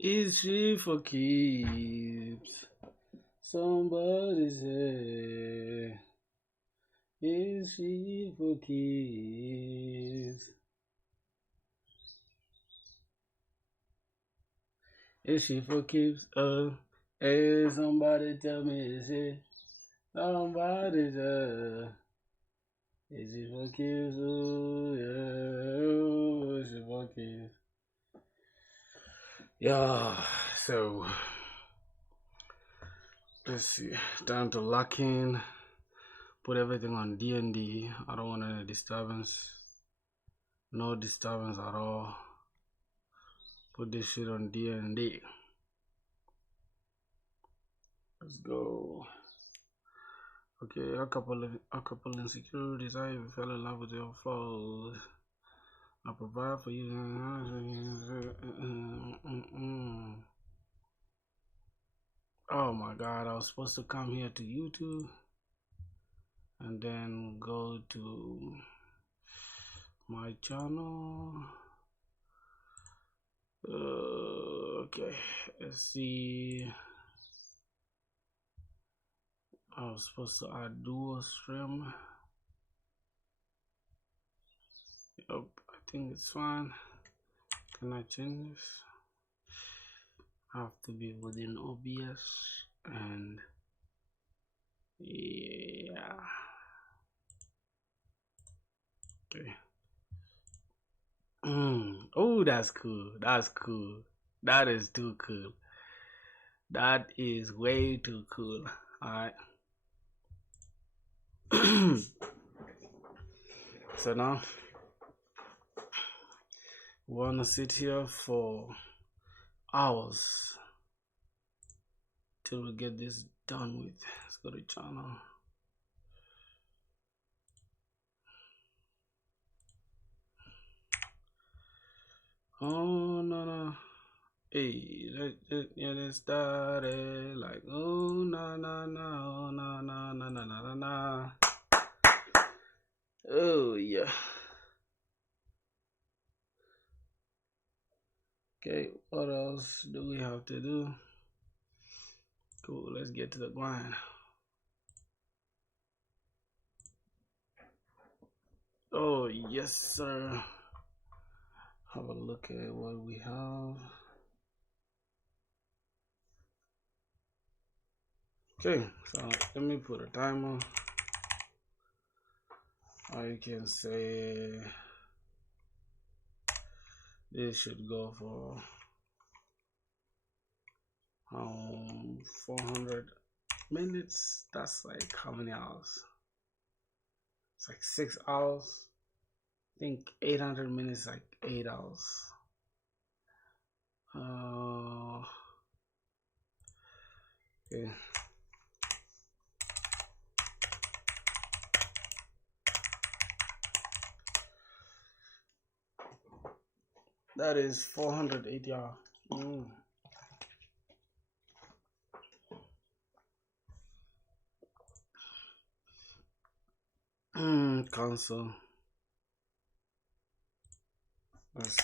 Is she for keeps? Somebody say, is she for keeps? Is she for keeps? Hey, somebody tell me, is she? Somebody tell. Is she for keeps? Oh, yeah. Oh, is she for keeps? Yeah, so let's see. Time to lock in. Put everything on D&D. I don't want any disturbance. No disturbance at all. Put this shit on D&D. Let's go. Okay, a couple insecurities. I even fell in love with your flaws. I provide for you. Oh my God! I was supposed to come here to YouTube and then go to my channel. Okay, let's see. I was supposed to add dual stream. Yep, I think it's fine. Can I change this? I have to be within OBS and yeah. Okay. Oh, that's cool. That's cool. That is too cool. That is way too cool. Alright. So now we wanna sit here for hours till we get this done with. Let's go to channel. Oh no. Hey, let's get it started. Like oh no. Oh yeah. Okay, what else do we have to do? Cool, let's get to the grind. Oh yes sir. Have a look at what we have. Okay, so let me put a timer. I can say this should go for 400 minutes. That's like how many hours? It's like 6 hours. I think 800 minutes, like 8 hours. Okay. That is 480 hours. Console. That's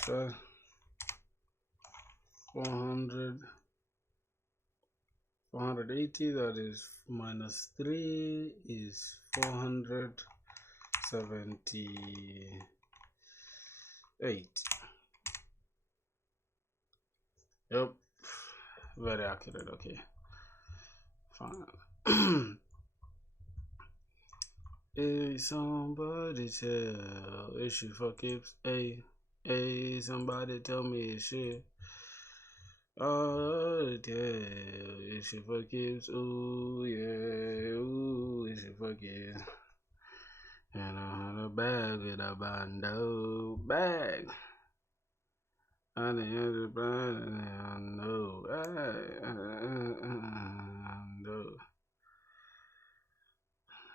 480. That is minus 3 is 478. Yep, very accurate. Okay, fine. Hey, somebody tell is she for keeps? Hey, somebody tell me is she? Oh, tell is she for keeps? Ooh yeah, ooh is she for keeps? And I had a bag with a bando bag. And the other bag, and I know,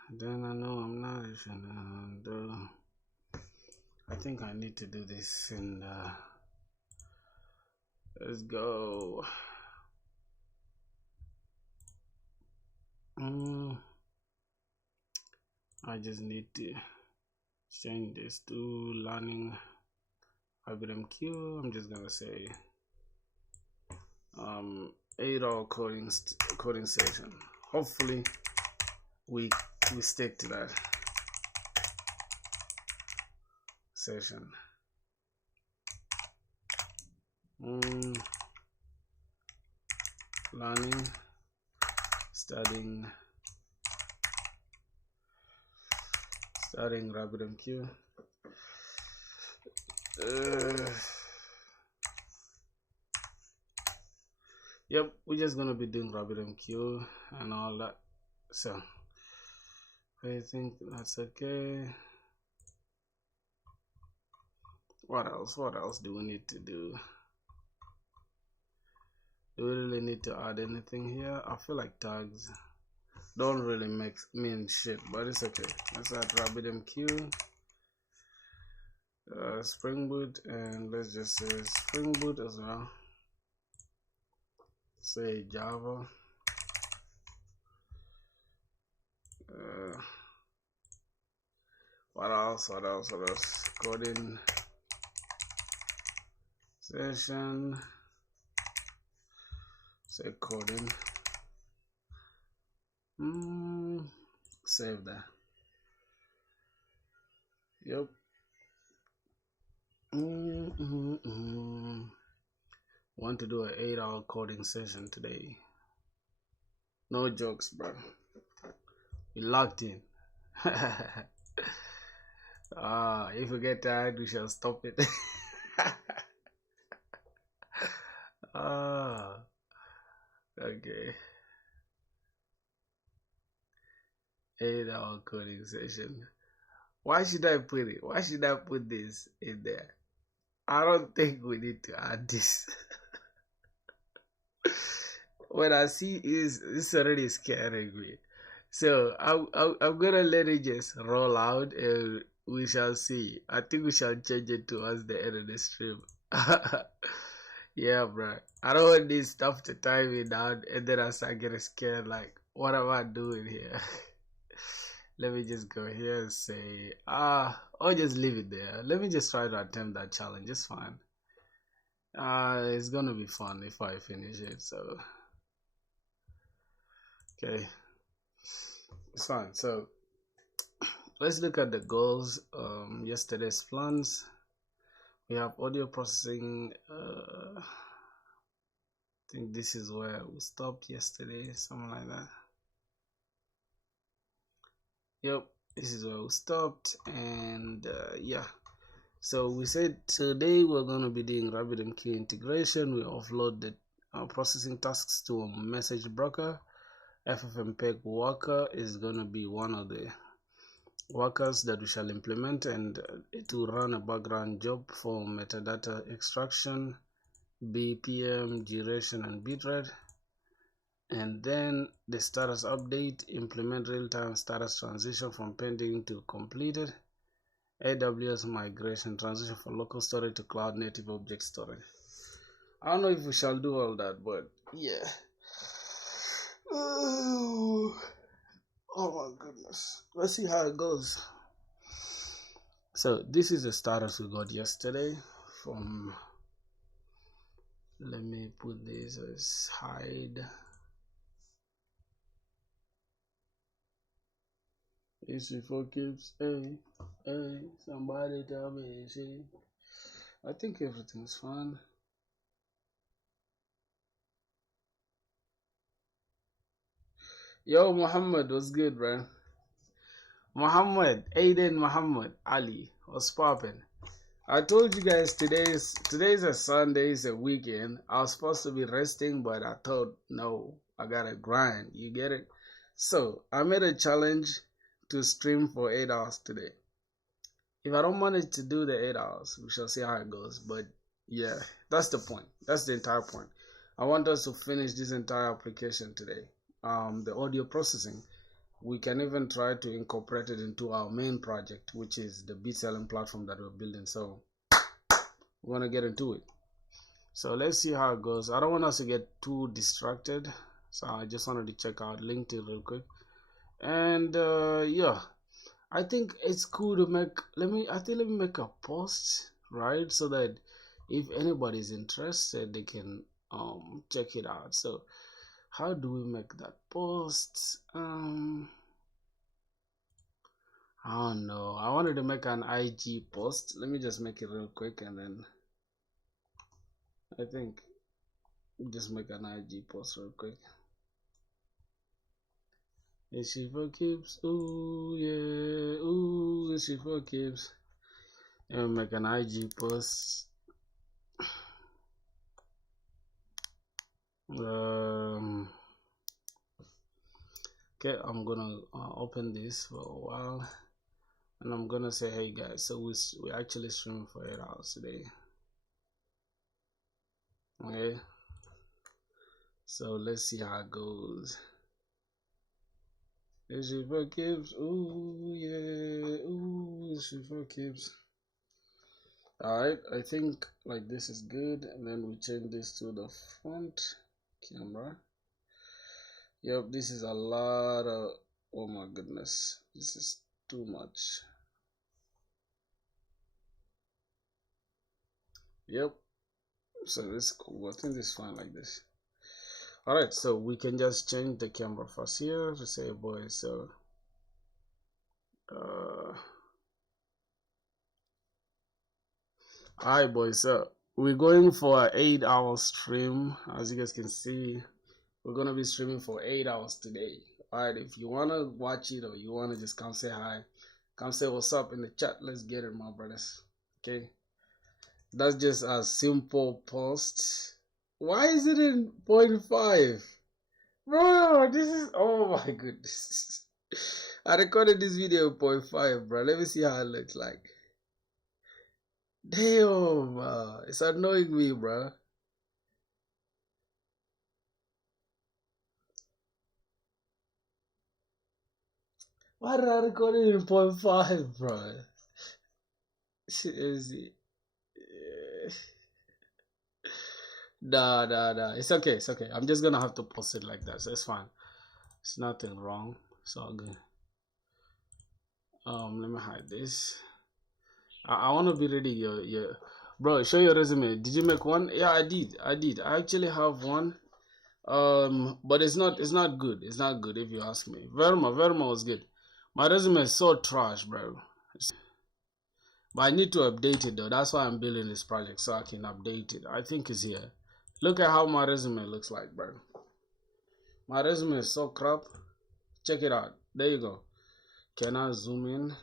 then I know I'm not even. I think I need to do this and let's go. I just need to change this to learning Rabbit MQ. I'm just gonna say 8-hour coding session. Hopefully we stick to that session. Learning, studying Rabbit MQ. Yep, we're just gonna be doing Rabbit MQ and all that. So I think that's okay. What else do we need to do? Do we really need to add anything here? I feel like tags don't really mean shit, but it's okay. Let's add Rabbit MQ, Spring Boot, and let's just say Spring Boot as well. Say Java. What else? Coding session. Say coding. Save that. Yep. Want to do an 8-hour coding session today. No jokes, bro. We locked in. If we get tired, we shall stop it. Okay. 8-hour coding session. Why should I put it? Why should I put this in there? I don't think we need to add this. What I see is this already scaring me. So I'm gonna let it just roll out and we shall see. I think we shall change it towards the end of the stream. Yeah, bro. I don't want this stuff to tie me down and then I start getting scared like, what am I doing here? Let me just go here and say, or just leave it there. Let me just try to attempt that challenge. It's fine. It's gonna be fun if I finish it. So, okay, it's fine. So, let's look at the goals. Yesterday's plans. We have audio processing. I think this is where we stopped yesterday, something like that. Yep, this is where we stopped, and yeah. So we said today we're going to be doing Rabbit MQ integration. We offload the processing tasks to a message broker. Ffmpeg worker is going to be one of the workers that we shall implement, and it will run a background job for metadata extraction, BPM, duration, and bitrate. And then the status update, implement real-time status transition from pending to completed. AWS migration, transition from local storage to cloud native object storage. I don't know if we shall do all that, but yeah. Oh my goodness. Let's see how it goes. So this is the status we got yesterday from, let me put this as hide. Easy for keeps, hey, somebody tell me, see. I think everything's fine. Yo, Muhammad, what's good, bro? Muhammad, Aiden Muhammad Ali, what's poppin'? I told you guys today's a Sunday, it's a weekend. I was supposed to be resting, but I thought, no, I gotta grind. You get it? So I made a challenge to stream for 8 hours today. If I don't manage to do the 8 hours, we shall see how it goes. But yeah, that's the point. That's the entire point. I want us to finish this entire application today. The audio processing. We can even try to incorporate it into our main project, which is the beat selling platform that we're building. So we're gonna get into it. So let's see how it goes. I don't want us to get too distracted, so I just wanted to check out LinkedIn real quick. And yeah, I think it's cool to make, let me make a post, right? So that if anybody's interested, they can check it out. So how do we make that post? I don't know. I wanted to make an IG post. Let me just make it real quick, and then I think just make an IG post real quick. Is she for keeps? Ooh yeah, ooh, is she for keeps? And make an IG post. Okay, I'm gonna open this for a while, and I'm gonna say, hey guys, so we actually streaming for 8 hours today. Okay, so let's see how it goes. Is she for keeps? Ooh yeah, ooh, is she for keeps? Alright, I think like this is good, and then we change this to the front camera. Yep, this is a lot of, oh my goodness, this is too much. Yep, so it's cool. I think this is fine like this. Alright, so we can just change the camera first here to say, boy, so alright boys, so we're going for an 8-hour stream. As you guys can see, we're gonna be streaming for 8 hours today. Alright, if you wanna watch it or you wanna just come say hi, come say what's up in the chat. Let's get it, my brothers. Okay, that's just a simple post. Why is it in 0.5? Bro, this is, oh my goodness. I recorded this video in 0.5, bro. Let me see how it looks like. Damn, it's annoying me, bro. Why did I record it in 0.5, bro? Seriously. Nah. It's okay, it's okay. I'm just gonna have to post it like that, so it's fine. It's nothing wrong. It's all good. Let me hide this. I wanna be ready. Your bro, show your resume. Did you make one? Yeah, I did. I actually have one. But it's not good. It's not good if you ask me. Verma was good. My resume is so trash, bro. But I need to update it though. That's why I'm building this project, so I can update it. I think it's here. Look at how my resume looks like, bro. My resume is so crap. Check it out. There you go. Can I zoom in?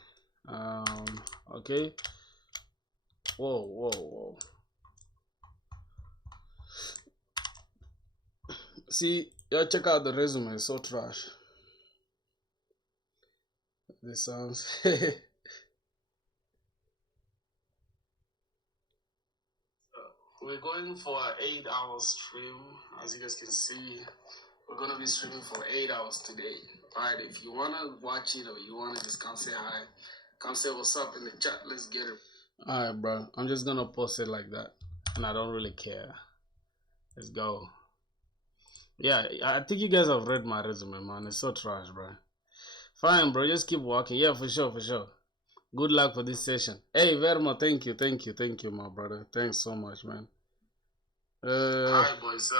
Okay. Whoa. See, yeah, check out the resume. It's so trash. This sounds. We're going for an 8-hour stream. As you guys can see, we're gonna be streaming for 8 hours today. Alright, if you wanna watch it or you wanna just come say hi, come say what's up in the chat. Let's get it. Alright, bro. I'm just gonna post it like that, and I don't really care. Let's go. Yeah, I think you guys have read my resume, man. It's so trash, bro. Fine, bro. Just keep walking. Yeah, for sure. Good luck for this session. Hey, Verma, thank you, my brother. Thanks so much, man. Alright, boys.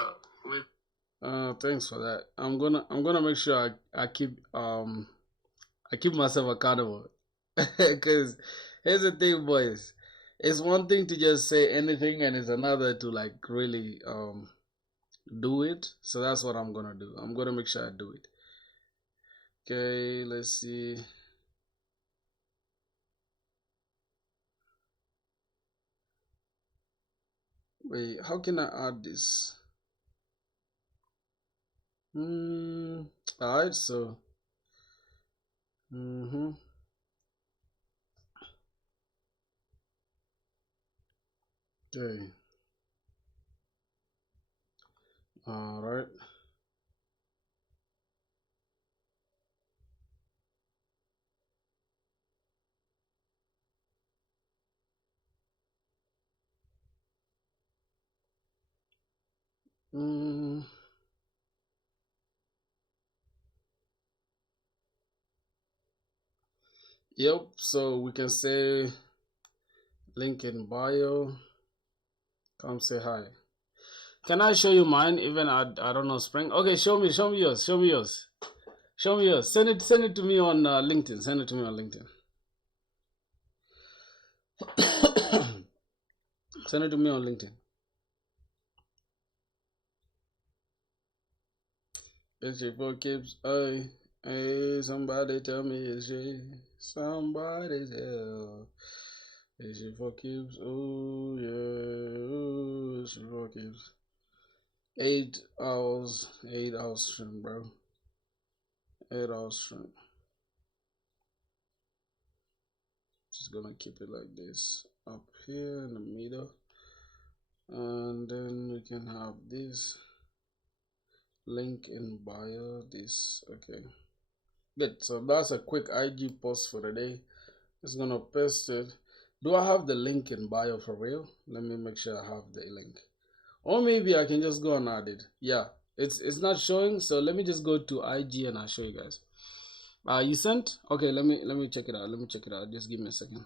Thanks for that. I'm gonna make sure I keep myself accountable. Cause here's the thing, boys. It's one thing to just say anything, and it's another to like really do it. So that's what I'm gonna do. I'm gonna make sure I do it. Okay, let's see. Wait, how can I add this? Alright, so okay. Alright. Yep, so we can say link in bio. Come say hi. Can I show you mine? Even I don't know Spring. Okay, show me yours. Show me yours. Show me yours. Send it to me on LinkedIn. Send it to me on LinkedIn. Send it to me on LinkedIn. It's your four keeps. Hey, somebody tell me it's she. Somebody tell. It's your four keeps. Oh yeah. Ooh, it's your four keeps. 8 hours. 8 hours stream, bro. 8 hours stream. Just gonna keep it like this up here in the middle, and then we can have this link in bio. This okay, good. So that's a quick IG post for the day. Just gonna paste it. Do I have the link in bio for real? Let me make sure I have the link, or maybe I can just go and add it. Yeah, it's not showing, so let me just go to IG and I'll show you guys. You sent? Okay, let me check it out. Let me check it out. Just give me a second.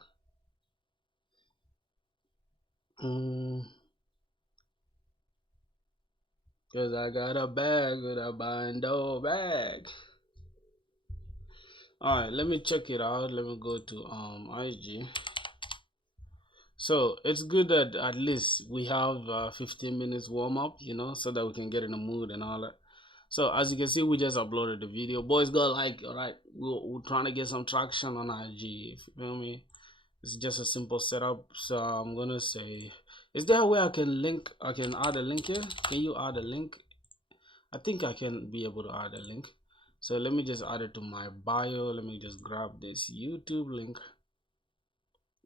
Cause I got a bag with a bando bag. Alright, let me check it out. Let me go to IG. So it's good that at least we have 15 minutes warm up, you know, so that we can get in the mood and all that. So as you can see, we just uploaded the video. Boys got like, alright, we're trying to get some traction on IG, if you feel me. It's just a simple setup. So I'm gonna say, is there a way I can add a link here? Can you add a link? I think I can be able to add a link. So let me just add it to my bio. Let me just grab this YouTube link.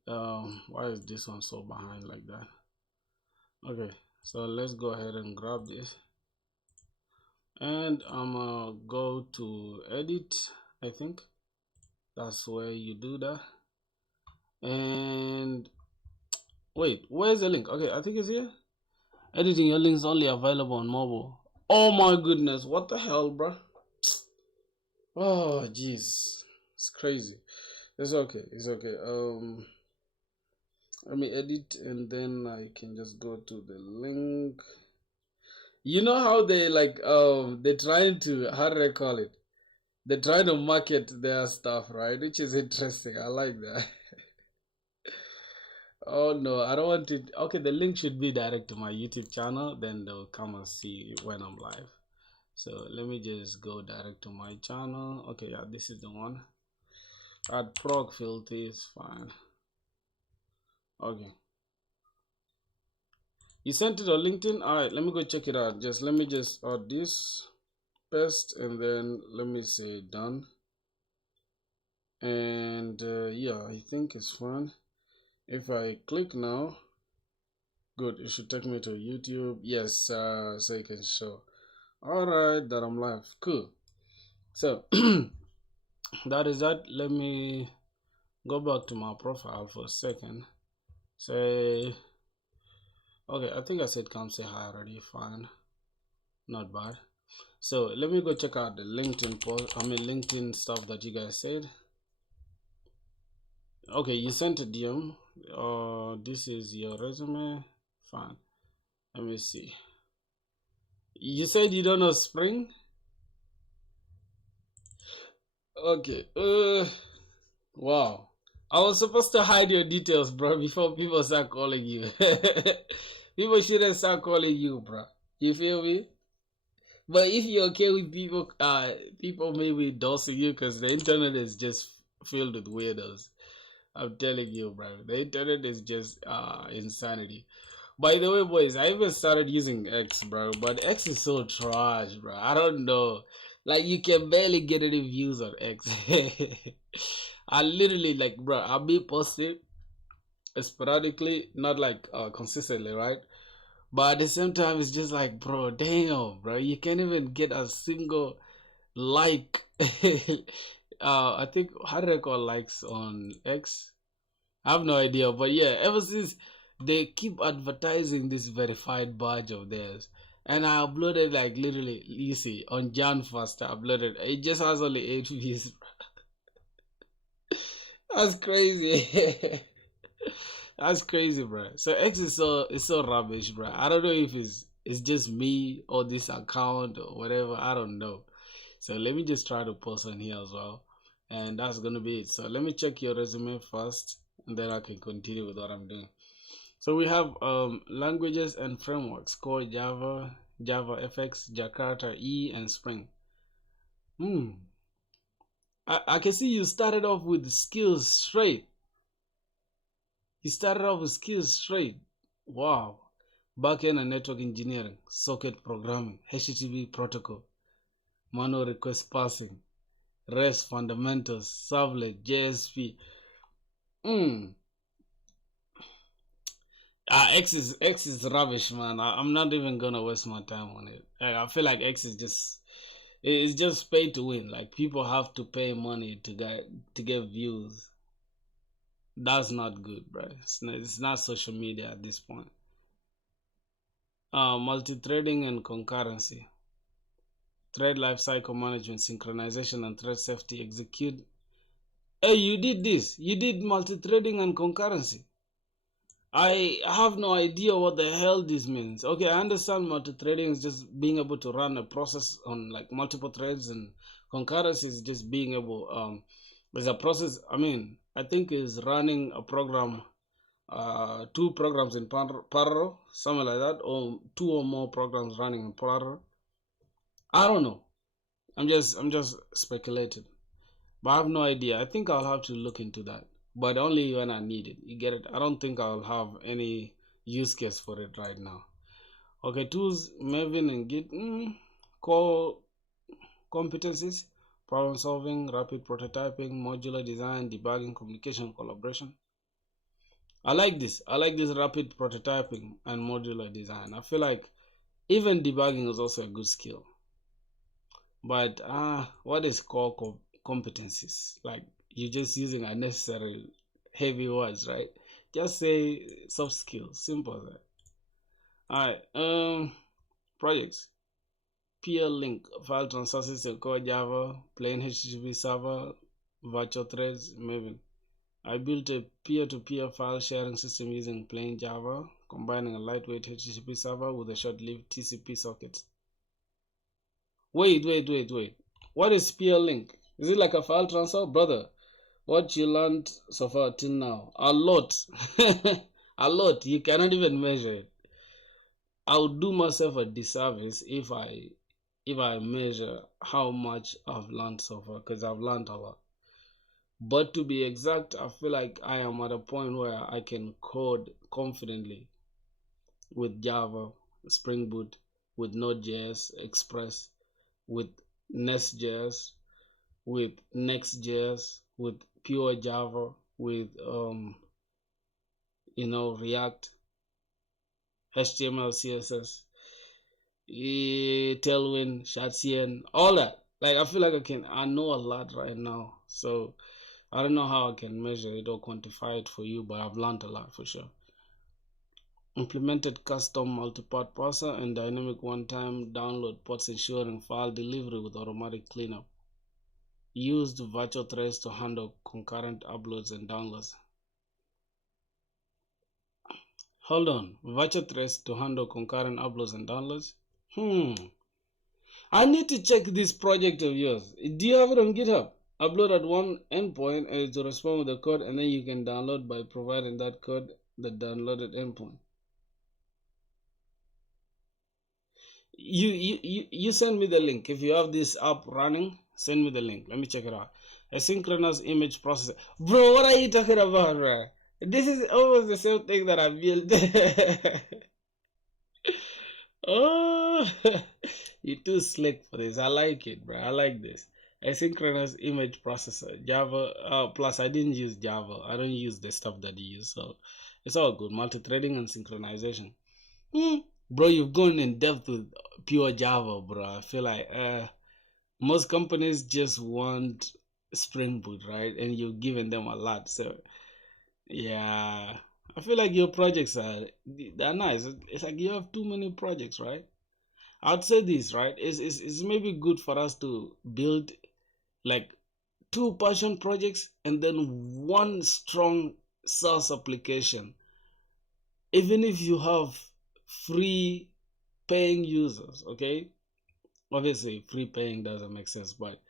Why is this one so behind like that? Okay, so let's go ahead and grab this. And I'm gonna go to edit. I think that's where you do that. And wait, where's the link? Okay, I think it's here. Editing your links only available on mobile. Oh my goodness, what the hell, bro? Oh jeez, it's crazy. It's okay, it's okay. Let me edit and then I can just go to the link. You know how they like they're trying to, how do I call it? They're trying to market their stuff, right? Which is interesting. I like that. Oh no, I don't want it. Okay, the link should be direct to my YouTube channel, then they'll come and see when I'm live. So let me just go direct to my channel. Okay, yeah, this is the one. Add prog filter is fine. Okay. You sent it on LinkedIn? Alright, let me go check it out. Let me just add this, paste, and then let me say done. And yeah, I think it's fine. If I click now, good, it should take me to YouTube. Yes, so you can show. Alright, that I'm live. Cool. So that is that. Let me go back to my profile for a second. Say, okay, I think I said come say hi already. Fine, not bad. So let me go check out the LinkedIn post. LinkedIn stuff that you guys said. Okay, you sent a DM. This is your resume. Fine. Let me see. You said you don't know Spring. Okay. Wow. I was supposed to hide your details, bro, before people start calling you. People shouldn't start calling you, bro. You feel me? But if you're okay with people, people maybe dosing you, because the internet is just filled with weirdos. I'm telling you, bro. The internet is just insanity. By the way, boys, I even started using X, bro. But X is so trash, bro. I don't know. Like, you can barely get any views on X. I literally, like, bro, I'll be posting sporadically, not like consistently, right? But at the same time, it's just like, bro, damn, bro. You can't even get a single like. I think, how do I call likes on X? I have no idea, but yeah, ever since they keep advertising this verified badge of theirs, and I uploaded like literally, you see, on Jan 1st, I uploaded. It just has only 8 views. That's crazy. That's crazy, bro. So X is so rubbish, bro. I don't know if it's it's just me or this account or whatever. I don't know. So let me just try to post on here as well. And that's gonna be it. So let me check your resume first, and then I can continue with what I'm doing. So we have languages and frameworks: Core, Java, JavaFX, Jakarta, E, and Spring. I can see you started off with skills straight. You started off with skills straight. Wow. Backend and network engineering, socket programming, HTTP protocol, manual request passing, REST fundamentals, servlet, JSP. X is rubbish, man. I'm not even gonna waste my time on it. I feel like X is just, it's just pay to win. Like, people have to pay money to get views. That's not good, bro. It's not social media at this point. Multi-threading and concurrency, thread lifecycle management, synchronization, and thread safety. Execute. Hey, you did this. You did multi-threading and concurrency. I have no idea what the hell this means. Okay, I understand multi-threading is just being able to run a process on like multiple threads, and concurrency is just being able, there's a process, I think is running a program, two programs in parallel, something like that, or two or more programs running in parallel. I don't know. I'm just speculating, but I have no idea. I think I'll have to look into that, but only when I need it. You get it? I don't think I'll have any use case for it right now. Okay, tools, Maven and Git. Core competencies: problem solving, rapid prototyping, modular design, debugging, communication, collaboration. I like this rapid prototyping and modular design. I feel like even debugging is also a good skill. But what is core competencies? Like, you're just using unnecessary heavy words, right? Just say soft skills, simple as that. Alright, projects. PL link, file transfer system, core Java, plain HTTP server, virtual threads, Maven. I built a peer-to-peer file sharing system using plain Java, combining a lightweight HTTP server with a short-lived TCP socket. Wait. What is PL link? Is it like a file transfer? Brother, what you learned so far till now? A lot. A lot. You cannot even measure it. I would do myself a disservice if I measure how much I've learned so far, because I've learned a lot. But to be exact, I feel like I am at a point where I can code confidently with Java, Spring Boot, with Node.js, Express, with Nest.js, with Next.js, with pure Java, with React, HTML, CSS, Tailwind, Shadcn, all that. Like, I feel like I know a lot right now. So I don't know how I can measure it or quantify it for you, but I've learned a lot for sure. Implemented custom multi-part parser and dynamic one-time download ports, ensuring file delivery with automatic cleanup. Used virtual threads to handle concurrent uploads and downloads. Hold on, virtual threads to handle concurrent uploads and downloads? I need to check this project of yours. Do you have it on GitHub? Upload at one endpoint and it will respond with the code, and then you can download by providing that code, the downloaded endpoint. You send me the link. If you have this app running, send me the link. Let me check it out. Asynchronous image processor. Bro, what are you talking about, bro? This is almost the same thing that I built. Oh, you're too slick for this. I like it, bro. I like this. Asynchronous image processor, Java. Plus, I didn't use Java. I don't use the stuff that you use, so it's all good. Multi-threading and synchronization. Bro, you've gone in depth with pure Java, bro. I feel like most companies just want Spring Boot, right? And you've given them a lot. So yeah, I feel like your projects they're nice. It's like you have too many projects, right? I'd say this, right? It's maybe good for us to build like 2 passion projects and then 1 strong SaaS application. Even if you have free paying users, okay? Obviously, free paying doesn't make sense, but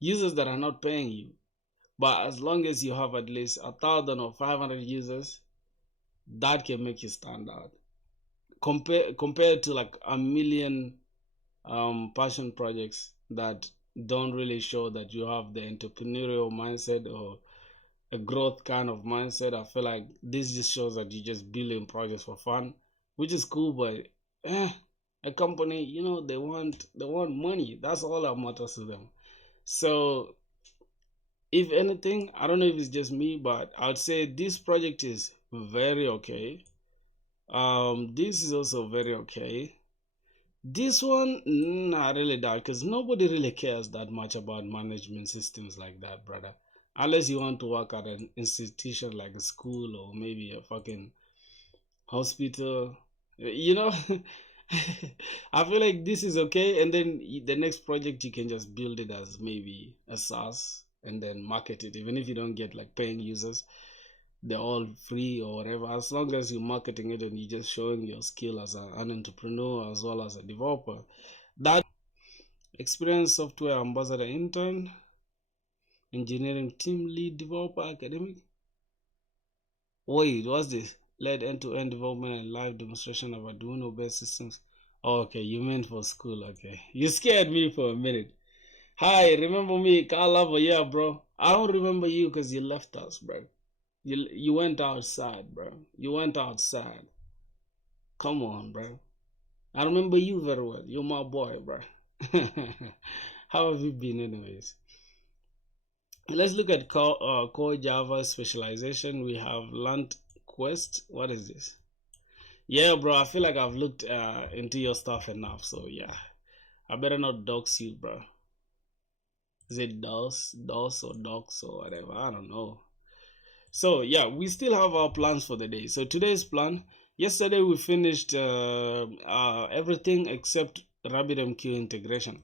users that are not paying you. But as long as you have at least 1,000 or 500 users, that can make you stand out. Compared to like a million passion projects that don't really show that you have the entrepreneurial mindset or a growth kind of mindset. I feel like this just shows that you're just building projects for fun, which is cool, but a company, you know, they want money. That's all that matters to them. So if anything, I don't know if it's just me, but I'd say this project is very okay. This is also very okay. This one, not really that, because nobody really cares that much about management systems like that, brother. Unless you want to work at an institution like a school or maybe a fucking hospital, you know. I feel like this is okay, and then the next project you can just build it as maybe a SaaS and then market it, even if you don't get like paying users. They're all free or whatever, as long as you're marketing it and you're just showing your skill as an entrepreneur as well as a developer. That experienced software ambassador intern, engineering team lead developer academic. Wait, what's this? Led end-to-end development and live demonstration of Arduino based systems. Oh, okay, you meant for school. Okay, you scared me for a minute. Hi, remember me? Carl, yeah, bro. I don't remember you because you left us, bro. You went outside, bro. You went outside. Come on, bro. I remember you very well. You're my boy, bro. How have you been, anyways? Let's look at core Java specialization. We have learned Quest. What is this? Yeah, bro. I feel like I've looked into your stuff enough. So yeah, I better not dox you, bro. Is it DOS or docs or whatever? I don't know. So yeah, we still have our plans for the day. So today's plan. Yesterday we finished everything except Rabbit MQ integration.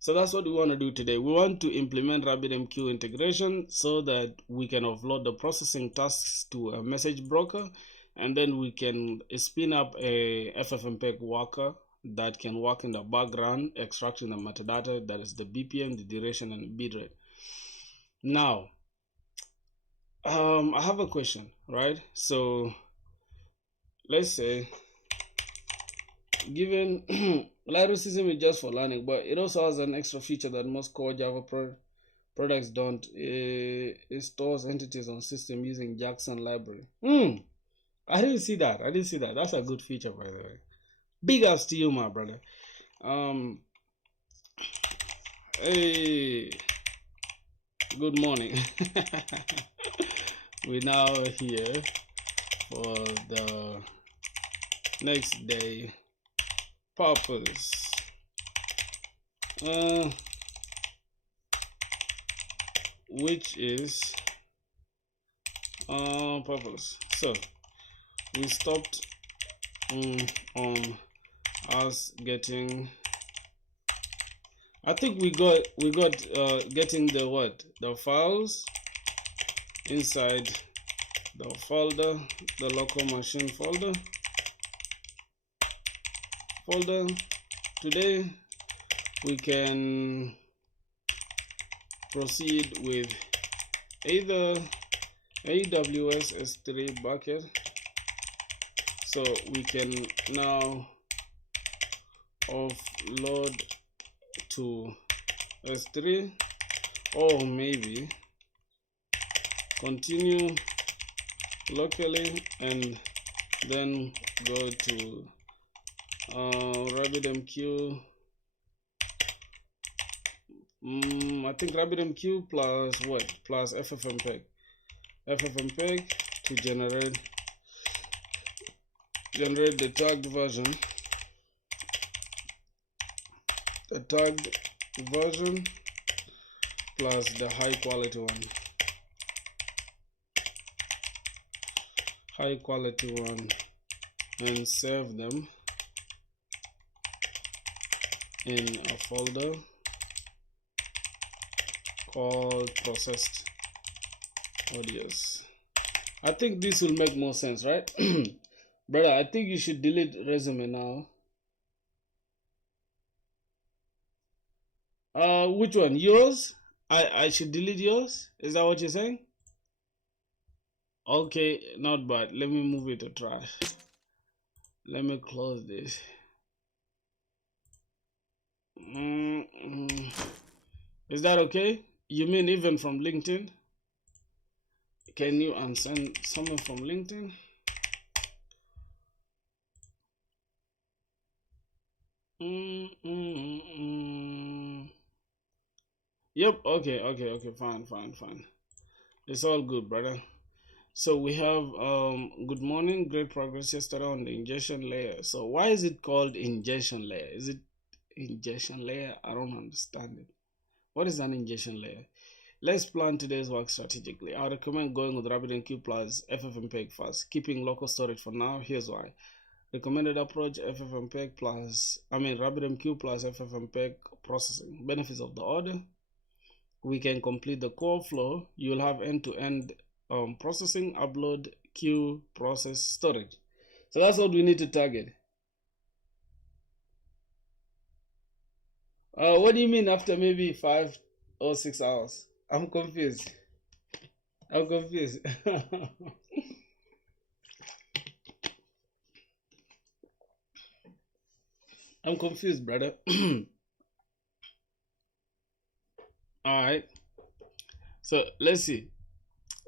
So that's what we want to do today. We want to implement Rabbit MQ integration so that we can offload the processing tasks to a message broker, and then we can spin up a FFmpeg worker that can work in the background, extracting the metadata, that is the BPM, the duration, and the bitrate. Now, I have a question, right? So let's say, given lyricism is just for learning, but it also has an extra feature that most core Java products don't. It stores entities on system using Jackson library. I didn't see that. That's a good feature, by the way. Big ups to you, my brother. Hey, good morning. We're now here for the next day purpose. Which is purpose. So we stopped on us getting. I think we got getting the files inside the folder, the local machine folder. Today we can proceed with either AWS S3 bucket, so we can now offload to S3, or maybe continue locally and then go to Rabbit MQ. I think Rabbit MQ plus what? Plus FFmpeg to generate the tagged version. The tagged version plus the high quality one, and save them in a folder called processed audios. I think this will make more sense, right? Brother, I think you should delete resume now Which one? Yours? I should delete yours? Is that what you're saying? Okay, not bad. Let me move it to trash. Let me close this. Is that okay? You mean even from LinkedIn? Can you unsend someone from LinkedIn? Yep. Okay. Fine. It's all good, brother. So we have good morning, great progress yesterday on the ingestion layer. So why is it called ingestion layer? Is it ingestion layer? I don't understand it. What is an ingestion layer? Let's plan today's work strategically. I recommend going with Rabbit MQ plus Ffmpeg first, keeping local storage for now. Here's why. Recommended approach Ffmpeg plus Rabbit MQ plus Ffmpeg processing. Benefits of the order. We can complete the core flow. You'll have end-to-end processing, upload, queue, process, storage. So that's what we need to target. What do you mean after maybe 5 or 6 hours? I'm confused. I'm confused. I'm confused, brother. All right. So let's see.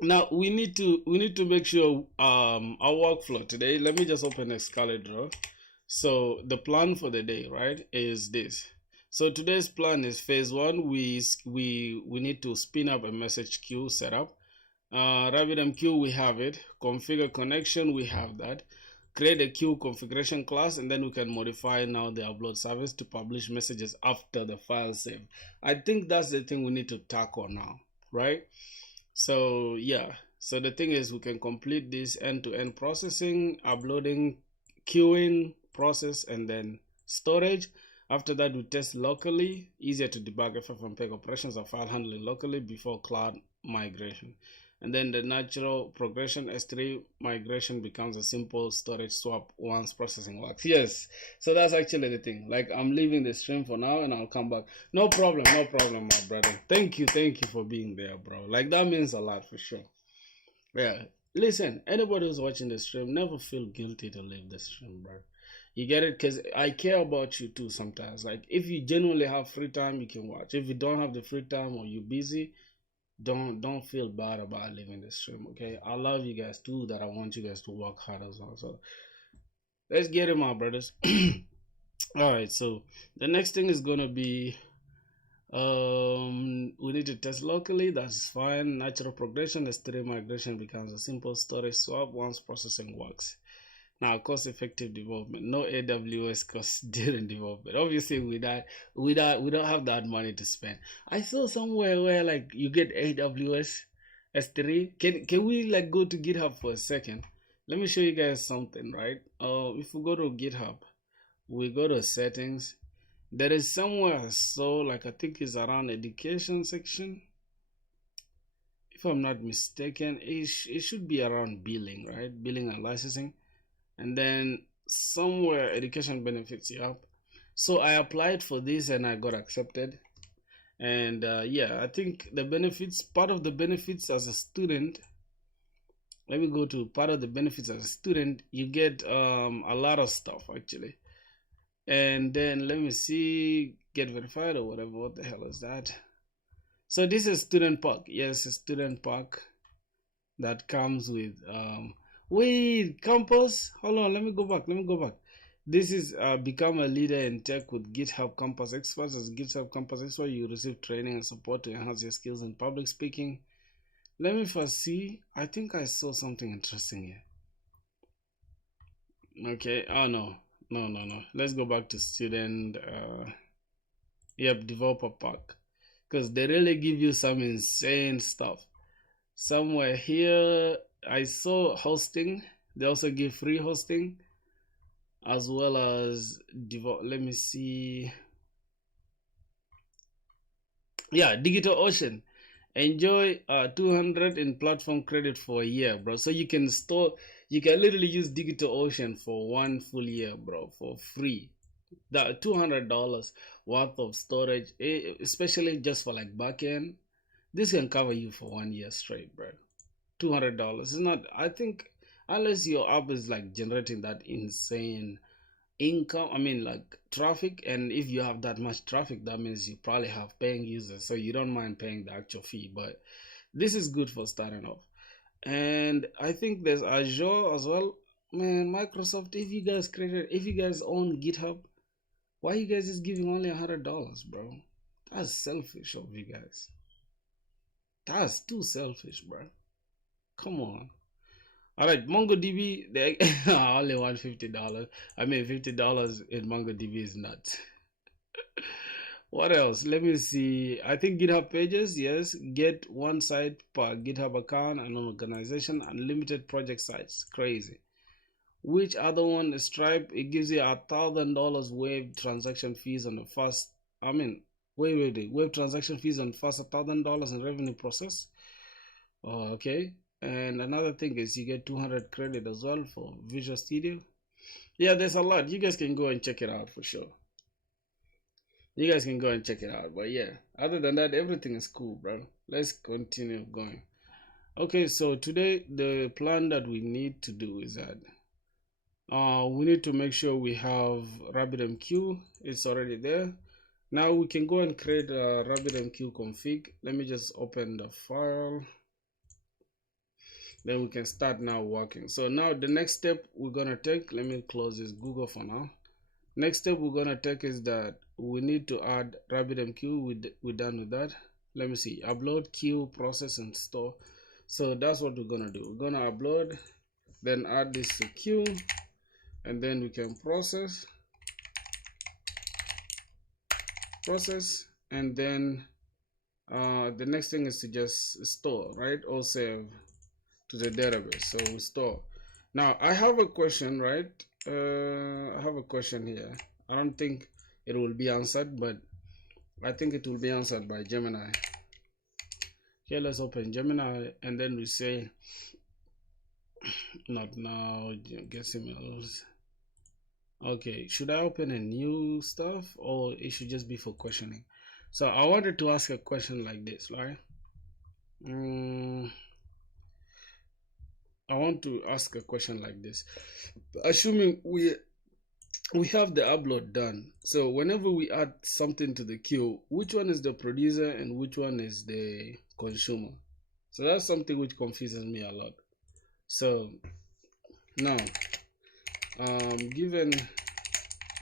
Now we need to make sure our workflow today. Let me just open a Scarlet Draw. So the plan for the day, right, is this. So today's plan is phase 1. We need to spin up a message queue setup. Rabbit MQ, we have it. Configure connection, we have that. Create a queue configuration class, and then we can modify now the upload service to publish messages after the file save. I think that's the thing we need to tackle now, right? So yeah, so the thing is we can complete this end-to-end processing, uploading, queuing, process, and then storage. After that, we test locally. Easier to debug Ffmpeg operations or file handling locally before cloud migration. And then the natural progression S3 migration becomes a simple storage swap once processing works. Yes, so that's actually the thing. Like, I'm leaving the stream for now and I'll come back. No problem, my brother. Thank you for being there, bro. Like, that means a lot for sure. Yeah, listen, anybody who's watching the stream, never feel guilty to leave the stream, bro. You get it? Because I care about you too sometimes. Like, if you genuinely have free time, you can watch. If you don't have the free time or you're busy, don't feel bad about leaving the stream. Okay, I love you guys too, that I want you guys to work hard as well. So let's get it, my brothers. All right, so the next thing is gonna be we need to test locally. That's fine. Natural progression, S3 migration becomes a simple storage swap once processing works. Now, cost-effective development. No AWS costs during development. Obviously, we don't have that money to spend. I saw somewhere where like you get AWS S3. Can we like go to GitHub for a second? Let me show you guys something, right? If we go to GitHub, we go to settings. There is somewhere, so like I think it's around education section. If I'm not mistaken, it should be around billing, right? Billing and licensing. And then somewhere education benefits. Up. So I applied for this and I got accepted. And yeah, I think the benefits, part of the benefits as a student, let me go to part of the benefits as a student, you get a lot of stuff actually. And then let me see, get verified or whatever. What the hell is that? So this is student park. Yes, a student park that comes with wait, campus. Hold on, let me go back. This is become a leader in tech with GitHub Campus Experts. As GitHub Campus Expert, you receive training and support to enhance your skills in public speaking. Let me first see. I think I saw something interesting here. Okay. Oh no. Let's go back to student. Yep, developer pack, because they really give you some insane stuff. Somewhere here I saw hosting. They also give free hosting as well as let me see. Yeah, DigitalOcean. Enjoy 200 in platform credit for a year, bro. So you can literally use DigitalOcean for 1 full year, bro, for free. The $200 worth of storage, especially just for like backend, this can cover you for 1 year straight, bro. $200 is not. I think unless your app is like generating that insane income, I mean like traffic, and if you have that much traffic, that means you probably have paying users, so you don't mind paying the actual fee. But this is good for starting off. And I think there's Azure as well. Man, Microsoft, if you guys own GitHub, why you guys just giving only $100, bro? That's selfish of you guys. That's too selfish, bro. Come on. All right, MongoDB, they only want $50. I mean, $50 in MongoDB is nuts. What else? Let me see. I think GitHub pages, yes. Get one site per GitHub account and an organization, unlimited project sites. Crazy. Which other one? Stripe, it gives you $1,000 wave transaction fees on the first. I mean, wave transaction fees on first $1,000 in revenue process. Oh, okay. And another thing is you get 200 credit as well for Visual Studio. Yeah, there's a lot. You guys can go and check it out for sure. You guys can go and check it out. But yeah, other than that, everything is cool, bro. Let's continue going. Okay, so today the plan that we need to do is that we need to make sure we have Rabbit MQ. It's already there. Now we can go and create a Rabbit MQ config. Let me just open the file. Then we can start now working. So now the next step we're gonna take, let me close this Google for now. Next step we're gonna take is that we need to add RabbitMQ. We're done with that. Let me see, upload, queue, process, and store. So that's what we're gonna do. We're gonna upload, then add this to queue, and then we can process, and then the next thing is to just store, right, or save to the database. So we store. Now I have a question, right? I have a question here. I don't think it will be answered, but I think it will be answered by Gemini. Okay, let's open Gemini, and then we say, not now, guess emails. Okay, should I open a new stuff, or it should just be for questioning? So I wanted to ask a question like this, right? I want to ask a question like this. Assuming we have the upload done, so whenever we add something to the queue, which one is the producer and which one is the consumer? So that's something which confuses me a lot. So now, given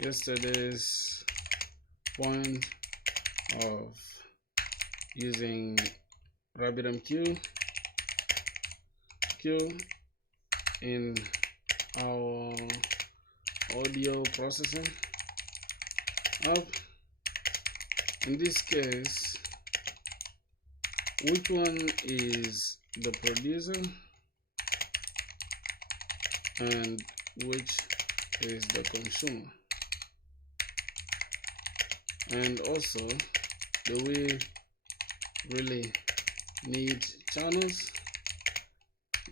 yesterday's point of using Rabbit MQ in our audio processing app, in this case, which one is the producer and which is the consumer? And also, do we really need channels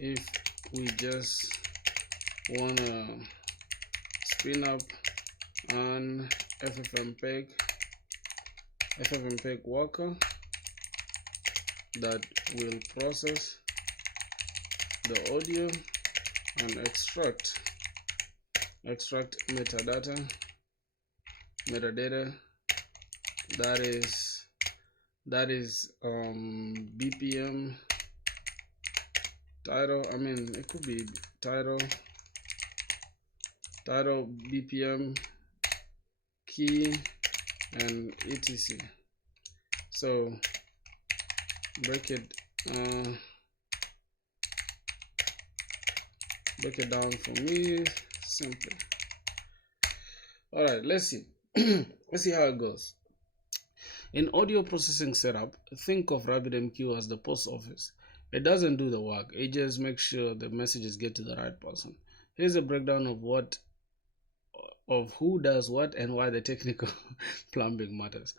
if we just wanna spin up an ffmpeg worker that will process the audio and extract metadata that is BPM, title, I mean it could be title, BPM, key, and etc. So break it down for me simply. All right, let's see. Let's see how it goes. In audio processing setup, think of RabbitMQ as the post office. It doesn't do the work, it just makes sure the messages get to the right person. Here's a breakdown of who does what and why the technical plumbing matters.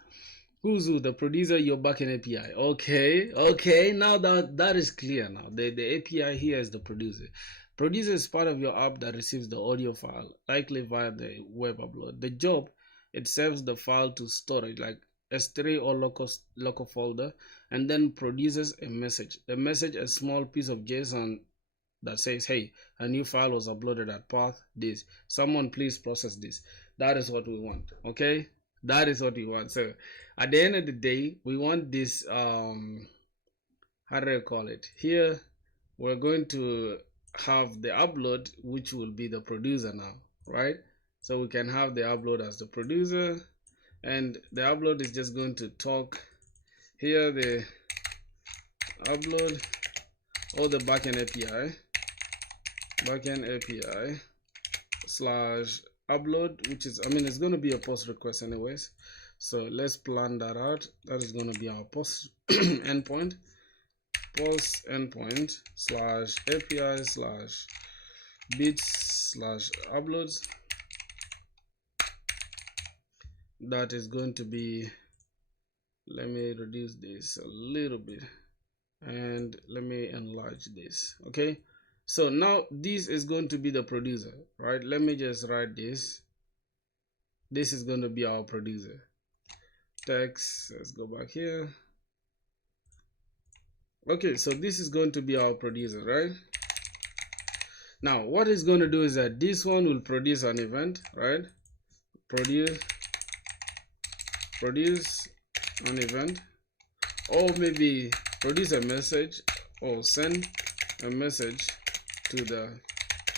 Who's who? The producer, your backend API. Okay, now that is clear now. The API here is the producer. Producer is part of your app that receives the audio file, likely via the web upload. The job it saves the file to storage like S3 or local folder, and then produces a message. The message is a small piece of JSON that says, hey, a new file was uploaded at path this. Someone please process this. That is what we want. Okay, that is what we want. So at the end of the day, we want this how do I call it? Here we're going to have the upload, which will be the producer now, right? So we can have the upload as the producer, and the upload is just going to talk here, the upload or the backend API slash upload, which is, I mean, it's going to be a post request anyways. So let's plan that out. That is going to be our post endpoint. Post endpoint slash API slash bits slash uploads. That is going to be, let me reduce this a little bit and let me enlarge this. Okay, so now this is going to be the producer, right? Let me just write this. This is going to be our producer. Text, let's go back here. Okay, so this is going to be our producer, right? Now what it's going to do is that this one will produce an event, right? Produce an event, or maybe produce a message or send a message to the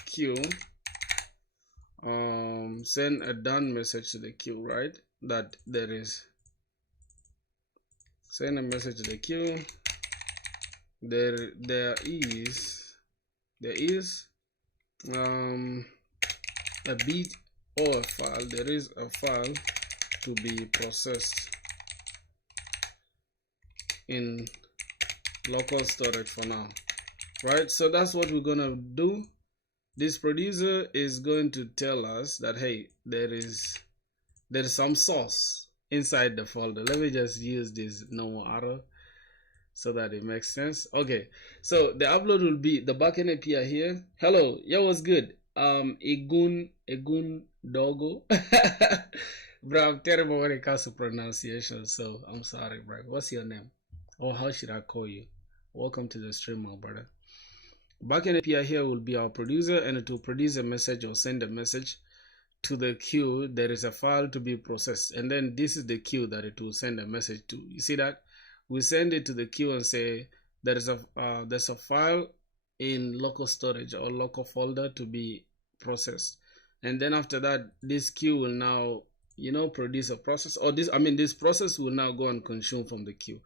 queue. Send a done message to the queue, right? That there is, send a message to the queue. There is a bit or a file. There is a file to be processed in local storage for now, right? So that's what we're gonna do. This producer is going to tell us that, hey, there is some source inside the folder. Let me just use this normal arrow so that it makes sense. Okay, so the upload will be the backend API here. Hello, yeah, what's good? Egun Dogo. Bro, I'm terrible when it comes to pronunciation, so I'm sorry, bro. What's your name? Or how should I call you? Welcome to the stream, my brother. Backend API here will be our producer, and it will produce a message or send a message to the queue. There is a file to be processed, and then this is the queue that it will send a message to. You see that? We send it to the queue and say there's a file in local storage or local folder to be processed, and then after that, this queue will now, you know, produce a process, or this process will now go and consume from the queue.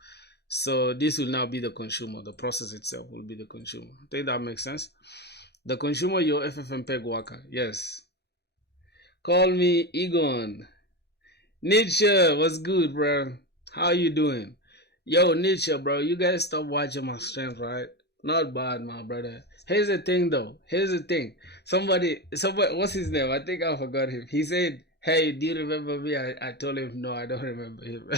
So this will now be the consumer. The process itself will be the consumer. I think that makes sense. The consumer, your Ffmpeg worker. Yes. Call me Egon. Nietzsche, what's good, bro? How you doing? Yo, Nietzsche, bro, you guys stop watching my streams, right? Not bad, my brother. Here's the thing, though. Here's the thing. Somebody, what's his name? I think I forgot him. He said, hey, do you remember me? I told him, no, I don't remember him.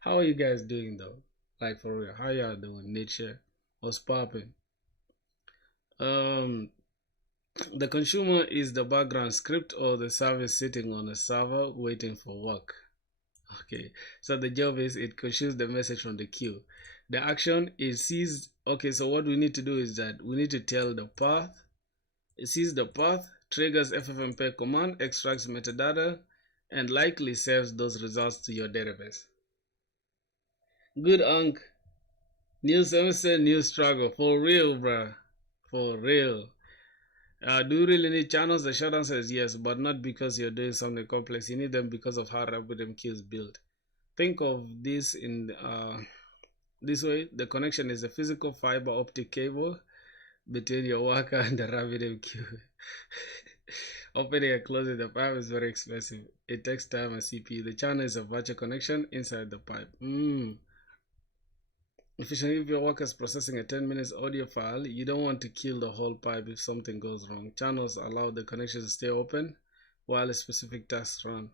How are you guys doing, though? Like, for real, how y'all doing? Nietzsche, what's popping? The consumer is the background script or the service sitting on a server waiting for work. Okay, so the job is it consumes the message from the queue. The action is sees. Okay, so what we need to do is that we need to tell the path. It sees the path, triggers ffmpeg command, extracts metadata, and likely saves those results to your database. Good, Unc. New semester, new struggle. For real, bruh. For real. Do you really need channels? The short answer is yes, but not because you're doing something complex. You need them because of how Rabbit MQ is built. Think of this in this way. The connection is a physical fiber optic cable between your worker and the Rabbit MQ. Opening and closing the pipe is very expensive. It takes time and CPU. The channel is a virtual connection inside the pipe. Efficiently, if your worker is processing a 10 minutes audio file, you don't want to kill the whole pipe if something goes wrong. Channels allow the connection to stay open while a specific task run.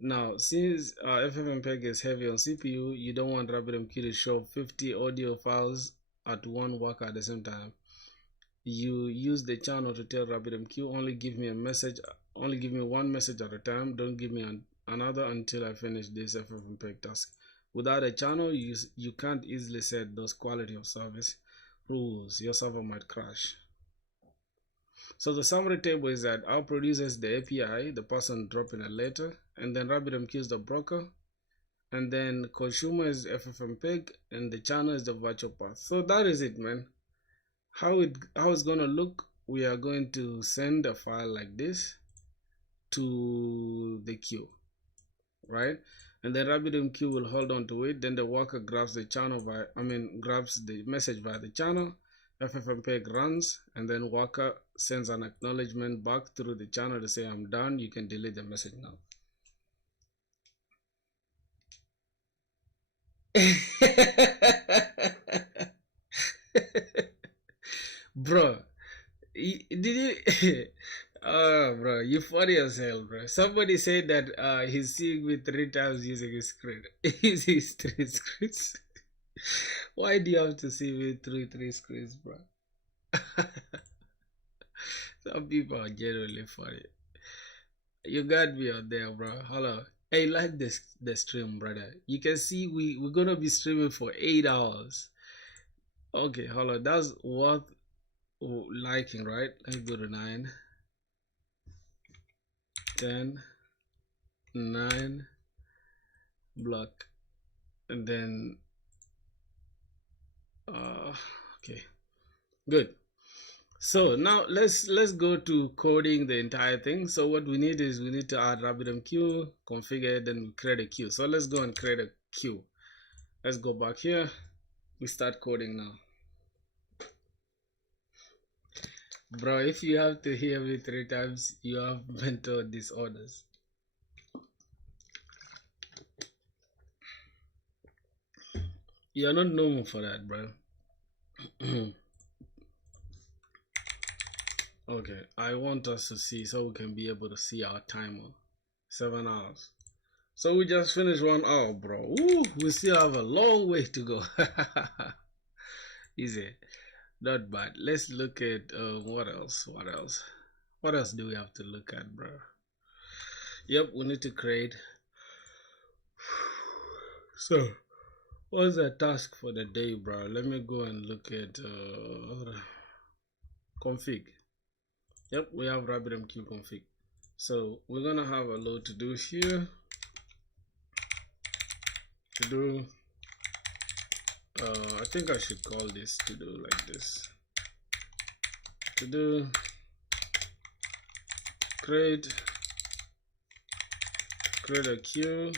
Now, since Ffmpeg is heavy on CPU, you don't want RabbitMQ to show 50 audio files at one worker at the same time. you use the channel to tell Rabbit MQ, only give me a message, only give me one message at a time, don't give me another until I finish this Ffmpeg task. Without a channel, you can't easily set those quality of service rules. Your server might crash. So the summary table is that our producer is the API, the person dropping a letter, and then Rabbit MQ is the broker, and then consumer is Ffmpeg, and the channel is the virtual path. So that is it, man. How it's gonna look, we are going to send a file like this to the queue, right? And then Rabbit MQ will hold on to it. Then the worker grabs the channel grabs the message via the channel. Ffmpeg runs, and then worker sends an acknowledgement back through the channel to say, I'm done, you can delete the message now. Bro, did you oh bro, you funny as hell, bro. Somebody said that he's seeing me 3 times using his screen. Using his 3 screens. Why do you have to see me through 3 screens, bro? Some people are genuinely funny. You got me on there, bro. Hello. Hey, like the stream, brother. You can see we're gonna be streaming for 8 hours. Okay, hold on. That's worth liking, right? Let's go to 9, 10, 9, block, and then okay, good. So now let's go to coding the entire thing. So what we need is we need to add Rabbit MQ, configure, then create a queue. So let's go and create a queue. Let's go back here. We start coding now. Bro, if you have to hear me 3 times, you have mental disorders. You're not normal for that, bro. Okay, I want us to see so we can be able to see our timer. 7 hours. So we just finished 1 hour, bro. Ooh, we still have a long way to go. Easy. Not bad. Let's look at what else? What else do we have to look at, bro? Yep, we need to create. So, what's the task for the day, bro? Let me go and look at config. Yep, we have Rabbit MQ config. So we're gonna have a load to do here. To do. I think I should call this to do like this. To do create a queue.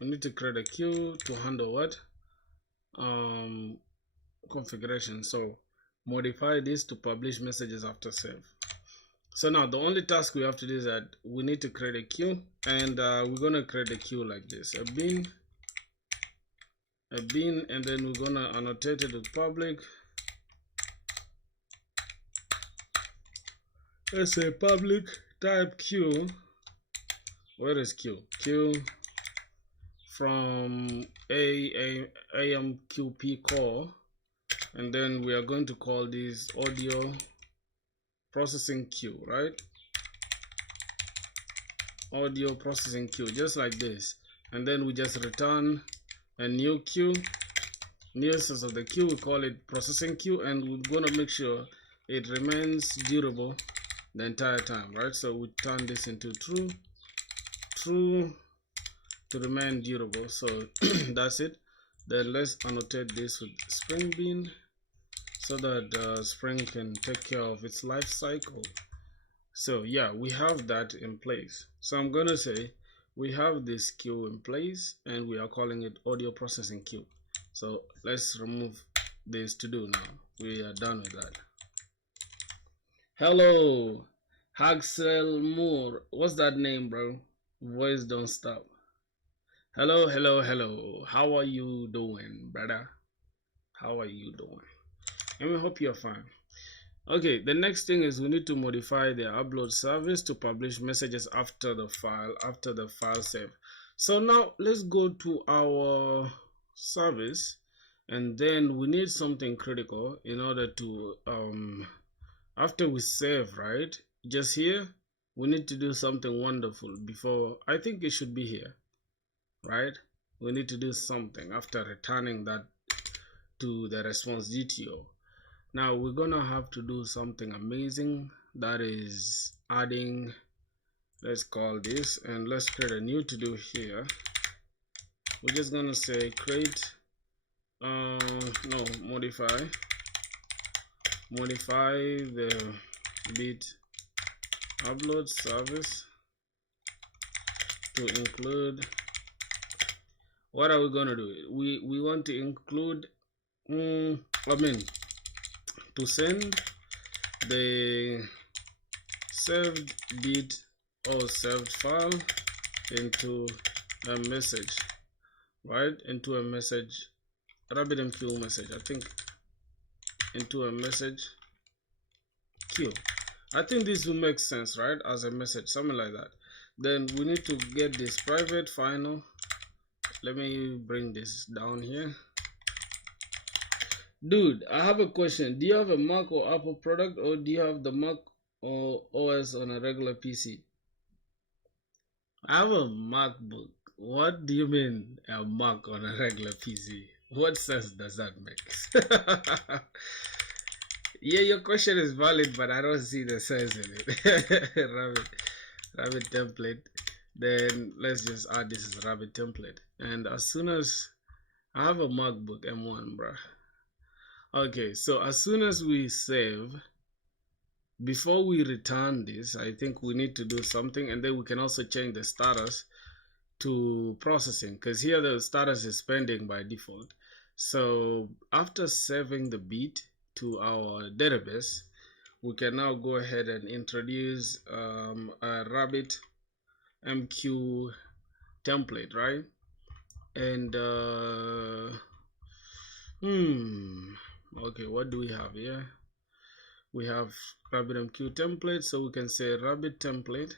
We need to create a queue to handle what? Configuration. So modify this to publish messages after save. So now the only task we have to do is that we need to create a queue, and we're gonna create a queue like this: a bin, and then we're gonna annotate it with public. Let's say public type queue. Where is queue? Queue from AMQP core, and then we are going to call this audio processing queue, right? Audio processing queue, just like this, and then we just return a new queue, new instance of the queue. We call it processing queue, and we're gonna make sure it remains durable the entire time, right? So we turn this into true to remain durable. So that's it. Then let's annotate this with Spring Bean so that Spring can take care of its life cycle. So yeah, we have that in place. So I'm gonna say we have this queue in place, and we are calling it audio processing queue. So let's remove this to do now. We are done with that. Hello, Haxel Moore. What's that name, bro? Voice don't stop. Hello. How are you doing, brother? How are you doing? And we hope you're fine. Okay, the next thing is we need to modify the upload service to publish messages after the file save. So now let's go to our service, And then we need something critical in order to after we save, right, just here we need to do something wonderful before. I think it should be here, right? We need to do something after returning that to the response GTO. Now we're gonna have to do something amazing, that is adding, let's call this, and let's create a new to do here. We're just gonna say create no, modify the bit upload service to include, what are we gonna do? We want to include to send the saved bit or saved file into a message, right? Into a message, Rabbit MQ message, I think, into a message queue. I think this will make sense, right? As a message, something like that. Then we need to get this private final. Let me bring this down here. Dude, I have a question. Do you have a Mac or Apple product, or do you have the Mac or OS on a regular PC? I have a MacBook. What do you mean a Mac on a regular PC? What sense does that make? Yeah, your question is valid, but I don't see the sense in it. Rabbit template. Then let's just add this as Rabbit template. And as soon as I have a MacBook M1, bruh. Okay, so as soon as we save, before we return this, I think we need to do something, and then we can also change the status to processing, because here the status is pending by default. So after saving the bit to our database, we can now go ahead and introduce a Rabbit MQ template, right? And okay, what do we have here? We have Rabbit MQ template, so we can say Rabbit template.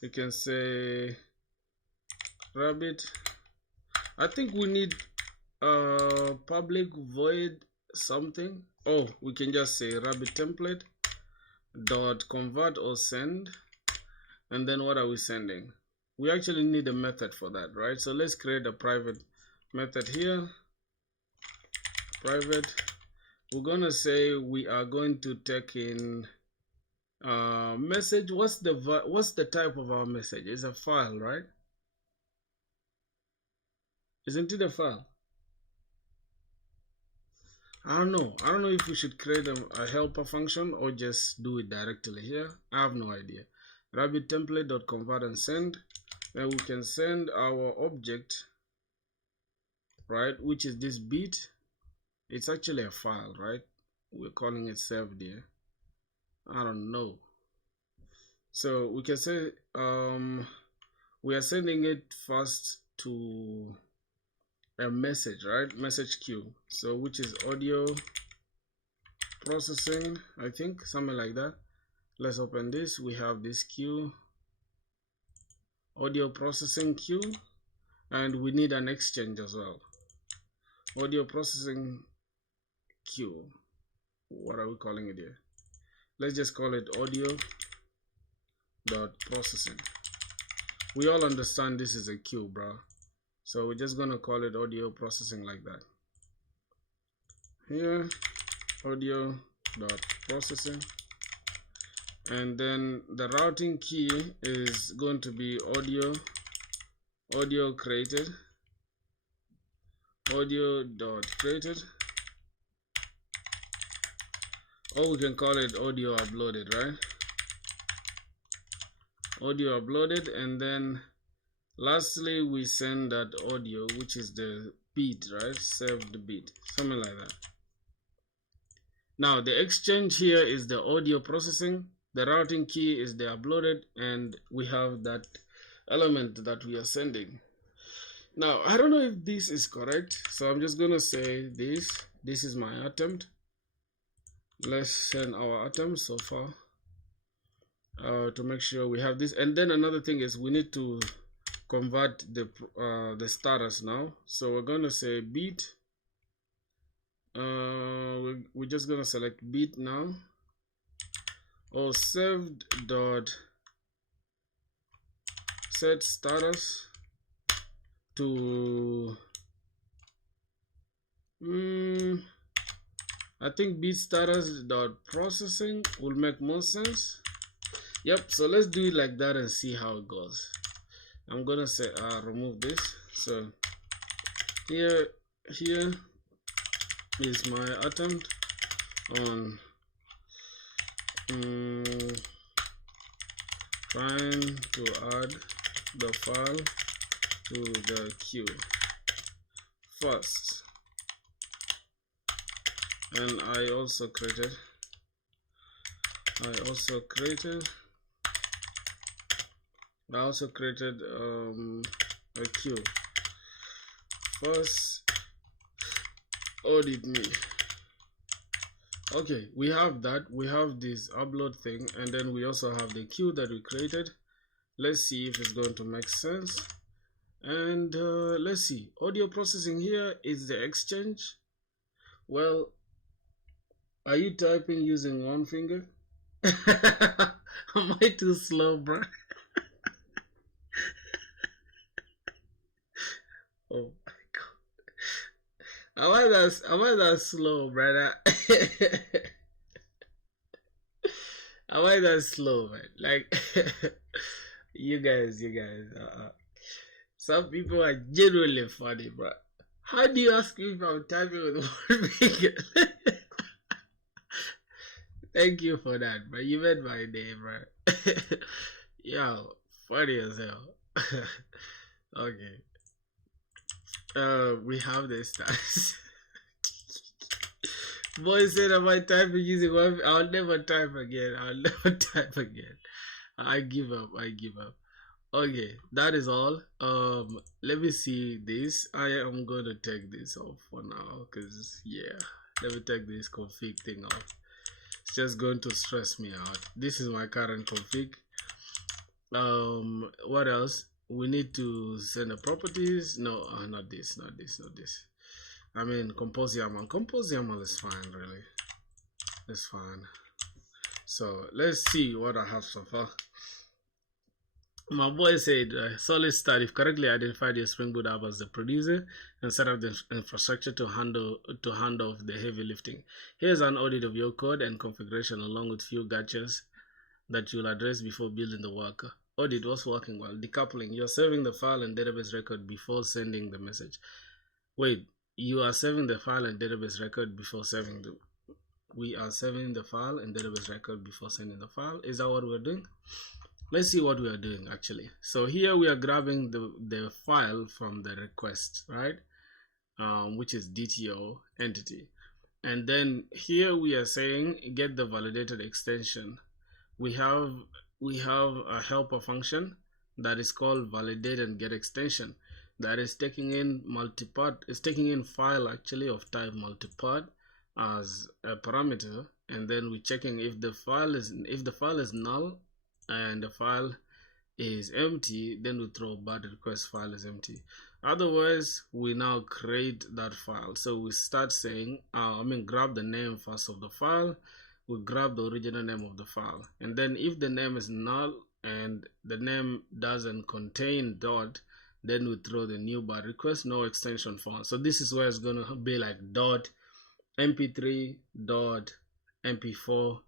We can say Rabbit. I think we need public void something. Oh, we can just say Rabbit template dot convert or send, and then what are we sending? We actually need a method for that, right? So let's create a private method here. Private. We're gonna say we are going to take in message. What's the type of our message? It's a file, right? Isn't it a file? I don't know if we should create a helper function or just do it directly here. I have no idea. Rabbit template.convert and send. Then we can send our object, right, which is this bit. It's actually a file, right? We're calling it saved here. I don't know. So we can say we are sending it first to a message, right? Message queue. So which is audio processing, I think, something like that. Let's open this. We have this queue, audio processing queue, and we need an exchange as well. Audio processing queue. What are we calling it here? Let's just call it audio dot processing. We all understand this is a queue, bro. So we're just gonna call it audio processing like that. Here, audio dot processing, and then the routing key is going to be audio created, audio dot created, or we can call it audio uploaded, right? Audio uploaded, and then lastly we send that audio, which is the bit, right? Saved bit, something like that. Now the exchange here is the audio processing, the routing key is the uploaded, and we have that element that we are sending. Now I don't know if this is correct, so I'm just gonna say this is my attempt. Let's send our attempt so far to make sure we have this. And then another thing is we need to convert the status now. So we're going to say bit we're just gonna select bit now, or saved dot set status to I think bit status dot processing will make more sense. Yep, so let's do it like that and see how it goes. I'm gonna say remove this. So here is my attempt on trying to add the file to the queue first, and I also created a queue. First audit me. Okay, we have that. We have this upload thing, and then we also have the queue that we created. Let's see if it's going to make sense. And let's see, audio processing here is the exchange. Well, are you typing using one finger? Am I too slow, bro? Oh my god, am I that slow, brother? Am I that slow, man? Like you guys some people are genuinely funny, bro. How do you ask me if I'm typing with one finger? Thank you for that, bro. You made my day, bro. Yo, funny as hell. Okay. We have the stars. Boy said, am I typing using one? I'll never type again. I give up. Okay, that is all. Let me see this. I am going to take this off for now, because yeah, let me take this config thing off. It's just going to stress me out. This is my current config. What else? We need to send the properties. No, not this. I mean, compose YAML. Compose YAML is fine, really. It's fine. So let's see what I have so far. My boy said, solid start. If correctly identified your Spring Boot app as the producer and set up the infrastructure to hand off the heavy lifting. Here's an audit of your code and configuration along with few gotchas that you'll address before building the worker. Audit was working well. Decoupling. You're saving the file and database record before sending the message. Wait, you are saving the file and database record before saving the... We are saving the file and database record before sending the file. Is that what we're doing? Let's see what we are doing actually. So here we are grabbing the file from the request, right? Which is DTO entity. And then here we are saying get the validated extension. We have a helper function that is called validate and get extension that is taking in multipart. It's taking in file actually of type multipart as a parameter, and then we're checking if the file is null and the file is empty, then we throw bad request file is empty. Otherwise, we now create that file. So we start saying, grab the name first of the file. We grab the original name of the file, and then if the name is null and the name doesn't contain dot, then we throw the new bad request, no extension found. So this is where it's gonna be like dot mp3 dot mp4.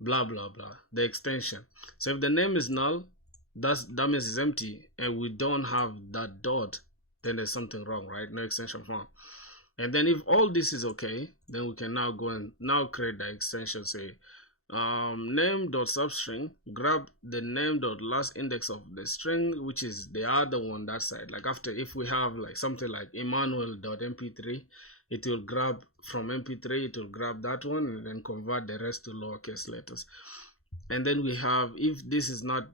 Blah blah blah, the extension. So if the name is null, that means it's empty, and we don't have that dot, then there's something wrong, right? No extension found. And then if all this is okay, then we can now go and now create the extension. Say name.substring, grab the name.last index of the string, which is the other one that side. Like after, if we have like something like Emmanuel.mp3, it will grab from mp3, it will grab that one and then convert the rest to lowercase letters. And then we have, if this is not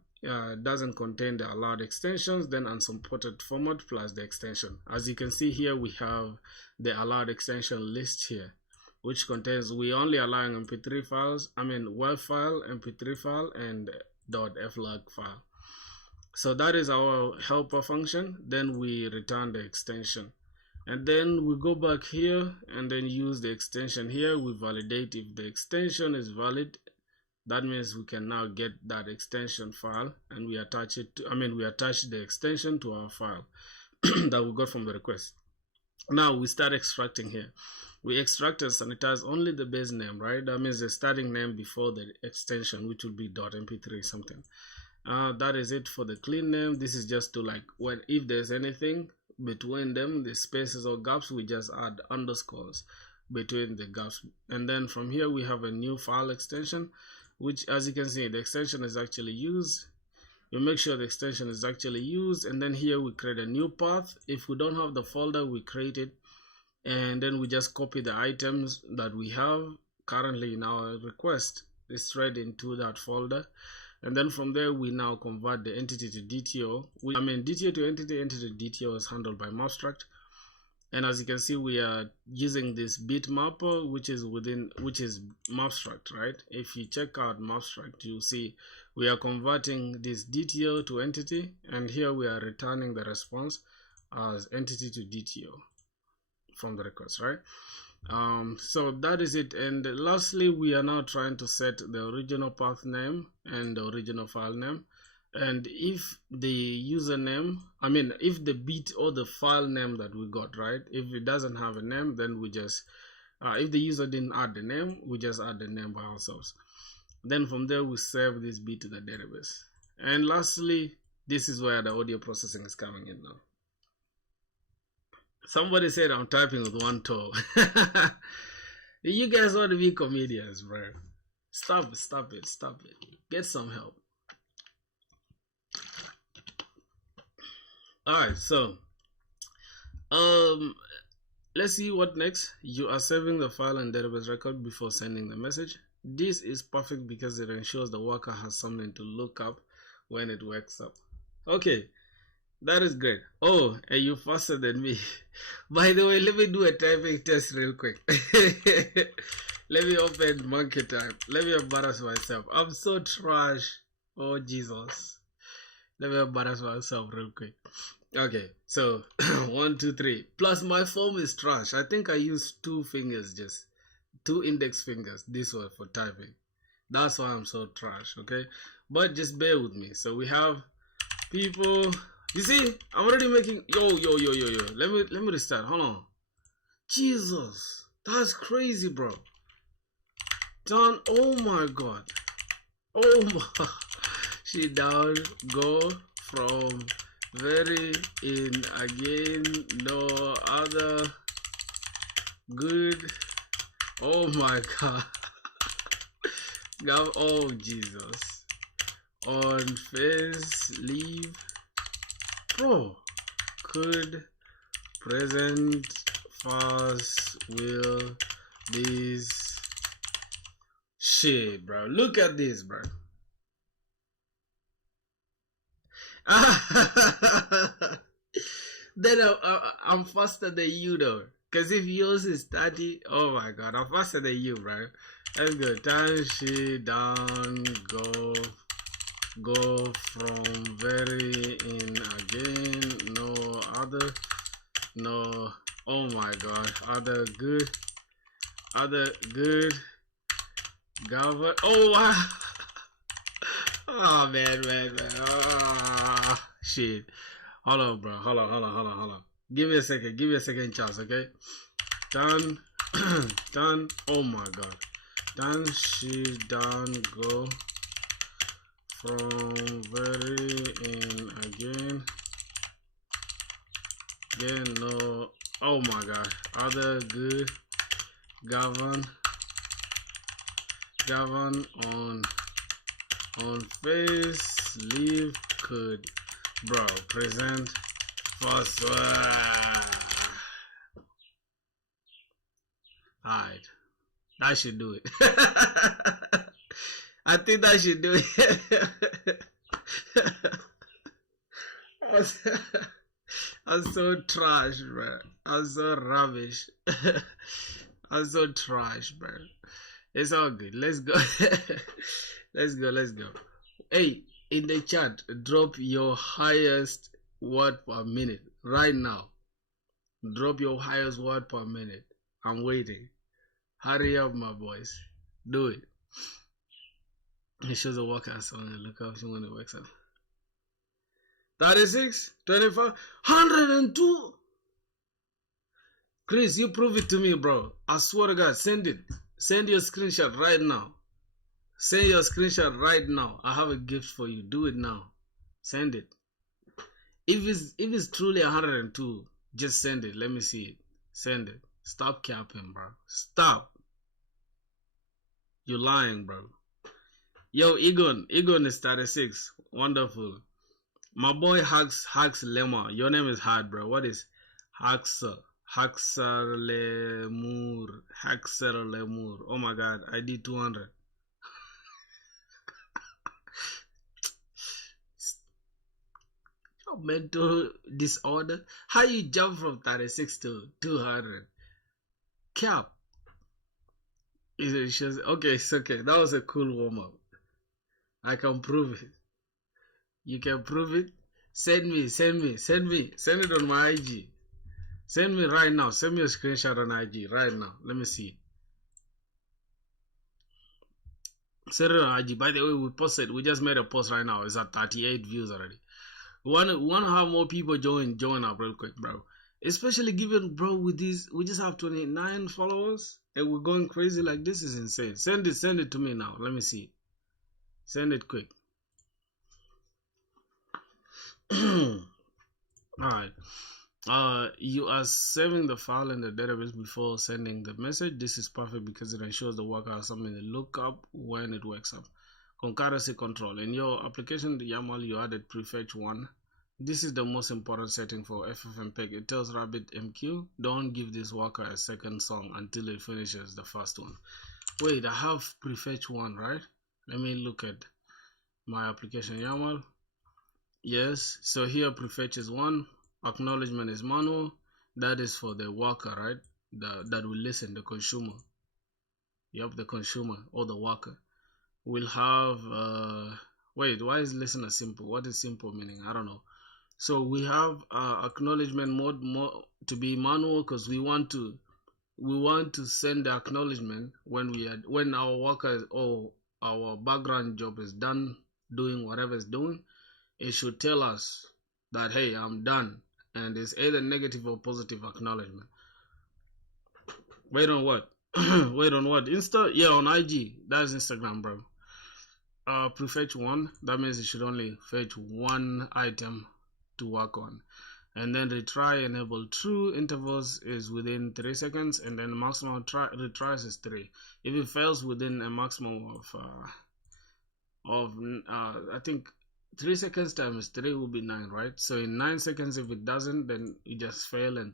doesn't contain the allowed extensions, then unsupported format plus the extension. As you can see here, we have the allowed extension list here, which contains, we only allowing mp3 files, WAV file, mp3 file, and .flog file. So that is our helper function. Then we return the extension. And then we go back here and then use the extension here. We validate if the extension is valid. That means we can now get that extension file and we attach it to, we attach the extension to our file that we got from the request. Now we start extracting here. We extract and sanitize only the base name, right? That means the starting name before the extension, which will be .mp3 something. That is it for the clean name. This is just to like when if there's anything between them, the spaces or gaps, we just add underscores between the gaps. And then from here we have a new file extension, which as you can see, the extension is actually used. You make sure the extension is actually used, and then here we create a new path. If we don't have the folder, we create it, and then we just copy the items that we have currently in our request straight into that folder. And then from there we now convert the entity to DTO. DTO to entity, entity to DTO is handled by Mapstruct. And as you can see, we are using this bitmapper, which is Mapstruct, right? If you check out Mapstruct, you'll see we are converting this DTO to entity, and here we are returning the response as entity to DTO from the request, right? So that is it. And lastly, we are now trying to set the original path name and the original file name. And if the username, if the bit or the file name that we got, right, if it doesn't have a name, then we just if the user didn't add the name, we just add the name by ourselves. Then from there we save this bit to the database. And lastly, this is where the audio processing is coming in now. Somebody said I'm typing with one toe. You guys want to be comedians, bro. Stop it. Get some help. Alright, so let's see what next. You are saving the file and database record before sending the message. This is perfect because it ensures the worker has something to look up when it wakes up. Okay, that is great. Oh, and you faster than me. By the way, let me do a typing test real quick. Let me open Monkey Time. Let me embarrass myself. I'm so trash. Oh, Jesus. Let me embarrass myself real quick. Okay, so 1, 2, 3. Plus my form is trash. I think I used 2 fingers, just 2 index fingers. This one for typing. That's why I'm so trash. Okay, but just bear with me. So we have people. You see, I'm already making yo. Let me restart. Hold on. Jesus, that's crazy, bro. Done. Oh my God. Oh my. She down. Go from very in again. No other. Good. Oh my God. Oh Jesus. On face leave. Bro, could present fast will this shit, bro. Look at this, bro. Then I'm faster than you though, cause if yours is 30, oh my God, I'm faster than you, bro. Let's go. Time she down go from very in again. No other. No. Oh my God. Other good. Govern. Oh wow. Oh man. Oh shit. Hold on, bro. Hold on. Give me a second chance, okay? Done. Done. Oh my God. Done. She done go from very in again. No. Oh my God. Other good. Govern on face leave could. Bro, present first. Alright. That should do it. I think that should do it. I'm so trash, bro. I'm so rubbish. I'm so trash, bro. It's all good. Let's go. Let's go. Hey, in the chat, drop your highest word per minute right now. Drop your highest word per minute. I'm waiting. Hurry up, my boys. Do it. It shows a workout song and look how she when it wakes up. 36, 25, 102. Chris, you prove it to me, bro. I swear to God, send it. Send your screenshot right now. Send your screenshot right now. I have a gift for you. Do it now. Send it. If it's truly 102, just send it. Let me see it. Send it. Stop capping, bro. Stop. You're lying, bro. Yo, Egon is 36. Wonderful. My boy Hax Lemur. Your name is hard, bro. What is Haxer Lemur? Oh my God, I did 200. Mental disorder. How you jump from 36 to 200? Cap. Okay, it's okay. That was a cool warm up. I can prove it. You can prove it. Send it on my IG. Send me right now. Send me a screenshot on IG right now. Let me see. Send it on IG. By the way, we posted. We just made a post right now. It's at 38 views already. We want to have more people join up real quick, bro. Especially given, bro, with these, we just have 29 followers and we're going crazy like this is insane. Send it to me now. Let me see. Send it quick. Alright. You are saving the file in the database before sending the message. This is perfect because it ensures the worker has something to look up when it wakes up. Concurrency control. In your application, the YAML, you added prefetch 1. This is the most important setting for FFmpeg. It tells Rabbit MQ, don't give this worker a second song until it finishes the first one. Wait, I have prefetch 1, right? Let me look at my application YAML. Yes, so here prefetch is 1. Acknowledgement is manual. That is for the worker, right? That will listen, the consumer. Yep, the consumer or the worker. We'll have wait, why is listener simple? What is simple meaning? I don't know. So we have acknowledgement mode to be manual because we want to send the acknowledgement when our worker or our background job is done doing whatever it's doing. It should tell us that hey, I'm done, and it's either negative or positive acknowledgement. Wait on what? Wait on what? Insta? Yeah, on IG. That's Instagram, bro. Prefetch 1. That means it should only fetch 1 item to work on. And then retry enable true intervals is within 3 seconds, and then maximum retries is 3. If it fails within a maximum of I think 3 seconds times 3 will be 9, right? So in 9 seconds, if it doesn't, then you just fail and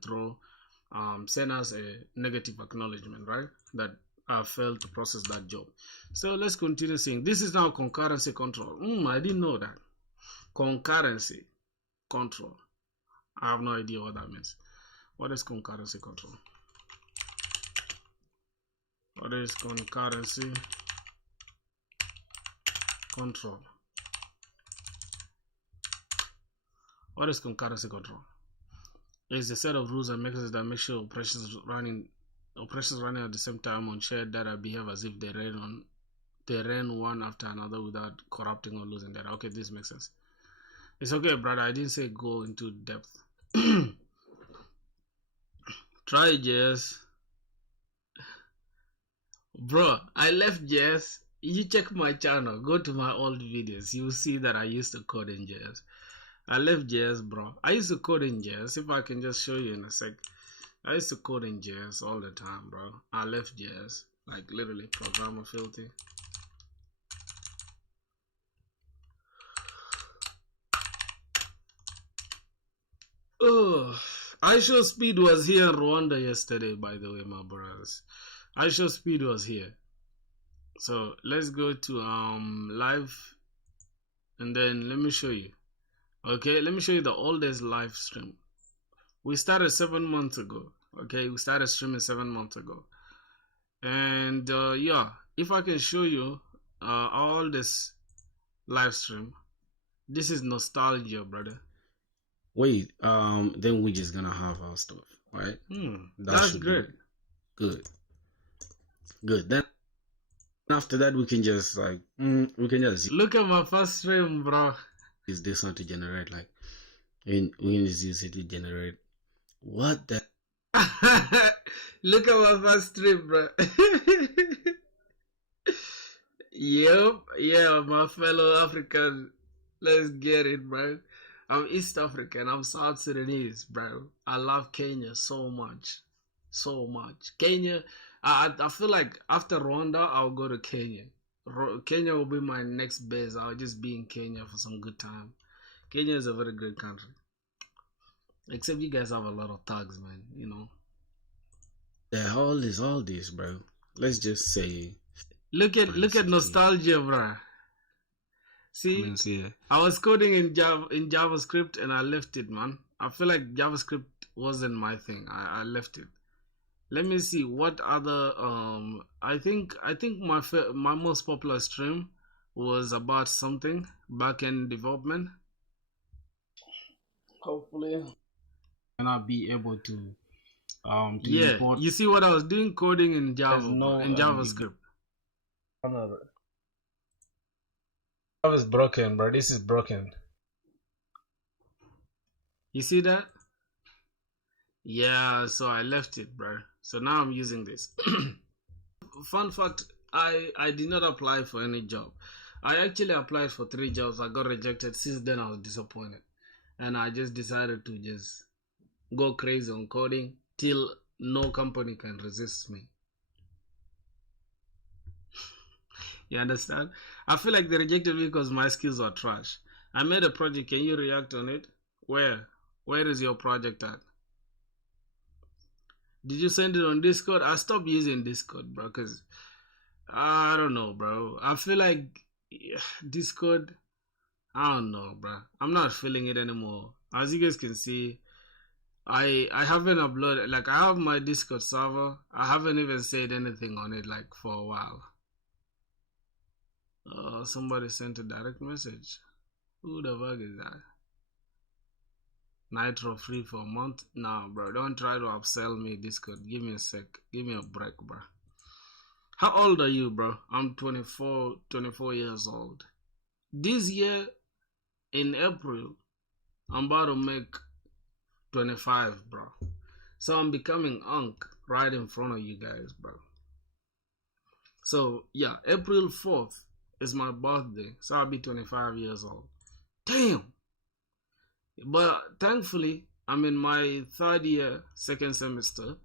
send us a negative acknowledgement, right? That I failed to process that job. So let's continue seeing. This is now concurrency control. I didn't know that. Concurrency control. I have no idea what that means. What is concurrency control? What is concurrency control? What is concurrency control? It's a set of rules and mechanisms that make sure operations running at the same time on shared data behave as if they ran one after another without corrupting or losing data. Okay, this makes sense. It's okay, brother. I didn't say go into depth. Try JS. Bro, I left JS. You check my channel. Go to my old videos. You will see that I used to code in JS. I left JS, bro. I used to code in JS. If I can just show you in a sec. I used to code in JS all the time, bro. I left JS. Like literally, programmer filthy. Oh, iShow Speed was here in Rwanda yesterday, by the way, my brothers. iShow Speed was here. So let's go to live, and then let me show you. Okay, let me show you the oldest live stream. We started 7 months ago. Okay, we started streaming 7 months ago, and yeah, if I can show you all this live stream, this is nostalgia, brother. Wait, then we're just gonna have our stuff. right? That's should great. be good. Then after that, we can just we can just Look at my first stream, bro. use this one to generate we can just use it to generate what the. Look at my first stream, bro. Yep, yeah, my fellow African. Let's get it, bro. I'm East African. I'm South Sudanese, bro. I love Kenya so much. So much. Kenya, I feel like after Rwanda, I'll go to Kenya. Kenya will be my next base. I'll just be in Kenya for some good time. Kenya is a very great country. Except you guys have a lot of thugs, man, you know. Yeah, all this, bro. Let's just say. Look at nostalgia, bro. See, I was coding in JavaScript and I left it, man. I feel like JavaScript wasn't my thing. I left it. Let me see what other I think my most popular stream was about something backend development. Hopefully, and I'll be able to yeah. Import. You see what I was doing, coding in Java in JavaScript. That was broken, bro. This is broken. You see that? Yeah, so I left it, bro. So now I'm using this. Fun fact, I did not apply for any job. I actually applied for 3 jobs. I got rejected. Since then, I was disappointed. And I just decided to just go crazy on coding till no company can resist me. You understand? I feel like they rejected me because my skills are trash. I made a project. Can you react on it? Where is your project at? Did you send it on Discord? I stopped using Discord, bro, because I don't know, bro. I feel like Discord, I don't know, bro. I'm not feeling it anymore. As you guys can see, I haven't uploaded, like I have my Discord server. I haven't even said anything on it like for a while. Somebody sent a direct message. Who the fuck is that? Nitro free for a month? Nah, bro. Don't try to upsell me Discord. Give me a sec. Give me a break, bro. How old are you, bro? I'm 24 years old. This year, in April, I'm about to make 25, bro. So I'm becoming unk right in front of you guys, bro. So, yeah, April 4th is my birthday. So I'll be 25 years old. Damn! But thankfully, I'm in my 3rd year, 2nd semester.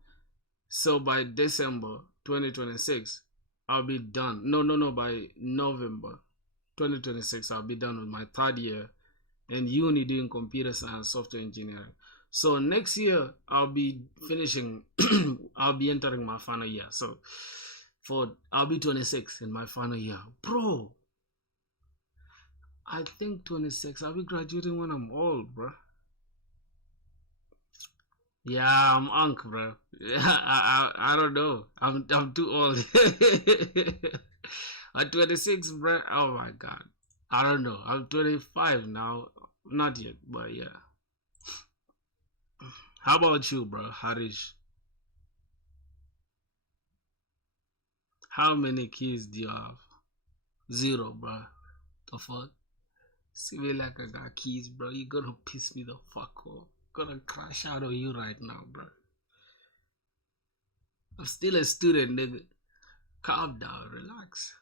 So by December 2026, I'll be done. No, by November 2026, I'll be done with my 3rd year in uni doing computer science, software engineering. So next year, I'll be finishing, I'll be entering my final year. So I'll be 26 in my final year. Bro, I think 26. I'll be graduating when I'm old, bro. Yeah, I'm unk, bro. Yeah, I don't know. I'm too old. At 26, bro. Oh my god. I don't know. I'm 25 now. Not yet, but yeah. How about you, bro, Harish? How many keys do you have? 0, bro. The fuck? See me like I got keys, bro. You gonna piss me the fuck off. Gonna crash out on you right now, bro. I'm still a student, nigga. Calm down, relax.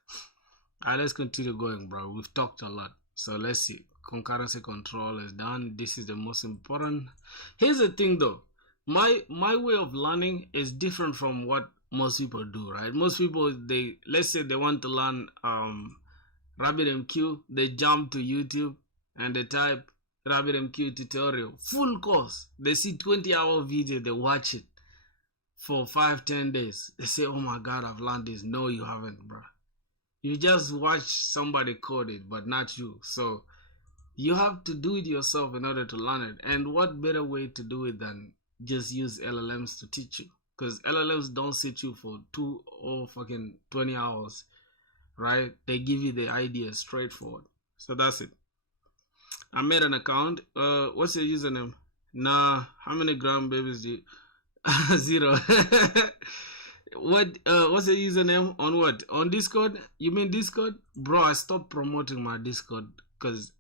Alright, let's continue going, bro. We've talked a lot. So let's see. Concurrency control is done. This is the most important. Here's the thing though. My way of learning is different from what most people do, right? Most people, let's say they want to learn Rabbit MQ, they jump to YouTube and they type Rabbit MQ tutorial, full course. They see 20-hour video, they watch it for 5-10 days. They say, oh my god, I've learned this. No, you haven't, bro. You just watch somebody code it, but not you. So you have to do it yourself in order to learn it. And what better way to do it than just use LLMs to teach you? Because LLMs don't sit you for 2 or fucking 20 hours, right? They give you the idea straightforward. So that's it. I made an account. What's your username? Nah, how many gram babies do you... Zero. What's the username on what? On Discord? You mean Discord? Bro, I stopped promoting my Discord because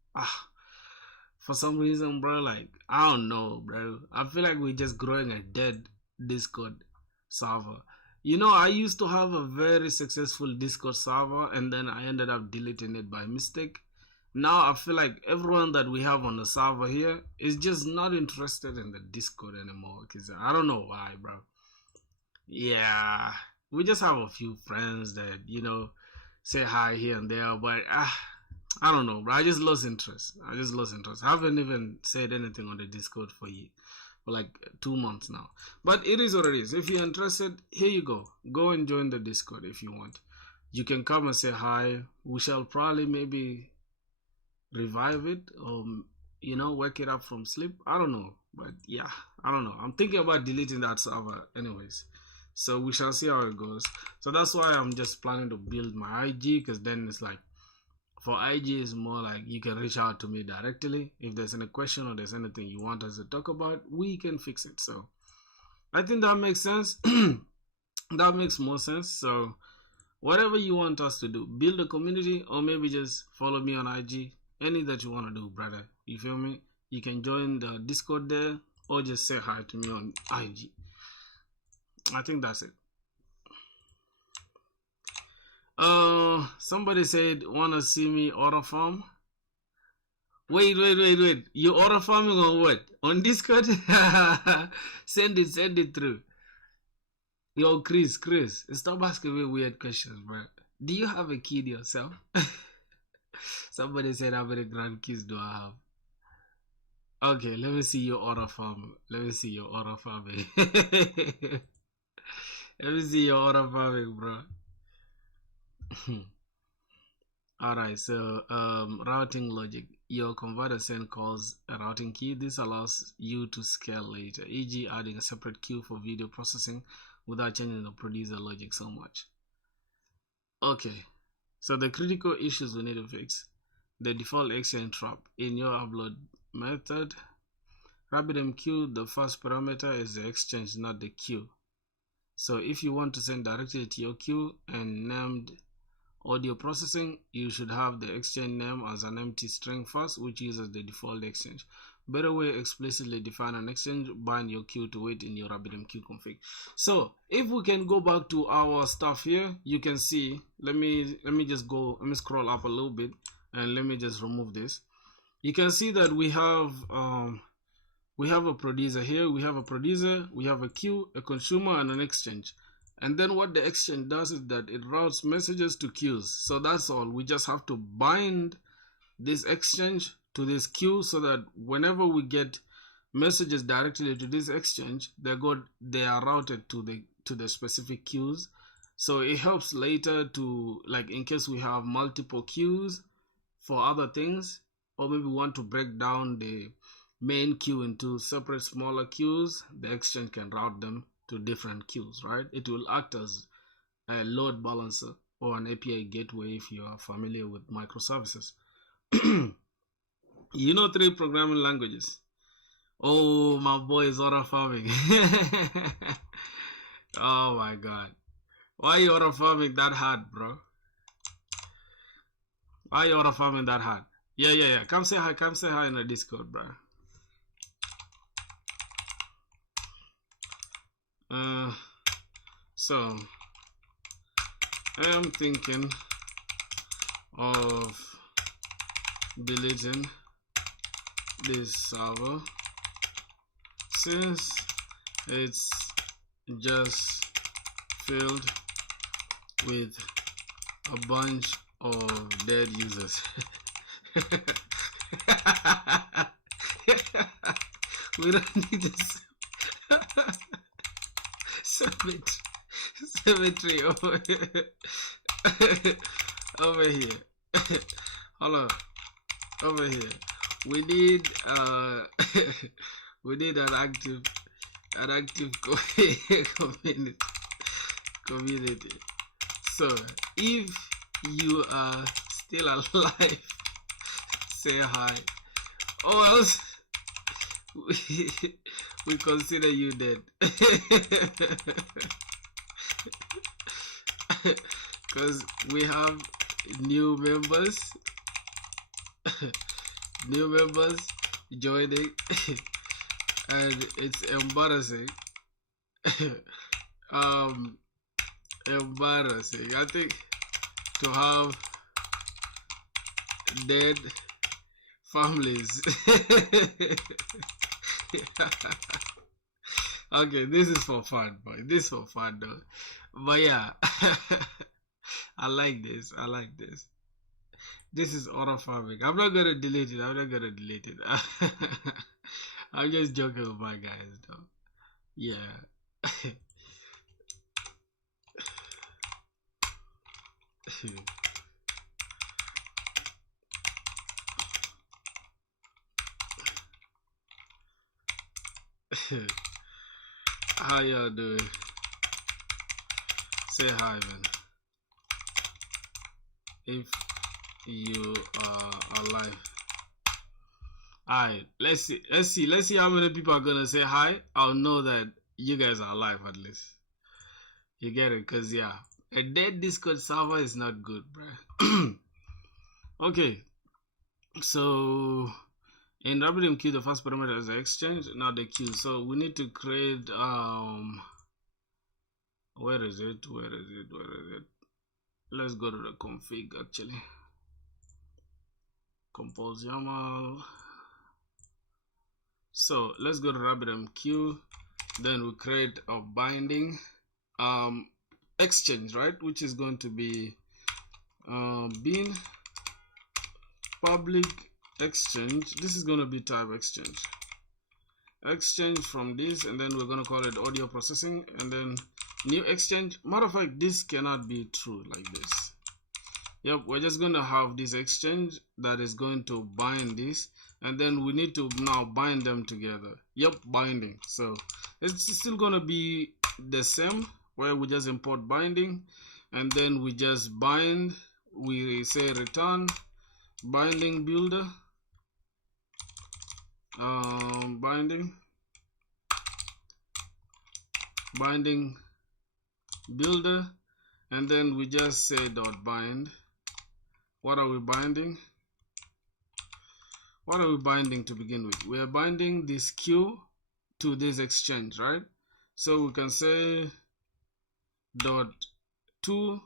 for some reason, bro, like I don't know, bro. I feel like we're just growing a dead Discord server. You know, I used to have a very successful Discord server and then I ended up deleting it by mistake. Now I feel like everyone that we have on the server here is just not interested in the Discord anymore. Because I don't know why, bro. Yeah, we just have a few friends that, you know, say hi here and there, but I don't know, bro. I just lost interest. I haven't even said anything on the Discord for like 2 months now. But it is what it is. If you're interested, here you go. Go and join the Discord if you want. You can come and say hi. We shall probably maybe revive it or, you know, wake it up from sleep. I don't know. But yeah, I don't know. I'm thinking about deleting that server anyways. So we shall see how it goes. So that's why I'm just planning to build my IG, because then it's like, for IG is more like you can reach out to me directly. If there's any question or there's anything you want us to talk about, we can fix it. So I think that makes sense. That makes more sense. So whatever you want us to do, build a community or maybe just follow me on IG. Any that you want to do, brother. You feel me? You can join the Discord there or just say hi to me on IG. I think that's it. Somebody said, wanna see me auto farm? Wait. You auto farming on what? On Discord? Send it through. Yo, Chris, stop asking me weird questions, bro. Do you have a kid yourself? Somebody said, how many grandkids do I have? Okay, let me see your auto farm. Let me see your auto farming. Let me see your auto farming, bro. Alright, so routing logic. Your converter send calls a routing key. This allows you to scale later, e.g. adding a separate queue for video processing without changing the producer logic so much. Okay, so the critical issues we need to fix. The default exchange trap in your upload method. Rabbit MQ, the first parameter is the exchange, not the queue. So if you want to send directly to your queue and named audio processing, you should have the exchange name as an empty string first, which uses the default exchange. Better way, explicitly define an exchange, bind your queue to it in your Rabbit MQ config. So if we can go back to our stuff here, you can see, let me scroll up a little bit and let me just remove this. You can see that we have a producer here, we have a queue, a consumer, and an exchange. And then what the exchange does is that it routes messages to queues. So that's all. We just have to bind this exchange to this queue so that whenever we get messages directly to this exchange, they are routed to the specific queues. So it helps later to, like, in case we have multiple queues for other things, or maybe want to break down the main queue into separate smaller queues, the exchange can route them to different queues, right? It will act as a load balancer or an API gateway if you are familiar with microservices. You know 3 programming languages. Oh, my boy is auto farming. Oh my god. Why are you auto farming that hard, bro? Why are you auto farming that hard? Yeah. Come say hi in the Discord, bro. So I am thinking of deleting this server since it's just filled with a bunch of dead users. We don't need this. Cemetery over here. Over here. Hold on. Over here. We need we need an active community. So if you are still alive, say hi. Or else we consider you dead. Because we have new members joining and it's embarrassing. Embarrassing, I think, to have dead families. Okay, this is for fun, boy. This is for fun, though. But yeah, I like this. I like this. This is auto farming. I'm not gonna delete it. I'm not gonna delete it. I'm just joking with my guys, though. Yeah. How y'all doing? Say hi, man. If you are alive. Alright, let's see how many people are gonna say hi. I'll know that you guys are alive at least. You get it? Cause yeah, a dead Discord server is not good, bruh. Okay, so in Rabbit MQ, the first parameter is the exchange, not the queue. So we need to create where is it? Let's go to the config actually. Compose YAML. So let's go to Rabbit MQ. Then we create a binding exchange, right? Which is going to be bin public exchange. This is going to be type exchange from this, and then we're going to call it audio processing, and then new exchange. Matter of fact, this cannot be true like this. Yep, we're just going to have this exchange that is going to bind this, and then we need to now bind them together. Yep, binding. So it's still going to be the same, where we just import binding, and then we just bind. We say return binding builder, binding builder, and then we just say dot bind. What are we binding? What are we binding to begin with? We are binding this queue to this exchange, right? So we can say dot to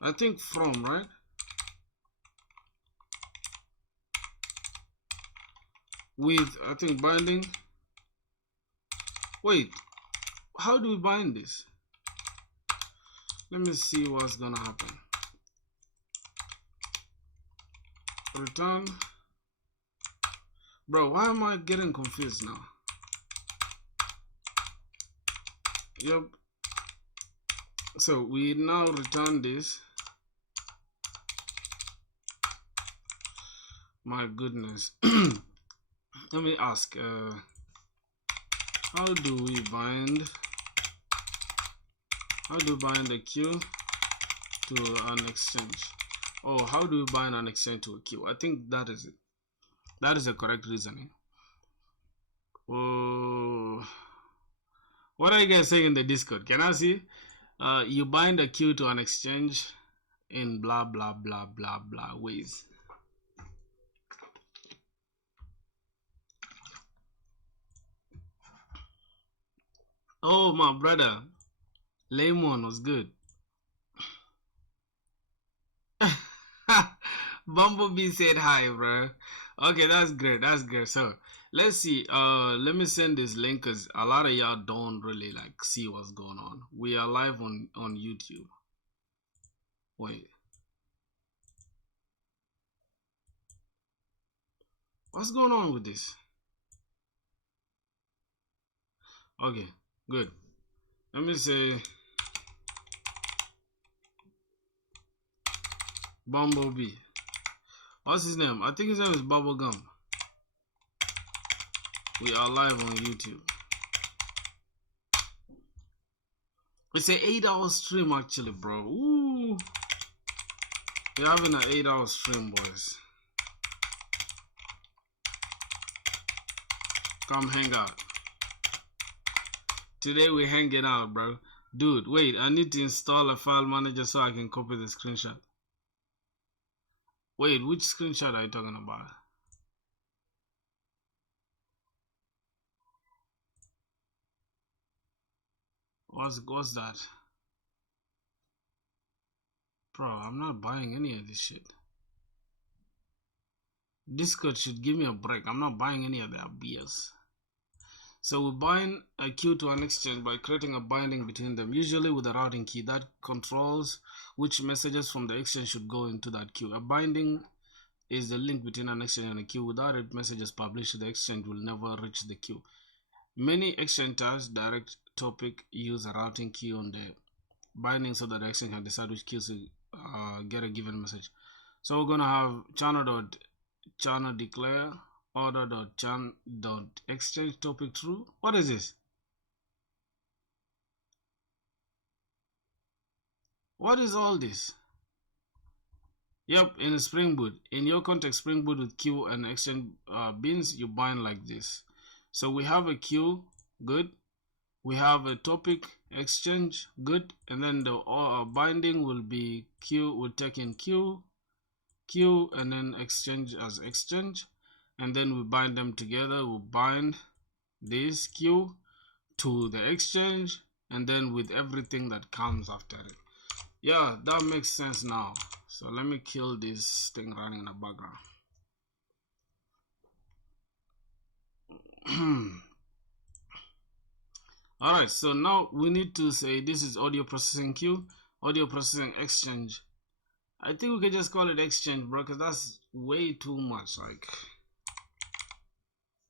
I think from, right? With, I think, binding. Wait, how do we bind this? Let me see what's gonna happen. Return. Bro, why am I getting confused now? Yep. So we now return this. My goodness. Let me ask, how do we bind a queue to an exchange? Oh, how do we bind an exchange to a queue? I think that is it. That is the correct reasoning. Oh, what are you guys saying in the Discord? Can I see? You bind a queue to an exchange in blah blah blah blah blah ways. Oh, my brother, Lemon was good. Bumblebee said hi, bro. Okay, that's great. That's great. So let's see. Let me send this link because a lot of y'all don't really like see what's going on. We are live on YouTube. Wait, what's going on with this? Okay, good. Let me say Bumblebee. What's his name? I think his name is Bubblegum. We are live on YouTube. It's an 8-hour stream actually, bro. Ooh. We're having an 8-hour stream, boys. Come hang out. Today we're hanging out, bro. Dude, wait, I need to install a file manager so I can copy the screenshot. Wait, which screenshot are you talking about? What's that? Bro, I'm not buying any of this shit. Discord should give me a break. I'm not buying any of their BS. So we bind a queue to an exchange by creating a binding between them, usually with a routing key that controls which messages from the exchange should go into that queue. A binding is the link between an exchange and a queue. Without it, messages published to the exchange will never reach the queue. Many exchanges direct topic use a routing key on the binding so that the exchange can decide which queues to get a given message. So we're gonna have channel declare order.exchange topic true. What is this? What is all this? Yep, in Spring Boot. In your context, Spring Boot with queue and exchange bins, you bind like this. So we have a queue, good. We have a topic exchange, good. And then the binding will be queue, will take in queue, and then exchange as exchange. And then we bind them together. We bind this queue to the exchange, and then with everything that comes after it. Yeah, that makes sense now. So let me kill this thing running in the background. Alright, so now we need to say this is audio processing queue, audio processing exchange. I think we can just call it exchange, bro, because that's way too much. Like,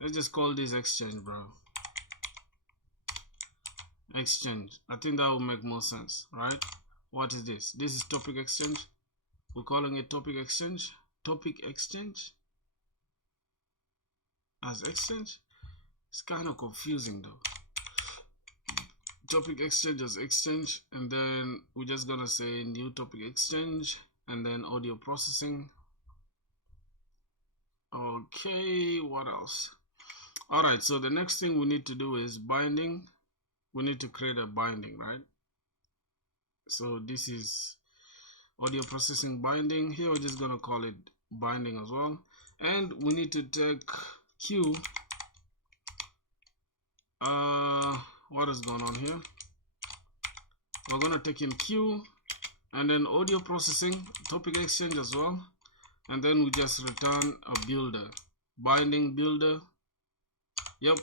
let's just call this exchange, bro. Exchange. I think that will make more sense, right? What is this? This is topic exchange. We're calling it topic exchange. Topic exchange as exchange. It's kind of confusing though. Topic exchange as exchange, and then we're just gonna say new topic exchange, and then audio processing. Okay, what else? All right, so the next thing we need to do is binding. We need to create a binding, right? So this is audio processing binding. Here we're just gonna call it binding as well, and we need to take queue. What is going on here? We're gonna take in queue, and then audio processing, topic exchange as well, and then we just return a builder, binding builder. Yep.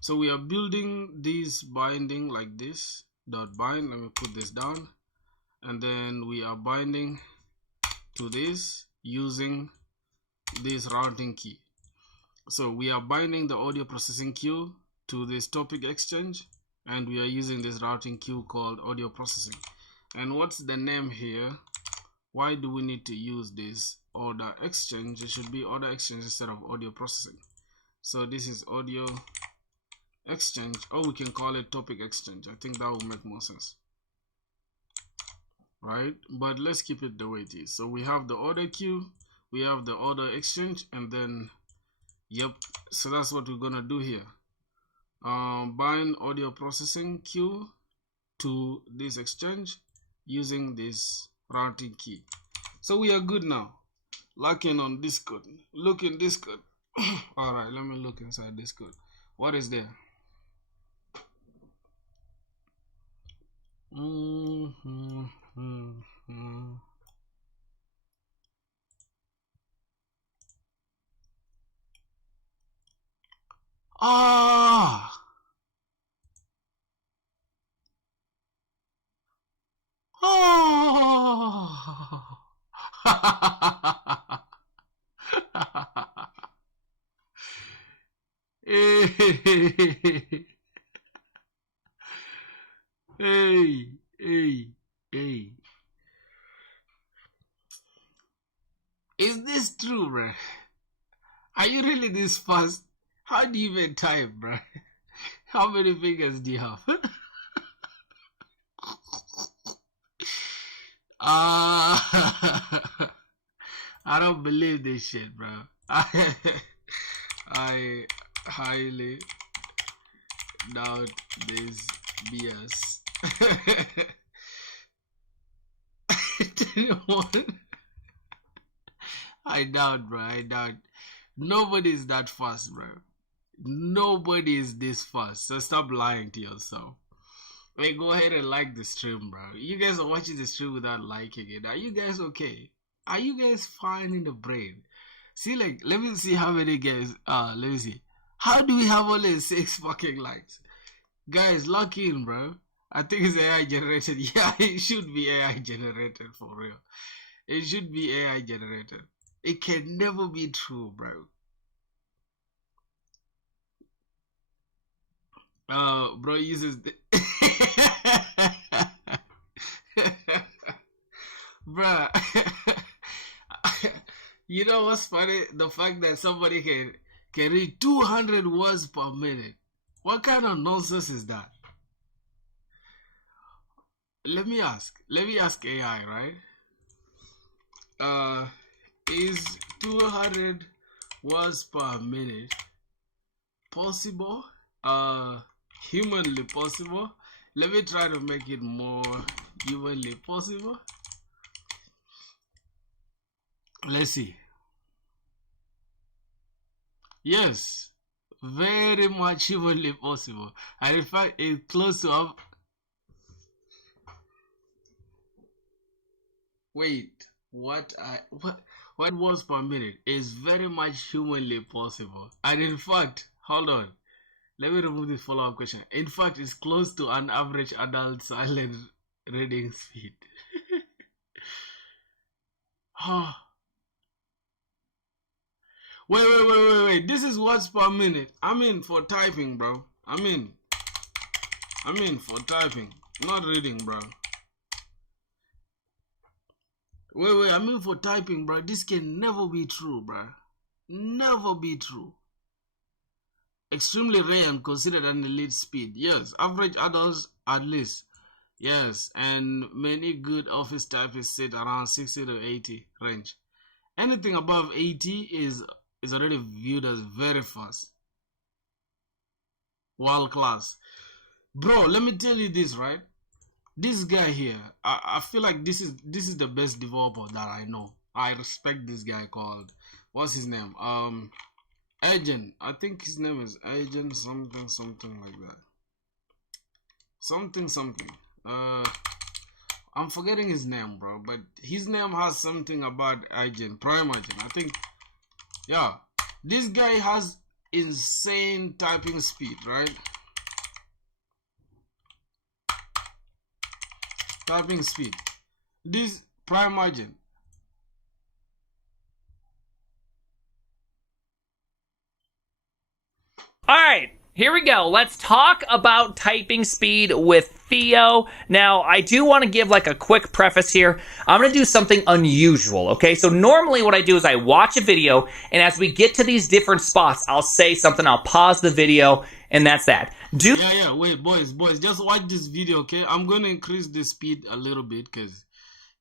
So we are building this binding like this, dot bind. Let me put this down, and then we are binding to this using this routing key. So we are binding the audio processing queue to this topic exchange, and we are using this routing queue called audio processing. And what's the name here? Why do we need to use this order exchange? It should be order exchange instead of audio processing. So this is audio exchange, or we can call it topic exchange. I think that will make more sense, right? But let's keep it the way it is. So we have the order queue, we have the order exchange, and then yep, so that's what we're gonna do here. Bind audio processing queue to this exchange using this routing key. So we are good now. Locking on Discord. Look in Discord. All right, let me look inside Discord. What is there? Ah! Oh! Hey, hey, hey, hey. Is this true, bro? Are you really this fast? How do you even type, bro? How many fingers do you have? I don't believe this shit, bro. I highly doubt this BS. 21. I doubt, bro. I doubt. Nobody is that fast, bro. Nobody is this fast. So stop lying to yourself. Hey, go ahead and like the stream, bro. You guys are watching the stream without liking it. Are you guys okay? Are you guys fine in the brain? See, like, let me see how many guys. Let me see. How do we have only 6 fucking likes? Guys, lock in, bro. I think it's AI generated. Yeah, it should be AI generated for real. It should be AI generated. It can never be true, bro. Bro uses the bruh. You know what's funny? The fact that somebody can read 200 words per minute. What kind of nonsense is that? Let me ask AI, right? Is 200 words per minute possible? Humanly possible? Let me try to make it more humanly possible. Let's see. Yes, very much humanly possible. And in fact, it's close to wait, what words per minute is very much humanly possible. And in fact, hold on. Let me remove this follow-up question. In fact, it's close to an average adult silent reading speed. Wait. This is words per minute. I mean for typing, bro. I mean for typing, not reading, bro. Wait. I mean for typing, bro. This can never be true, bro. Never be true. Extremely rare and considered an elite speed. Yes, average adults at least. Yes, and many good office typists sit around 60 to 80 range. Anything above 80 is already viewed as very fast. World class. Bro, let me tell you this, right? This guy here, I feel like this is the best developer that I know. I respect this guy called, what's his name? Agent. I think his name is Agent something like that. Something. I'm forgetting his name, bro, but his name has something about Agent, Prime Agent. I think, yeah. This guy has insane typing speed, right? Typing speed. This Prime Agent. All right, here we go. Let's talk about typing speed with Theo. Now, I do want to give like a quick preface here. I'm going to do something unusual, okay? So normally what I do is I watch a video, and as we get to these different spots, I'll say something, I'll pause the video, and that's that. Yeah, wait, boys, just watch this video, okay? I'm going to increase the speed a little bit because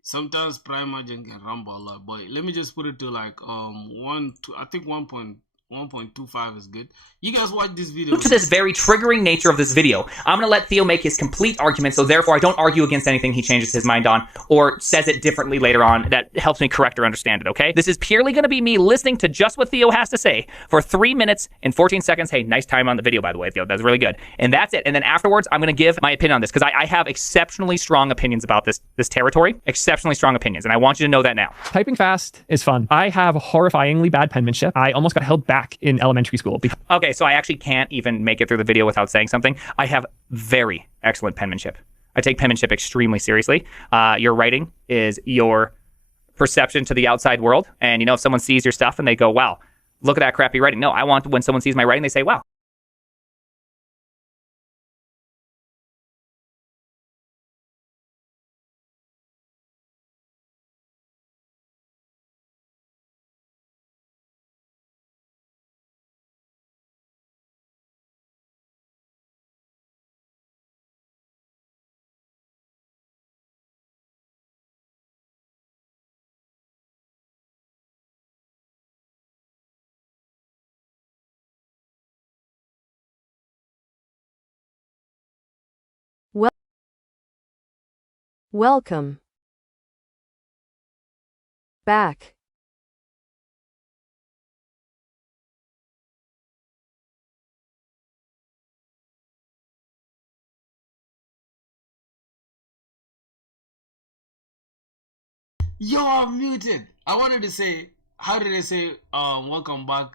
sometimes Prime Agent can rumble a lot. But let me just put it to like I think 1.25 is good. You guys watch this video. To this very triggering nature of this video, I'm going to let Theo make his complete argument, so therefore I don't argue against anything he changes his mind on or says it differently later on. That helps me correct or understand it, okay? This is purely going to be me listening to just what Theo has to say for 3 minutes and 14 seconds. Hey, nice time on the video, by the way, Theo. That's really good. And that's it. And then afterwards, I'm going to give my opinion on this because I have exceptionally strong opinions about this territory. Exceptionally strong opinions, and I want you to know that now. Typing fast is fun. I have horrifyingly bad penmanship. I almost got held back in elementary school. Okay, so I actually can't even make it through the video without saying something. I have very excellent penmanship. I take penmanship extremely seriously. Your writing is your perception to the outside world. And you know, if someone sees your stuff and they go, wow, look at that crappy writing. No, I want when someone sees my writing, they say, wow, Welcome back. Yo, I'm muted. I wanted to say, how did I say, welcome back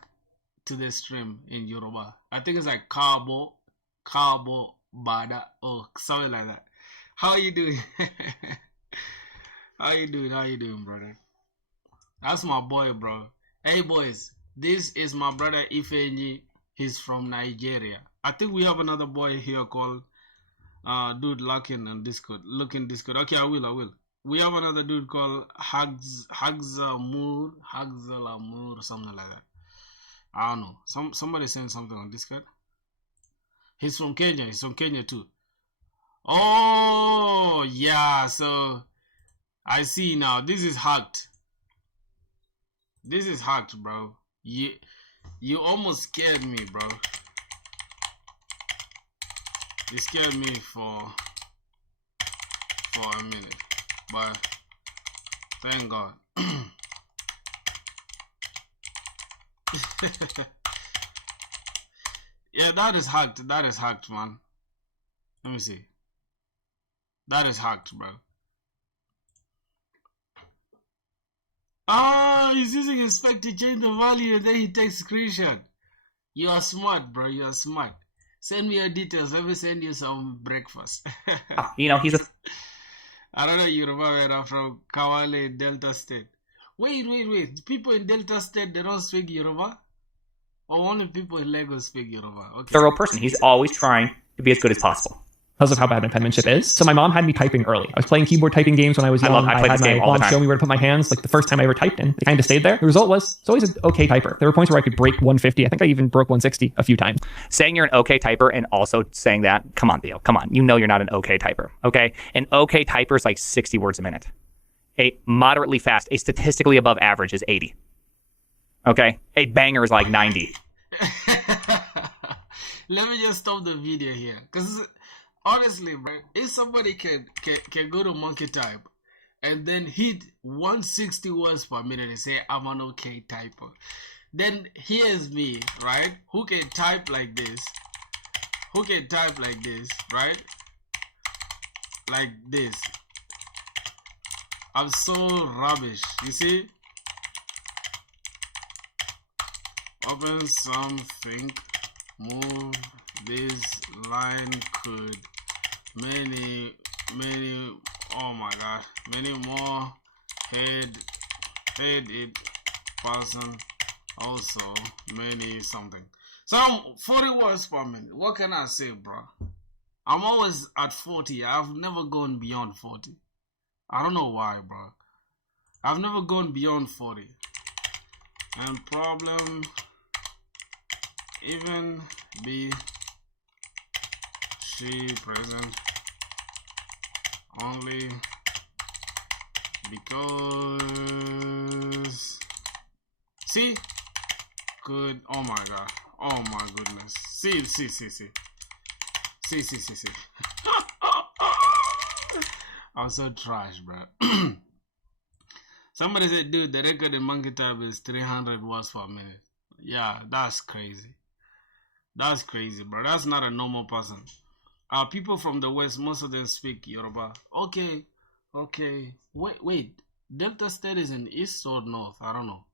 to the stream in Yoruba? I think it's like Kabo, Bada, or something like that. How are you doing? How you doing, brother? That's my boy, bro. Hey, boys, this is my brother Ifeanyi. He's from Nigeria. I think we have another boy here called, dude, looking in Discord. Okay, I will. We have another dude called Hagzamur, or something like that. I don't know. Somebody sent something on Discord. He's from Kenya. He's from Kenya too. Oh yeah. So I see now. This is hacked. This is hacked, bro. You almost scared me, bro. You scared me for a minute. But thank God. Yeah, that is hacked. That is hacked, man. Let me see. That is hacked, bro. Oh, he's using inspect to change the value and then he takes screenshot. You are smart, bro. You are smart. Send me your details. Let me send you some breakfast. You know, he's a... I don't know Yoruba, where I'm from Kawale, Delta State. Wait. People in Delta State, they don't speak Yoruba? Or only people in Lagos speak Yoruba? Okay. thorough person. He's always trying to be as good as possible. Because of how bad my penmanship is. So my mom had me typing early. I was playing keyboard typing games when I was young. I played had this game my all the mom time. show me where to put my hands. Like the first time I ever typed in, it kind of stayed there. The result was, it's always an okay typer. There were points where I could break 150. I think I even broke 160 a few times. Saying you're an okay typer and also saying that, come on, Theo, come on. You know you're not an okay typer, okay? An okay typer is like 60 words a minute. A moderately fast, a statistically above average is 80. Okay? A banger is like 90. Let me just stop the video here. Because honestly, bro, if somebody can go to monkey type and then hit 160 words per minute and say, I'm an okay typer, then here's me, right? Who can type like this? Right? Like this. I'm so rubbish. You see? Open something. Move this line could many, oh my god, many more head it person also many something. So I'm 40 words per minute. What can I say, bro? I'm always at 40. I've never gone beyond 40. I don't know why, bro. I've never gone beyond 40. And problem even be she present only because see good. Oh my god, oh my goodness. See I'm so trash, bro. Somebody said, dude, the record in monkey type is 300 words per minute. Yeah, that's crazy. That's crazy, bro. That's not a normal person. People from the West, most of them speak Yoruba. Okay. Wait. Delta State is in East or North? I don't know.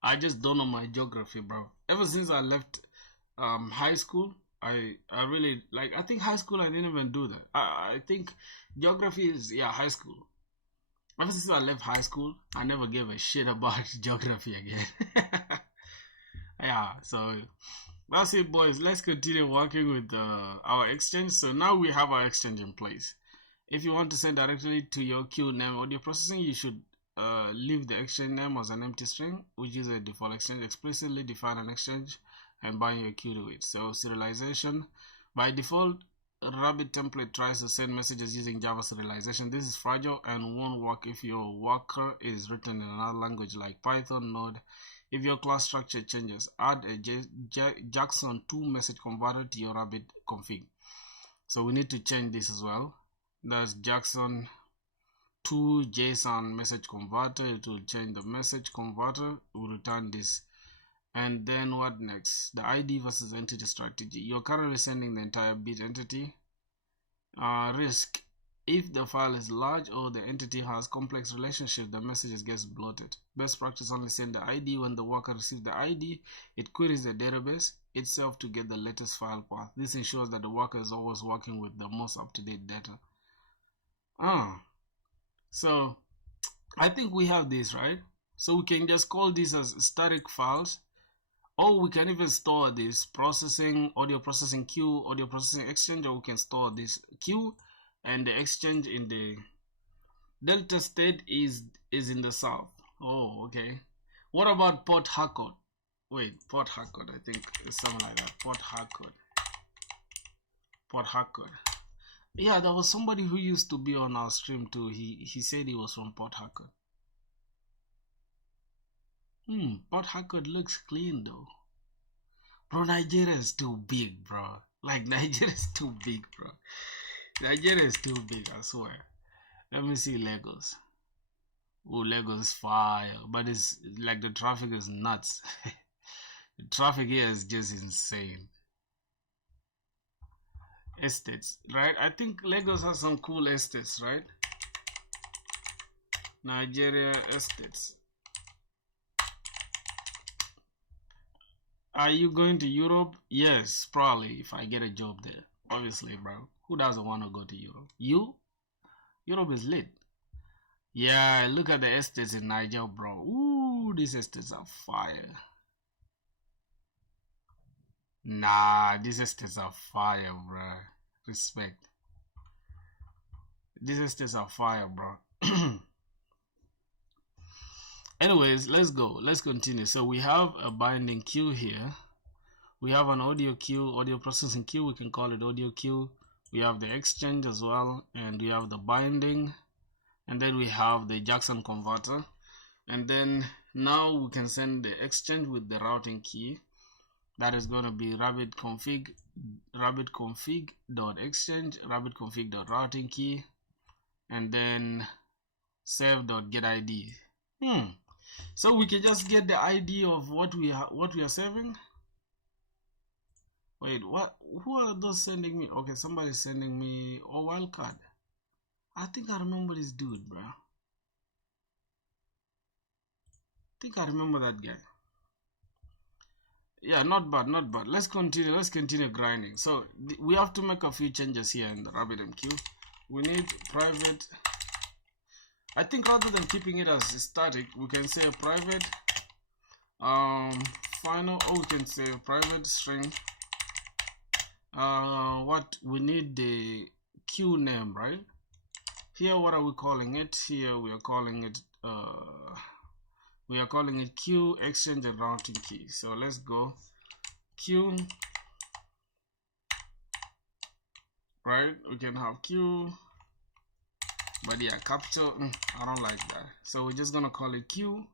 I just don't know my geography, bro. Ever since I left high school, I really, like, I think high school I didn't even do that. I think geography is, high school. Ever since I left high school, I never gave a shit about geography again. Yeah, so that's it, boys. Let's continue working with our exchange. So now we have our exchange in place. If you want to send directly to your queue name audio processing, you should leave the exchange name as an empty string, which is a default exchange. Explicitly define an exchange and bind your queue to it. So serialization, by default, Rabbit template tries to send messages using Java serialization. This is fragile and won't work if your worker is written in another language like Python, Node. If your class structure changes, add a Jackson2 message converter to your Rabbit config. So we need to change this as well. That's Jackson to JSON message converter. It will change the message converter, it will return this. And then what next? The ID versus entity strategy. You're currently sending the entire bit entity. Risk. If the file is large or the entity has complex relationships, the messages gets bloated. Best practice: only send the ID. When the worker receives the ID, it queries the database itself to get the latest file path. This ensures that the worker is always working with the most up-to-date data. So I think we have this, right? So we can just call these as static files, or we can even store this processing, audio processing queue, audio processing exchange, or we can store this queue and the exchange in the delta state is in the south. Oh, okay. What about port hardcode? Wait, port hardcode, I think it's something like that. Port hardcode. Port hardcode. Yeah, there was somebody who used to be on our stream too. He said he was from Port Harcourt. Port Harcourt looks clean though. Bro, Nigeria is too big, bro. Like, Nigeria is too big, bro. Nigeria is too big, I swear. Let me see Lagos. Oh, Lagos is fire, but it's like the traffic is nuts. The traffic here is just insane. Estates, right? I think Lagos has some cool estates, right? Nigeria estates. Are you going to Europe? Yes, probably, if I get a job there. Obviously, bro. Who doesn't want to go to Europe? You? Europe is lit. Yeah, look at the estates in Nigeria, bro. Ooh, these estates are fire. Nah, these estates are fire, bro. Respect. These estates are fire, bro. Anyways, let's go. Let's continue. So we have a binding queue here. We have an audio queue, audio processing queue. We can call it audio queue. We have the exchange as well, and we have the binding, and then we have the Jackson converter. And then now we can send the exchange with the routing key. That is going to be rabbit config.exchange, rabbit config.routing key, and then save.getID. So we can just get the ID of what we are saving. Wait, what? Who are those sending me? Okay, somebody's sending me a wildcard. I think I remember this dude, bro. I think I remember that guy. Yeah, not bad, not bad. Let's continue grinding. So we have to make a few changes here in the Rabbit MQ. We need private. I think rather than keeping it as static, we can say a private final, or we can say private string. What we need the queue name, right? Here, what are we calling it? Here we are calling it queue, exchange, and routing key. So let's go queue, right? We can have queue, but yeah, capital, I don't like that. So we're just gonna call it queue,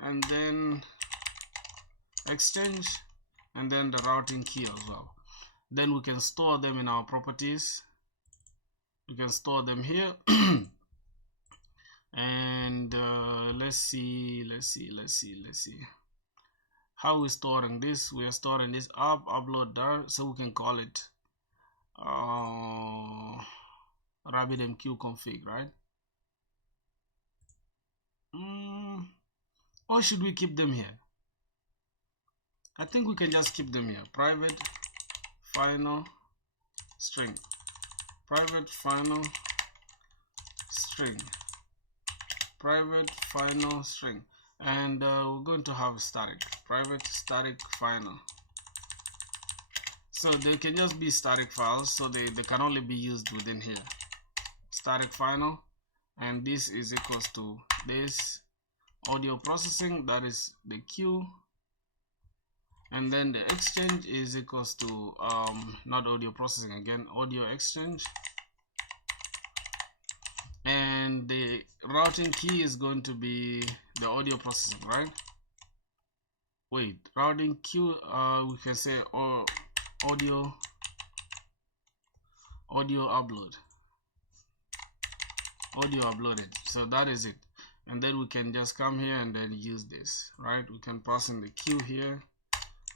and then exchange, and then the routing key as well. Then we can store them in our properties. We can store them here. And let's see how we're storing this. We are storing this upload there, so we can call it Rabbit MQ Ffmpeg, right? Or should we keep them here? I think we can just keep them here. Private final string, private final string, private final string, and we're going to have static, private static final. So they can just be static files, so they can only be used within here. Static final, and this is equals to this audio processing, that is the queue, and then the exchange is equals to not audio processing again, audio exchange, and the routing key is going to be the audio processing, right? Wait, routing queue, we can say audio upload. audio uploaded. So that is it. And then we can just come here and then use this, right? We can pass in the Q here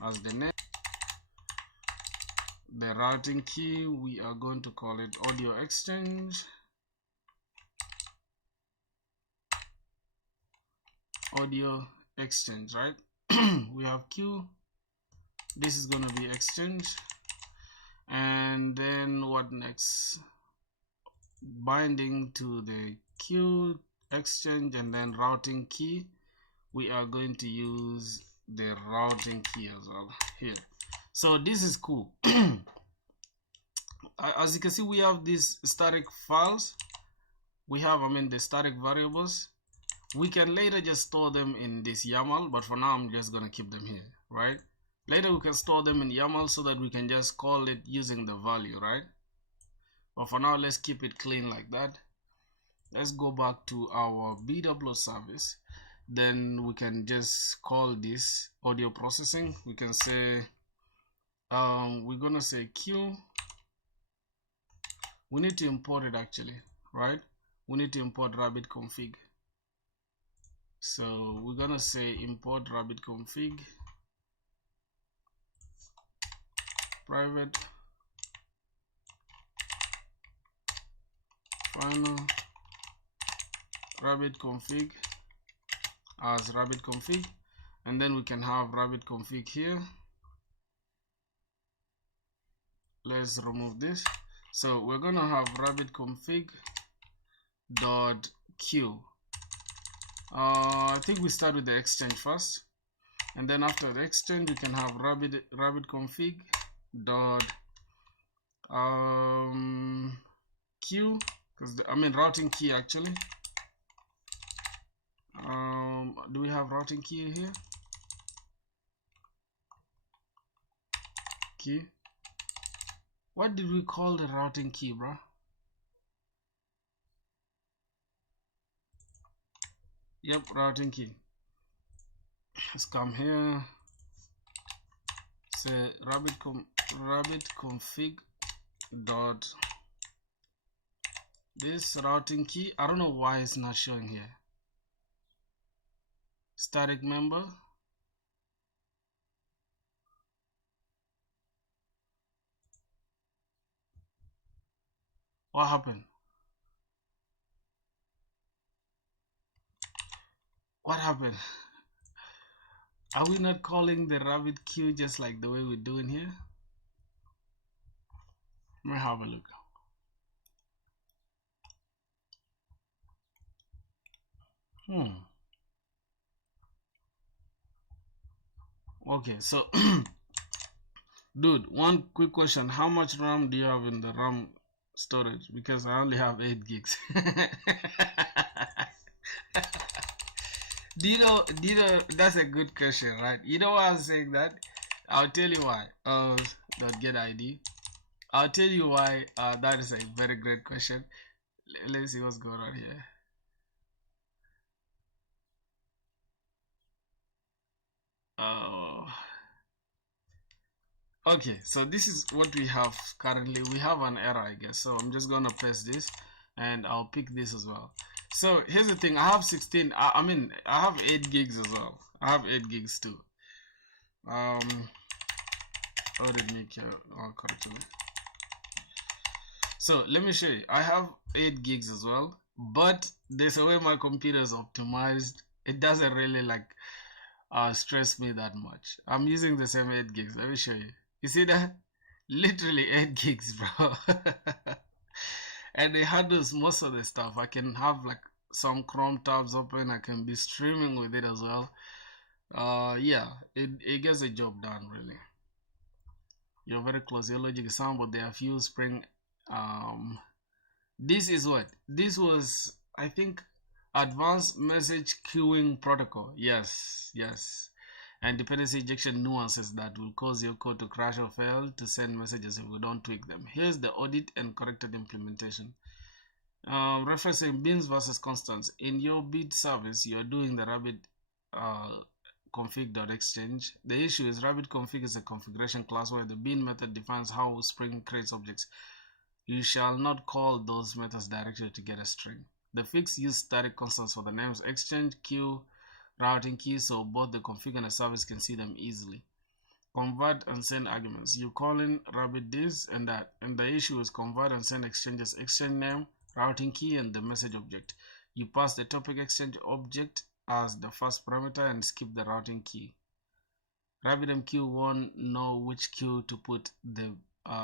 as the name. The routing key, we are going to call it audio exchange. Audio exchange, right? We have Q. This is going to be exchange. And then what next? Binding to the Q exchange and then routing key. We are going to use the routing key as well here. So this is cool. As you can see, we have these static files. We have, the static variables. We can later just store them in this YAML, but for now, I'm just going to keep them here, right? Later, we can store them in YAML so that we can just call it using the value, right? But for now, let's keep it clean like that. Let's go back to our bit service. Then we can just call this audio processing. We can say, we're going to say Q. We need to import it actually, right? We need to import Rabbit config. So we're going to say import Rabbit config. Private. Final. Rabbit config as Rabbit config. And then we can have Rabbit config here. Let's remove this. So we're gonna have Rabbit config dot Q. I think we start with the exchange first, and then after the exchange we can have Rabbit config dot Q, because routing key actually. Do we have routing key here? Key. What did we call the routing key, bro? Yep, routing key. Let's come here. Say Rabbit config dot this routing key. I don't know why it's not showing here. Static member. What happened? What happened? Are we not calling the Rabbit queue just like the way we're doing here? Let me have a look. Okay, so dude, one quick question. How much RAM do you have in the RAM storage? Because I only have 8 gigs. Do you know, that's a good question, right? You know why I'm saying that? I'll tell you why. Don't get ID. I'll tell you why. That is a very great question. Let's see what's going on here. Okay, so this is what we have currently. We have an error, I guess. So I'm just gonna paste this, and I'll pick this as well. So here's the thing. I have 16. I have 8 gigs as well. I have 8 gigs too. How did make correctly? So let me show you. I have 8 gigs as well, but there's a way my computer is optimized. It doesn't really stress me that much. I'm using the same 8 gigs. Let me show you. You see that? Literally 8 gigs, bro. And it handles most of the stuff. I can have some Chrome tabs open. I can be streaming with it as well. Yeah, it gets the job done, really. You're very close. Your logic is sound, but there are a few spring. This is what? This was, I think, advanced message queuing protocol. Yes. And dependency injection nuances that will cause your code to crash or fail to send messages if we don't tweak them. Here's the audit and corrected implementation. Referencing beans versus constants. In your bit service, you're doing the Rabbit config.exchange. The issue is Rabbit config is a configuration class where the bean method defines how Spring creates objects. You shall not call those methods directly to get a string. The fix use static constants for the names exchange, queue, routing key, so both the config and the service can see them easily. Convert and send arguments. You call in Rabbit this and that, and the issue is convert and send exchanges exchange name, routing key, and the message object. You pass the topic exchange object as the first parameter and skip the routing key. Rabbit MQ won't know which queue to put the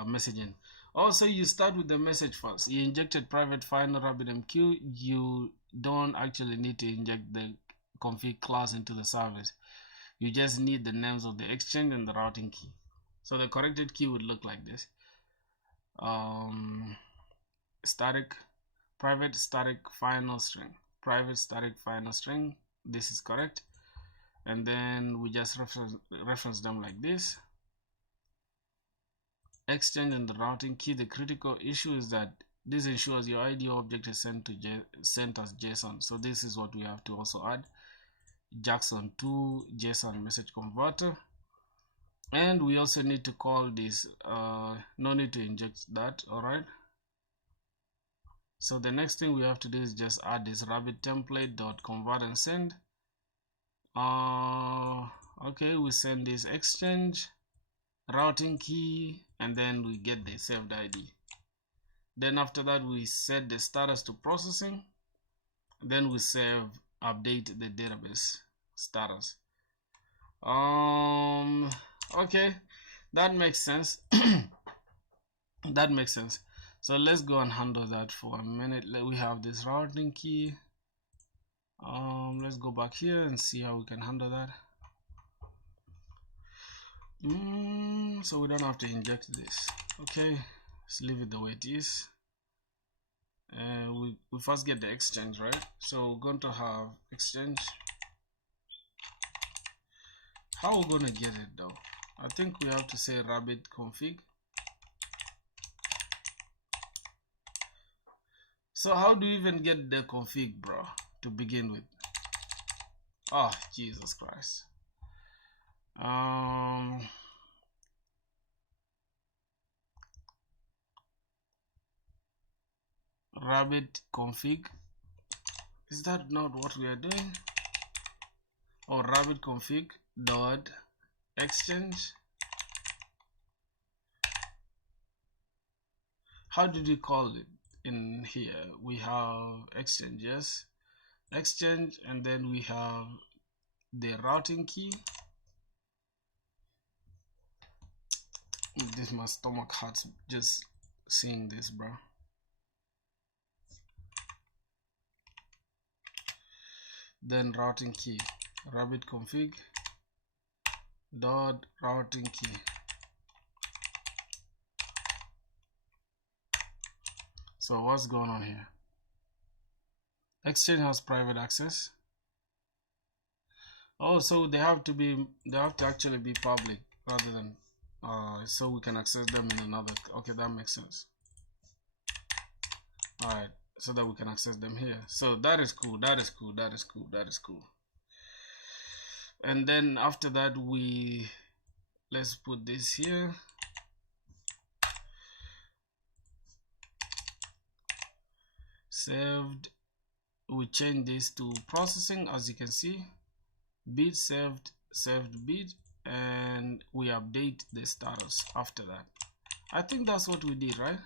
message in. Also, you start with the message first. You injected private final Rabbit MQ. You don't actually need to inject the config class into the service. You just need the names of the exchange and the routing key. So the corrected key would look like this. Static, private static final string, private static final string. This is correct. And then we just reference them like this. Exchange and the routing key. The critical issue is that this ensures your ID object is sent as JSON. So this is what we have to also add. Jackson to JSON message converter. And we also need to call this, no need to inject that. All right. So the next thing we have to do is just add this rabbit template.convert and send. Okay, we send this exchange, routing key, and then we get the saved ID. Then after that, we set the status to processing. Then we update the database status. Okay, that makes sense. That makes sense. So let's go and handle that for a minute. We have this routing key. Let's go back here and see how we can handle that. So we don't have to inject this. Okay, let's leave it the way it is. We first get the exchange, right? So we're going to have exchange. How are we going to get it though? I think we have to say rabbit config. So how do you even get the config, bro, to begin with? Oh, Jesus Christ. Rabbit config. Is that not what we are doing? Or rabbit config dot exchange. How did we call it in here? We have exchange, yes, exchange, and then we have the routing key. This, my stomach hurts just seeing this, bro. Then routing key, rabbit config dot routing key. So what's going on here? Exchange has private access. Oh, so they have to actually be public rather than so we can access them in another. Okay, that makes sense. All right, so that we can access them here. So that is cool. That is cool. That is cool. That is cool. And then after that, let's put this here. Saved. We change this to processing, as you can see. Bit saved bit, and we update the status after that. I think that's what we did, right?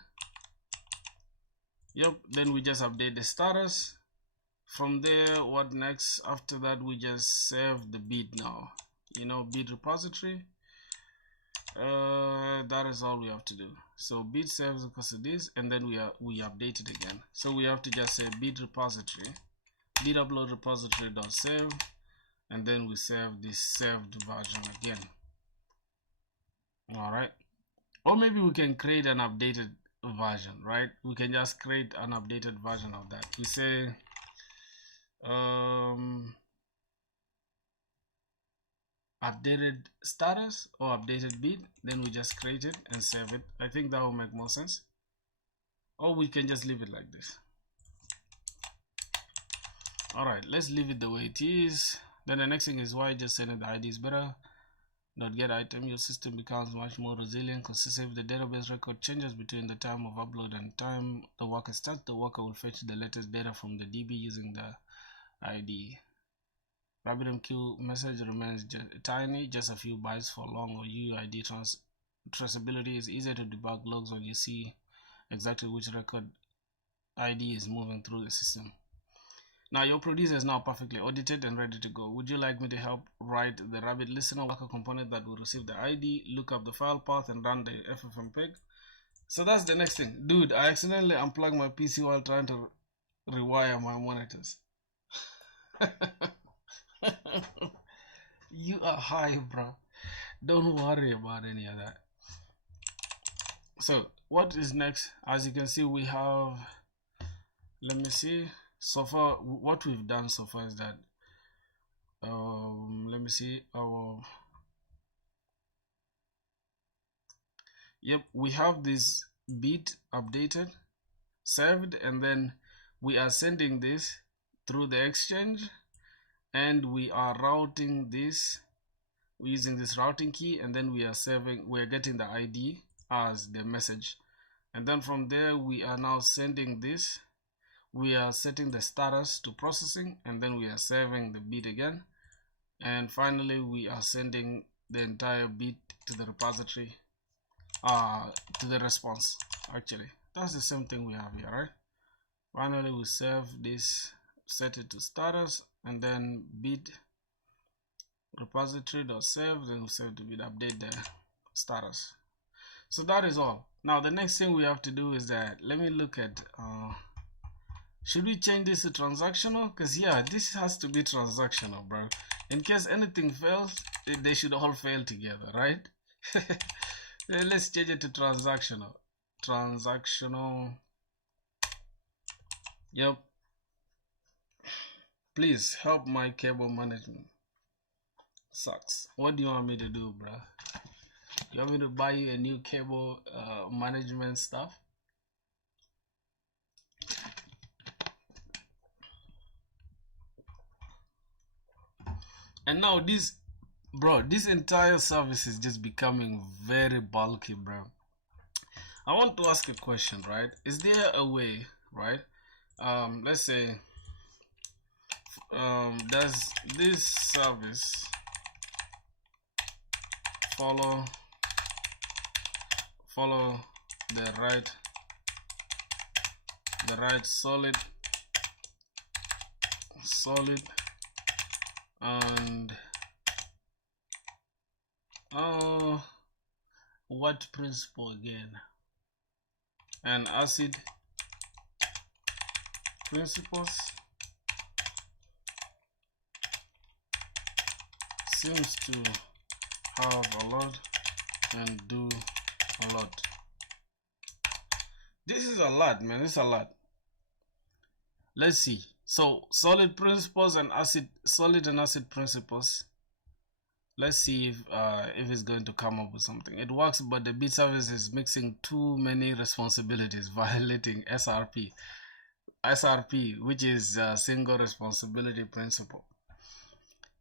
Yep. Then we just update the status. From there, what next? After that, we just save the bit now. You know, bit repository. That is all we have to do. So bit saves because of this, and then we update it again. So we have to just say bit repository, bit upload repository dot save, and then we save this saved version again. All right. Or maybe we can create an updated version, right? We can just create an updated version of that. We say updated status or updated bit, then we just create it and save it. I think that will make more sense. Or we can just leave it like this. All right, let's leave it the way it is. Then the next thing is why just sending the ID is better. .get item, your system becomes much more resilient, consistent. If the database record changes between the time of upload and time the worker starts, the worker will fetch the latest data from the DB using the ID. Rabbit MQ message remains tiny, just a few bytes for long or UID traceability is easier to debug logs when you see exactly which record ID is moving through the system. Now your producer is now perfectly audited and ready to go. Would you like me to help write the Rabbit listener worker component that will receive the ID, look up the file path, and run the ffmpeg? So that's the next thing. Dude, I accidentally unplugged my PC while trying to rewire my monitors. You are high, bro. Don't worry about any of that. So what is next? As you can see, we have, let me see, so far what we've done so far is that let me see our, yep, we have this bit updated, saved, and then we are sending this through the exchange, and we are routing this using this routing key, and then we are getting the ID as the message, and then from there we are now sending this, we are setting the status to processing, and then we are saving the bit again, and finally we are sending the entire bit to the repository, to the response. Actually that's the same thing we have here, right? Finally we save this, set it to status, and then bit repository.save, then we save the bit, update the status. So that is all. Now the next thing we have to do is that, let me look at, should we change this to transactional? Because yeah, this has to be transactional, bro. In case anything fails, they should all fail together, right? Let's change it to transactional. Yep. Please help my cable management. Sucks. What do you want me to do, bro? You want me to buy you a new cable management stuff? And now this, bro, this entire service is just becoming very bulky, bro. I want to ask a question, right? Is there a way, right? Let's say, does this service follow the right solid and what principle again? And acid principles seems to have a lot and do a lot. This is a lot, man. It's a lot. Let's see. So solid principles and solid and acid principles. Let's see if it's going to come up with something. It works, but the bit service is mixing too many responsibilities, violating SRP, which is single responsibility principle.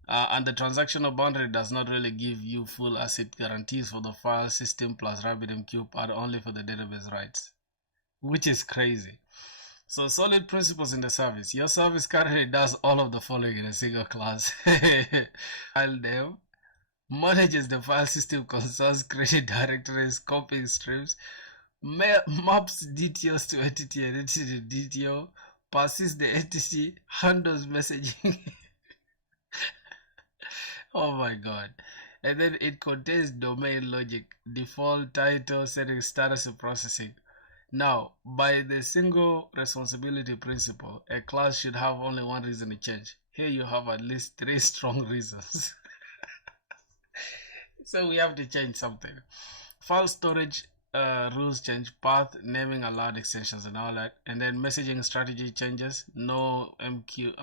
And the transactional boundary does not really give you full ACID guarantees for the file system plus Rabbit MQ, but only for the database rights, which is crazy. So solid principles in the service. Your service currently does all of the following in a single class. File name, manages the file system concerns, creating directories, copying streams, maps DTOs to entity and entity to DTO, persists the entity, handles messaging. Oh my god. And then it contains domain logic, default, title, setting, status, and processing. Now, by the single responsibility principle, a class should have only one reason to change. Here you have at least 3 strong reasons. So we have to change something. File storage rules change, path, naming allowed extensions and all that. And then messaging strategy changes, no MQ,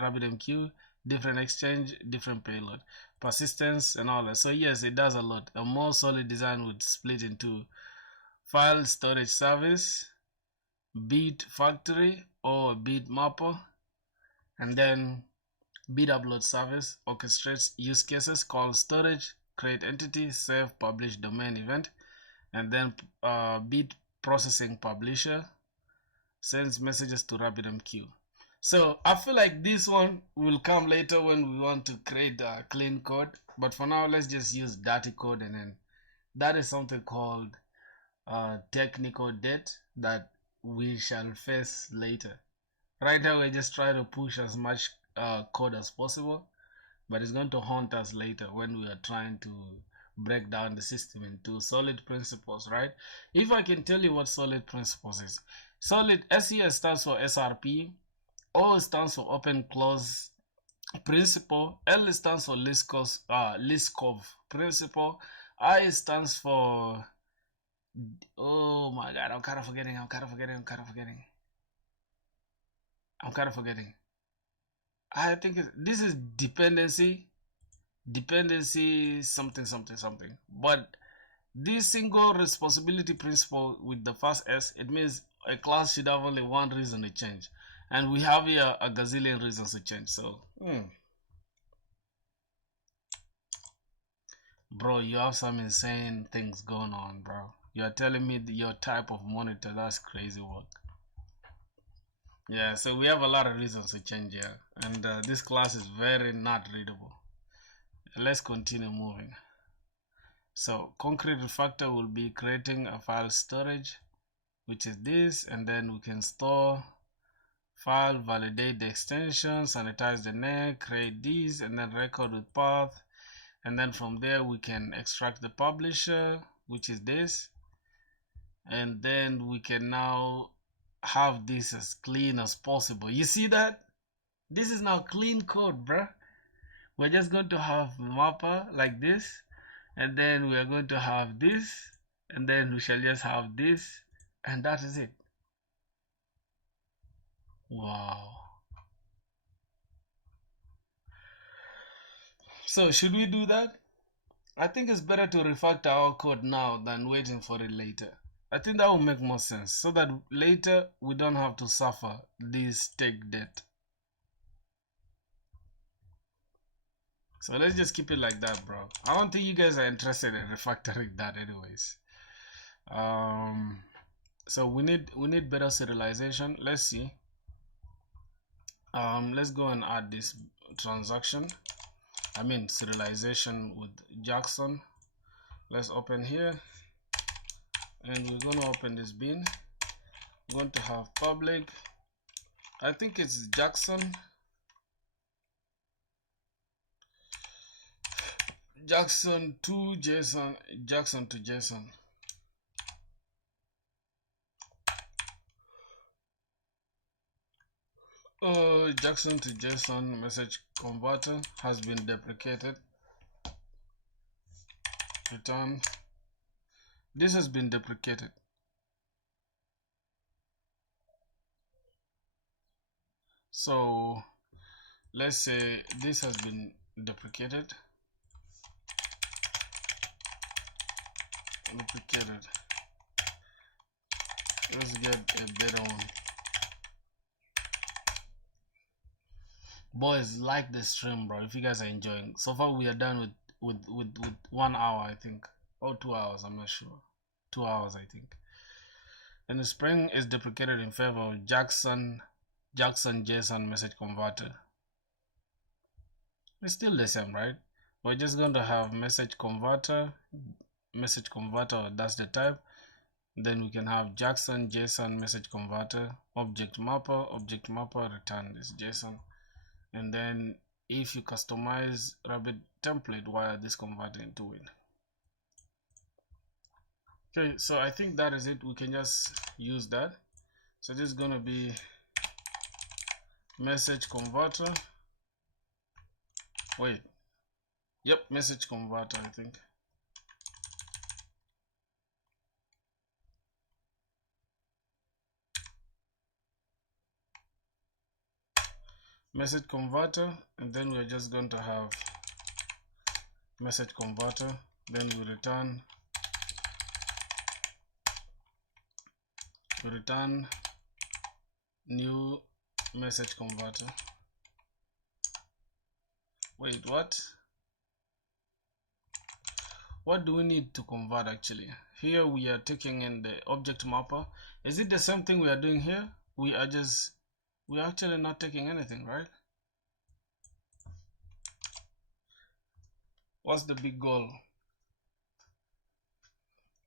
Rabbit MQ, different exchange, different payload, persistence and all that. So yes, it does a lot. A more solid design would split into file storage service, bit factory or bit mapper, and then bit upload service orchestrates use cases called storage create entity, save, publish domain event, and then bit processing publisher sends messages to Rabbit MQ. So I feel like this one will come later when we want to create a clean code, but for now let's just use dirty code, and then that is something called technical debt that we shall face later. Right now we're just trying to push as much code as possible, but it's going to haunt us later when we are trying to break down the system into solid principles, right? If I can tell you what solid principles is. Solid, SES stands for SRP, O stands for open close principle, L stands for Liskov principle, I stands for, oh my god, I'm kind of forgetting. I think this is dependency something. But this single responsibility principle with the first S, it means a class should have only one reason to change, and we have here a gazillion reasons to change. So bro, you have some insane things going on, bro. You are telling me your type of monitor, that's crazy work. Yeah, so we have a lot of reasons to change here, and this class is very not readable. Let's continue moving. So concrete refactor will be creating a file storage, which is this, and then we can store file, validate the extension, sanitize the name, create these, and then record with path, and then from there we can extract the publisher, which is this, and then we can now have this as clean as possible. You see that? This is now clean code, bruh. We're just going to have mapper like this, and then we are going to have this, and then we shall just have this, and that is it. Wow. So should we do that? I think it's better to refactor our code now than waiting for it later. I think that will make more sense, so that later we don't have to suffer this tech debt. So let's just keep it like that, bro. I don't think you guys are interested in refactoring that anyways. So we need better serialization. Let's see. Let's go and add this transaction. I mean serialization with Jackson. Let's open here, and we're gonna open this bin. We're going to have public. I think it's Jackson. Jackson to JSON. Jackson to JSON. Jackson to JSON message converter has been deprecated. Return. This has been deprecated. So let's say this has been deprecated. Let's get a better one. Boys, like the stream, bro, if you guys are enjoying. So far we are done with 1 hour, I think, or 2 hours, I'm not sure. 2 hours, I think. And the Spring is deprecated in favor of Jackson JSON message converter. It's still the same, right? We're just going to have message converter, that's the type. Then we can have Jackson JSON message converter, object mapper, return this JSON. And then if you customize Rabbit template, wire this converter into it. Okay, so I think that is it. We can just use that. So this is gonna be message converter. Wait, yep, message converter, I think. Message converter, and then we're just going to have message converter, then we return new message converter. Wait, what? what do we need to convert actually? Here we are taking in the object mapper. Is it the same thing we are doing here? We're actually not taking anything, right? What's the big goal?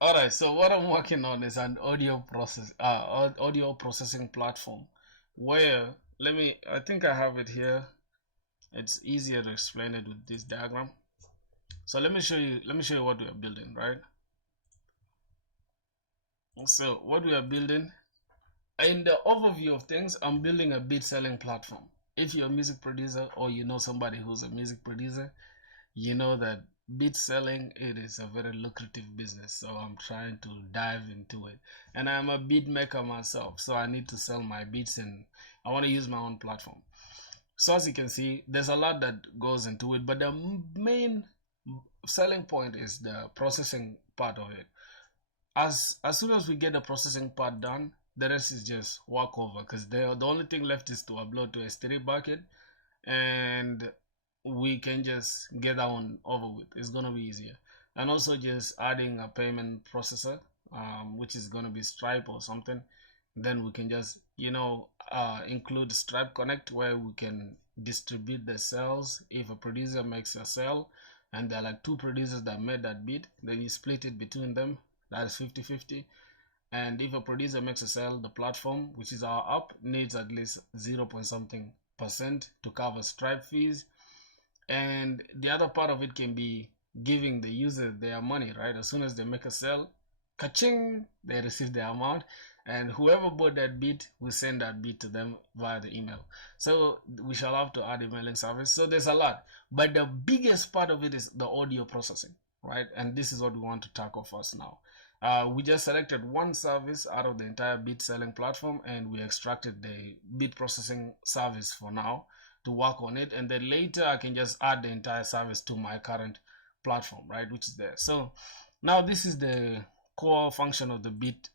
Alright, so what I'm working on is an audio processing platform where I think I have it here. It's easier to explain it with this diagram. So let me show you what we are building, right? So what we are building, in the overview of things, I'm building a beat selling platform. If you're a music producer or you know somebody who's a music producer, you know that beat selling, it is a very lucrative business. So I'm trying to dive into it. And I'm a beat maker myself, so I need to sell my beats and I want to use my own platform. So as you can see, there's a lot that goes into it, but the main selling point is the processing part of it. As soon as we get the processing part done, the rest is just walkover, because the only thing left is to upload to S3 bucket and we can just get that one over with. It's gonna be easier. And also just adding a payment processor, which is gonna be Stripe or something. Then we can just include Stripe Connect, where we can distribute the sales. If a producer makes a sale and there are like 2 producers that made that beat, then you split it between them. That's 50-50. And if a producer makes a sale, the platform, which is our app, needs at least 0.something% to cover Stripe fees. And the other part of it can be giving the user their money, right? As soon as they make a sale, ka-ching, they receive their amount, and whoever bought that beat, we send that beat to them via the email. So we shall have to add emailing service. So there's a lot, but the biggest part of it is the audio processing, right? And this is what we want to tackle first now. We just selected one service out of the entire beat selling platform, and we extracted the beat processing service for now to work on it, and then later I can just add the entire service to my current platform, right, which is there. So now this is the core function of the beat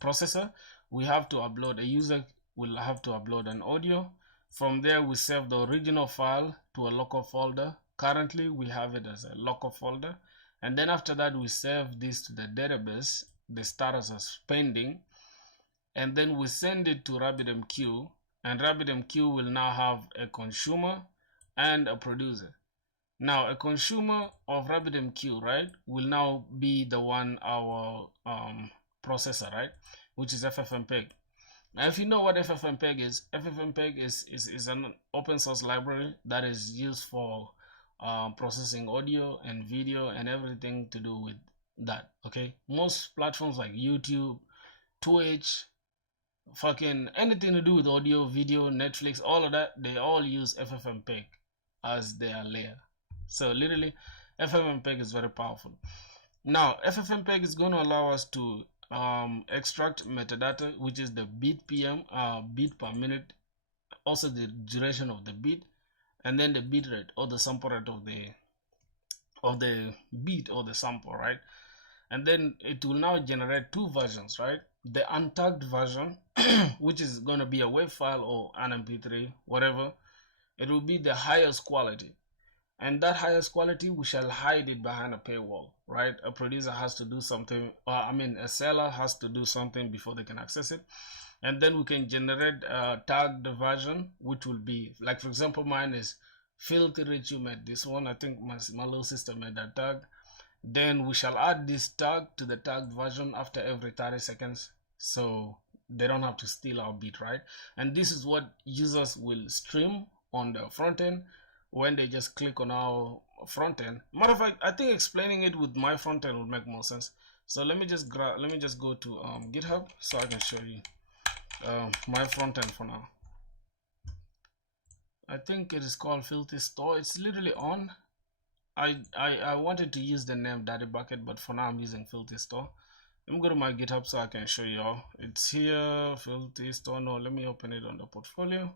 processor. We have to upload, a user will have to upload an audio. From there we save the original file to a local folder. Currently we have it as a local folder, and then after that we save this to the database, the status as pending, and then we send it to Rabbit MQ, and Rabbit MQ will now have a consumer and a producer. Now a consumer of Rabbit MQ, right, will now be the one, our processor, right, which is ffmpeg. Now if you know what ffmpeg is, ffmpeg is an open source library that is used for processing audio and video and everything to do with that. Okay, most platforms like YouTube, Twitch, fucking anything to do with audio, video, Netflix, all of that, they all use ffmpeg as their layer. So literally ffmpeg is very powerful. Now ffmpeg is going to allow us to extract metadata, which is the beat PM, beat per minute, also the duration of the beat, and then the beat rate or the sample rate of the beat or the sample, right? And then it will now generate 2 versions, right? The untagged version, which is going to be a WAV file or an MP3, whatever. It will be the highest quality, and that highest quality, we shall hide it behind a paywall, right? A producer has to do something, a seller has to do something before they can access it. And then we can generate a tagged version, which will be, like for example, mine is Filthy Rich. You made this one. I think my little sister made that tag. Then we shall add this tag to the tagged version after every 30 seconds, so they don't have to steal our beat, right? And this is what users will stream on the front end when they just click on our front end. Matter of fact, I think explaining it with my front end would make more sense. So let me just go to GitHub so I can show you my front end for now. I think it is called Filthy Store. It's literally on. I wanted to use the name Daddy Bucket, but for now I'm using Filthy Store. Let me go to my GitHub so I can show you all. It's here, Filthy Store. No, let me open it on the portfolio.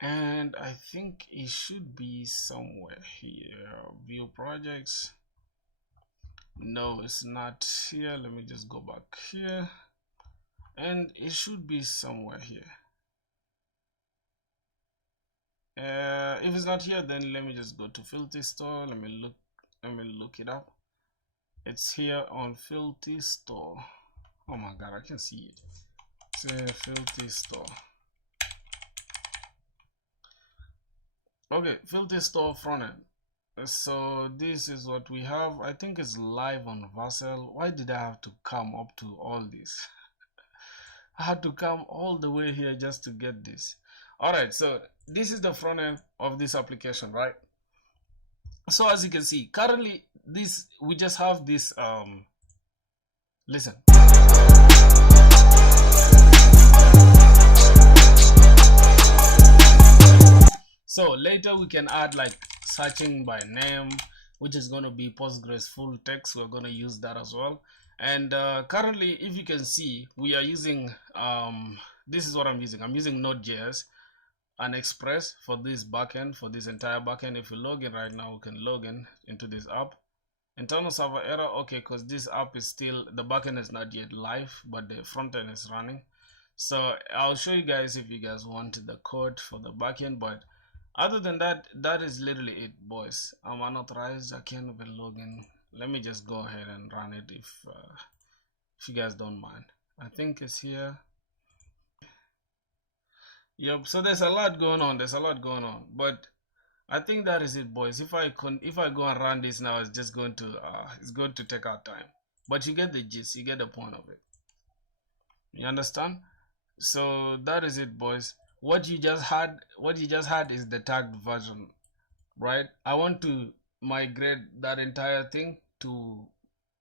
And I think it should be somewhere here. View projects. No, it's not here. Let me just go back here. And it should be somewhere here. If it's not here, then let me just go to Filthy Store. Let me look Let me look it up. It's here on Filthy Store. Oh my god, I can see it. It's a Filthy Store. Okay, Filthy Store front end. So this is what we have. I think it's live on Vassal. Why did I have to come up to all this? I had to come all the way here just to get this. Alright, so this is the front end of this application, right? So as you can see, currently we just have this listen. So later we can add like searching by name, which is going to be Postgres full text. We're going to use that as well. And currently, if you can see, we are using this is what I'm using. I'm using Node.js and Express for this backend, for this entire backend. If you log in right now, we can log in into this app. Internal server error, okay, because this app is still, the backend is not yet live, but the front end is running. So I'll show you guys if you guys want the code for the backend, but other than that, that is literally it, boys. I'm unauthorized. I can't even log in. Let me just go ahead and run it if you guys don't mind. I think it's here. Yep. So there's a lot going on. There's a lot going on, but I think that is it, boys. If I go and run this now, it's just going to take our time. But you get the gist. You get the point of it. You understand? So that is it, boys. What you just had is the tagged version, right? I want to migrate that entire thing to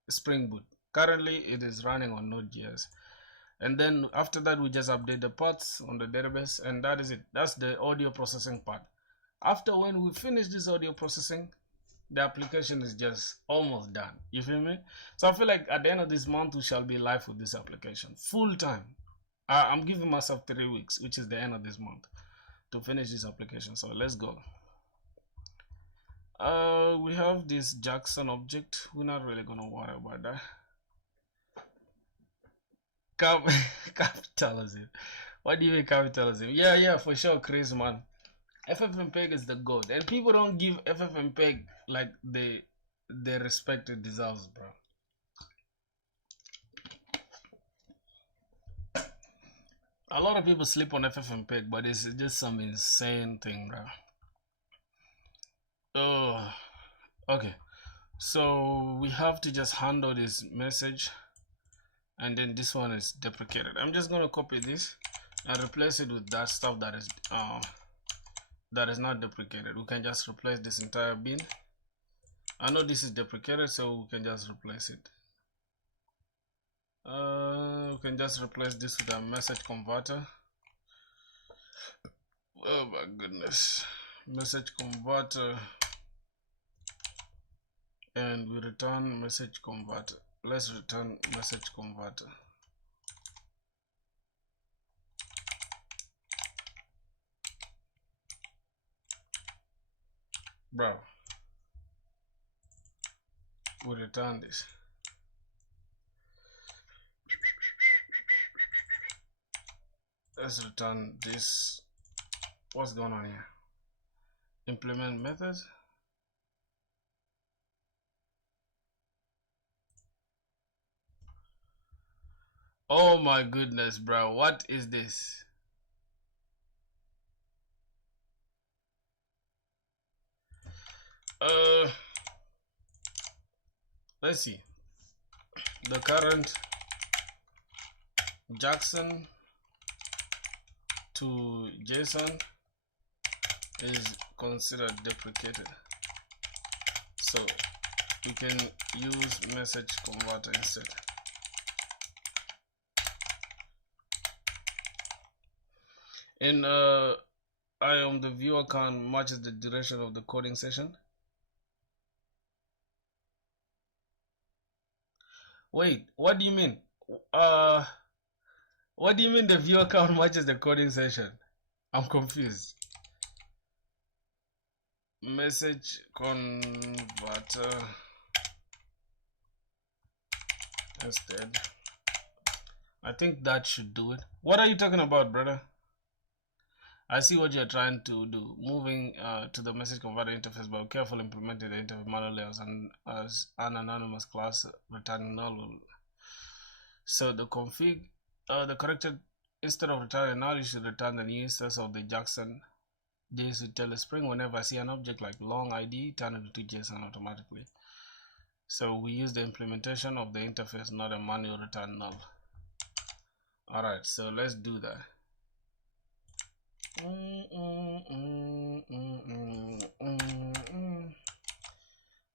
Spring Boot. Currently it is running on Node.js, and then after that we just update the paths on the database, and that is it. That's the audio processing part. After when we finish this audio processing, the application is just almost done. You feel me? So I feel like at the end of this month we shall be live with this application full time. I'm giving myself 3 weeks, which is the end of this month, to finish this application. So let's go. We have this Jackson object. We're not really gonna worry about that. Capitalism. What do you mean capitalism? Yeah, for sure, Chris, man. Ffmpeg is the goat, and people don't give Ffmpeg like the respect it deserves, bro. A lot of people sleep on Ffmpeg, but it's just some insane thing, bro. Oh, okay. So we have to just handle this message, and then this one is deprecated. I'm just gonna copy this and replace it with that stuff that is not deprecated. We can just replace this entire bin. I know this is deprecated, so we can just replace it. We can just replace this with a message converter. Oh my goodness. Message converter, and we return message converter. Let's return message converter. Bro, we return this. Let's return this. What's going on here? Implement method. Oh my goodness, bro. What is this? Let's see. The current Jackson to JSON is considered deprecated, so we can use message converter instead. And I am the view account matches the duration of the coding session. Wait, what do you mean? What do you mean the view account matches the coding session? I'm confused. Message converter instead. I think that should do it. What are you talking about, brother? I see what you're trying to do. Moving to the message converter interface, but careful implementing the interface manually as an anonymous class returning null. So the config, the corrected, instead of returning null, you should return the new instance of the Jackson JSON tell Spring. Whenever I see an object like long ID, turn it to JSON automatically. So we use the implementation of the interface, not a manual return null. All right, so let's do that.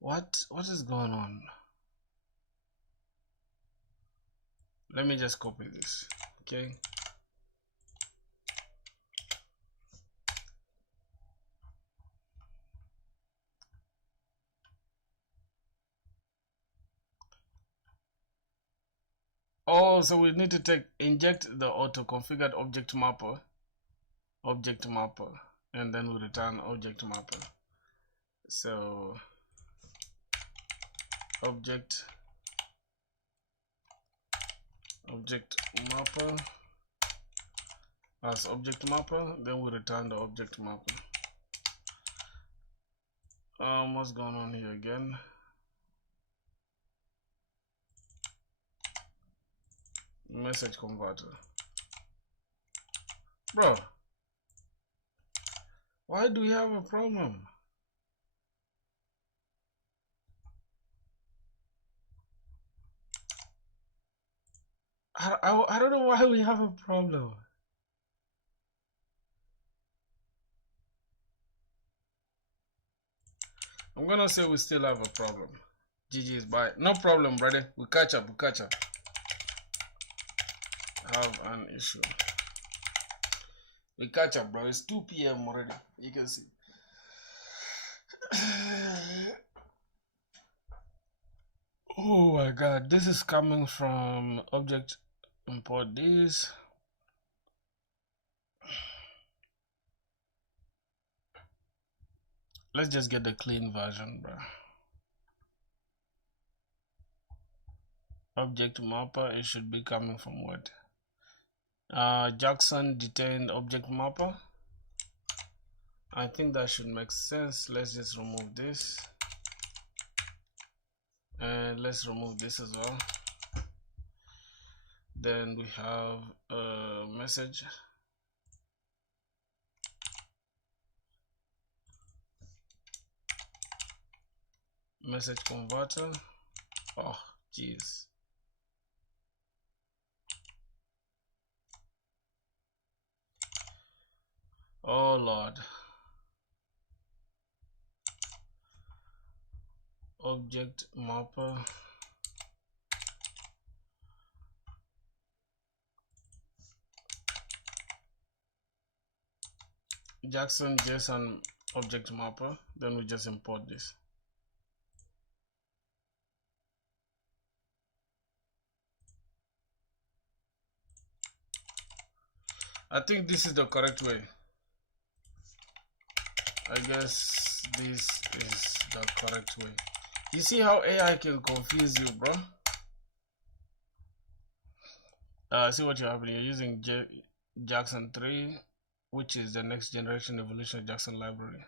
What is going on? Let me just copy this. Okay. Oh, so we need to inject the auto configured object mapper, and then we return object mapper. So object mapper as object mapper, then we return the object mapper. What's going on here again? Message converter. Bro, why do we have a problem? I don't know why we have a problem. I'm gonna say we still have a problem. GG's, bye. No problem, brother. We catch up. Have an issue. We catch up, bro. It's 2 p.m. already. You can see. Oh my god, this is coming from object import this. Let's just get the clean version, bro. Object mapper, it should be coming from what? Jackson detained object mapper. I think that should make sense. Let's just remove this. And let's remove this as well. Then we have a message. Message converter. Oh, jeez. Oh Lord. Object mapper. Jackson JSON object mapper. Then we just import this. I think this is the correct way. I guess this is the correct way. You see how AI can confuse you, bro? See what you're happening. You're using Jackson 3, which is the next generation evolution of Jackson library.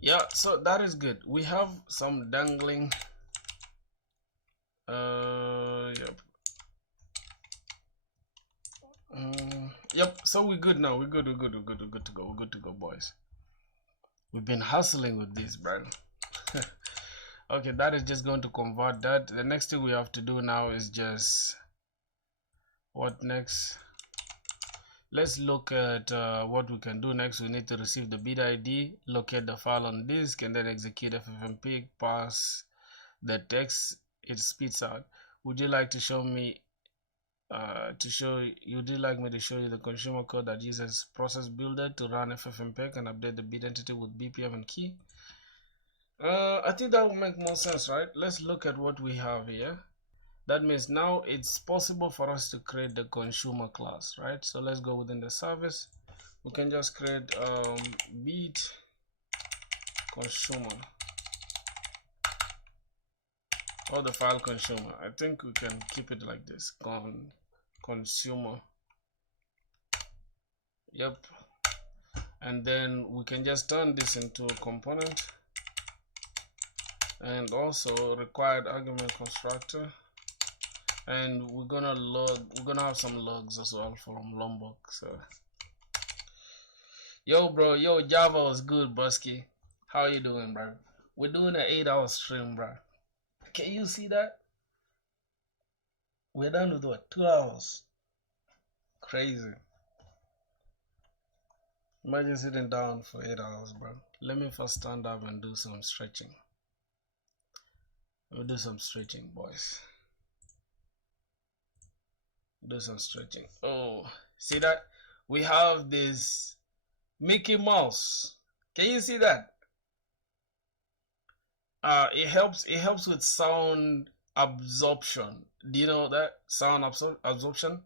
Yeah, so that is good. We have some dangling. Yep. Yep. So we're good now. We're good to go. We're good to go, boys. We've been hustling with this, bro. Okay, that is just going to convert that. The next thing we have to do now is just what next? Let's look at what we can do next. We need to receive the bit ID, locate the file on disk, and then execute ffmpeg, pass the text it spits out. Would you like to show me would you like me to show you the consumer code that uses process builder to run ffmpeg and update the bit entity with BPM and key? I think that will make more sense, right? Let's look at what we have here. That means now it's possible for us to create the consumer class, right? So let's go within the service. We can just create beat consumer or the file consumer. I think we can keep it like this, consumer. Yep. And then we can just turn this into a component, and also required argument constructor, and we're gonna have some logs as well from Lombok. So yo bro, yo Java was good, Busky. How you doing, bro? We're doing an 8-hour stream, bro. Can you see that? We're done with what, 2 hours? Crazy. Imagine sitting down for 8 hours, bro. Let me first stand up and do some stretching. We'll do some stretching, boys. Do some stretching. Oh, see that? We have this Mickey Mouse. Can you see that? It helps with sound absorption. Do you know that? Sound absorption?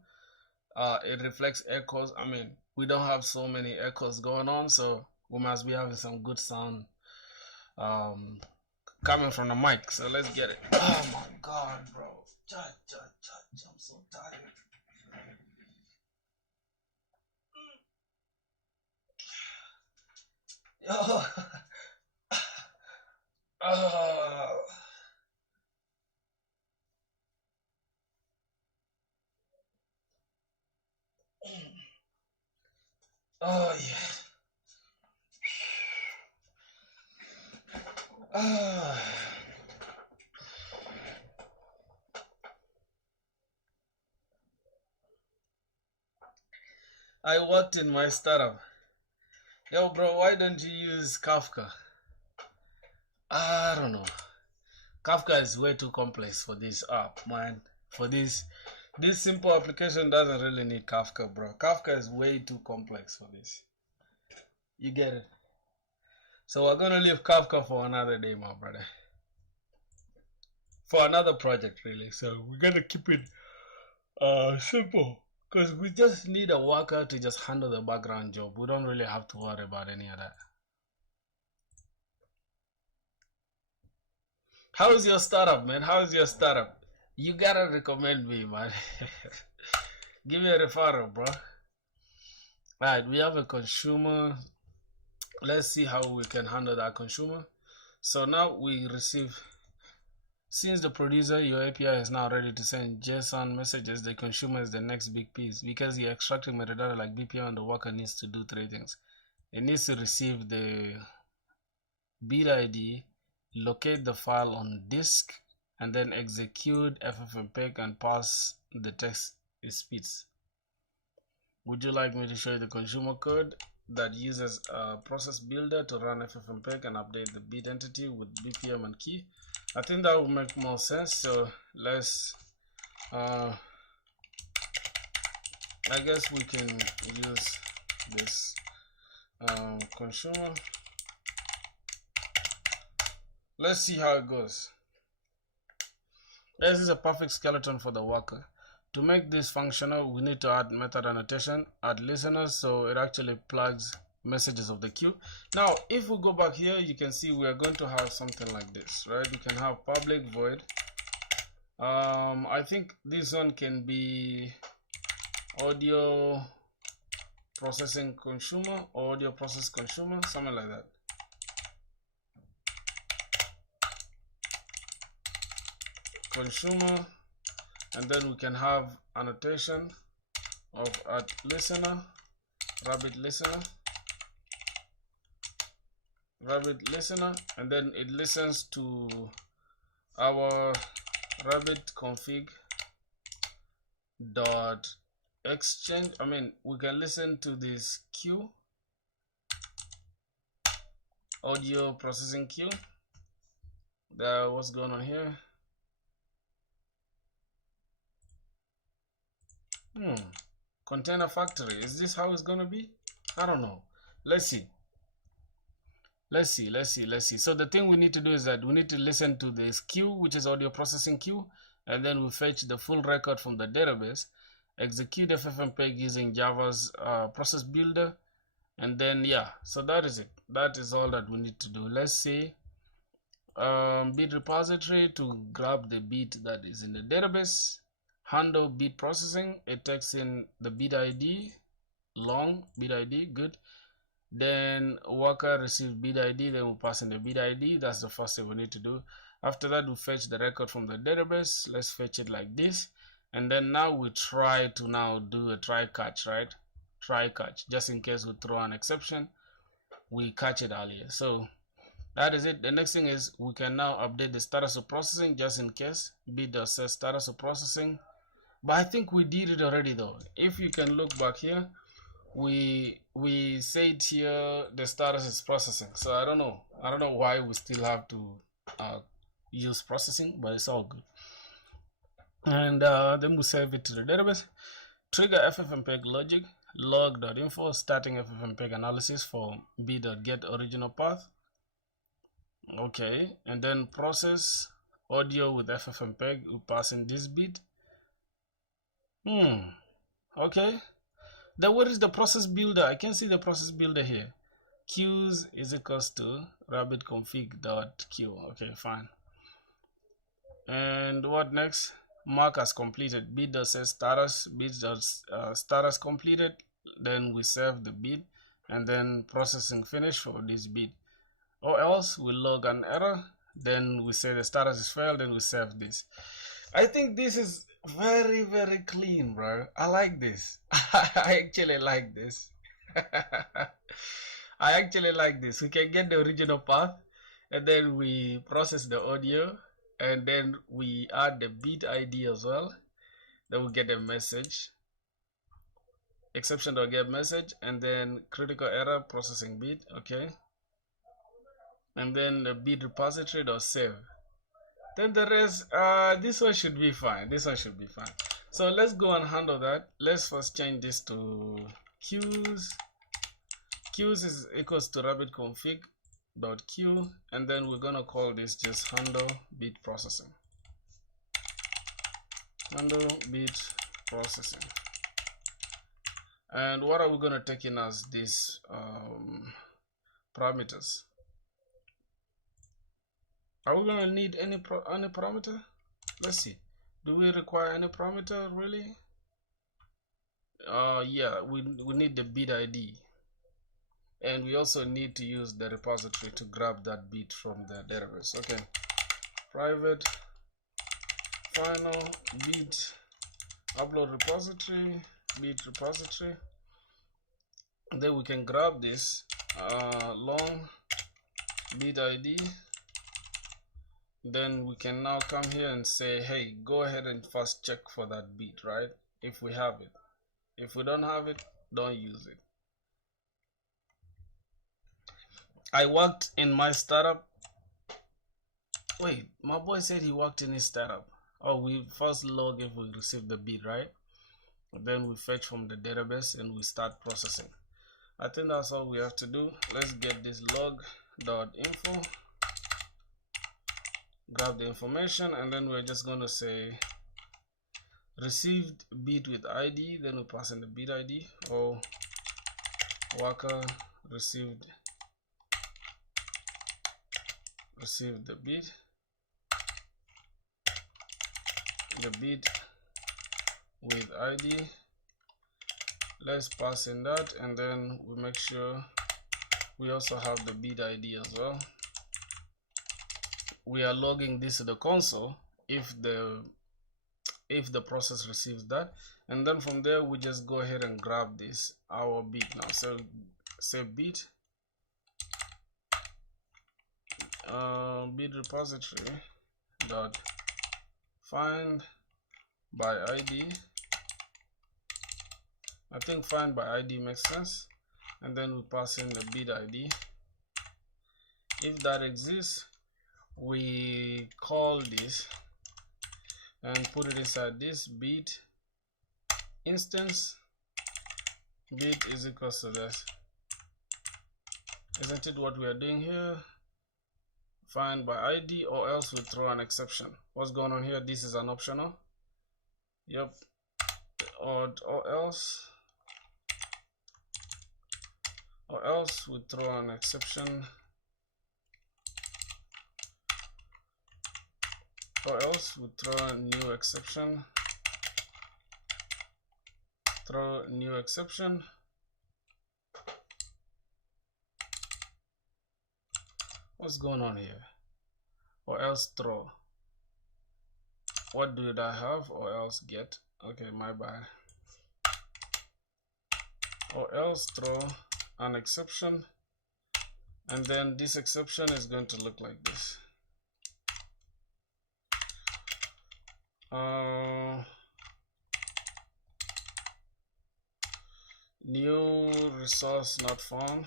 It reflects echoes. I mean, we don't have so many echoes going on, so we must be having some good sound coming from the mic. So let's get it. Oh my god, bro. I'm so tired. Yo. Oh yeah. I worked in my startup. Yo bro, why don't you use Kafka? I don't know. Kafka is way too complex for this app, man. For this simple application doesn't really need Kafka, bro. Kafka is way too complex for this. You get it? So we're gonna leave Kafka for another day, my brother. For another project, really. So we're gonna keep it simple, because we just need a worker to just handle the background job. We don't really have to worry about any of that. How's your startup, man? How's your startup? You gotta recommend me, man. Give me a referral, bro. Alright, we have a consumer. Let's see how we can handle that consumer. So now we receive, since the producer, your API is now ready to send JSON messages, the consumer is the next big piece, because you're extracting metadata like BPM, and the worker needs to do 3 things. It needs to receive the bit ID, locate the file on disk, and then execute ffmpeg and pass the text it spits. Would you like me to show you the consumer code that uses a process builder to run ffmpeg and update the bit entity with BPM and key? I think that will make more sense. So let's I guess we can use this consumer. Let's see how it goes. This is a perfect skeleton for the worker. To make this functional, we need to add method annotation, add listeners, so it actually plugs messages of the queue. Now, if we go back here, you can see we are going to have something like this, right? We can have public void. I think this one can be audio processing consumer, or audio process consumer, something like that. Consumer, and then we can have annotation of at listener, Rabbit listener, and then it listens to our Rabbit config dot exchange. I mean, we can listen to this queue, audio processing queue. What's going on here? Container factory. Is this how it's gonna be? I don't know. Let's see. let's see. So the thing we need to do is that we need to listen to this queue, which is audio processing queue, and then we fetch the full record from the database, execute ffmpeg using Java's process builder, and then yeah, so that is it. That is all that we need to do. Let's see, bit repository to grab the bit that is in the database, handle bit processing. It takes in the bit ID, long bit ID, good. Then worker receives bit ID, then we pass in the bit ID. That's the first thing we need to do. After that, we fetch the record from the database. Let's fetch it like this, and then now we try to now do a try catch, right? Try catch, just in case we throw an exception, we catch it earlier. So that is it. The next thing is we can now update the status of processing, just in case bit.set status of processing. But I think we did it already though. If you can look back here, we said here the status is processing. So I don't know why we still have to use processing, but it's all good. And then we save it to the database. Trigger ffmpeg logic, log.info, starting ffmpeg analysis for b.get original path. Okay, and then process audio with ffmpeg, we pass in this bit. Okay. Then where is the process builder? I can see the process builder here. Queues is equals to rabbit config.q. Okay, fine. And what next? Mark as completed. Bit.set status, bit.status completed. Then we save the bit, and then processing finish for this bit. Or else we log an error. Then we say the status is failed. Then we save this. I think this is very, very clean, bro. I like this. I actually like this. I actually like this. We can get the original path, and then we process the audio, and then we add the bit ID as well. Then we get a message, exception.get message, and then critical error processing bit. Okay, and then the bit repository.save. Then the rest, this one should be fine. This one should be fine. So let's go and handle that. Let's first change this to queues. Queues is equals to rabbit config.q, and then we're gonna call this just handle bit processing. Handle bit processing. And what are we gonna take in as these parameters? Are we gonna need any parameter? Let's see. Do we require any parameter really? Yeah, we need the bit ID, and we also need to use the repository to grab that bit from the database. Okay, private final bit upload repository, bit repository, and then we can grab this long bit ID. Then we can now come here and say, hey, go ahead and first check for that bit, right? If we have it. If we don't have it, don't use it. I worked in my startup. Wait, my boy said he worked in his startup. Oh, we first log if we receive the bit, right? Then we fetch from the database and we start processing. I think that's all we have to do. Let's get this log.info. Grab the information, and then we're just going to say received bit with ID. Then we pass in the bit ID, or worker received the bit with ID. Let's pass in that, and then we make sure we also have the bit ID as well. We are logging this to the console if the process receives that, and then from there we just go ahead and grab this our bit now. So say bit bit repository dot find by ID. I think find by ID makes sense, and then we pass in the bit ID. If that exists, we call this and put it inside this bit instance. Bit is equals to this Isn't it what we are doing here? Find by ID, or else we throw an exception. What's going on here? This is an optional. Yep. Or else we throw an exception, or else we throw a new exception. Throw new exception. What's going on here? Or else throw. What did I have? Or else get. Okay, my bad. Or else throw an exception, and then this exception is going to look like this. New resource not found.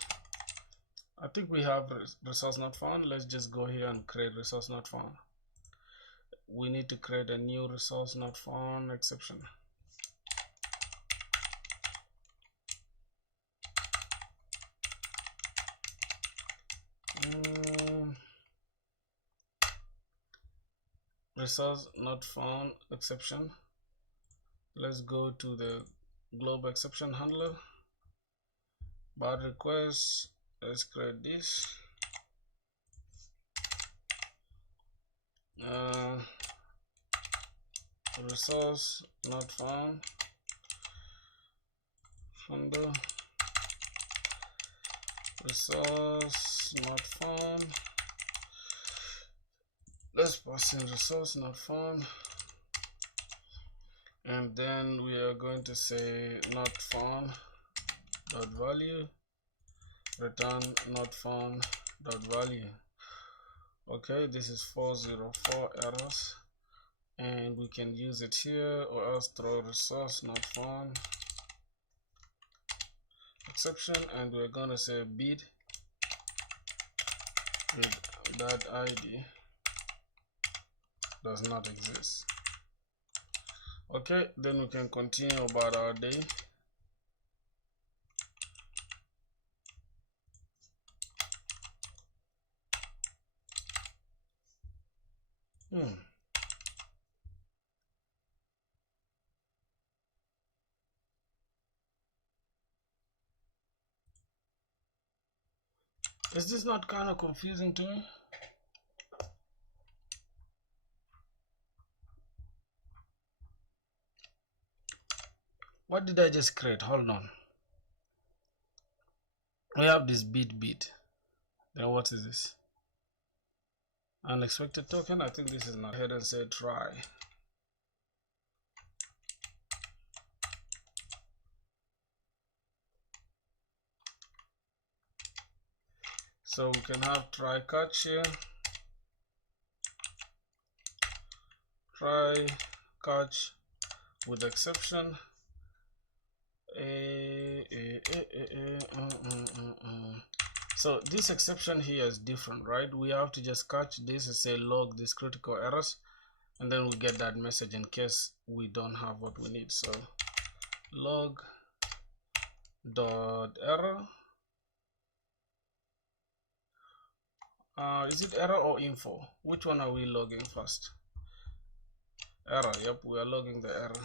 I think we have resource not found. Let's just go here and create resource not found. We need to create a new resource not found exception. Resource not found exception. Let's go to the global exception handler. Bad request. Let's create this. Resource not found handle. Resource not found. Let's pass in resource not found, and then we are going to say not found dot value, return not found dot value. Okay, this is 404 errors, and we can use it here, or else throw resource not found exception, and we're going to say bid with that ID does not exist. Okay, then we can continue about our day. Is this not kind of confusing to me? What did I just create? Hold on. We have this bid. Then what is this? Unexpected token. I think this is not. Go ahead and say try. So we can have try catch here. Try catch with exception. So this exception here is different, right? We have to just catch this and say log these critical errors, and then we get that message in case we don't have what we need. So log dot error. Is it error or info? Which one are we logging first? Error. Yep, we are logging the error.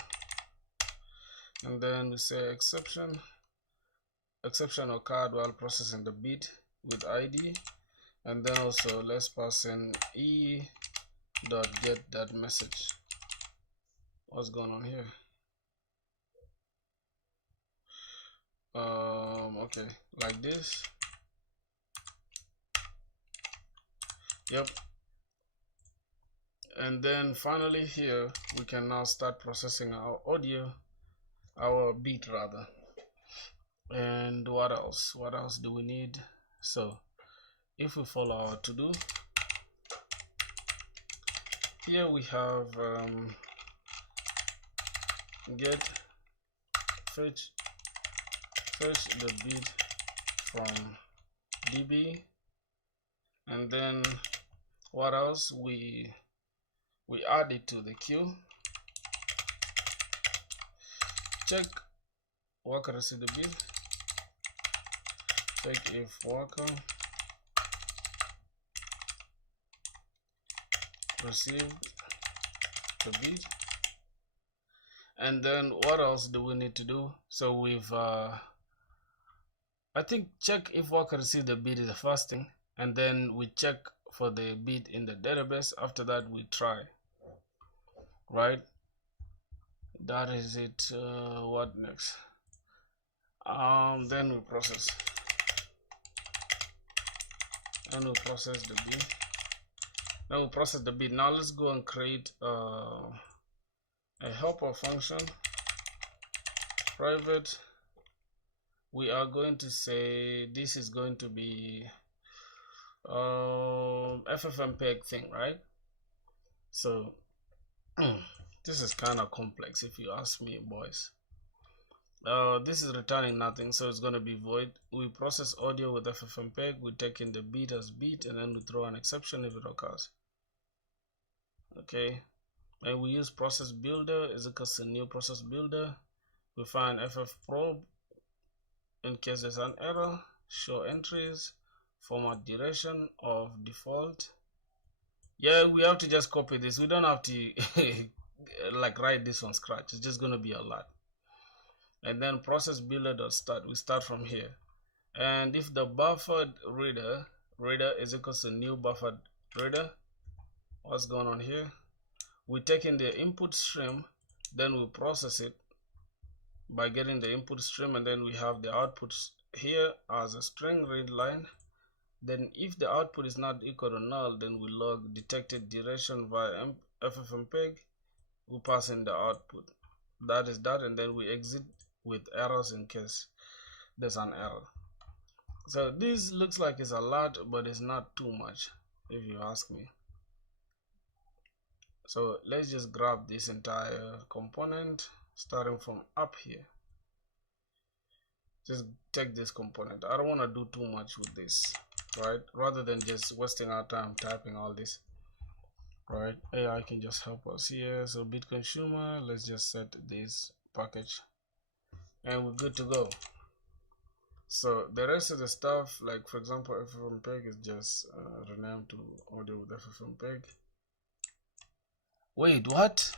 And then we say exception occurred while processing the bit with ID, and then also let's pass in e dot get that message. What's going on here? Okay, like this. Yep. And then finally here we can now start processing our audio, our beat rather. And what else do we need? So if we follow our to do, here we have get fetch the beat from DB, and then what else? We add it to the queue. Check work receive the beat. check if worker received the beat. And then what else do we need to do? So we've I think check if worker received the beat is the first thing, and then we check for the beat in the database. After that we try, right? That is it. What next? Then we process, and we process the beat. Then we process the beat. Now let's go and create a helper function, private. We are going to say this is going to be FFmpeg thing, right? So this is kind of complex if you ask me, boys. This is returning nothing, so it's going to be void. We process audio with FFmpeg. We take in the beat as beat, and then we throw an exception if it occurs. Okay, and we use process builder is equals to new process builder. We find ff probe in case there's an error, show entries, format duration of default. Yeah, we have to just copy this. We don't have to like write this from scratch. It's just going to be a lot. And then process builder.start. We start from here. And if the buffered reader is equals to new buffered reader, what's going on here? We take in the input stream, then we process it by getting the input stream, and then we have the output here as a string read line. Then if the output is not equal to null, then we log detected duration via FFmpeg. We pass in the output. That is that, and then we exit with errors in case there's an error. So this looks like it's a lot, but it's not too much if you ask me. So let's just grab this entire component starting from up here. Just take this component. I don't want to do too much with this, right? Rather than just wasting our time typing all this, right? AI can just help us here. So bit consumer, let's just set this package, and we're good to go. So the rest of the stuff, like for example FFmpeg, is just renamed to audio with FFmpeg. Wait, what?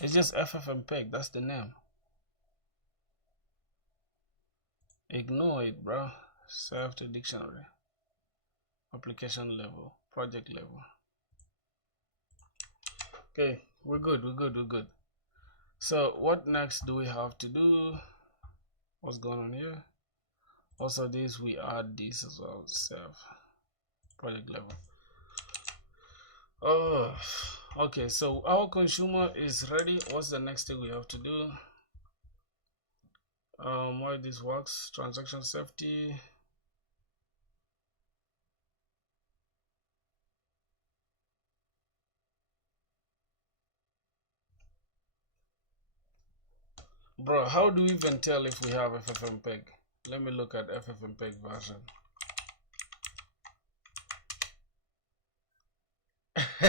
It's just FFmpeg, that's the name. Ignore it, bro. Save to dictionary, application level, project level. Okay, we're good. So what next do we have to do? What's going on here? Also this, we add this as well, save project level. Oh, okay, so our consumer is ready. What's the next thing we have to do? Why this works, transaction safety. Bro, how do we even tell if we have FFmpeg? Let me look at FFmpeg version.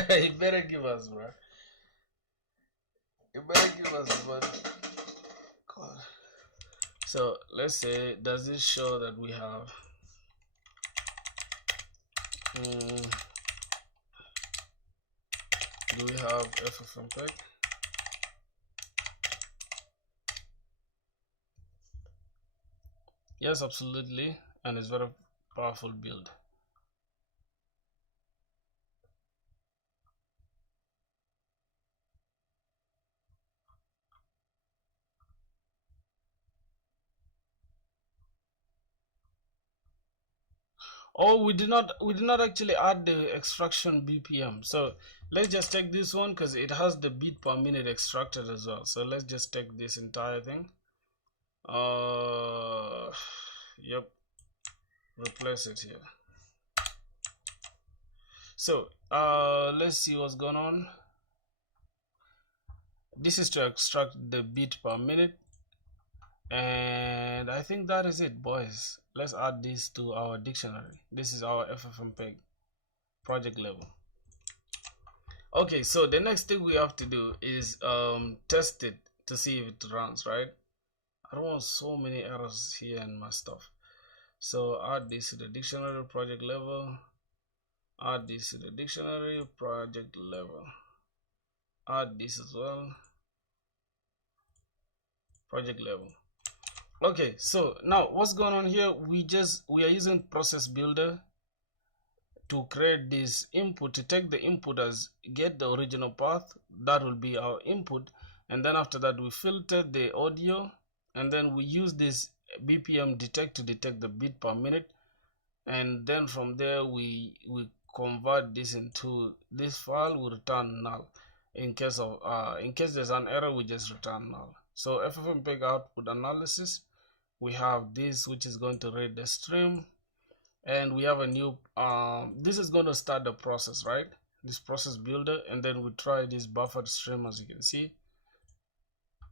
You better give us, bro. You better give us one. God. So let's say, does this show that we have do we have FFmpeg? Yes, absolutely, and it's very powerful build. Oh, we did not actually add the extraction BPM. So let's just take this one because it has the beat per minute extracted as well. So let's just take this entire thing. Yep, replace it here. So let's see what's going on. This is to extract the beat per minute, and I think that is it, boys. Let's add this to our dictionary. This is our FFmpeg project level. Okay, so the next thing we have to do is test it to see if it runs, right? I don't want so many errors here in my stuff. So add this to the dictionary project level. Add this to the dictionary project level. Add this as well. Project level. Okay, so now what's going on here? We are using process builder to create this input, to take the input as get the original path. That will be our input, and then after that we filter the audio, and then we use this BPM detect to detect the beat per minute, and then from there we convert this into this file. We return null. In case there's an error, we just return null. So Ffmpeg output analysis, we have this which is going to read the stream, and we have a new this is going to start the process, right? This process builder, and then we try this buffered stream. As you can see,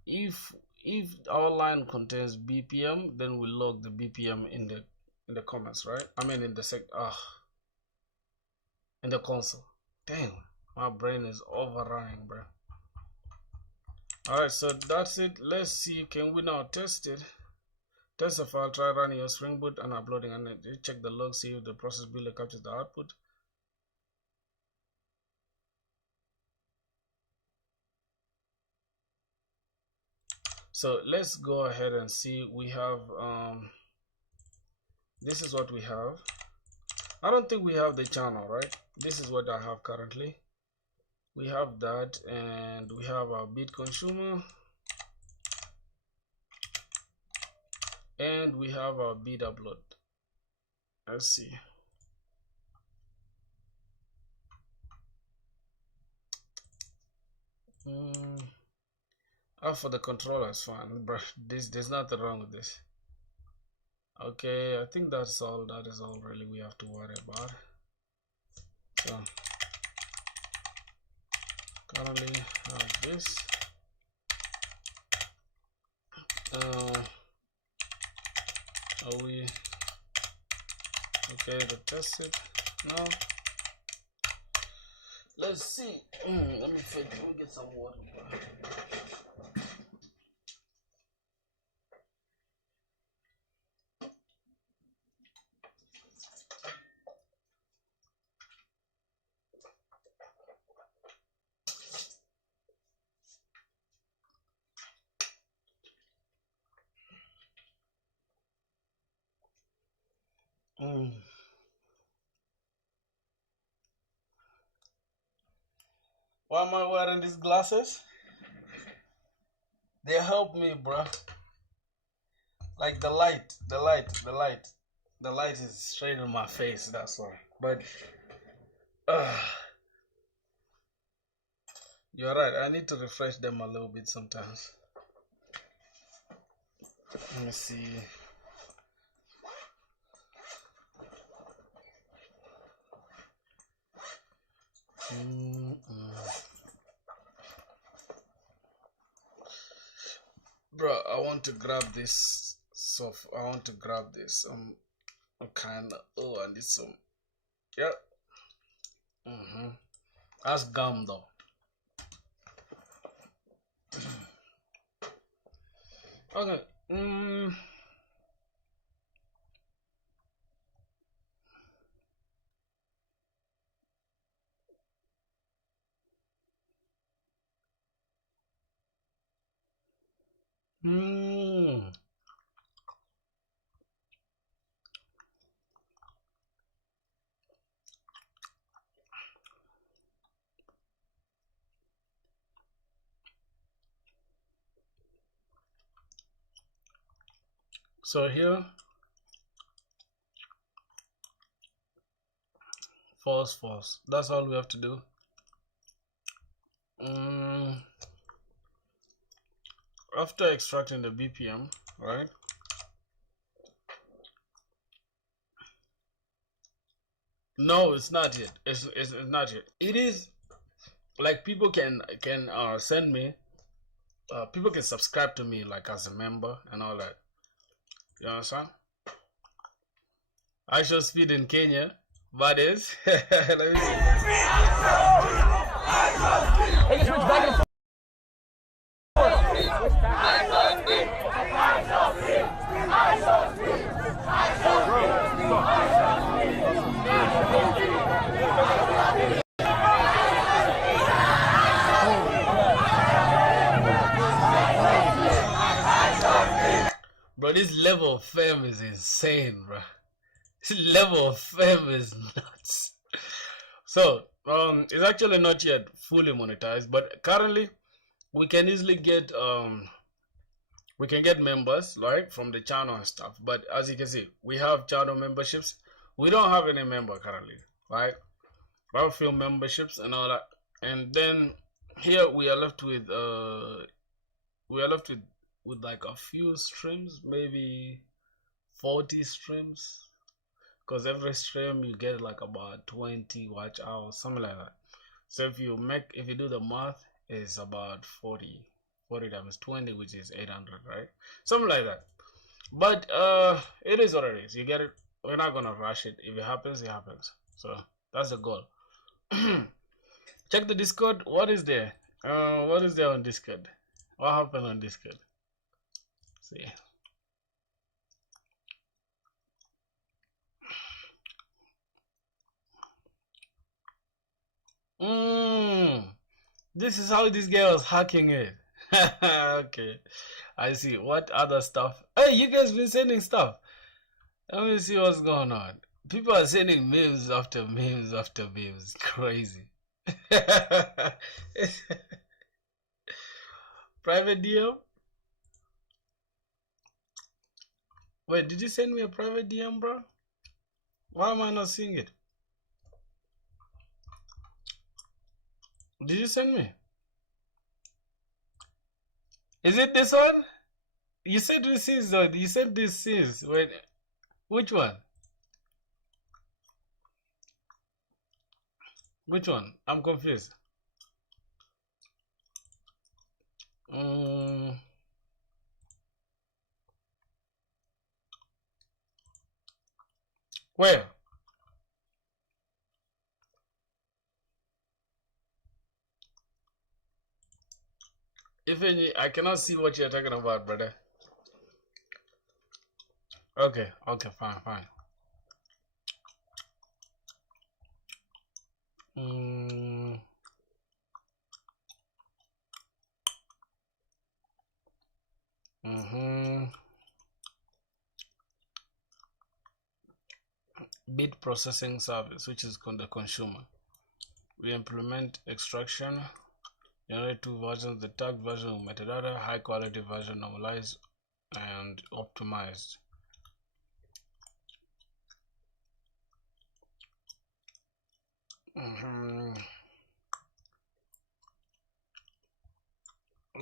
if our line contains BPM, then we log the BPM in the comments, right? I mean in the in the console. Damn, my brain is overrunning, bro. All right, so that's it. Let's see, can we now test it? Test the file, try running your Spring Boot and uploading, and check the log, see if the process builder captures the output. So let's go ahead and see. We have this is what we have. I don't think we have the channel, right? This is what I have currently. We have that, and we have our beat consumer, and we have our beat upload. Let's see. For the controller is fine, bro. There's nothing wrong with this. Okay, I think that's all. That is all really we have to worry about. So currently have this. Are we okay to test it now? Let's see. Let me get some water. Why am I wearing these glasses? They help me, bro. Like the light is straight in my face, that's why. But you're right, I need to refresh them a little bit sometimes. Let me see. Bro, I want to grab this soft. I want to grab this. I'm kind of. Oh, I need some. Yep. That's gum though. Okay. So here, false. That's all we have to do. After extracting the BPM, right? No, it's not yet. It's not yet. It is like people can send me. People can subscribe to me like as a member and all that. You understand? Actual speed in Kenya, but is. Let me see. this level of fame is insane, bro. This level of fame is nuts. So, it's actually not yet fully monetized, but currently we can easily get members, right, from the channel and stuff. But as you can see, we have channel memberships. We don't have any member currently, right? We have a few memberships and all that, and then here we are left with like a few streams, maybe 40 streams, because every stream you get like about 20 watch hours, something like that. So if you do the math, it's about 40 times 20, which is 800, right? Something like that. But it is what it is. You get it. We're not gonna rush it. If it happens, it happens. So that's the goal. Check the Discord. What is there? What is there on Discord? What happened on Discord? See. This is how this girl is hacking it. Okay, I see. What other stuff? Hey, you guys been sending stuff. Let me see what's going on. People are sending memes after memes after memes. Crazy. Private DM? Wait, did you send me a private DM, bro? Why am I not seeing it? Did you send me? Is it this one? You said this is though. You said this is. Wait, which one? Which one? I'm confused. Where? If any, I cannot see what you're talking about, brother. Okay, fine. Bit processing service, which is the consumer. We implement extraction, generate two versions, the tagged version of metadata, high quality version, normalized and optimized.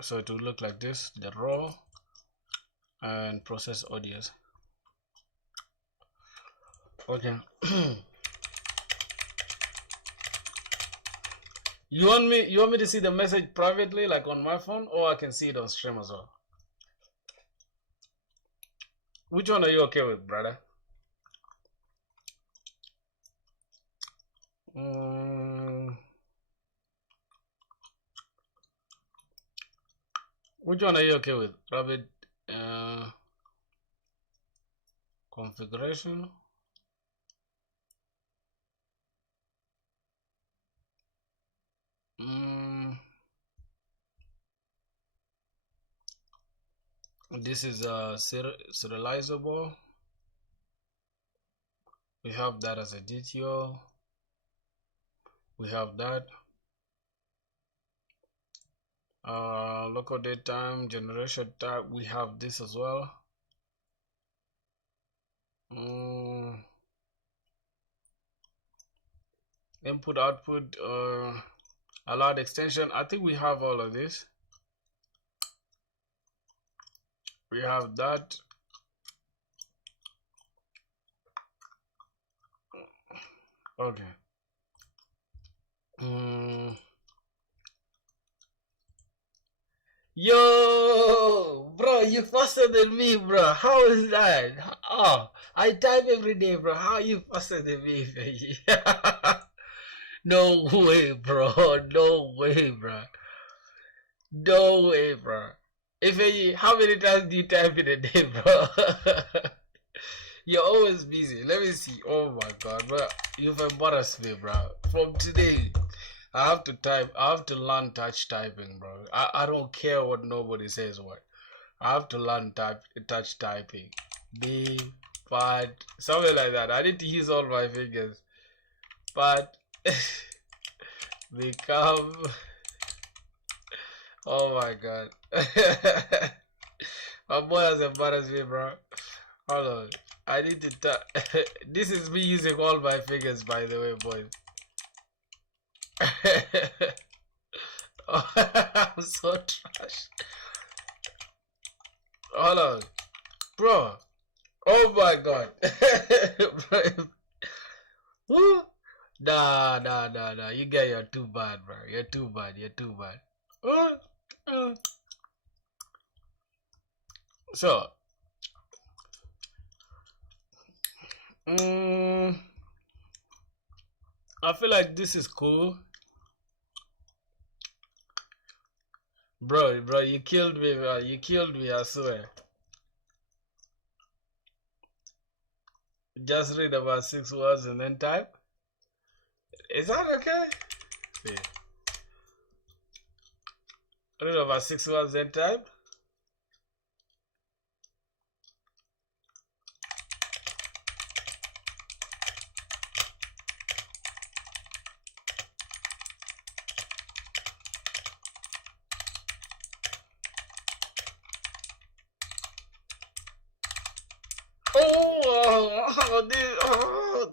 So it will look like this, the raw and process audios. Okay. You want me to see the message privately, like on my phone, or I can see it on stream as well? Which one are you okay with, brother? Which one are you okay with? Rabbit configuration. This is serializable. We have that as a DTO. We have that. Local date time generation type. We have this as well. Input output allowed extension. I think we have all of this. We have that. Okay. Yo, bro, you faster than me, bro. How is that? Oh, I type every day, bro. How you faster than me, baby? No way, bro. No way, bro. No way, bro. How many times do you type in a day, bro? You're always busy. Let me see. Oh my god, bro. You've embarrassed me, bro. From today, I have to type. I have to learn touch typing, bro. I don't care what nobody says. What? I have to learn touch typing. B, but something like that. I need to use all my fingers. But become. Oh my god. My boy has embarrassed me, bro. Hold on. I need to this is me using all my fingers, by the way, boys. I'm so trash. Hold on. Bro. Oh my god. Woo. Nah. You guys are too bad, bro. You're too bad. So, I feel like this is cool. Bro, you killed me, bro. You killed me, I swear. Just read about 6 words and then type. Is that okay? See. Read about 6 words then type.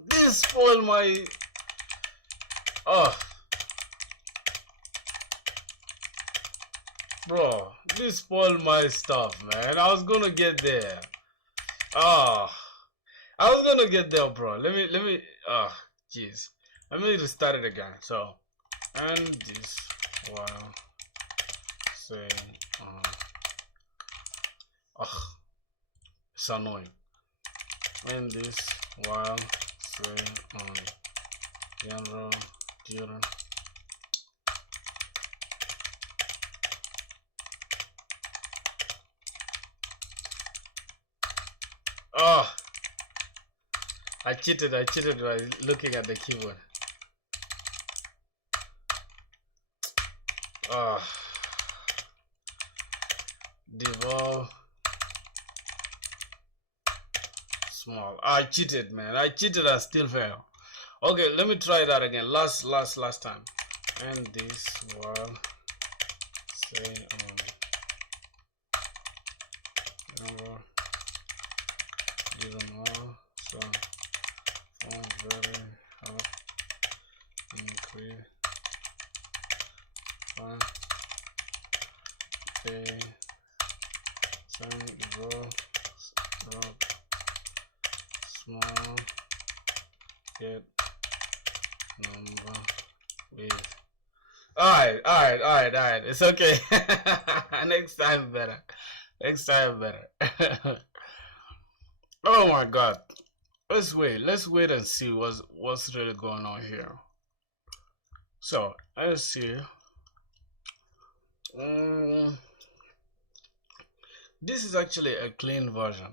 This spoiled my. Bro, this spoiled my stuff, man. I was gonna get there. I was gonna get there, bro. Let me. Jeez. Let me restart it again. So, and this while say, it's annoying. And this while say general during I cheated by looking at the keyboard. Devolve small. I cheated, man. I still fail. Okay, let me try that again. Last time. And this while say number didn't know so very hard increase pay send row small get number with alright, it's okay. Next time better. Oh my god, let's wait and see what's really going on here. So let's see. This is actually a clean version.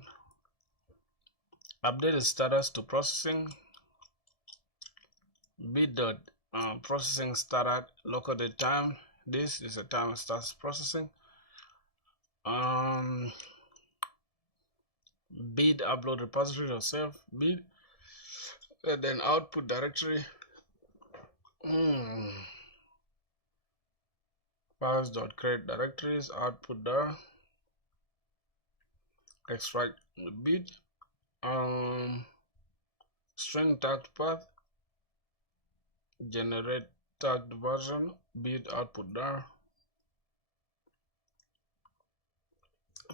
Updated status to processing. Bit processing started local date time. This is a time it starts processing. Bit upload repository or save bit, and then output directory. Files.create directories, output there. Extract bit. String tagged path. Generate tagged version, bit output there.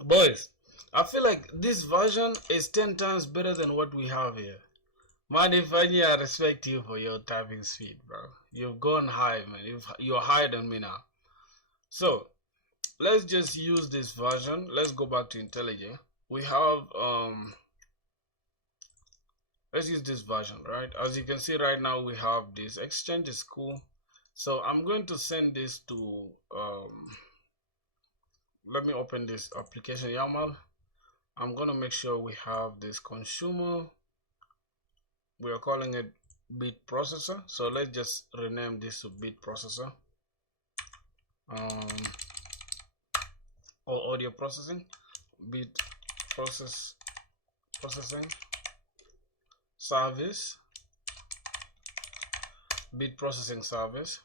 Boys, I feel like this version is 10 times better than what we have here. Man, if I respect you for your typing speed, bro. You've gone high, man. You're higher than me now. So, let's just use this version. Let's go back to IntelliJ. We have, let's use this version, right? As you can see right now, we have this. Exchange is cool. So, I'm going to send this to, let me open this application YAML. I'm going to make sure we have this consumer. We are calling it bit processor. So let's just rename this to bit processor. Or audio processing. bit processing service, bit processing service,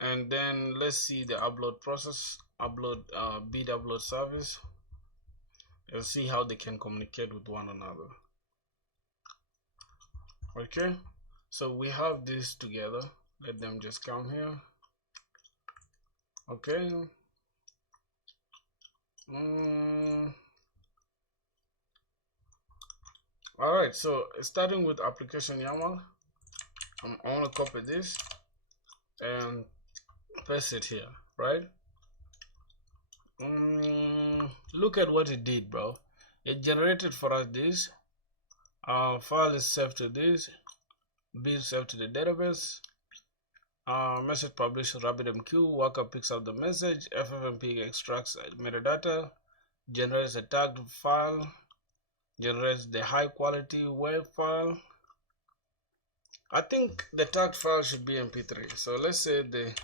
and then let's see the bit upload service. You'll see how they can communicate with one another. Okay, so we have this together. Let them just come here. Okay. All right, so starting with application YAML, I want to copy this and paste it here, right? Look at what it did, bro. It generated for us this. File is saved to this, bit saved to the database. Message published Rabbit MQ. Worker picks up the message. Ffmpeg extracts metadata, generates a tagged file, generates the high quality wave file. I think the tagged file should be mp3. So let's say the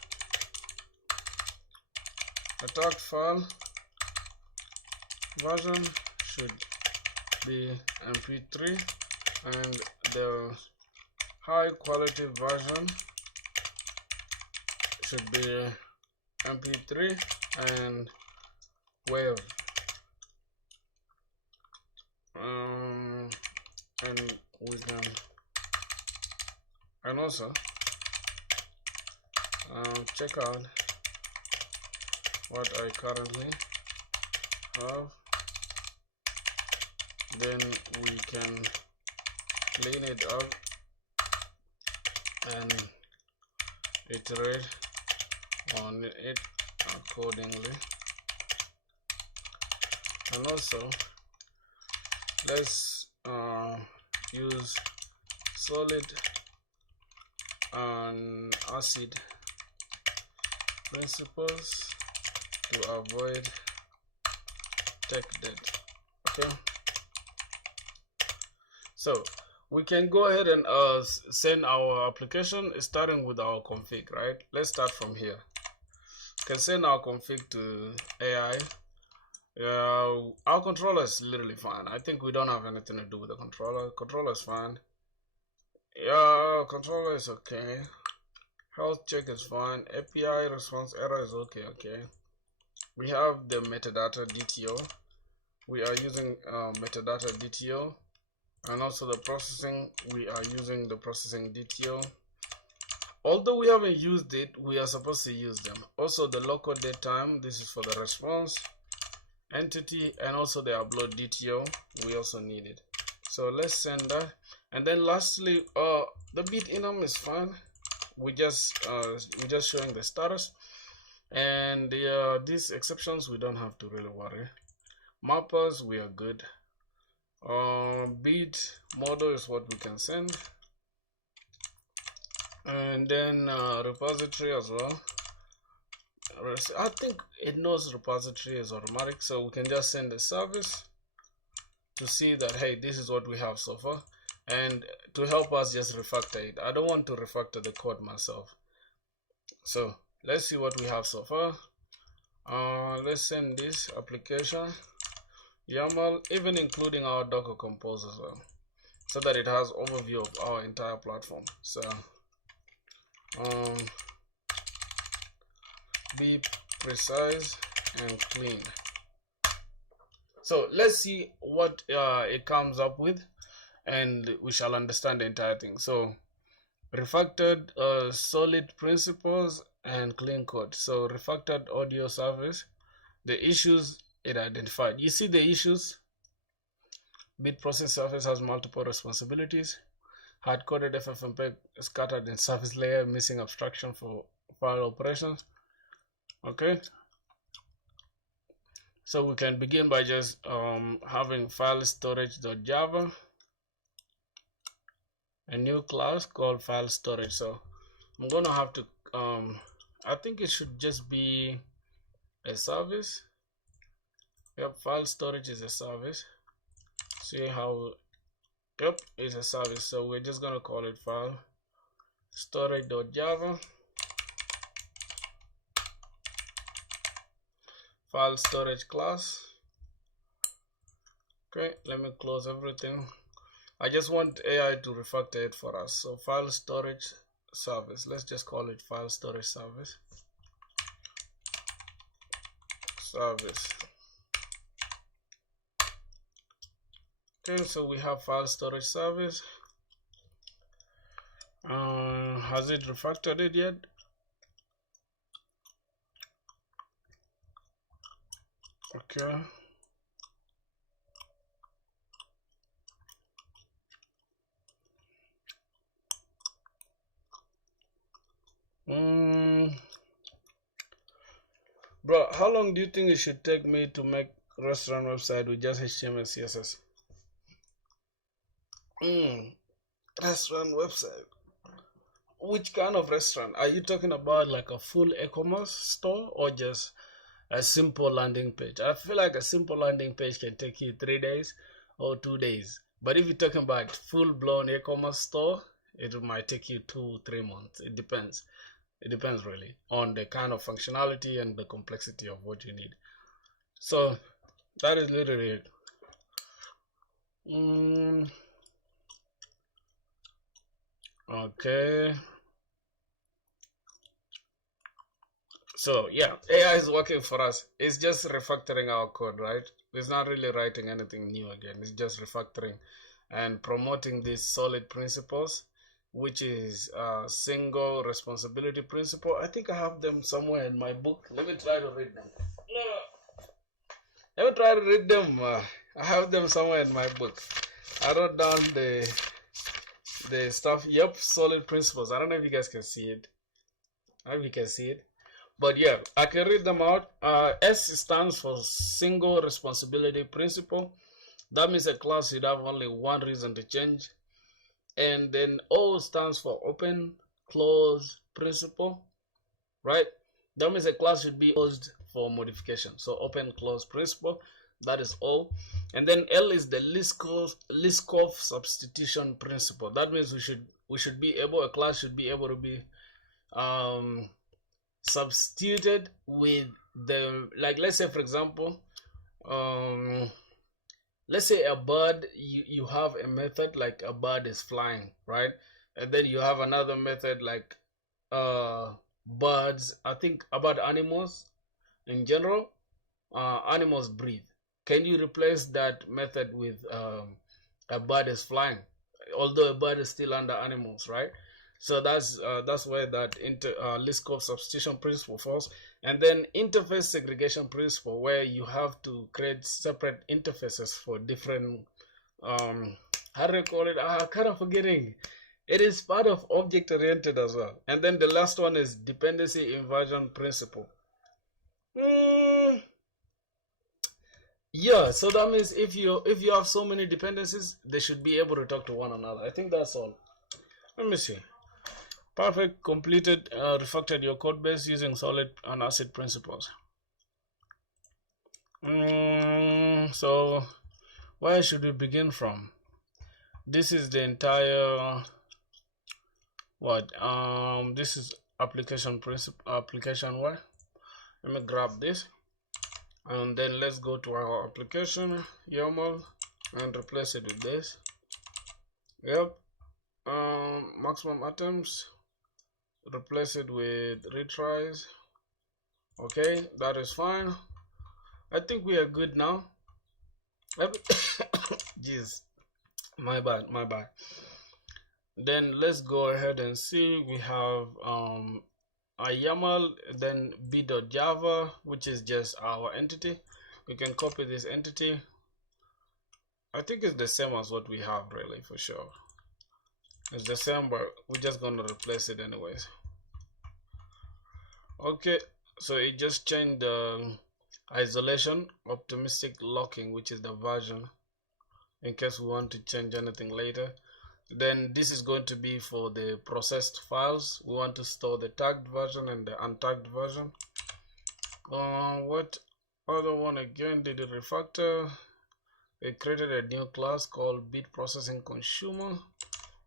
tagged file version should be mp3 and the high quality version should be mp3 and wave, and we can, and also check out what I currently have. Then we can clean it up and iterate on it accordingly. And also let's use solid and acid principles to avoid tech debt. Okay, so we can go ahead and send our application starting with our config, right? Let's start from here. We can send our config to AI. Our controller is literally fine. I think we don't have anything to do with the controller. Controller is fine. Yeah, controller is okay. Health check is fine. API response error is okay. We have the metadata DTO. We are using metadata DTO. And also the processing, we are using the processing DTO. Although we haven't used it, we are supposed to use them. Also the local date time, this is for the response entity, and also the upload DTO, we also need it. So let's send that. And then lastly, the bit enum is fine. We just showing the status, and these exceptions we don't have to really worry. Mappers, we are good. Bit model is what we can send, and then repository as well. I think it knows repository is automatic, so we can just send the service to see that, hey, this is what we have so far, and to help us just refactor it. I don't want to refactor the code myself, so let's see what we have so far. Let's send this application YAML, even including our Docker Compose as well, so that it has overview of our entire platform. So be precise and clean. So let's see what it comes up with, and we shall understand the entire thing. So refactored solid principles and clean code. So refactored audio service, the issues it identified. You see the issues. Bit process surface has multiple responsibilities. Hard-coded Ffmpeg scattered in surface layer, missing abstraction for file operations. Okay, so we can begin by just having file storage.java, a new class called file storage. So I'm gonna have to I think it should just be a service. Yep, file storage is a service. See how, yep, it's a service. So we're just gonna call it file storage.java. File storage class, Okay, let me close everything. I just want AI to refactor it for us. So file storage service, let's just call it file storage service. Okay, so we have file storage service. Has it refactored it yet? Okay. Bro, how long do you think it should take me to make restaurant website with just HTML CSS? Restaurant website. Which kind of restaurant? Are you talking about like a full e-commerce store or just a simple landing page? I feel like a simple landing page can take you 3 days or 2 days. But if you're talking about full-blown e-commerce store, it might take you 2-3 months. It depends. It depends really on the kind of functionality and the complexity of what you need. So that is literally it. Okay. So yeah, AI is working for us. It's just refactoring our code, right? It's not really writing anything new again. It's just refactoring and promoting these solid principles, which is single responsibility principle. I think I have them somewhere in my book. Let me try to read them. Let me try to read them. I have them somewhere in my book. I wrote down the stuff. Yep, solid principles. I don't know if you guys can see it. I hope you can see it. But yeah, I can read them out. S stands for single responsibility principle. That means a class should have only one reason to change. And then O stands for open close principle, right? That means a class should be closed for modification. So open close principle, that is O. And then L is the Liskov substitution principle. That means we should be able, a class should be able to be substituted with the, like, let's say for example, let's say a bird, you have a method like a bird is flying, right? And then you have another method like birds. I think about animals in general, animals breathe. Can you replace that method with a bird is flying, although a bird is still under animals, right? So that's where that Liskov substitution principle falls. And then interface segregation principle, where you have to create separate interfaces for different how do you call it? I'm kind of forgetting. It is part of object oriented as well. And then the last one is dependency inversion principle. Yeah, so that means if you have so many dependencies, they should be able to talk to one another. I think that's all. Let me see. Perfect, completed, refactored your code base using solid and acid principles. So where should we begin from? This is the entire this is application principle, application where. Let me grab this and then let's go to our application YAML and replace it with this. Yep. Maximum items, replace it with retries. Okay, that is fine. I think we are good now. Jeez, my bad. Then let's go ahead and see. We have a YAML, then b.java, which is just our entity. We can copy this entity. I think it's the same as what we have, really, for sure. It's the same, but we're just gonna replace it anyways. Okay, so it just changed the isolation optimistic locking, which is the version, in case we want to change anything later. Then this is going to be for the processed files. We want to store the tagged version and the untagged version. What other one again did it refactor? It created a new class called bit processing consumer.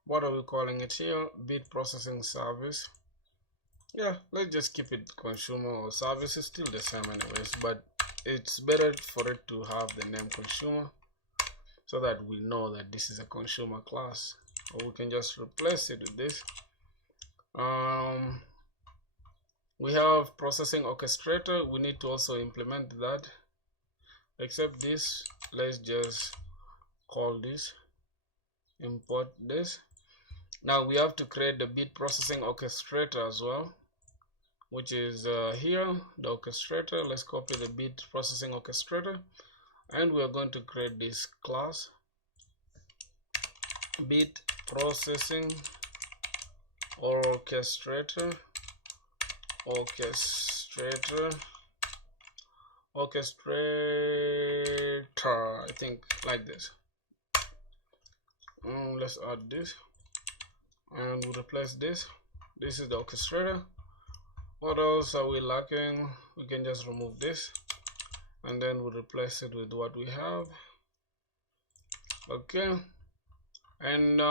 What are we calling it here? Bit processing service. Yeah, let's just keep it consumer or service. It's still the same anyways, but it's better for it to have the name consumer. so that we know that this is a consumer class. Or we can just replace it with this. We have processing orchestrator. We need to also implement that. Except this, let's just call this, import this. Now we have to create the bit processing orchestrator as well, which is here, the orchestrator. Let's copy the bit processing orchestrator, and we are going to create this class, bit processing orchestrator, I think like this. Let's add this, and we'll replace this. This is the orchestrator. What else are we lacking? We can just remove this, and then we'll replace it with what we have. Okay, and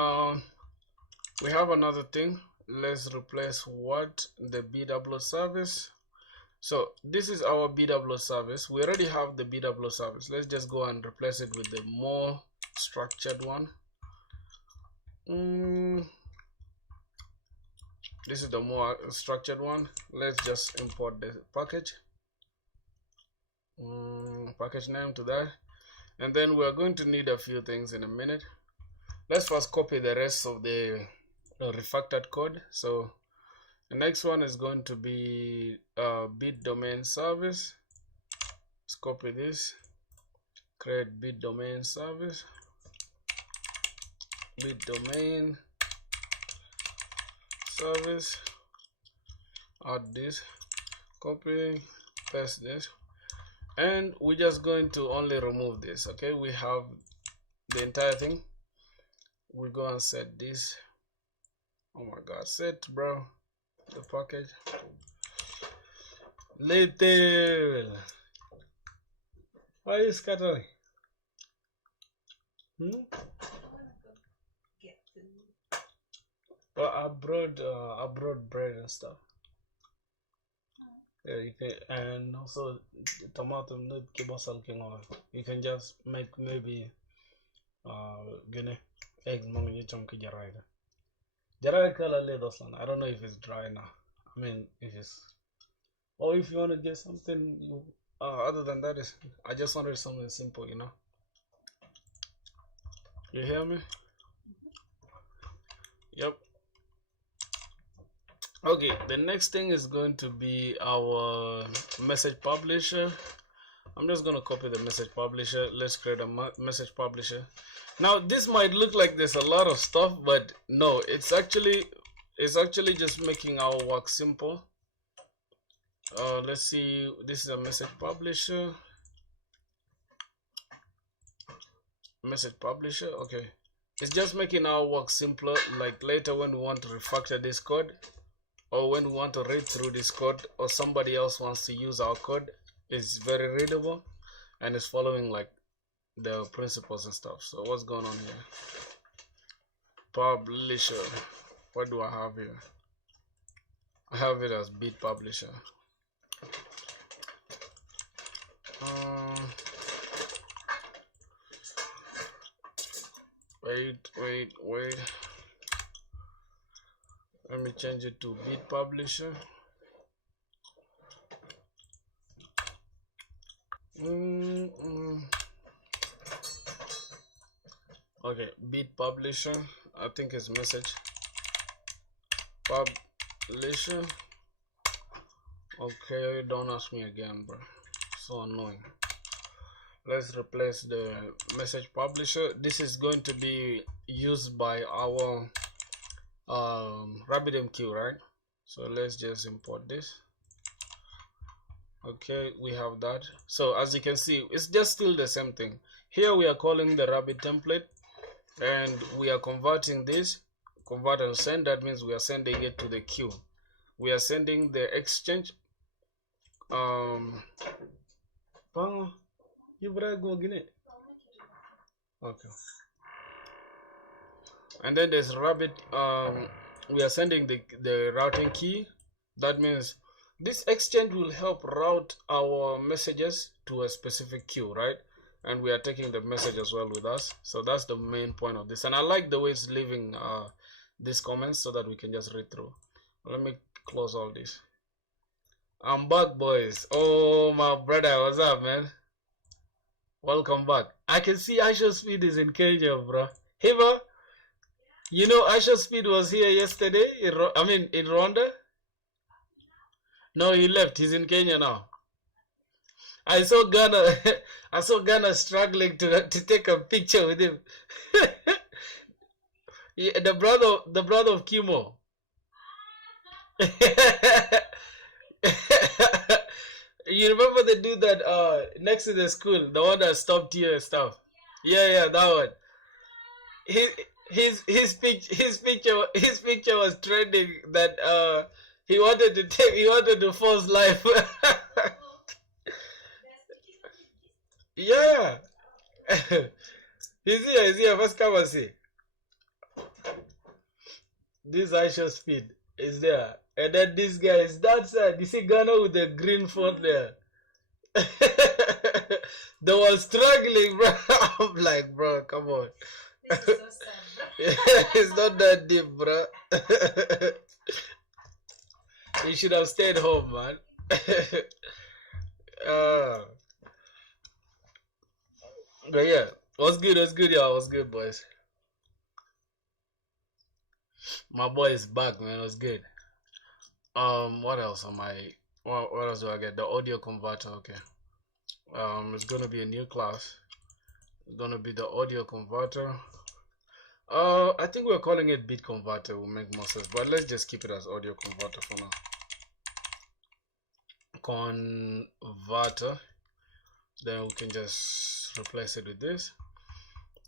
we have another thing. Let's replace what? The bit upload service. So this is our bit upload service. We already have the bit upload service. Let's just go and replace it with the more structured one. This is the more structured one. Let's just import the package, package name to that, and then we're going to need a few things in a minute. Let's first copy the rest of the refactored code. So the next one is going to be bit domain service. Let's copy this, create bit domain service, bit domain service, add this, copy, paste this, and we're just going to only remove this. Okay, we have the entire thing. We go and set this. Oh my god, set, bro, the package little. Why are you scattering? Well, I brought bread and stuff. Yeah, you can, and also tomato not kibosal king oil. You can just make maybe gonna eggs mong you chunky jarida. Jarida color leathers on. I don't know if it's dry now. I mean, if it's, or if you want to get something you other than that, is I just wanted something simple, you know. You hear me? Yep. Okay, the next thing is going to be our message publisher. I'm just going to copy the message publisher. Let's create a message publisher. Now this might look like there's a lot of stuff, but no, it's actually just making our work simple. Let's see, this is a message publisher. Message publisher, okay. It's just making our work simpler, like later when we want to refactor this code, or when we want to read through this code, or somebody else wants to use our code, it's very readable and it's following like the principles and stuff. So what's going on here? Publisher, what do I have here? I have it as bit publisher. Wait. Let me change it to bit publisher. Okay, bit publisher. I think it's message publisher. Okay, don't ask me again, bro. So annoying. Let's replace the message publisher. This is going to be used by our Rabbit MQ, right? So let's just import this. Okay, we have that. So as you can see, it's just still the same thing. Here we are calling the Rabbit template, and we are converting this, convert and send. That means we are sending it to the queue. We are sending the exchange. Okay. And then there's Rabbit. We are sending the routing key. That means this exchange will help route our messages to a specific queue, right? and we are taking the message as well with us. So that's the main point of this, and I like the way it's leaving these comments so that we can just read through. Let me close all this. I'm back, boys. Oh, my brother, what's up, man? Welcome back. I can see Aisha Speed is in Kenya, bro. Hey, bro. You know Aisha Speed was here yesterday. In Rwanda. No, he left. He's in Kenya now. I saw Ghana. I saw Ghana struggling to take a picture with him. Yeah, the brother of Kimo. You remember the dude that next to the school, the one that stopped here and stuff? Yeah, that one. His picture was trending that he wanted to force life. Yeah. He's here. First come and see. This Aisha Speed is there. And then this guy is that side. You see Ghana with the green font there. They were struggling, bro. I'm like, bro, come on. This is so sad, bro. It's not that deep, bro. You should have stayed home, man. But yeah, what's good, y'all? What's good, boys? My boy is back, man. What's good? What else am I? What else do I get? The audio converter. Okay. It's gonna be a new class. It's gonna be the audio converter. I think we're calling it bit converter. Will make more sense, but let's just keep it as audio converter for now. Converter. Then we can just replace it with this,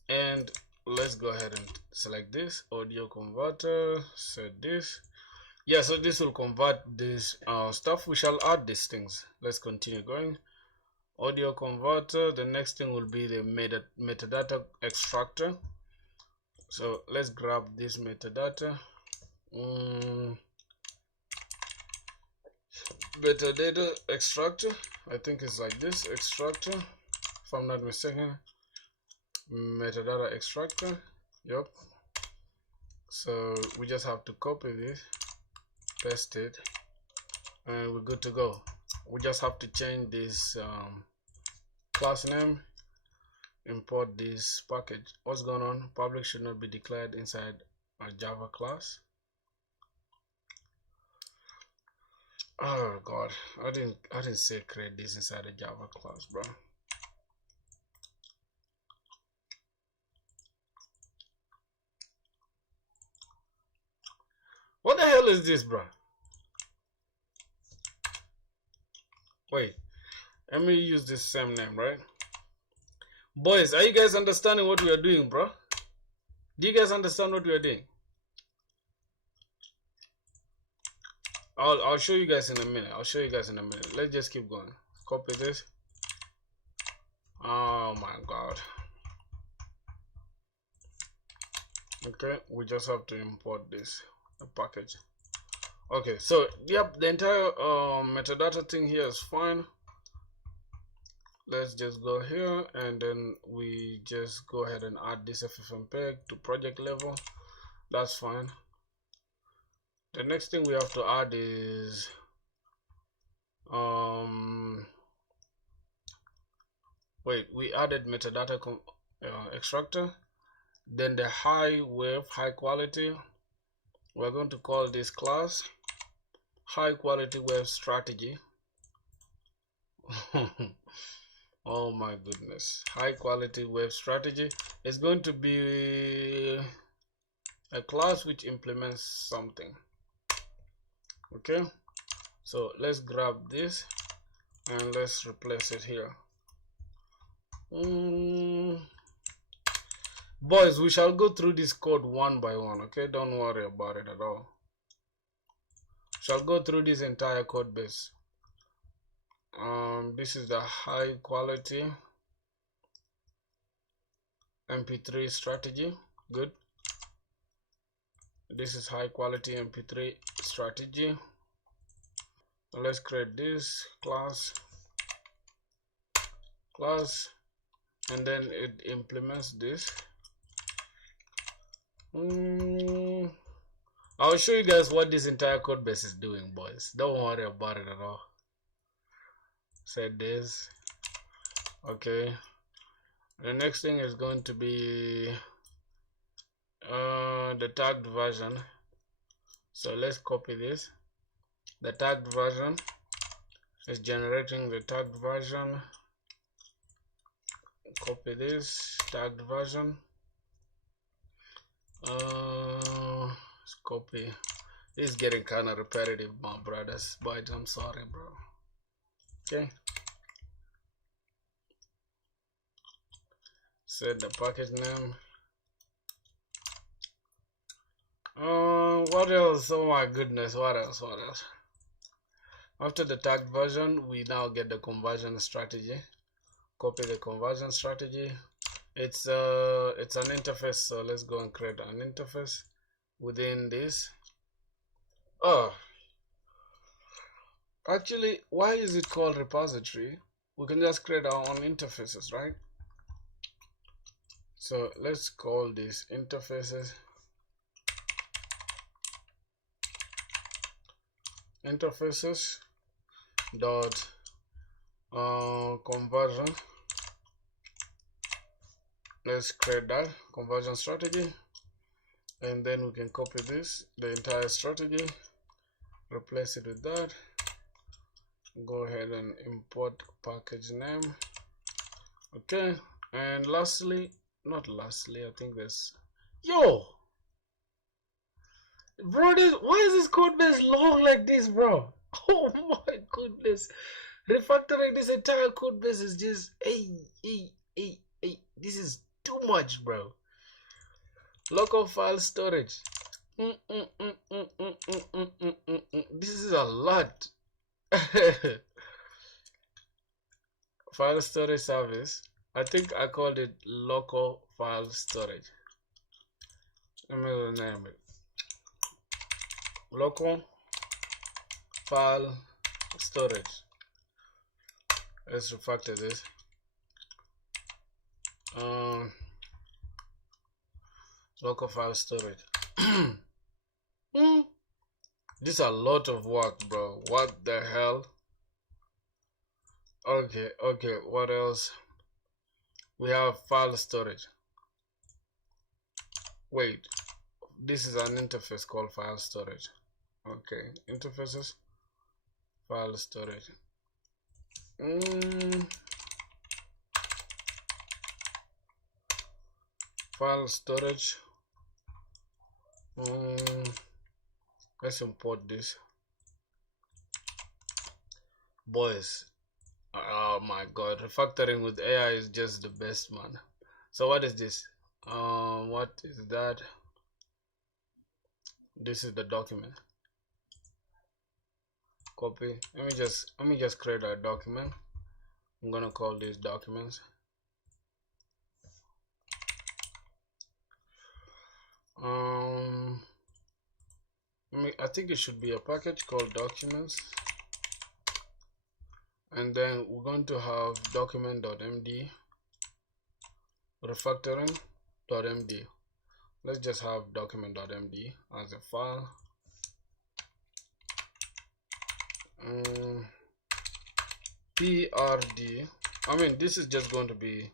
and let's go ahead and select this audio converter. Set this. Yeah, so this will convert this stuff. We shall add these things. Let's continue going. Audio converter. The next thing will be the metadata extractor. So let's grab this metadata. Metadata extractor. I think it's like this extractor, if I'm not mistaken. Metadata extractor. Yep. So we just have to copy this, paste it, and we're good to go. We just have to change this class name, import this package. What's going on? Public should not be declared inside a Java class. Oh god, I didn't say create this inside a Java class, bro. What the hell is this, bro? Wait, let me use this same name, right? Boys, are you guys understanding what we are doing, bro? Do you guys understand what we are doing? I'll show you guys in a minute. Let's just keep going. Copy this. Oh my god. Okay, we just have to import this package. Okay, so yep, the entire metadata thing here is fine. Let's just go here, and then we just go ahead and add this ffmpeg to project level. That's fine. The next thing we have to add is wait, we added metadata extractor, then the high quality. We're going to call this class high quality web strategy. Oh my goodness, high quality web strategy is going to be a class which implements something. Okay, so let's grab this and let's replace it here. Boys, we shall go through this code one by one, okay? Don't worry about it at all. Shall go through this entire code base. This is the high quality MP3 strategy. Good. This is high quality MP3 strategy. Let's create this class and then it implements this. I'll show you guys what this entire code base is doing, boys. Don't worry about it at all. Set this. Okay. The next thing is going to be the tagged version. So let's copy this. The tagged version is generating the tagged version. Copy this tagged version. Let's copy. This is getting kind of repetitive, my brothers, but I'm sorry, bro. Okay. Set the package name. What else? Oh my goodness, what else? After the tagged version, we now get the conversion strategy. Copy the conversion strategy. It's an interface, so let's go and create an interface within this. Oh, actually, why is it called repository? We can just create our own interfaces, right? So let's call this interfaces. Interfaces dot conversion. Let's create that conversion strategy, and then we can copy this, the entire strategy, replace it with that. Go ahead and import package name. Okay, and lastly, not lastly, I think there's bro, why is this code base long like this, bro? Oh my goodness. Refactoring this entire code base is just this is too much, bro. Local file storage. This is a lot. File storage service. I think I called it local file storage. Let me name it. Local file storage. Let's refactor this. Local file storage. This is a lot of work, bro. What the hell? Okay, what else? We have file storage. Wait, this is an interface called file storage. Okay, interfaces, file storage. File storage. Let's import this. Boys, oh my god, refactoring with AI is just the best, man. So what is this? What is that? This is the document. Copy. Let me just create a document. I'm gonna call these documents. I think it should be a package called documents, and then we're going to have document.md refactoring.md. Let's just have document.md as a file. PRD. I mean, this is just going to be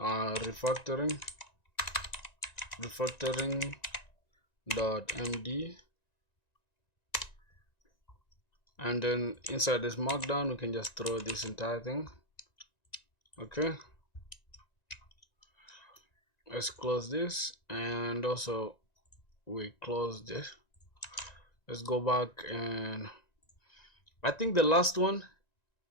refactoring.md, and then inside this markdown we can just throw this entire thing. Okay, let's close this, and also we close this. Let's go back, and I think the last one,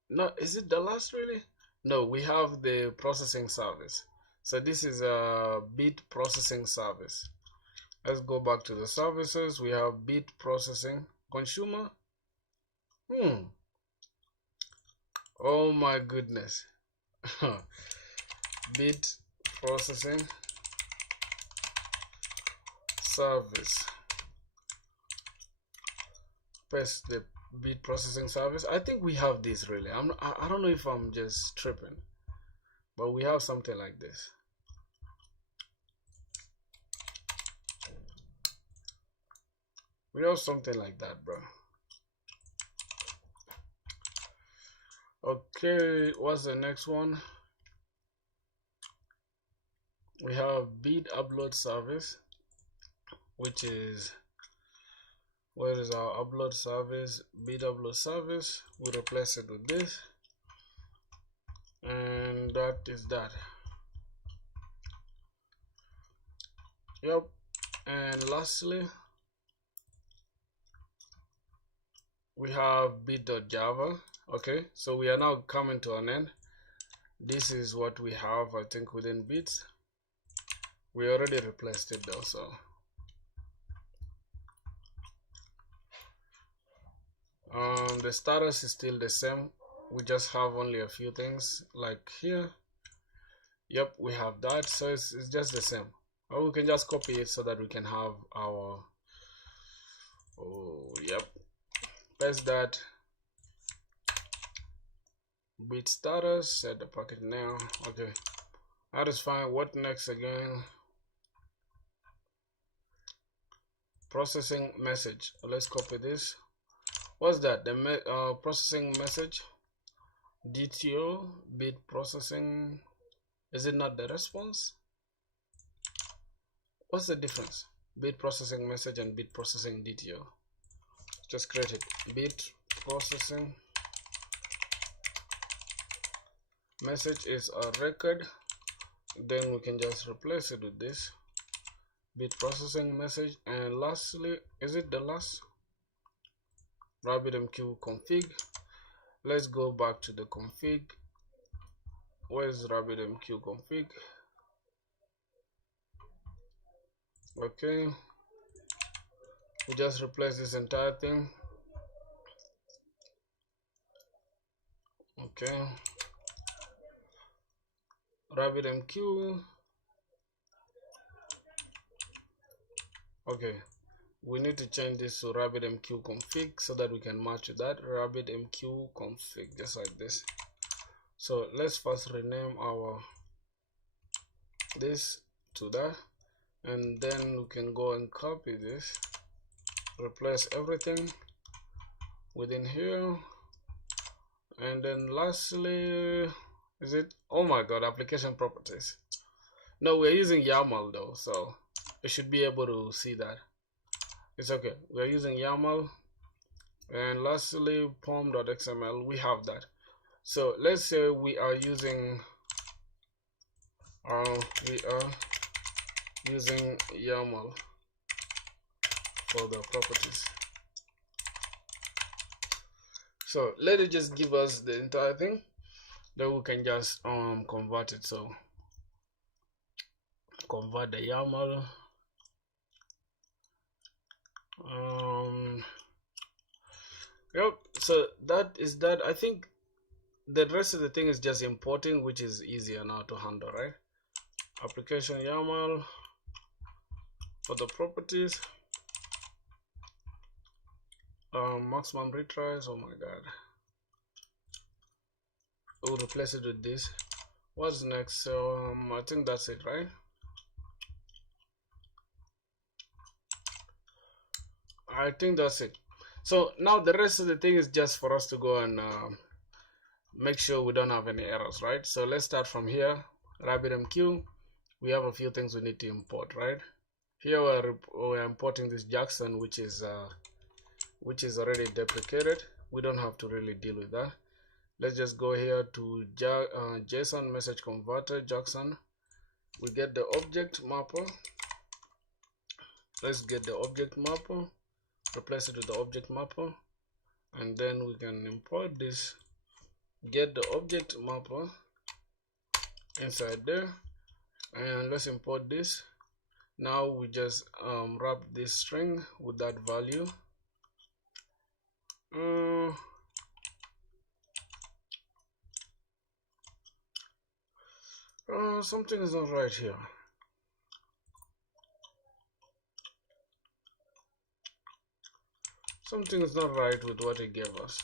no, is it the last really? No, we have the processing service. So this is a bit processing service. Let's go back to the services. We have bit processing consumer. Oh my goodness. Bit processing service. Paste the bit processing service. I think we have this really. I don't know if I'm just tripping. but we have something like this. We have something like that, bro. Okay, what's the next one? We have bit upload service, which is, where is our upload service? Bit upload service. We replace it with this, and that is that. Yep. And lastly, we have bit.java. Okay, so we are now coming to an end. This is what we have, I think, within bits. We already replaced it though, so the status is still the same. We just have only a few things like here. Yep, we have that, so it's just the same. Or we can just copy it so that we can have our, oh yep, paste that. Bit status, set the package now. Okay, that is fine. What next again? Processing message. Let's copy this. What's that? The processing message, DTO, bit processing. Is it not the response? What's the difference? Bit processing message and bit processing DTO. Just create it. Bit processing message is a record. Then we can just replace it with this bit processing message. And lastly, is it the last? Rabbit MQ Ffmpeg. Let's go back to the config. Where's Rabbit MQ Ffmpeg? Okay, we just replace this entire thing. Okay, Rabbit MQ. Okay, we need to change this to Rabbit MQ Ffmpeg so that we can match that. Rabbit MQ Ffmpeg, just like this. So let's first rename our this to that, and then we can go and copy this, replace everything within here. And then lastly, is it, oh my god, application properties. No, we're using YAML though, so you should be able to see that. It's okay, we're using YAML. And lastly, pom.xml, we have that. So let's say we are using YAML for the properties. So let it just give us the entire thing, then we can just convert it. So convert the YAML. Yep, so that is that. I think the rest of the thing is just importing, which is easier now to handle, right? Application YAML for the properties. Maximum retries, oh my god. We'll replace it with this. What's next? I think that's it, right? I think that's it. So now the rest of the thing is just for us to go and make sure we don't have any errors, right? So let's start from here. Rabbit MQ, we have a few things we need to import, right? Here we're importing this Jackson, which is already deprecated. We don't have to really deal with that. Let's just go here to JSON message converter Jackson. We get the object mapper. Let's get the object mapper, replace it with the object mapper, and then we can import this, get the object mapper inside there, and let's import this. Now we just wrap this string with that value. Something is not right here. Something is not right with what it gave us.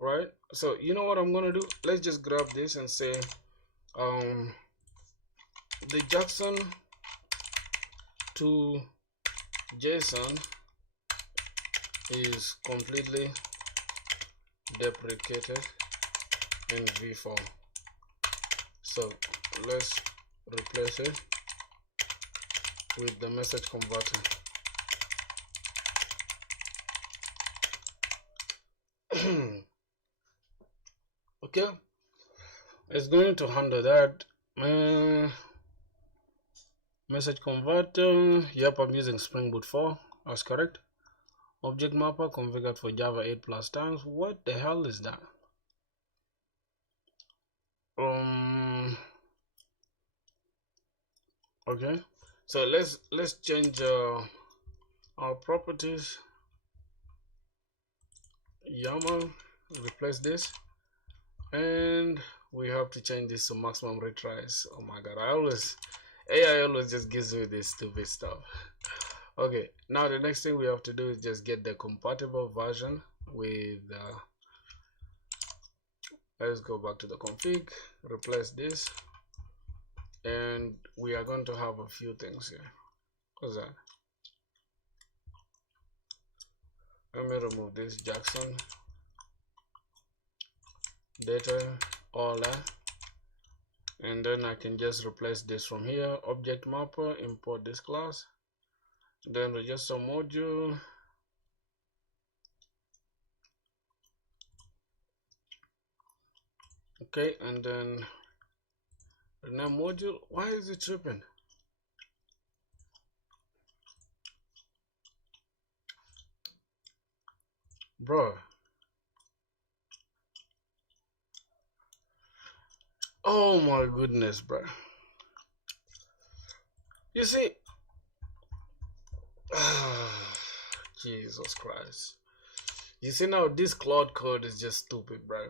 right? So you know what I'm gonna do? Let's just grab this and say the Jackson to JSON is completely deprecated in v4. So let's replace it with the message converter. Okay, it's going to handle that. Message converter, yep, I'm using Spring Boot 4, that's correct. Object mapper configured for Java 8 plus times. What the hell is that? Okay, so let's change our properties. YAML, replace this, and we have to change this to maximum retries. Oh my god, AI always just gives me this stupid stuff. Okay, now the next thing we have to do is just get the compatible version with let's go back to the config, replace this, and we are going to have a few things here. What's that? Let me remove this Jackson data, all that, and then I can just replace this from here. Object mapper, import this class, then register module, okay, and then rename module. Why is it tripping? Bro, oh my goodness, bro. You see, Jesus Christ. You see now, this Claude code is just stupid, bro.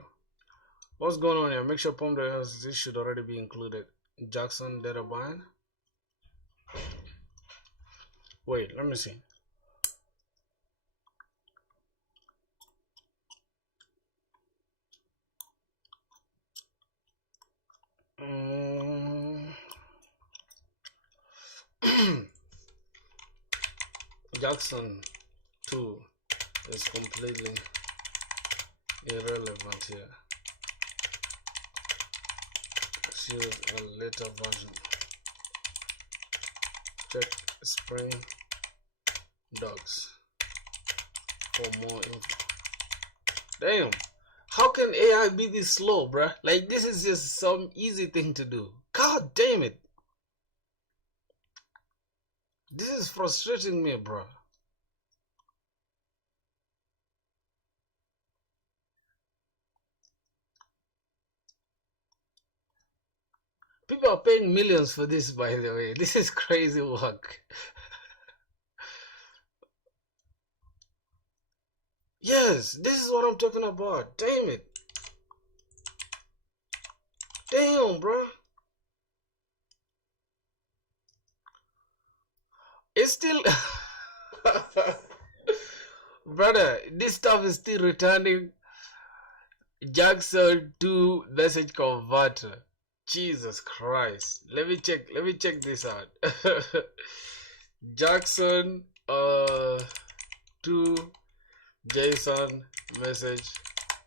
What's going on here? Make sure pt4 this should already be included. Jackson data bind. Wait, let me see. Jackson 2 is completely irrelevant here. Let's use a later version. Check Spring Docs for more info. Damn, how can AI be this slow, bruh? Like, this is just some easy thing to do. God damn it. This is frustrating me, bro. People are paying millions for this, by the way. This is crazy work. Yes, this is what I'm talking about. Damn it. Damn, bro. It's still... Brother, this stuff is still returning Jackson to message converter. Jesus Christ. Let me check this out. Jackson to JSON message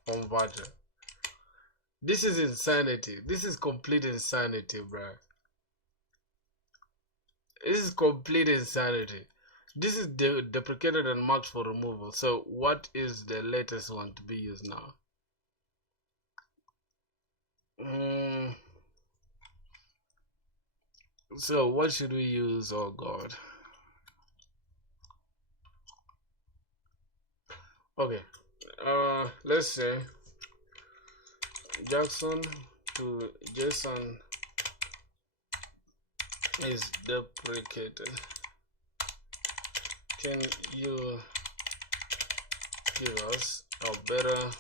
converter. This is insanity. This is complete insanity, bro. This is complete insanity. This is deprecated and marked for removal. So what is the latest one to be used now? So what should we use? Oh god. Okay, let's say Jackson to JSON is deprecated. Can you give us a better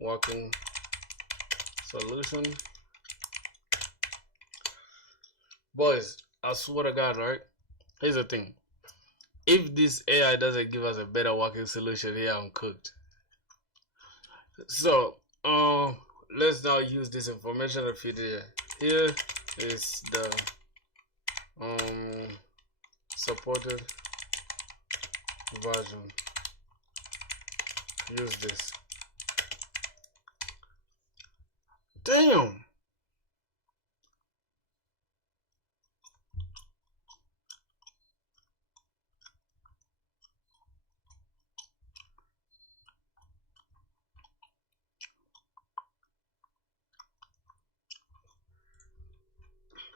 working solution? Boys, I swear to God, right? Here's the thing. If this AI doesn't give us a better working solution here, I'm cooked. So let's now use this information and feed it here. Here is the supported version. Use this. Damn.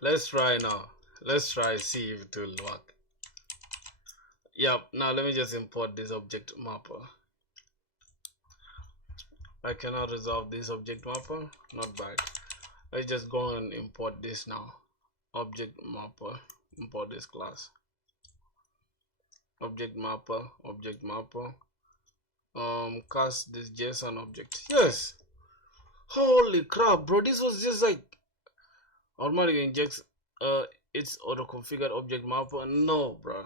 Let's try now. Let's try see if it will work. Yep. Now let me just import this object mapper. I cannot resolve this object mapper. Not bad. Let's just go and import this now. Object mapper. Import this class. Object mapper. Object mapper. Cast this JSON object. Yes. Holy crap, bro! This was just like automatically injects its auto configured object mapper. No, bro.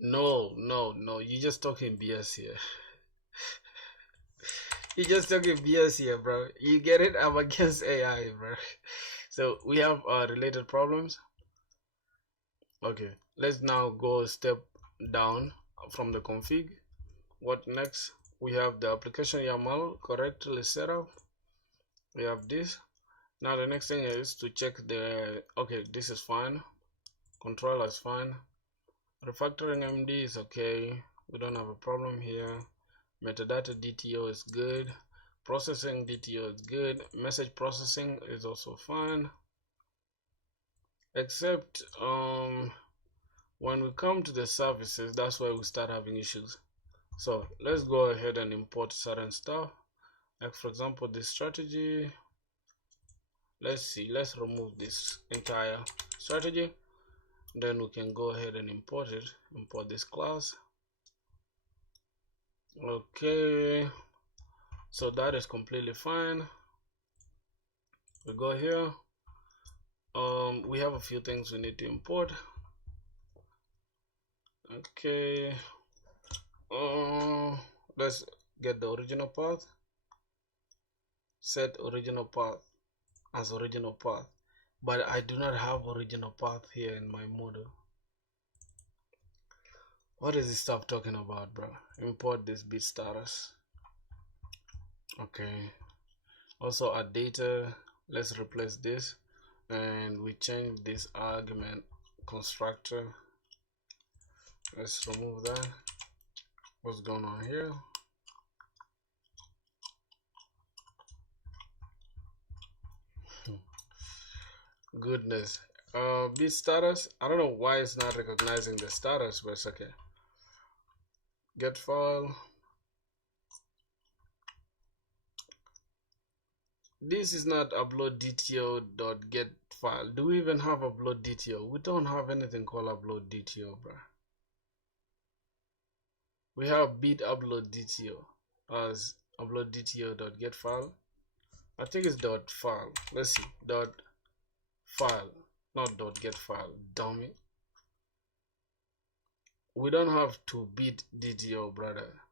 No. You're just talking BS here. You're just talking BS here, bro. You get it? I'm against AI, bro. So we have related problems. Okay, let's now go a step down from the config. What next? We have the application YAML correctly set up. We have this. Now the next thing is to check the, okay, this is fine. Controller is fine. Refactoring MD is okay. We don't have a problem here. Metadata DTO is good. Processing DTO is good. Message processing is also fine. Except when we come to the services, that's where we start having issues. So let's go ahead and import certain stuff. Like for example, this strategy. Let's see, let's remove this entire strategy. Then we can go ahead and import it. Import this class. Okay, so that is completely fine. We go here. We have a few things we need to import. Okay, let's get the original path. Set original path as original path, but I do not have original path here in my model. What is this stuff talking about, bro? Import this bit status. Okay, also add data. Let's replace this and we change this argument constructor. Let's remove that. What's going on here? Goodness. Bit status. I don't know why it's not recognizing the status, but it's okay. Get file. This is not upload DTO.get file. Do we even have upload DTO? We don't have anything called upload DTO, bro. We have bit upload DTO as upload DTO.get file. I think it's dot file. Let's see. Dot file, not dot get file, dummy. We don't have to bit DTO, brother.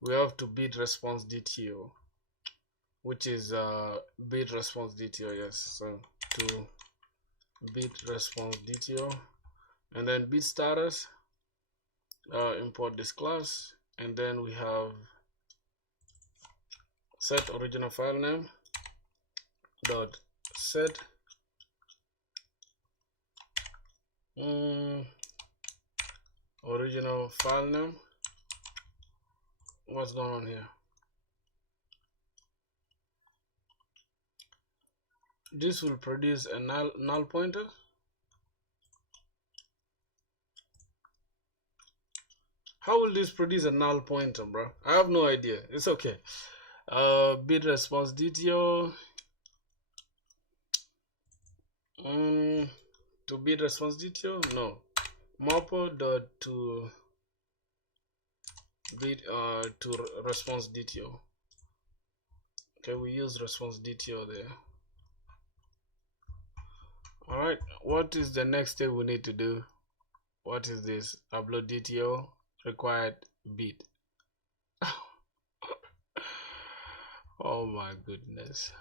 We have to bit response DTO, which is bit response DTO. Yes, so to bit response DTO, and then bit status. Import this class, and then we have set original file name dot set original file name. What's going on here? This will produce a null pointer. How will this produce a null pointer, bro? I have no idea. It's okay. Bit response DTO. To bit response DTO, no. Mapper dot to bit to response DTO. Okay, we use response DTO there. All right. What is the next step we need to do? What is this? Upload DTO required bit. Oh my goodness.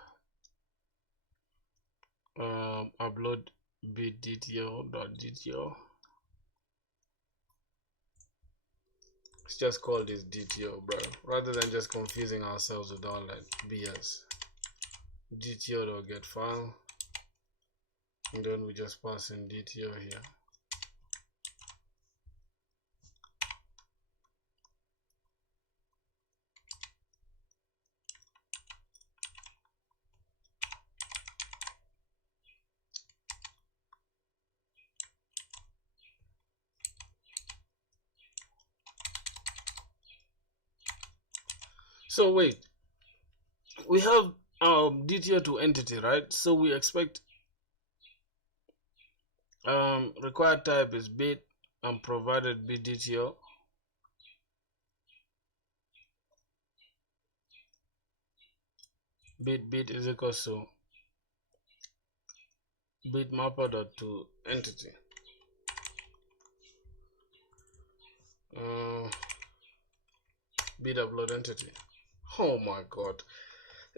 Upload vidIQ.dto. Let's just call this DTO, bro, rather than just confusing ourselves with all that BS. DTO.get file, and then we just pass in DTO here. So wait, we have DTO to entity, right? So we expect required type is bit and provided vidIQ. Bit is equals to bit mapper dot to entity. Bit upload entity. Oh my god.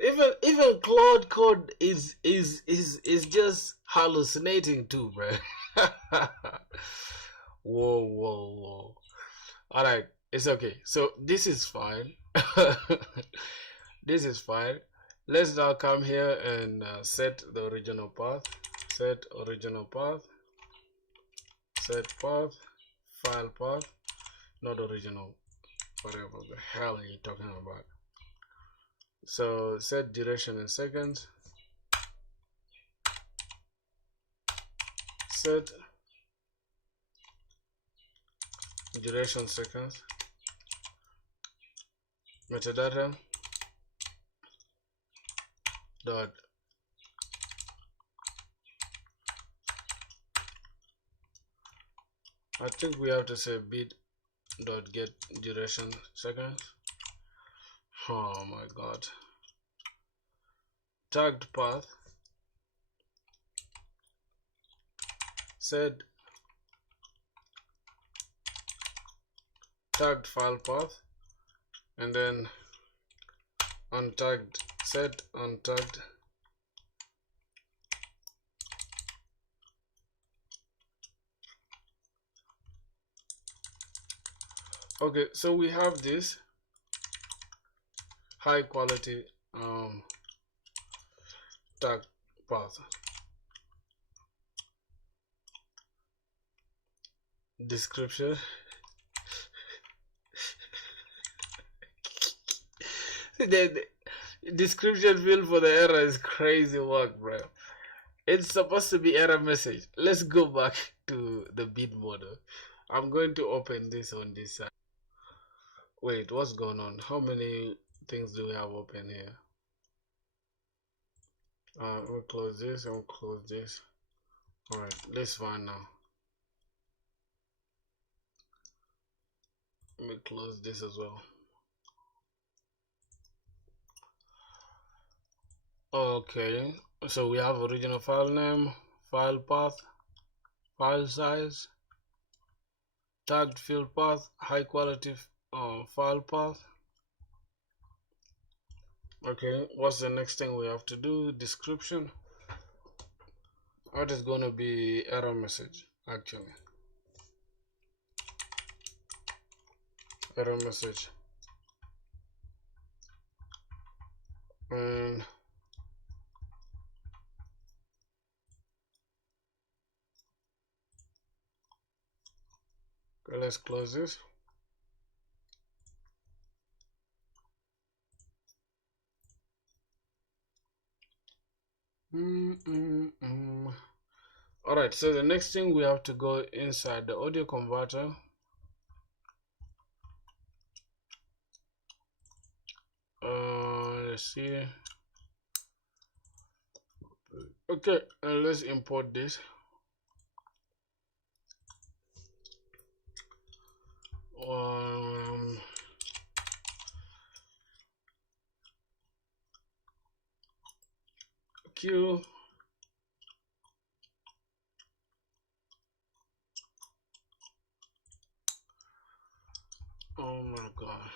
Even Claude code is just hallucinating too, bro. Whoa. Alright, it's okay. So this is fine. This is fine. Let's now come here and set the original path. Set original path. Set path. File path. Not original. Whatever the hell are you talking about? So set duration in seconds. Set duration seconds. Metadata dot I think we have to say bit dot get duration seconds. Oh my god. Tagged path. Set tagged file path, and then untagged. Set untagged. Okay, so we have this high quality tag path. Description. The description field for the error is crazy work, bro. It's supposed to be error message. Let's go back to the bit model. I'm going to open this on this side. Wait, what's going on? How many things do we have open here? We'll close this and we'll close this. Alright, let's find now. Let me close this as well. Okay, so we have original file name, file path, file size, tagged field path, high quality file path. Okay, what's the next thing we have to do? Description. What is going to be error message actually? Error message. And okay, let's close this. Alright, so the next thing we have to go inside the audio converter. Let's see. Okay, let's import this. Q. Oh my god.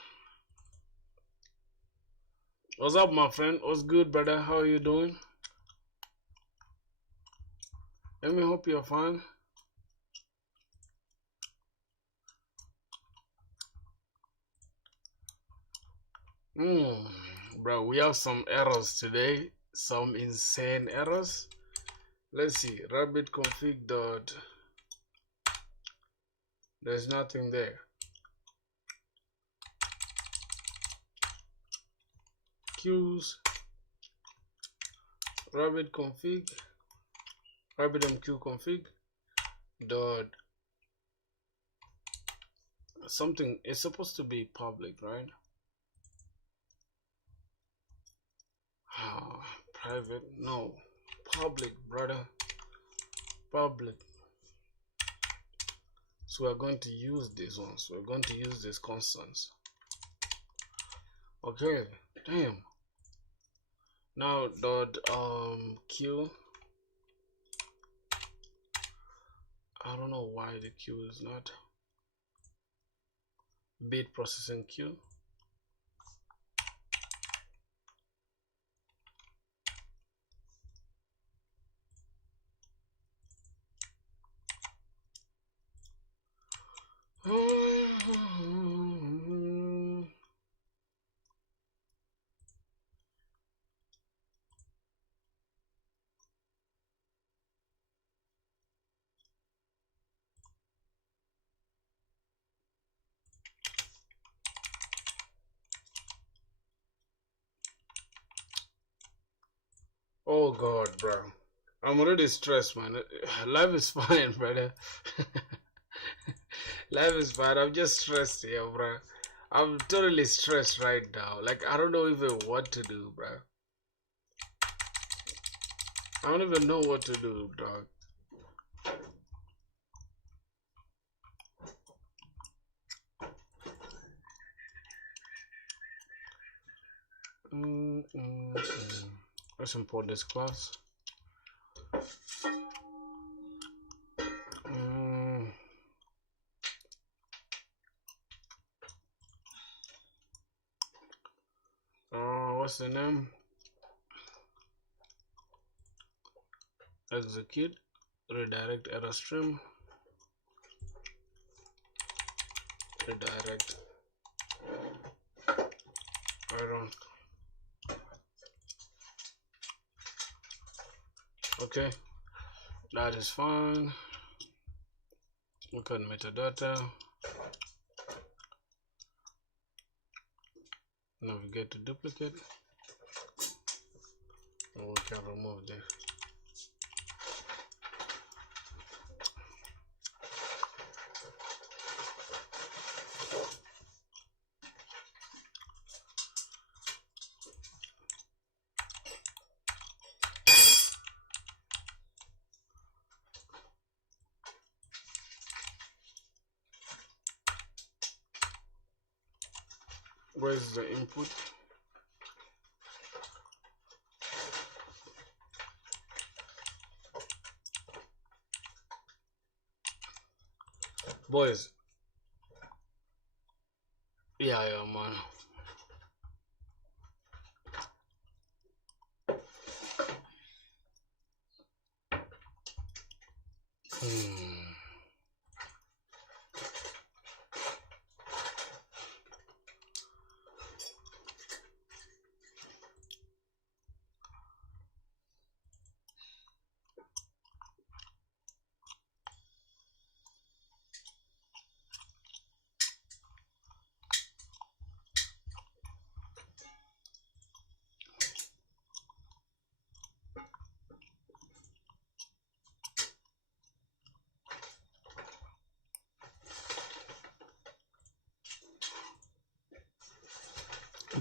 What's up, my friend? What's good, brother? How are you doing? Let me hope you're fine. Bro, we have some errors today. Some insane errors. Let's see. Rabbit config dot. There's nothing there. Queues. Rabbit config. Rabbit MQ config dot. Something. It's supposed to be public, right? Private, no, public, brother, public. So we're going to use these ones. We're going to use these constants. Okay, damn. Now dot q. I don't know why the q is not bit processing q. Oh God, bro. I'm already stressed, man. Life is fine, brother. Life is fine. I'm just stressed here, bro. I'm totally stressed right now. Like, I don't know even what to do, bro. I don't even know what to do, dog. Let's import this class. What's the name? Execute, redirect error stream, redirect error. Okay, that is fine. Look at metadata. Navigate to duplicate. And we can remove this. Where's the input? Boys. Yeah, man.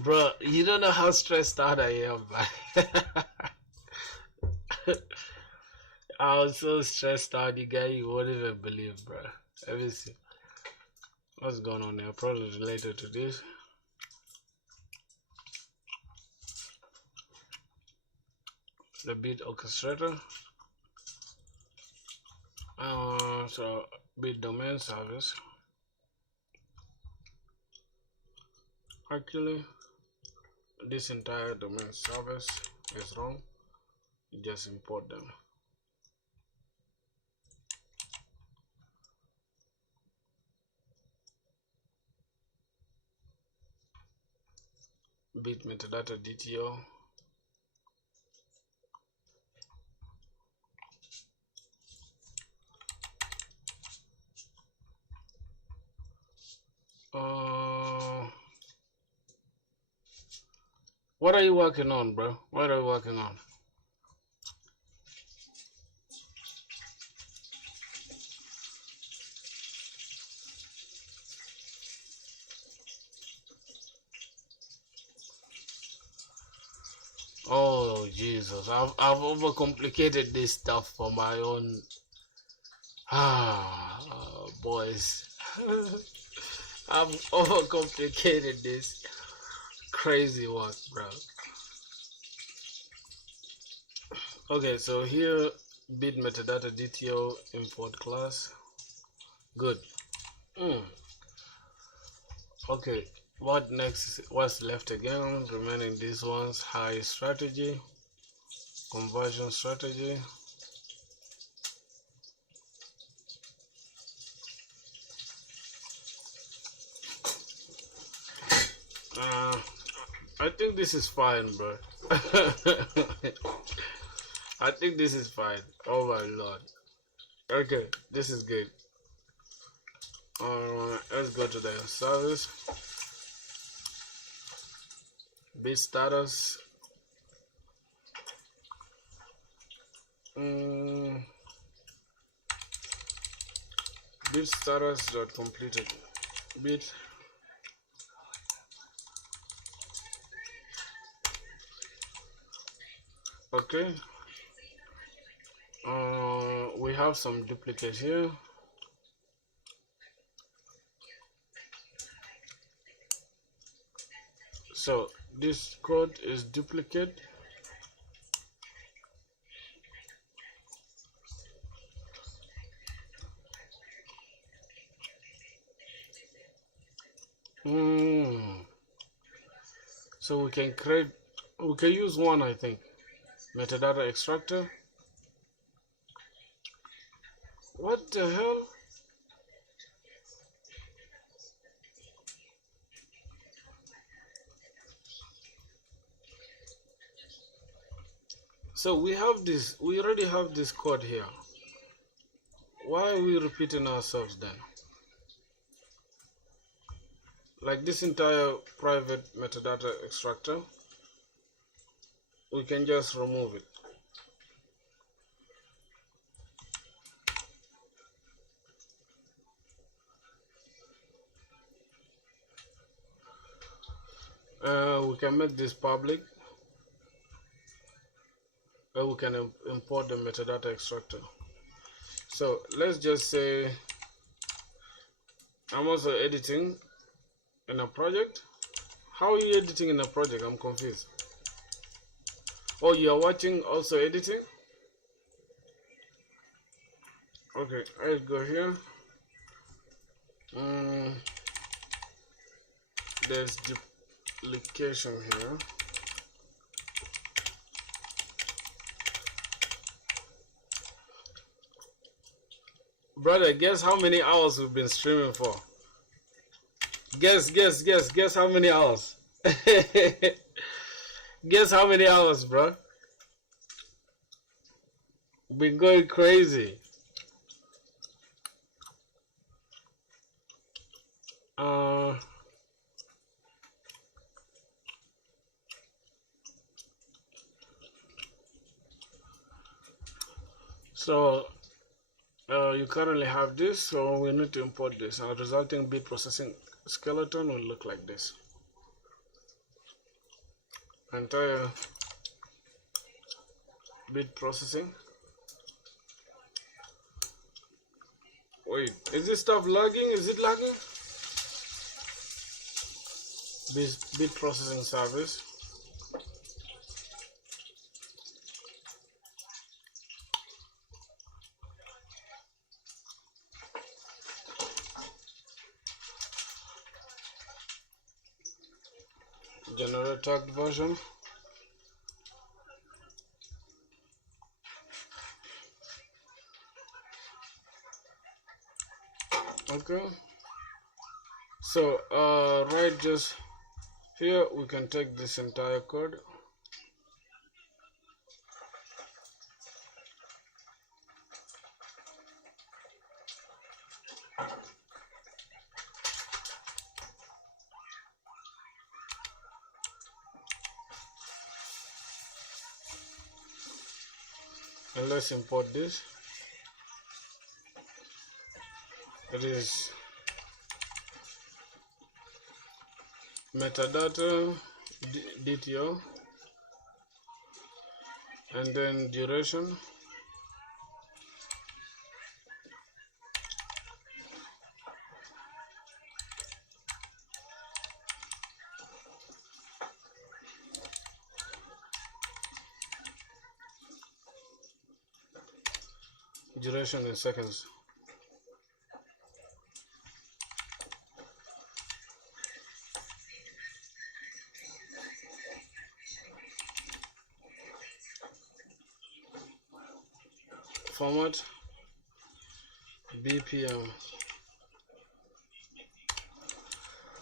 Bro, you don't know how stressed out I am, man. I was so stressed out, you guys, you won't even believe, bro. Let me see. What's going on there? Probably related to this. The bit orchestrator. So bit domain service. Actually, this entire domain service is wrong. You just import them. Bit metadata DTO. What are you working on, bro? What are you working on? Oh Jesus, I've overcomplicated this stuff for my own boys. I've overcomplicated this crazy work, bro. Okay, so here bit metadata DTO import class. Good. Okay, what next? What's left again? Remaining these ones: high strategy, conversion strategy. I think this is fine, bro. I think this is fine. Oh my lord. Okay, this is good. Let's go to the service. Bit status. Bit status dot completed. Bit. Okay. We have some duplicate here. So this code is duplicate. So we can use one, I think. Metadata extractor. What the hell? So we already have this code here. Why are we repeating ourselves then? Like this entire private metadata extractor, we can just remove it. We can make this public. We can import the metadata extractor. So let's just say I'm also editing in a project. How are you editing in a project? I'm confused. Oh, you are watching also editing? Okay, I'll go here. There's duplication here. Brother, guess how many hours we've been streaming for? Guess how many hours? Guess how many hours, bro? Been going crazy. So you currently have this, so we need to import this. Our resulting bit processing skeleton will look like this. Entire bit processing. Wait, is this stuff lagging? Is it lagging? Bit processing service. another tagged version. Okay, so right just here we can take this entire code. And let's import this. It is metadata DTO and then duration. Duration in seconds. Format BPM.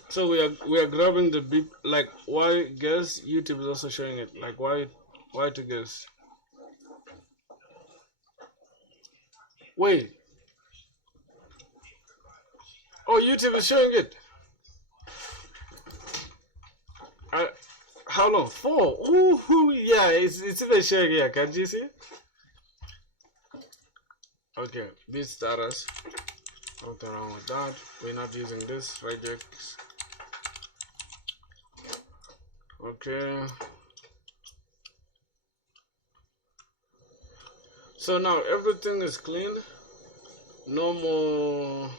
So we are grabbing the beep, like why guess YouTube is also showing it, like why to guess. Wait. Oh, YouTube is showing it. How long? 4. Ooh, yeah, it's even showing here. Can you see? Okay, beat status. Nothing wrong with that. We're not using this regex. Okay. So now everything is clean. No more.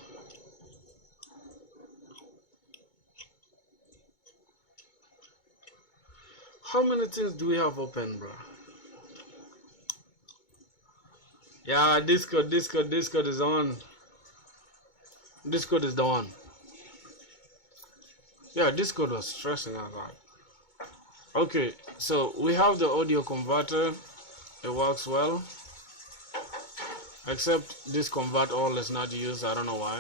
How many things do we have open, bro? Yeah, Discord is on. Discord is the one. Yeah, Discord was stressing us out. Okay, so we have the audio converter. It works well. Except this convert all is not used. I don't know why.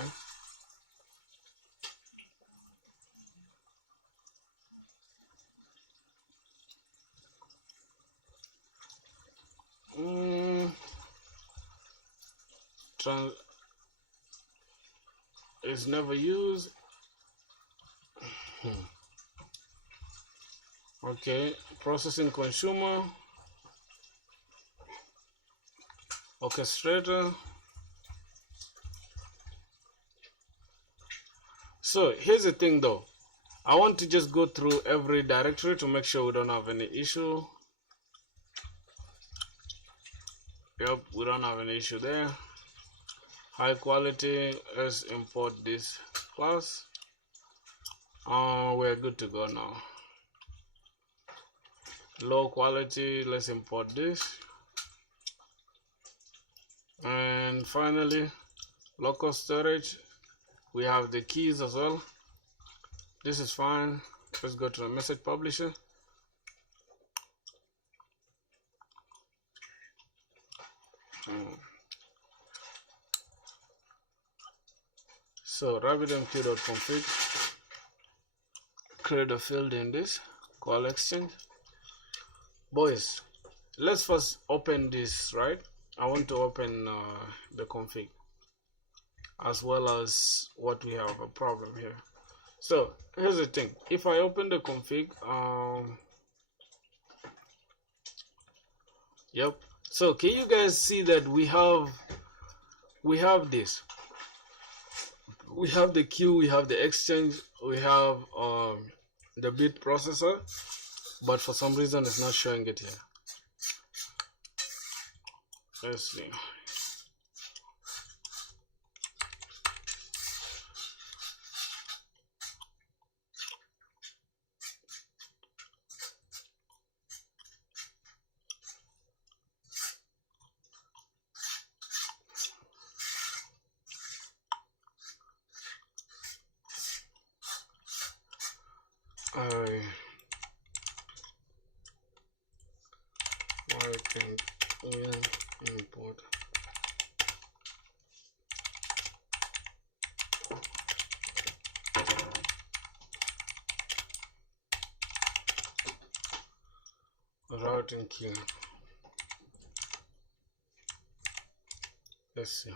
It's never used. Okay, processing consumer, orchestrator. So here's the thing though. I want to just go through every directory to make sure we don't have any issue. Yep, we don't have any issue there. High quality, let's import this class. We're good to go now. Low quality, let's import this. And finally, local storage, we have the keys as well. This is fine. Let's go to the message publisher. So Rabbit MQ.config, create a field in this call exchange. Boys, let's first open this, right? I want to open the config as well as what we have a problem here. So here's the thing. If I open the config, yep. So can you guys see that we have this? We have the queue, we have the exchange, we have the bit processor, but for some reason it's not showing it here. Let's see. I can import routing key. Let's see.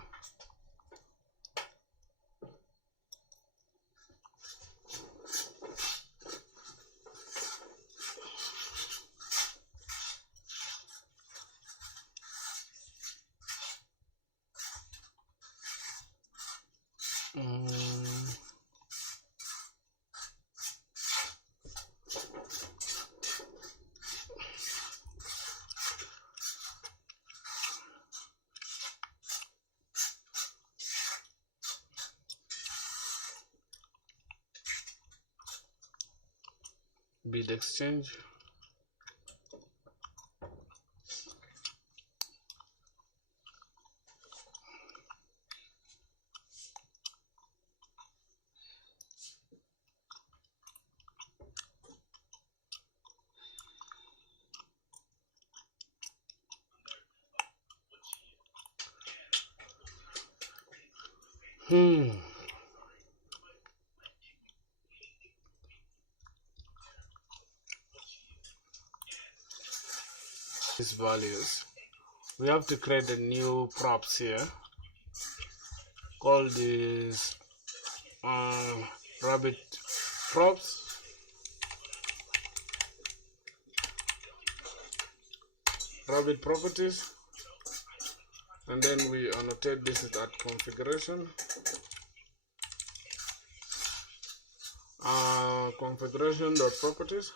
Bit exchange. These values, we have to create a new props here. Call this Rabbit props. Rabbit properties, and then we annotate this at configuration. Configuration.properties.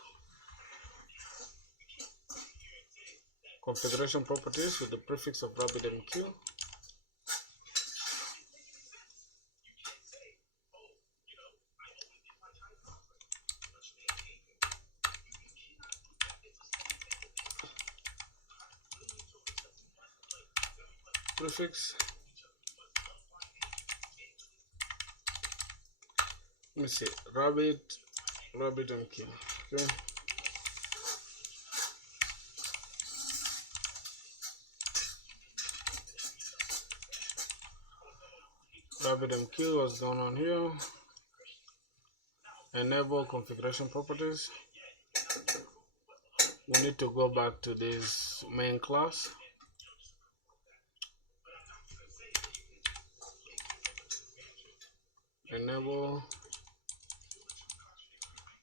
Configuration properties with the prefix of Rabbit MQ. Prefix. Let me see. Rabbit MQ. Okay. Rabbit MQ, what's going on here? Enable configuration properties. We need to go back to this main class. Enable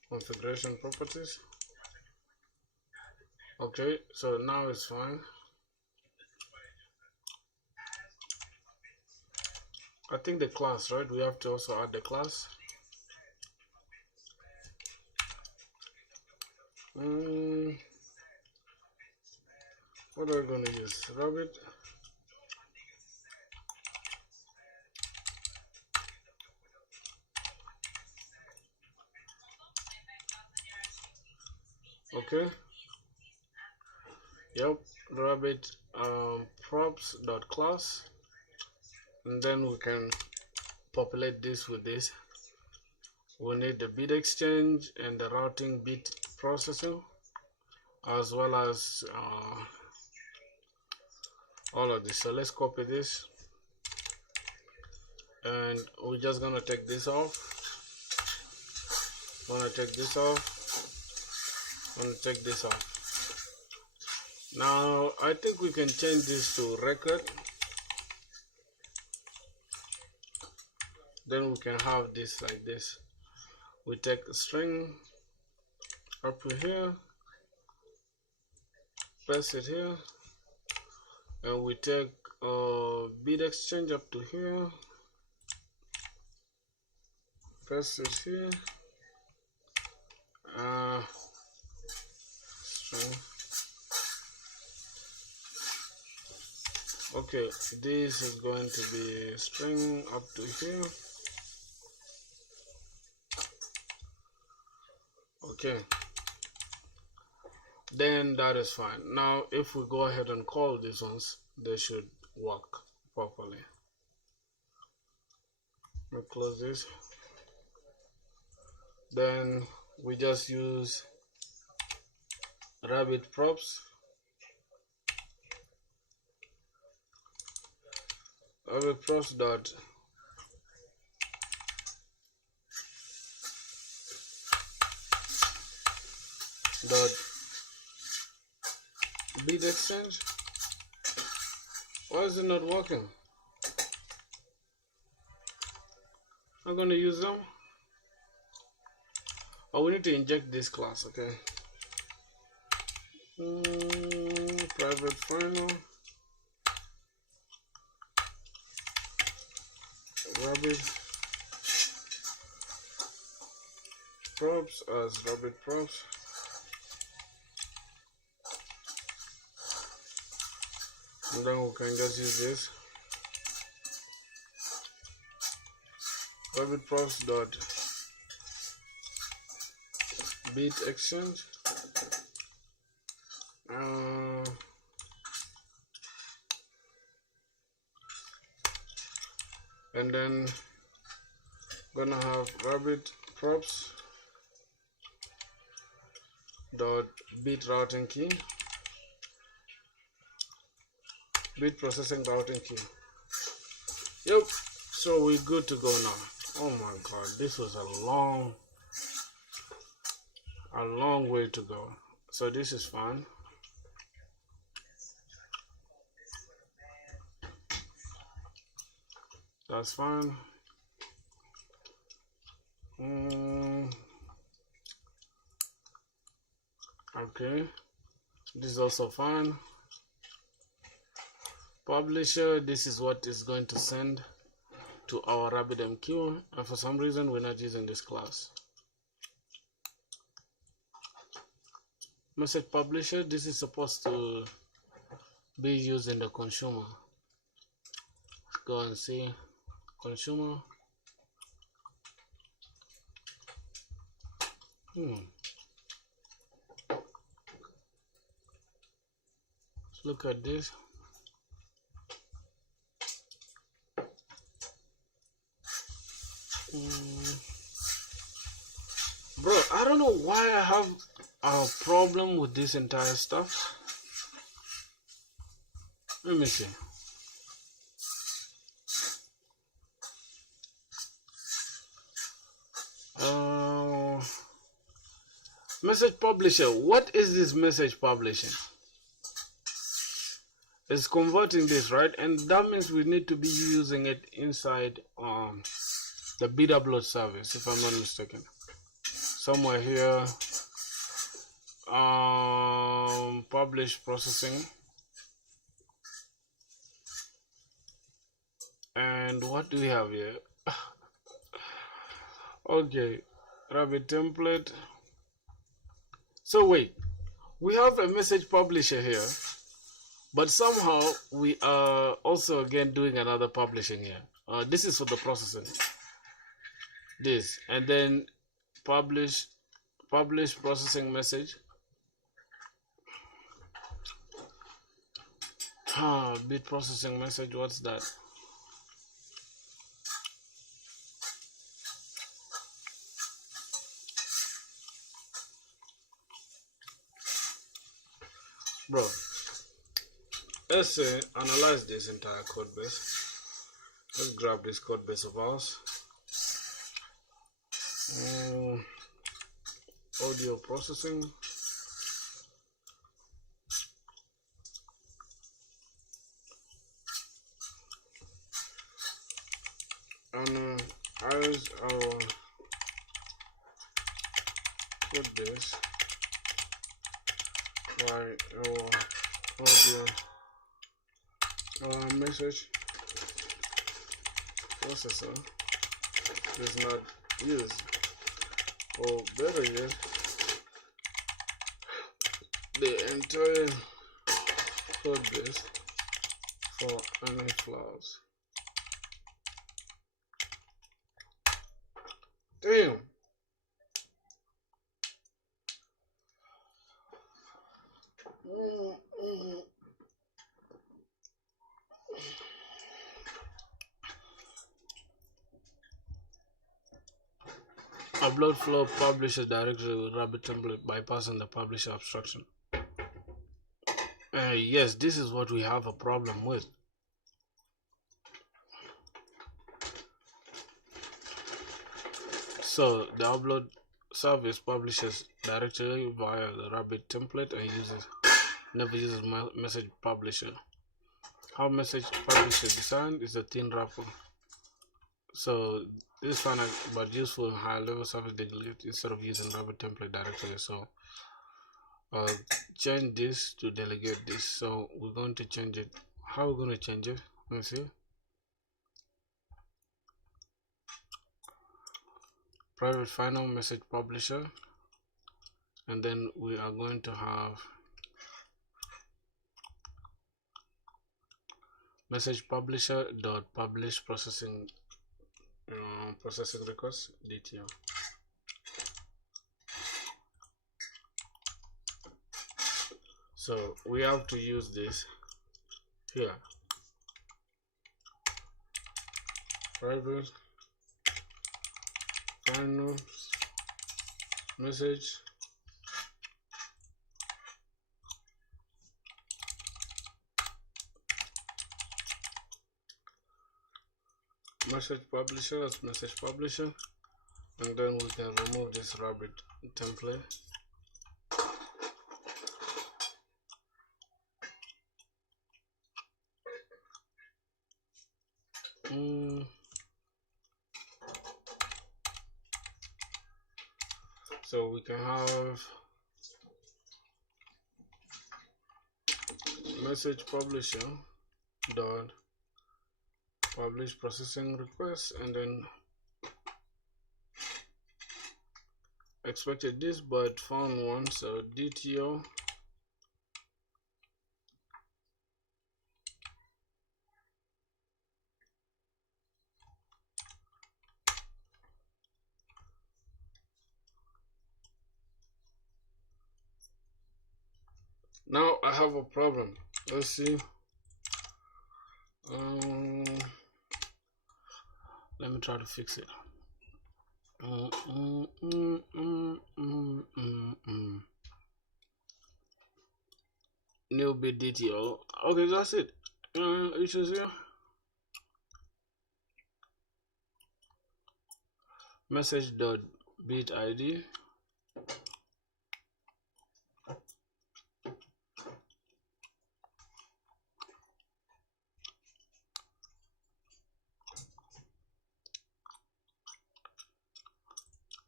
configuration properties. Okay, so now it's fine. I think the class, right? We have to also add the class. What are we going to use? Rabbit. Okay. Yep. Rabbit props.class. And then we can populate this with this. We need the bit exchange and the routing bit processing, as well as all of this. So let's copy this, and we're just gonna take this off. Gonna take this off. Gonna take this off. Now I think we can change this to record. Then we can have this like this. We take a string up to here, paste it here, and we take bit exchange up to here, paste it here, string. Okay, this is going to be string up to here. Okay, then that is fine. Now if we go ahead and call these ones, they should work properly. Let me close this. Then we just use Rabbit props Rabbit props dot beat exchange. Why is it not working? I'm gonna use them. Oh, we need to inject this class, okay? Private final Rabbit props as Rabbit props. And then we can just use this Rabbit props dot beat exchange. And then gonna have Rabbit props dot beat routing key, beat processing routing key. Yep, so we're good to go now. Oh my god, this was a long way to go. So this is fine. That's fine. Okay, this is also fine. Publisher, this is what is going to send to our Rabbit MQ, and for some reason we're not using this class. Message publisher, this is supposed to be used in the consumer. Let's go and see consumer. Let's look at this. Bro, I don't know why I have a problem with this entire stuff. Let me see. Message publisher. What is this message publishing? It's converting this, right? And that means we need to be using it inside the beat upload service, if I'm not mistaken. Somewhere here, publish processing. And what do we have here? Okay, Rabbit template. So wait, we have a message publisher here, but somehow we are also again doing another publishing here. This is for the processing. This, and then publish processing message. Bit processing message. What's that? Bro, let's analyze this entire code base. Let's grab this code base of ours. Audio processing. And as our code base by our audio message processor is not used, or better yet, the entire code base for any flaws. Damn. Upload flow publisher directly with Rabbit template bypassing the publisher abstraction. Yes, this is what we have a problem with. So the upload service publishes directly via the Rabbit template and never uses message publisher. How message publisher designed is a thin wrapper. So this is fun but useful in high level service delegate instead of using Rabbit template directly. So change this to delegate this. So we're going to change it. How are we going to change it? Let me see. Private final message publisher, and then we are going to have message publisher dot publish processing request DTO. So we have to use this here. Private final message publisher as message publisher, and then we can remove this Rabbit template. So we can have message publisher dot publish processing request, and then expected this but found one, so DTO Now I have a problem. Let's see. Let me try to fix it. New bit DTO. Okay, that's it. Issues here. Message dot bit ID.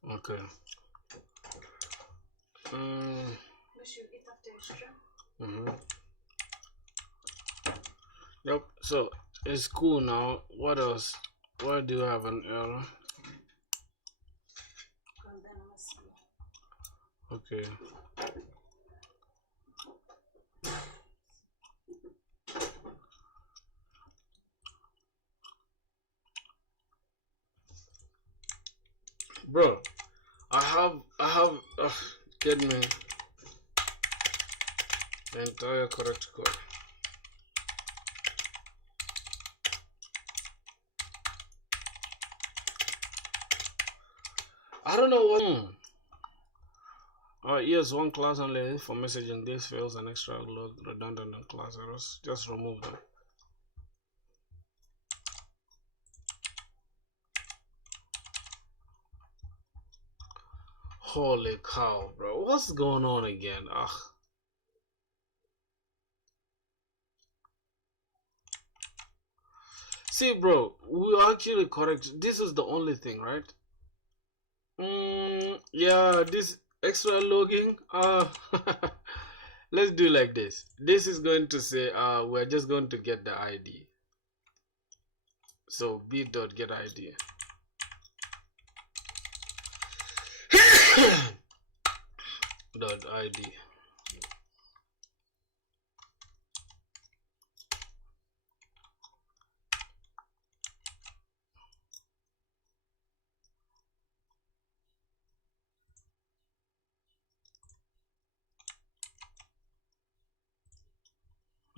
Okay. Yep. So it's cool now. What else? Why do you have an error? Okay. Bro, I have get me the entire correct code. I don't know what. Yes, one class only for messaging. This fails an extra log redundant and class errors. Just remove them. Holy cow, bro. What's going on again? See, bro, we are actually correct. This is the only thing, right? Yeah, this extra logging. Let's do like this. This is going to say we're just going to get the ID. So b.get ID. .id.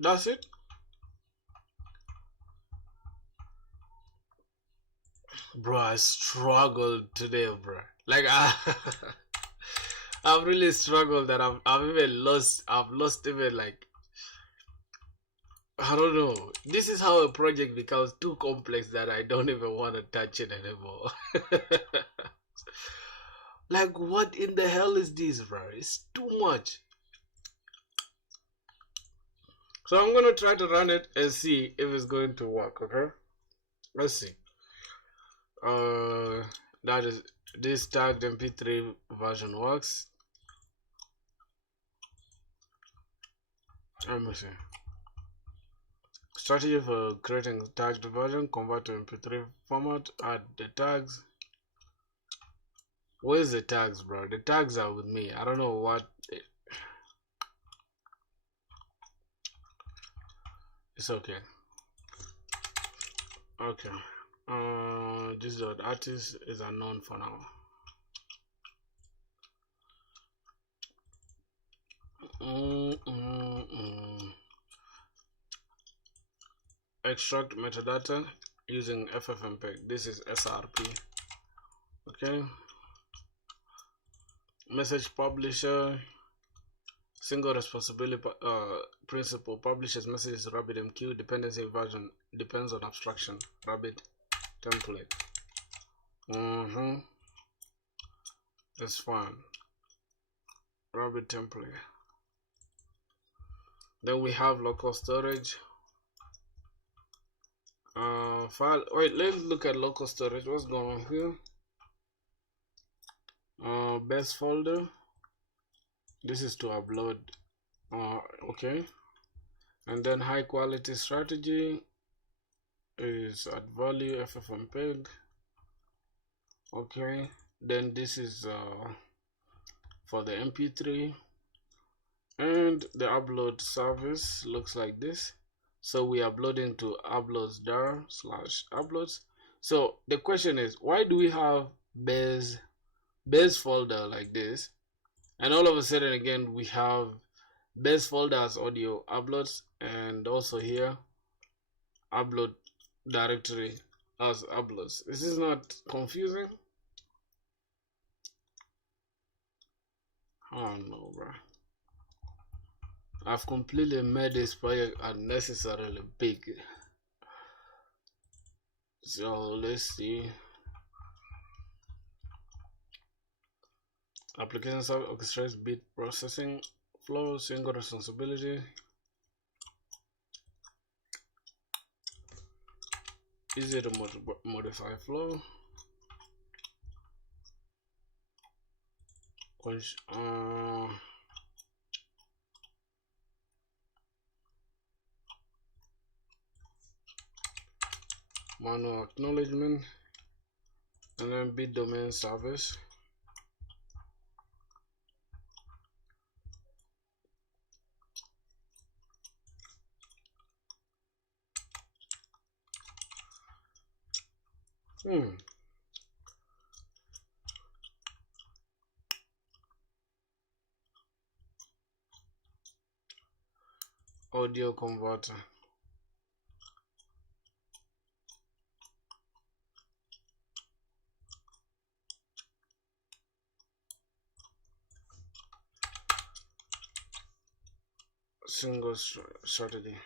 That's it. Bro, I struggled today, bro. Like I've really struggled that I've even lost. I've lost even like, I don't know. This is how a project becomes too complex that I don't even want to touch it anymore. Like, what in the hell is this, bro? It's too much. So I'm gonna try to run it and see if it's going to work. Okay, let's see. That is, this tagged mp3 version works. Let me see. Strategy for creating tagged version: convert to mp3 format, add the tags. Where's the tags, bro? The tags are with me. I don't know what. It's okay. Okay. This dot artist is unknown for now. Extract metadata using ffmpeg. This is SRP. Okay. Message publisher. Single responsibility principle. Publishes messages Rabbit MQ. Dependency version depends on abstraction. Rabbit template. That's fine. Rabbit template. Then we have local storage. File. Wait, let's look at local storage. What's going on here? Best folder. This is to upload. Okay. And then high quality strategy is at value ffmpeg. Okay. Then this is for the mp3, and the upload service looks like this. So we are uploading to uploads.dar/uploads. So the question is, why do we have base folder like this, and all of a sudden again we have base folder as audio uploads, and also here upload directory as uploads? This is not confusing? I don't know, bro. I've completely made this project unnecessarily big. So let's see. Application service orchestrates bit processing flow, single responsibility. Easy to modify flow. Manual acknowledgement, and then bit domain service. Audio converter. Single strategy.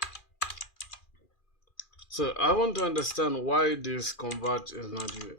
So I want to understand why this convert is not here.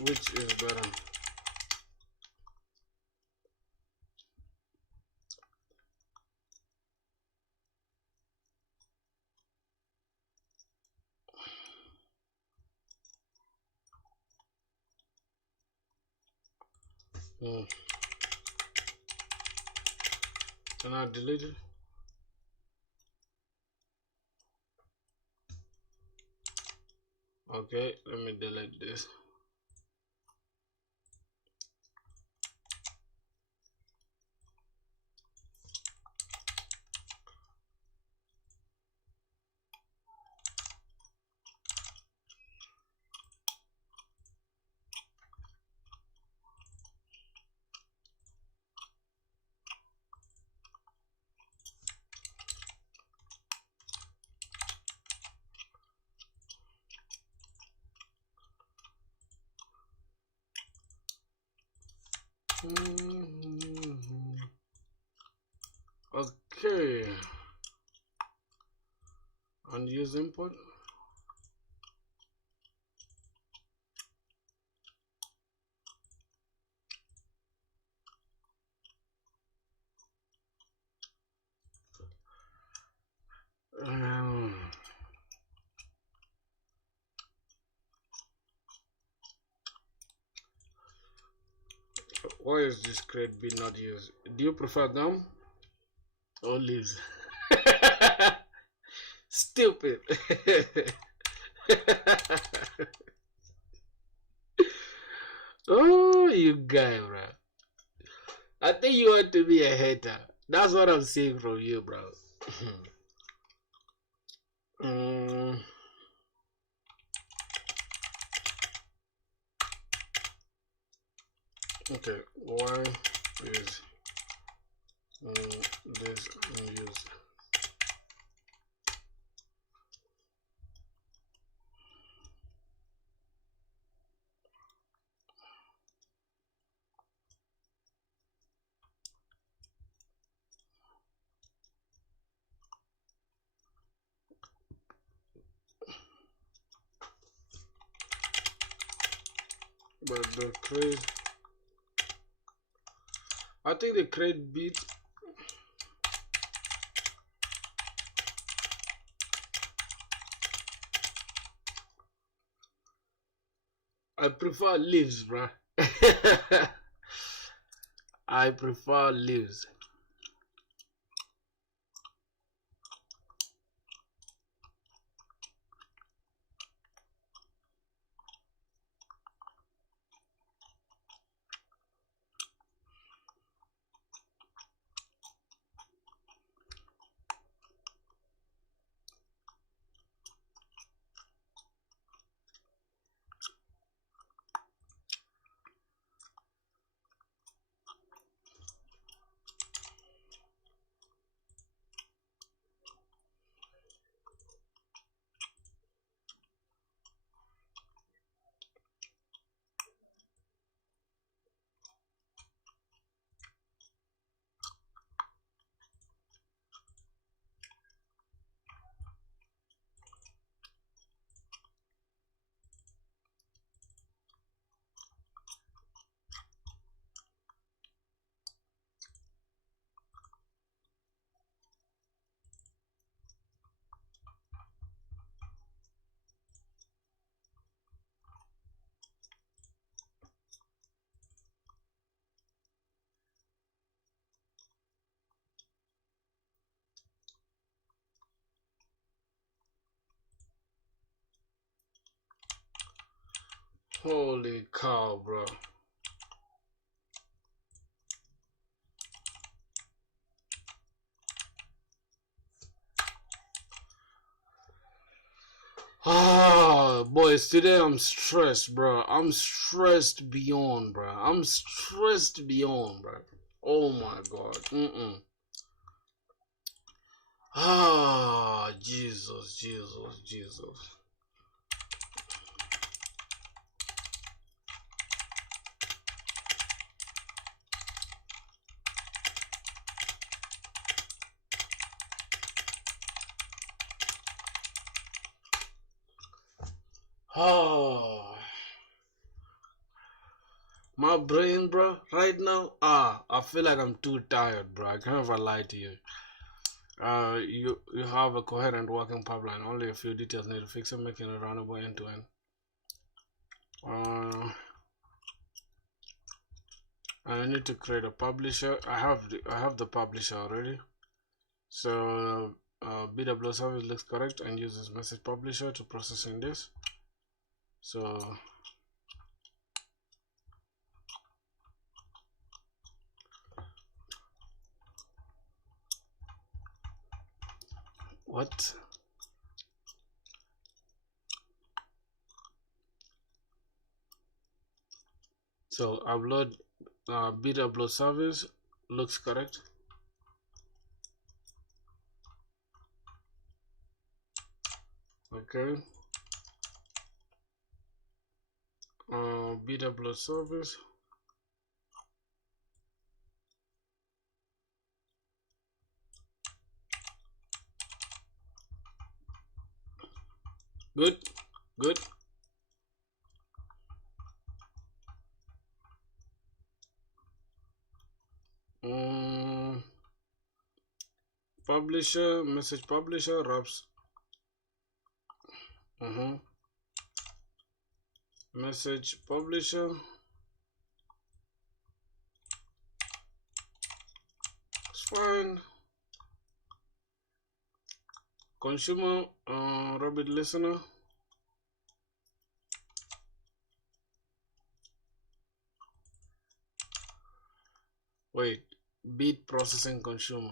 Which is better? Can I delete it? Okay, let me delete this. Okay, and use input. Why is this crate B not used? Do you prefer them or leaves? Stupid. Oh, you guy, bro. I think you want to be a hater. That's what I'm seeing from you, bro. Okay, why is this used? But the crate, I think the crate beat. I prefer leaves, bruh. I prefer leaves. Holy cow, bro. Ah, boys, today I'm stressed, bro. I'm stressed beyond, bro. I'm stressed beyond, bro. Oh my god. Ah, Jesus, Jesus, Jesus. Ah, my brain, bro, right now, I feel like I'm too tired, bro. I can't even lie to you. You have a coherent working pipeline. Only a few details need to fix it, making it runnable end to end. I need to create a publisher. I have the publisher already. So BW service looks correct and uses message publisher to processing this. So what? So upload bit upload service looks correct. Okay. Bit upload service. Good, good. Publisher, message publisher, wraps. Message publisher. It's fine. Consumer, Rabbit listener. Wait, bit processing consumer.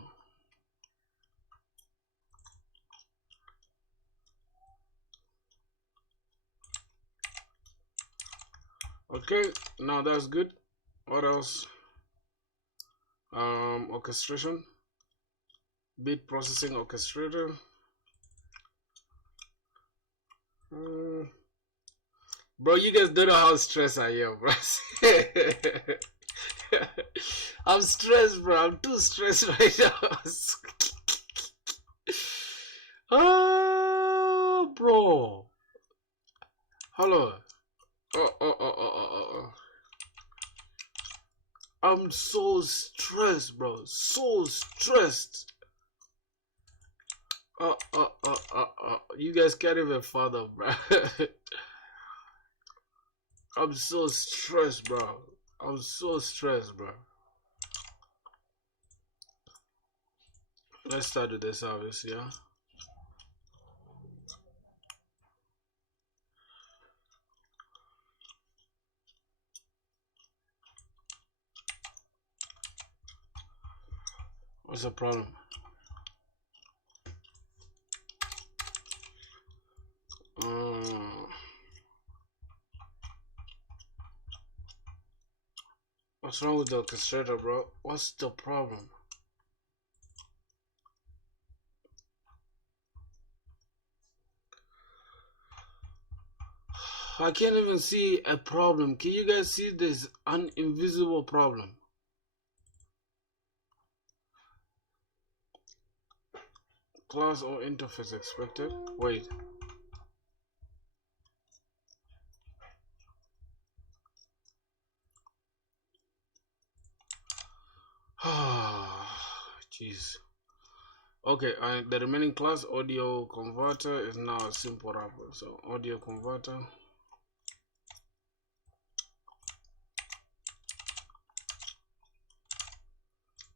Okay, now that's good. What else? Orchestration, bit processing orchestrator. Bro, you guys don't know how stressed I am, bro. I'm stressed, bro. I'm too stressed right now. Oh, bro. Hello. I'm so stressed, bro. So stressed. You guys can't even fathom, bro. I'm so stressed, bro. I'm so stressed, bro. Let's start with the service, yeah. What's the problem? What's wrong with the orchestrator, bro? What's the problem? I can't even see a problem. Can you guys see this an invisible problem? Class or interface expected. Wait. Jeez. Okay, the remaining class audio converter is now a simple wrapper. So audio converter.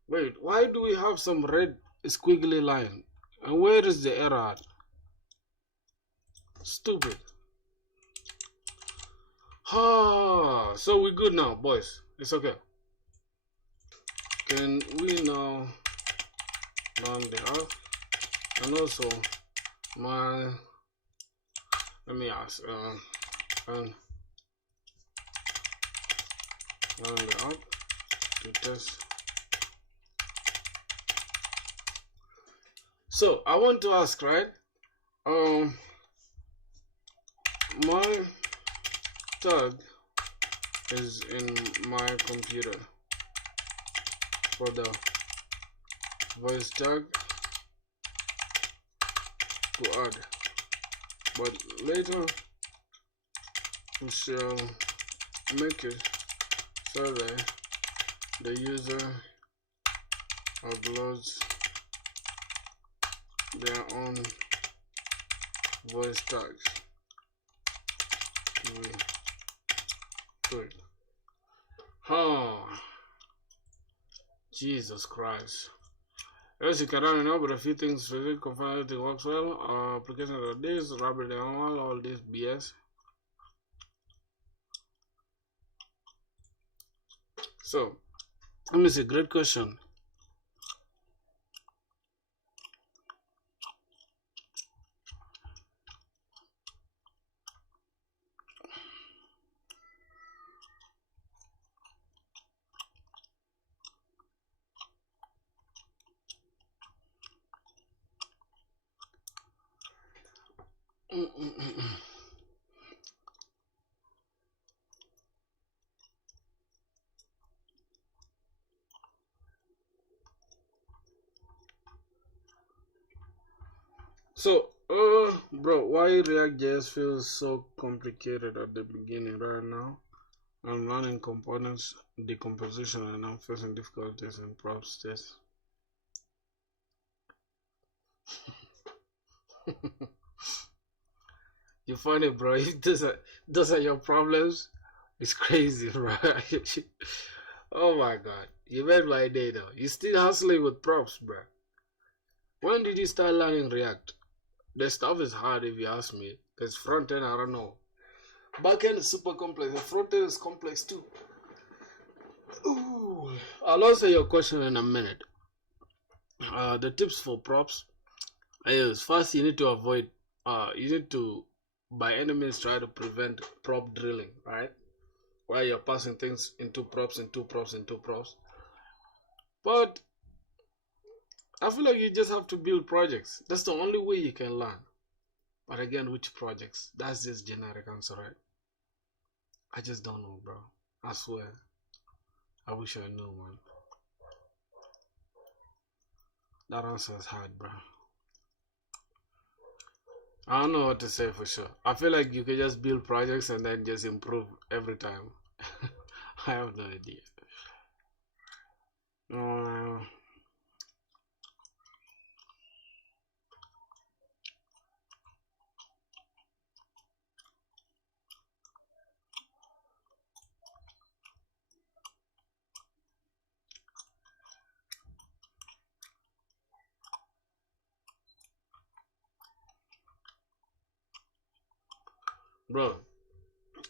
Wait, why do we have some red squiggly line? And where is the error at? Stupid. So we're good now, boys. It's okay. Can we now run the app? And also let me ask and run the app to test. So I want to ask, right? My tag is in my computer for the voice tag to add, but later we shall make it so that the user uploads their own voice tags. Good. Jesus Christ. Yes, you can run now, but a few things really confirm everything works well. Application of this, Rabbit MQ, all this BS. So, let me see. Great question. So, bro, why React.js feels so complicated at the beginning right now? I'm learning components decomposition and I'm facing difficulties in prop states. You find it, bro. If those are your problems, it's crazy, right? Oh my god. You made my day though. You still hustling with props, bro. When did you start learning React? The stuff is hard if you ask me. Because front end, I don't know. Back end is super complex. The front end is complex too. Ooh. I'll answer your question in a minute. The tips for props is first you need to avoid, you need to by any means try to prevent prop drilling, right? Where you're passing things into props, into props, into props. But I feel like you just have to build projects. That's the only way you can learn. But again, which projects? That's just generic answer, right? I just don't know, bro. I swear. I wish I knew, man. That answer is hard, bro. I don't know what to say for sure. I feel like you can just build projects and then just improve every time. I have no idea. Bro,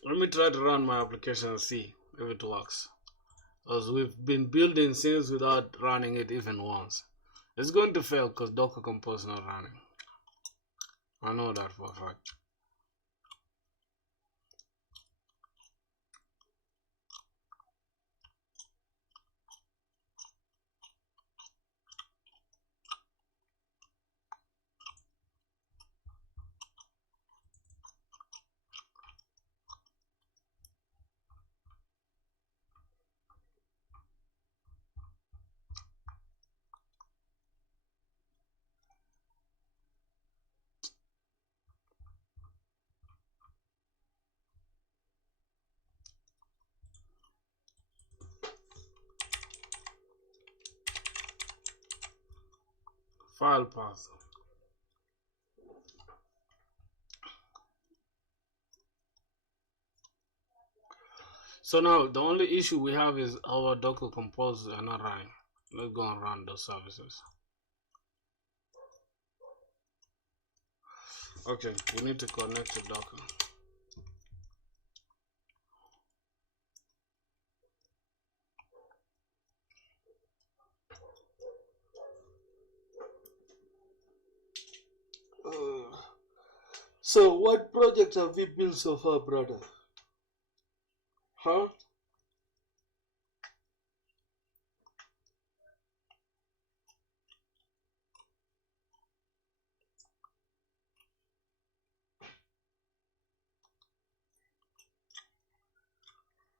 let me try to run my application and see if it works. Because we've been building things without running it even once. It's going to fail because Docker Compose is not running. I know that for a fact. File path. So now the only issue we have is our Docker Compose are not running. Let's go and run those services. Okay, we need to connect to Docker. So what project have we built so far, brother? Huh?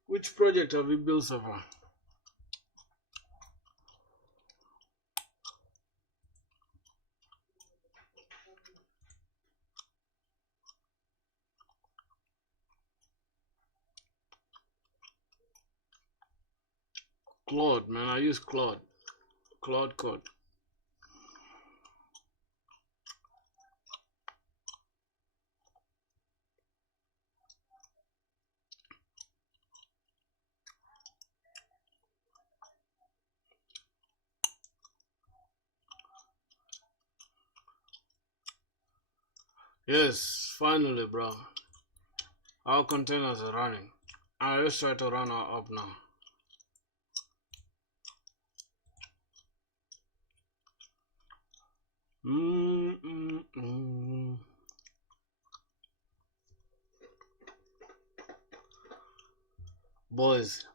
Which project have we built so far? Claude, man, I use Claude. Claude Code. Yes, finally, bro. Our containers are running. I just try to run our app now. Boys,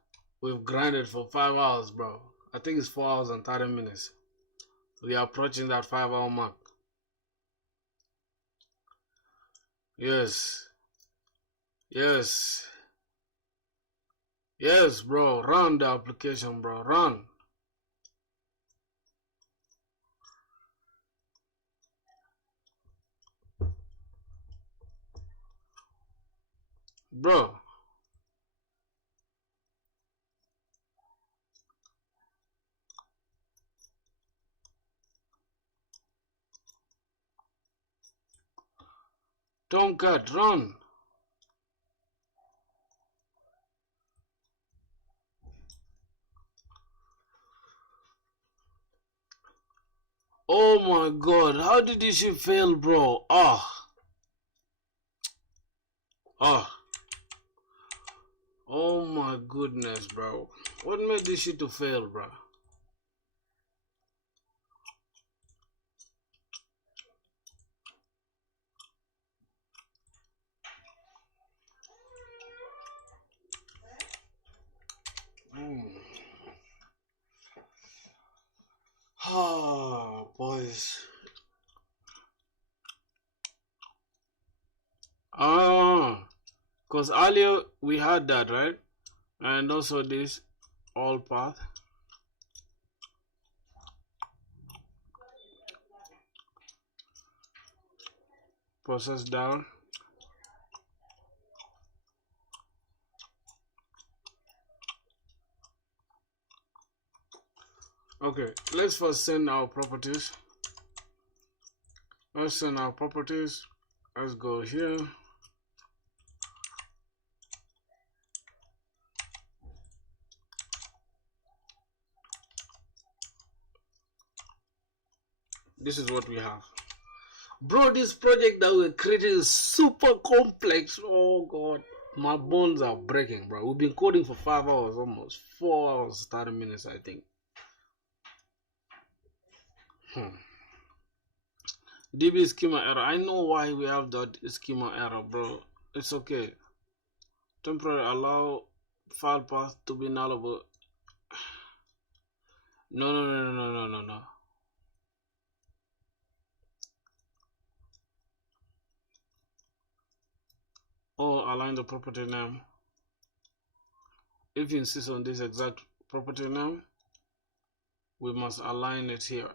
we've grinded for 5 hours, bro. I think it's 4 hours and 30 minutes. We are approaching that 5-hour mark. Yes. Yes. Yes, bro. Run the application, bro. Run. Bro. Don't cut. Run. Oh my god. How did this shit fail, bro? Ah. Ah. Oh my goodness, bro. What made this shit to fail, bro? Ah, boys. Because earlier we had that, right? And also this all path. Process down. Okay, let's first send our properties. Let's send our properties. Let's go here. This is what we have. Bro, this project that we created is super complex. Oh god, my bones are breaking, bro. We've been coding for 5 hours, almost 4 hours 30 minutes, I think. DB schema error. I know why we have that schema error, bro. It's okay. Temporary allow file path to be nullable. No. Or align the property name. If you insist on this exact property name, we must align it here.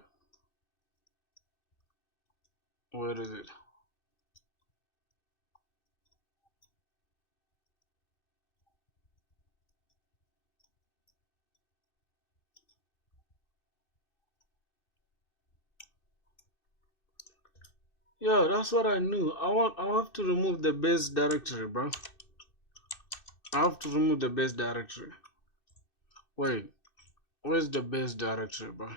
Where is it? Yeah, that's what I knew. I have to remove the base directory, bro. I have to remove the base directory. Wait, where's the base directory, bro?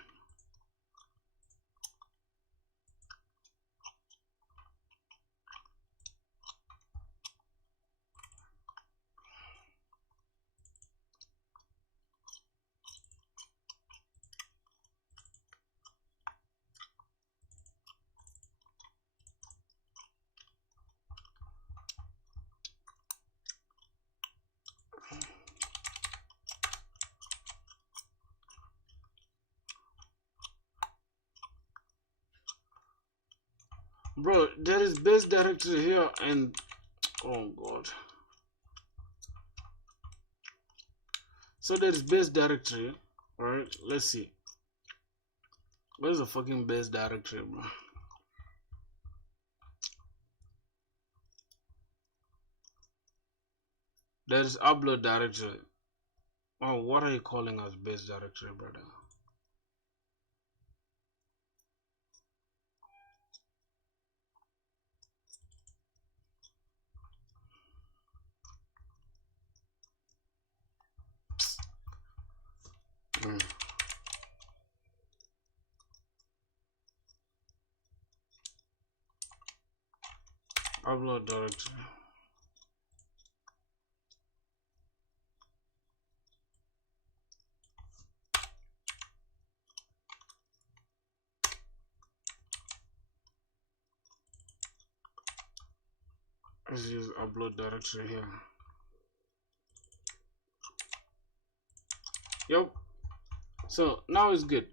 Bro, there is base directory here and oh god. So there is base directory, right? Let's see. Where's the fucking base directory, bro? There's upload directory. Oh, what are you calling us base directory, brother? Upload directory. Let's use upload directory here. Yep. So now it's good.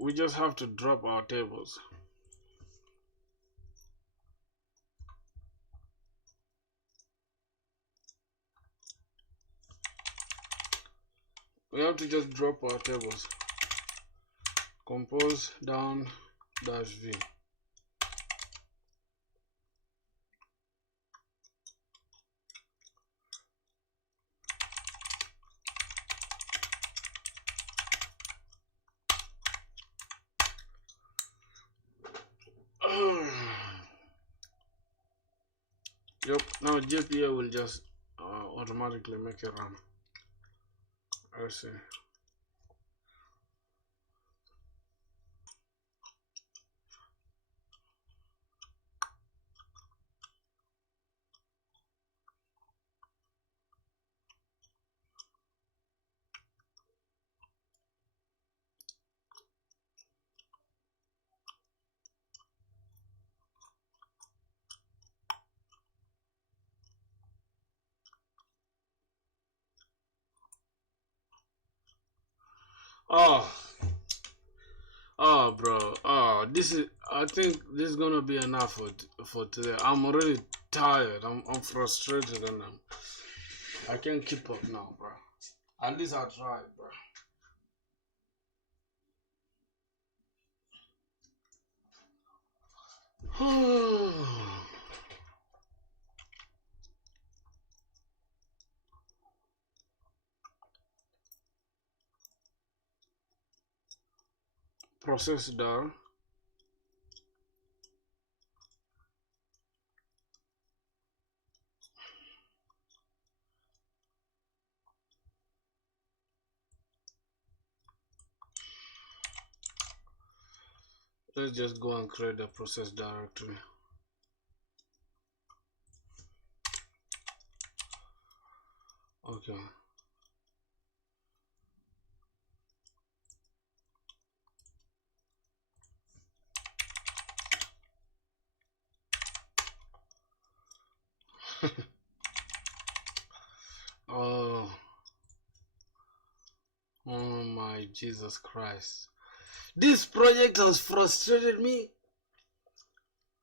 We just have to drop our tables. We have to just drop our tables. Compose down dash V. Yep. Now JPA will just automatically make it run. Let's see. Oh, bro. Oh, this is. I think this is gonna be enough for today. I'm already tired. I'm frustrated, and I can't keep up now, bro. At least I tried, bro. Process down. Let's just go and create the process directory. Okay. Oh my Jesus Christ. This project has frustrated me.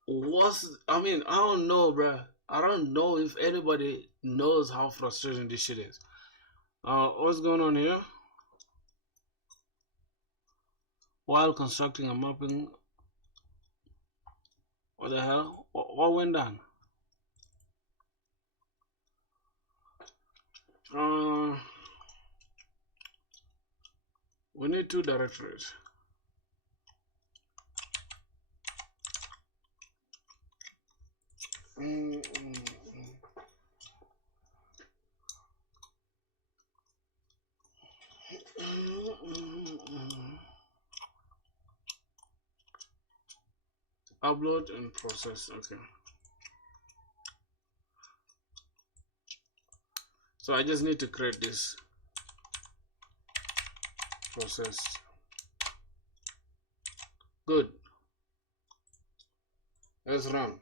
I mean, I don't know, bruh. I don't know if anybody knows how frustrating this shit is. What's going on here? While constructing a mapping, what the hell? What went down? We need two directories. Upload and process. Okay. So I just need to create this process. Good. Let's run.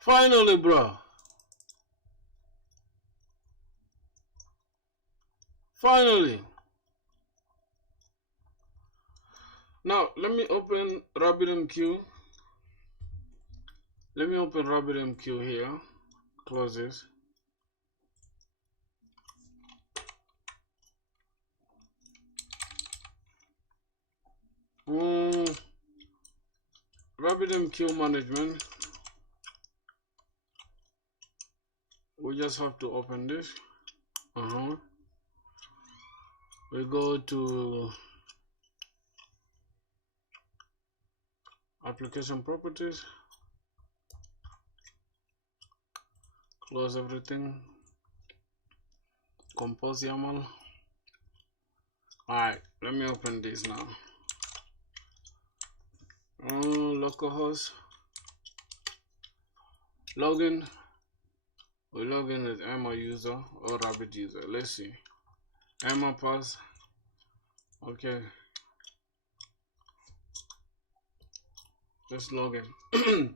Finally, bro. Finally. Now, let me open Rabbit MQ. Let me open Rabbit MQ here. Close this. Rabbit MQ management. We just have to open this. We go to application properties. Close everything. Compose YAML. Alright, let me open this now. localhost. Login. We log in as Emma user or Rabbit user. Let's see. Emma pass. Okay. Let's log in.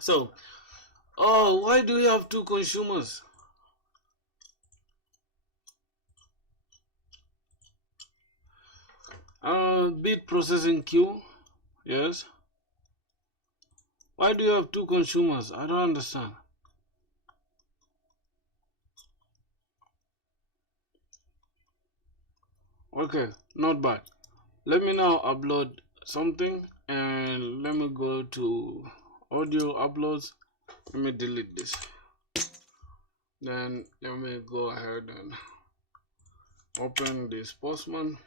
So, oh, why do we have two consumers? Bit processing queue. Yes. Why do you have two consumers? I don't understand. Okay, not bad. Let me now upload something and let me go to audio uploads. Let me delete this. Then let me go ahead and open this Postman.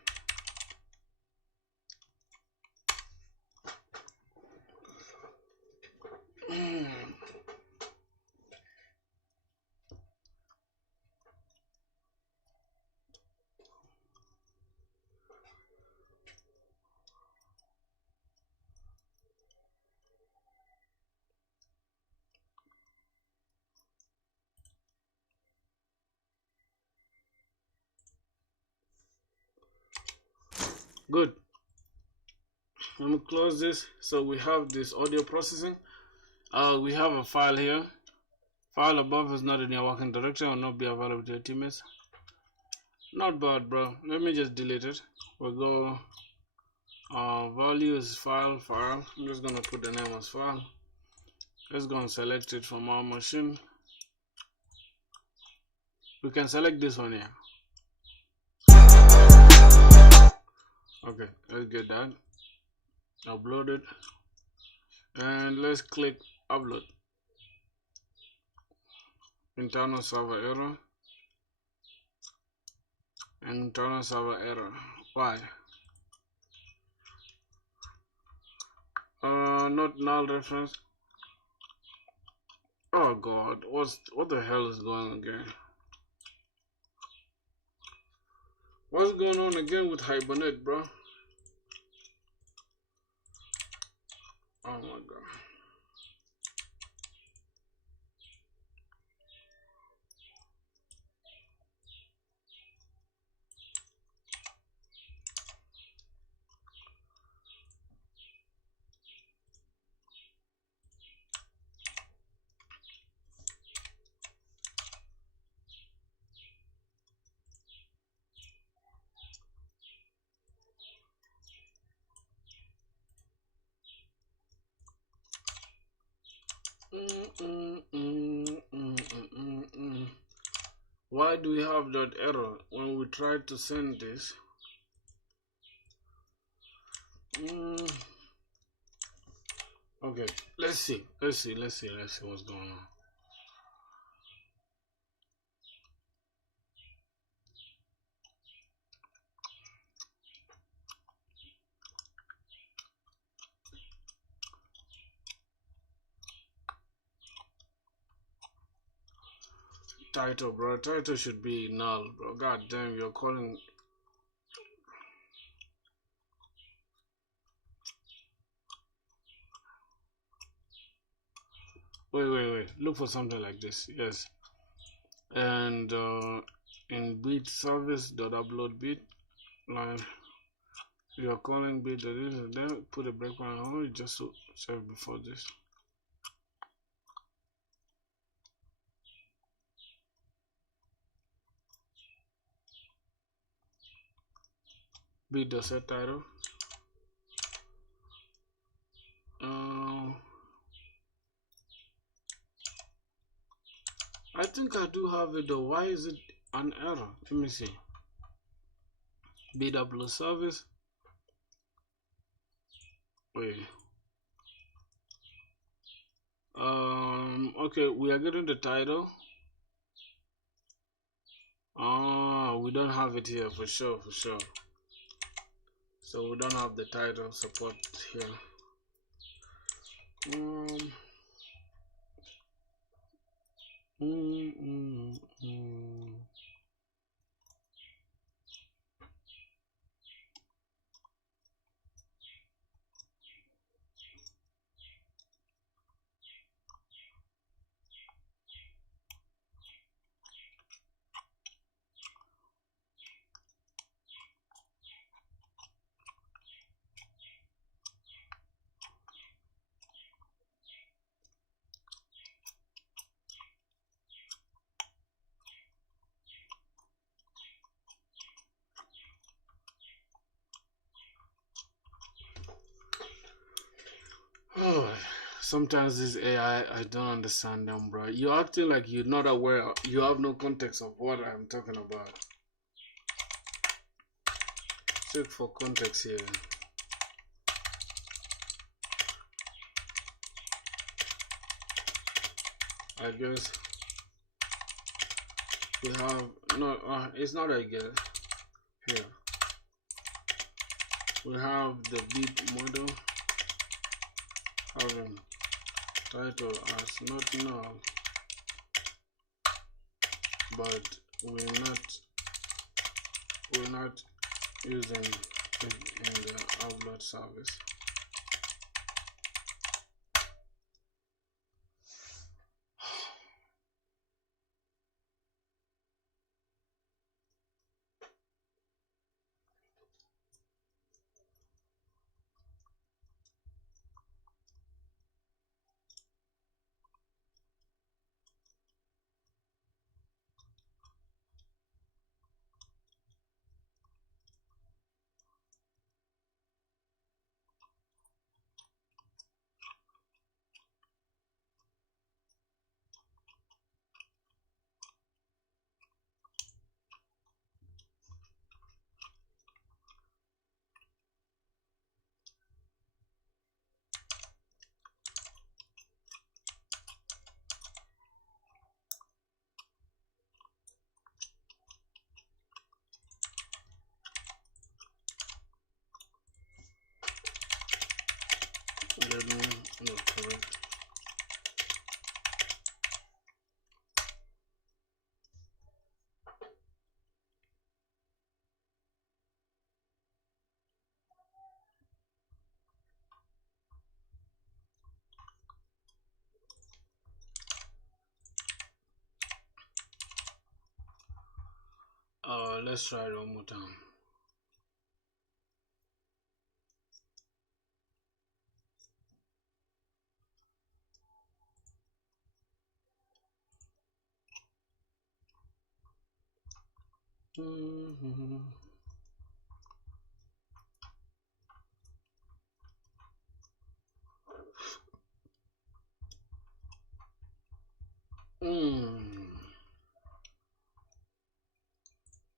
Good. Let me close this. So we have this audio processing. We have a file here. File above is not in your working directory, will not be available to your teammates. Not bad, bro. Let me just delete it. We'll go value is file. I'm just gonna put the name as file. Let's go and select it from our machine. We can select this one here. Okay, let's get that. Upload it. And let's click upload. Internal server error. Internal server error. Why? Not null reference. Oh god, what the hell is going on again? What's going on again with Hibernate, bro? Oh my god. Why do we have that error when we try to send this? Okay, let's see what's going on. Title, bro. Title should be null, bro. God damn, you're calling. Wait. Look for something like this. Yes. And in bit service.upload bit line, you're calling bit, then put a breakpoint on it just to serve before this. Bit the set title. I think I do have it though. Why is it an error? Let me see. Bit upload service. Wait. Okay, we are getting the title. We don't have it here for sure. So we don't have the title support here. Sometimes this AI, I don't understand them, bro. You're acting like you're not aware. You have no context of what I'm talking about. Check for context here. I guess we have no. It's not. I guess here we have the beat model having title as not null, but we're not using it in the upload service. Let me no correct. Let's try it one more time.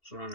Try it.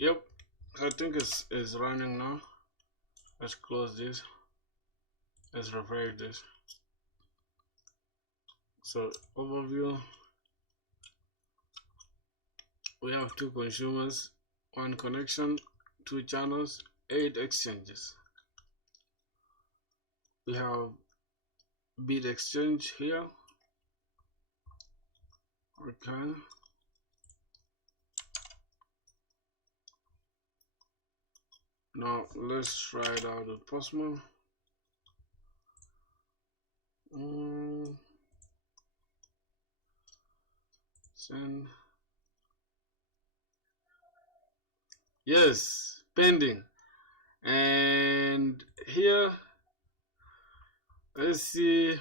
Yep, I think it's running now. Let's close this. Let's refresh this. So overview, we have 2 consumers, 1 connection, 2 channels, 8 exchanges. We have bit exchange here. Okay. Now let's try it out with Postman. Send. Yes, pending. And here, let's see.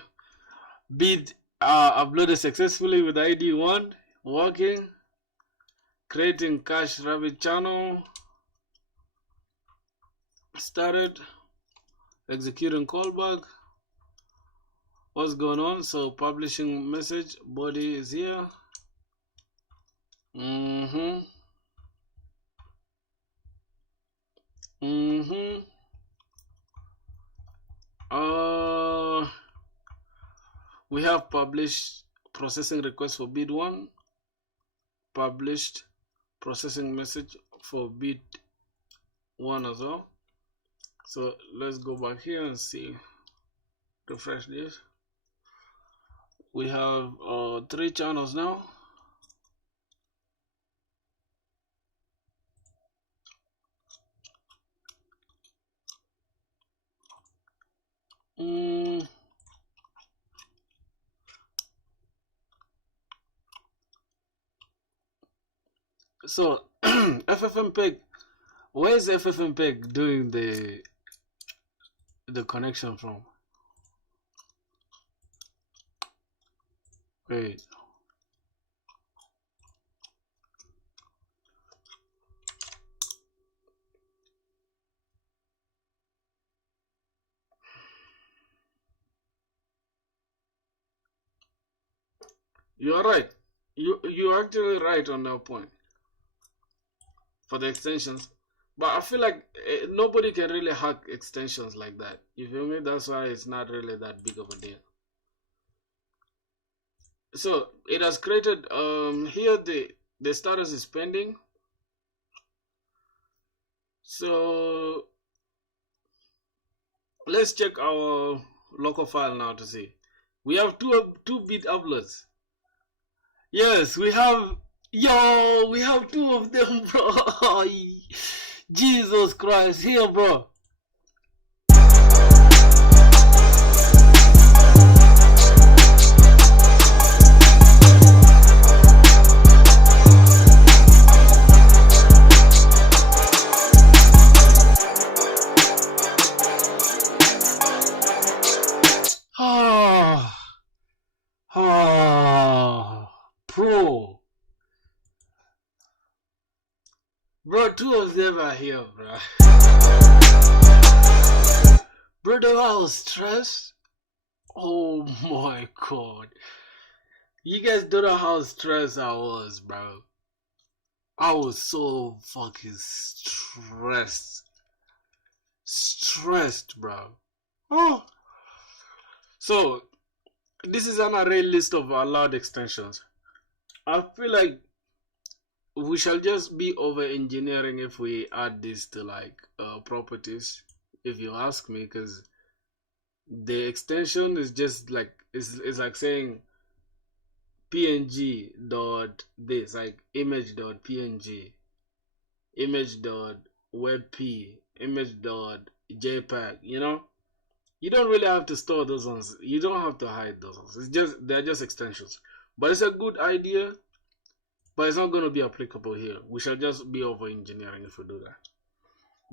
Bid uploaded successfully with ID 1, working, creating cache Rabbit channel, started, executing callback. What's going on? So publishing message, body is here. We have published processing request for bid 1, published processing message for bid 1 as well. So let's go back here and see, refresh this. We have 3 channels now. So FFmpeg, where is FFmpeg doing the connection from? Wait. You're right. You're actually right on that point for the extensions. But I feel like nobody can really hack extensions like that. You feel me? That's why it's not really that big of a deal. So it has created here the status is pending. So let's check our local file now to see. We have two bit uploads. Yes, we have. Yo, we have two of them, bro. Jesus Christ, here, bro. Pro. Bro, two of them are here, bro. Brother, I was stressed. Oh my god. You guys don't know how stressed I was, bro. I was so fucking stressed. Stressed, bro. Oh. So, this is an array list of allowed extensions. I feel like we shall just be over engineering if we add this to like properties, if you ask me, because the extension is just like it's like saying png dot this, like image dot png, image dot webp, image dot jpeg. You know, you don't really have to store those ones. You don't have to hide those ones. It's just they're just extensions. But it's a good idea. But it's not going to be applicable here. We shall just be over engineering if we do that.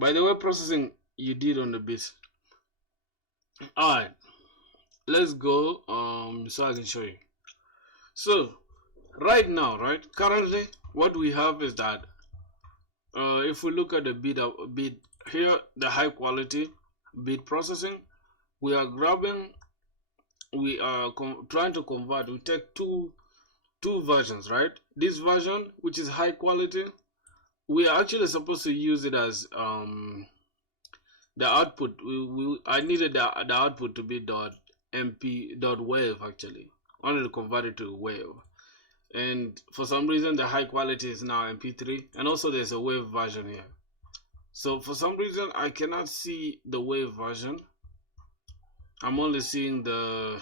By the way, processing you did on the bit. Alright. Let's go so I can show you. So right now, right? Currently what we have is that if we look at the bit here, the high quality bit processing, we are grabbing, we are trying to convert. We take two versions, right? This version, which is high quality, we are actually supposed to use it as the output. I needed the output to be .wave actually. I wanted to convert it to wave, and for some reason the high quality is now MP3, and also there's a wave version here. So for some reason I cannot see the wave version. I'm only seeing the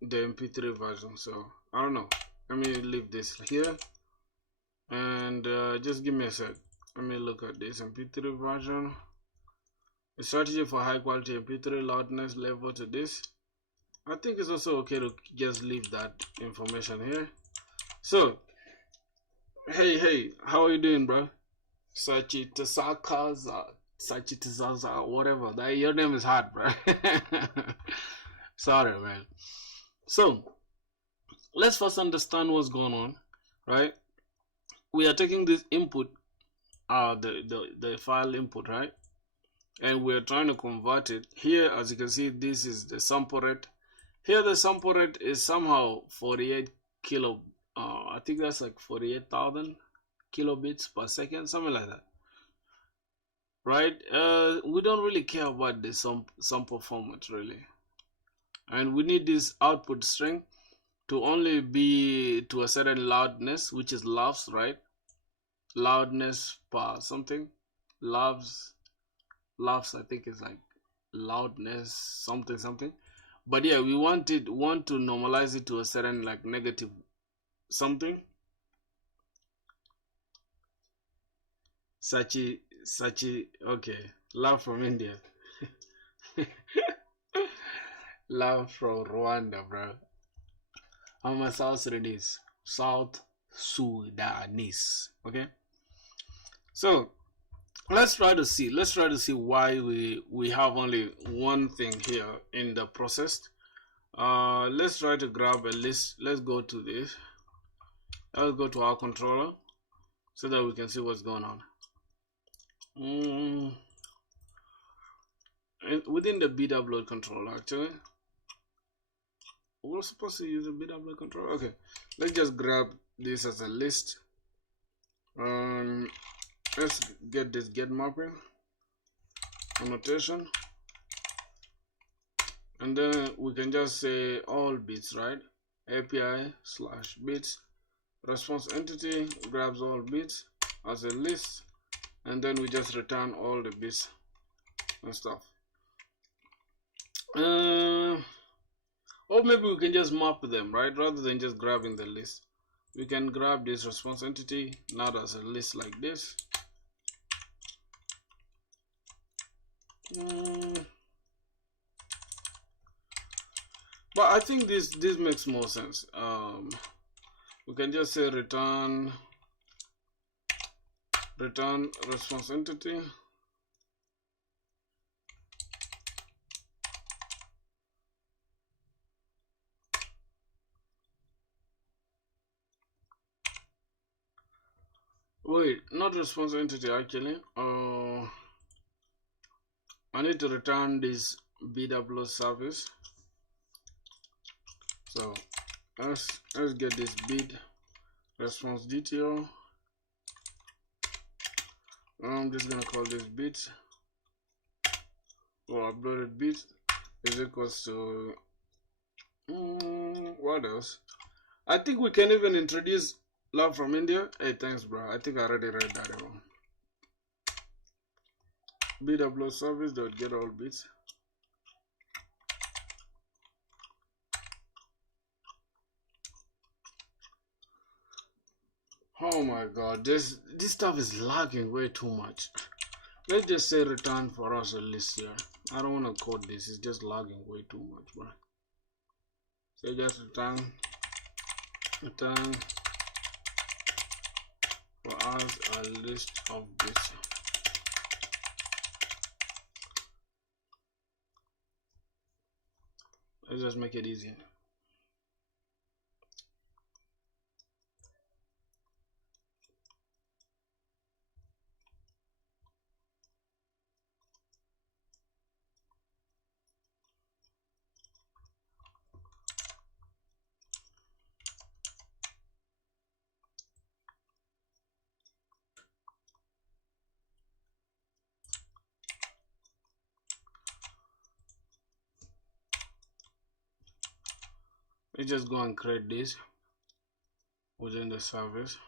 MP3 version. So I don't know. Let me leave this here and just give me a sec. Let me look at this MP3 version. A strategy for high quality MP3 loudness level to this. I think it's also okay to just leave that information here. So hey, how are you doing, bro? Sachitazaza, whatever. That your name is hard, bro. Sorry, man. So let's first understand what's going on, right? We are taking this input, the file input, right? And we're trying to convert it. Here, as you can see, this is the sample rate. Here, the sample rate is somehow 48 kilo. I think that's like 48,000 kilobits per second, something like that, right? We don't really care about the sample format really, and we need this output string to only be to a certain loudness, which is laughs, right? Loudness per something, laughs, I think is like loudness something. But yeah, we want to normalize it to a certain like negative something. Sachi, okay. Love from India. Love from Rwanda, bro. I'm a South Sudanese. South Sudanese. Okay, so let's try to see why we have only one thing here in the processed. Let's try to grab a list. Let's go to this. Let's go to our controller so that we can see what's going on. And within the bit_upload controller, actually, we're supposed to use a bit_upload controller. Okay, let's just grab this as a list. Let's get this get mapping annotation, and then we can just say all bits, right? API/bits response entity grabs all bits as a list, and then we just return all the bits and stuff. Or maybe we can just map them, right? Rather than just grabbing the list, we can grab this response entity not as a list like this. But I think this makes more sense. We can just say return response entity. Wait, not response entity actually. I need to return this bit_upload service. So let's get this bit response detail. I'm just gonna call this bit or uploaded bit is equals to what else? I think we can even introduce love from India. Hey, thanks, bro. I think I already read that one. Bit_upload service dot get all bits. Oh my god, this stuff is lagging way too much. Let's just say return for us a list here. I don't want to code this, it's just lagging way too much, bro. So just return for us a list of bits. Let's just make it easier. Let's just go and create this within the service.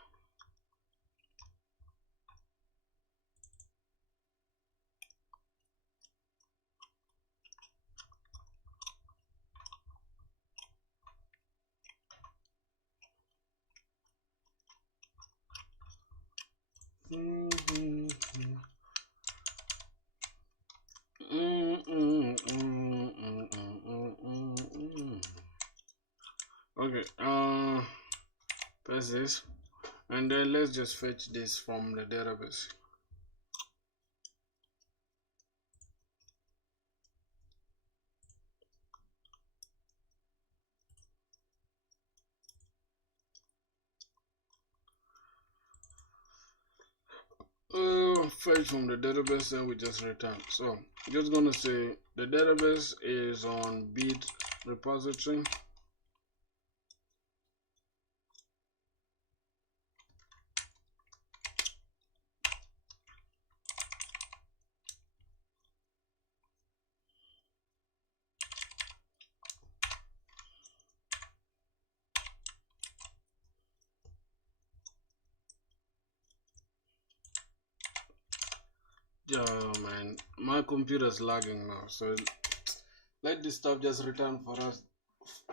Okay, press this, and then let's just fetch this from the database. Fetch from the database, and we just return. So just gonna say the database is on bit repository. Yeah, man, my computer's lagging now, so let this stuff just return for us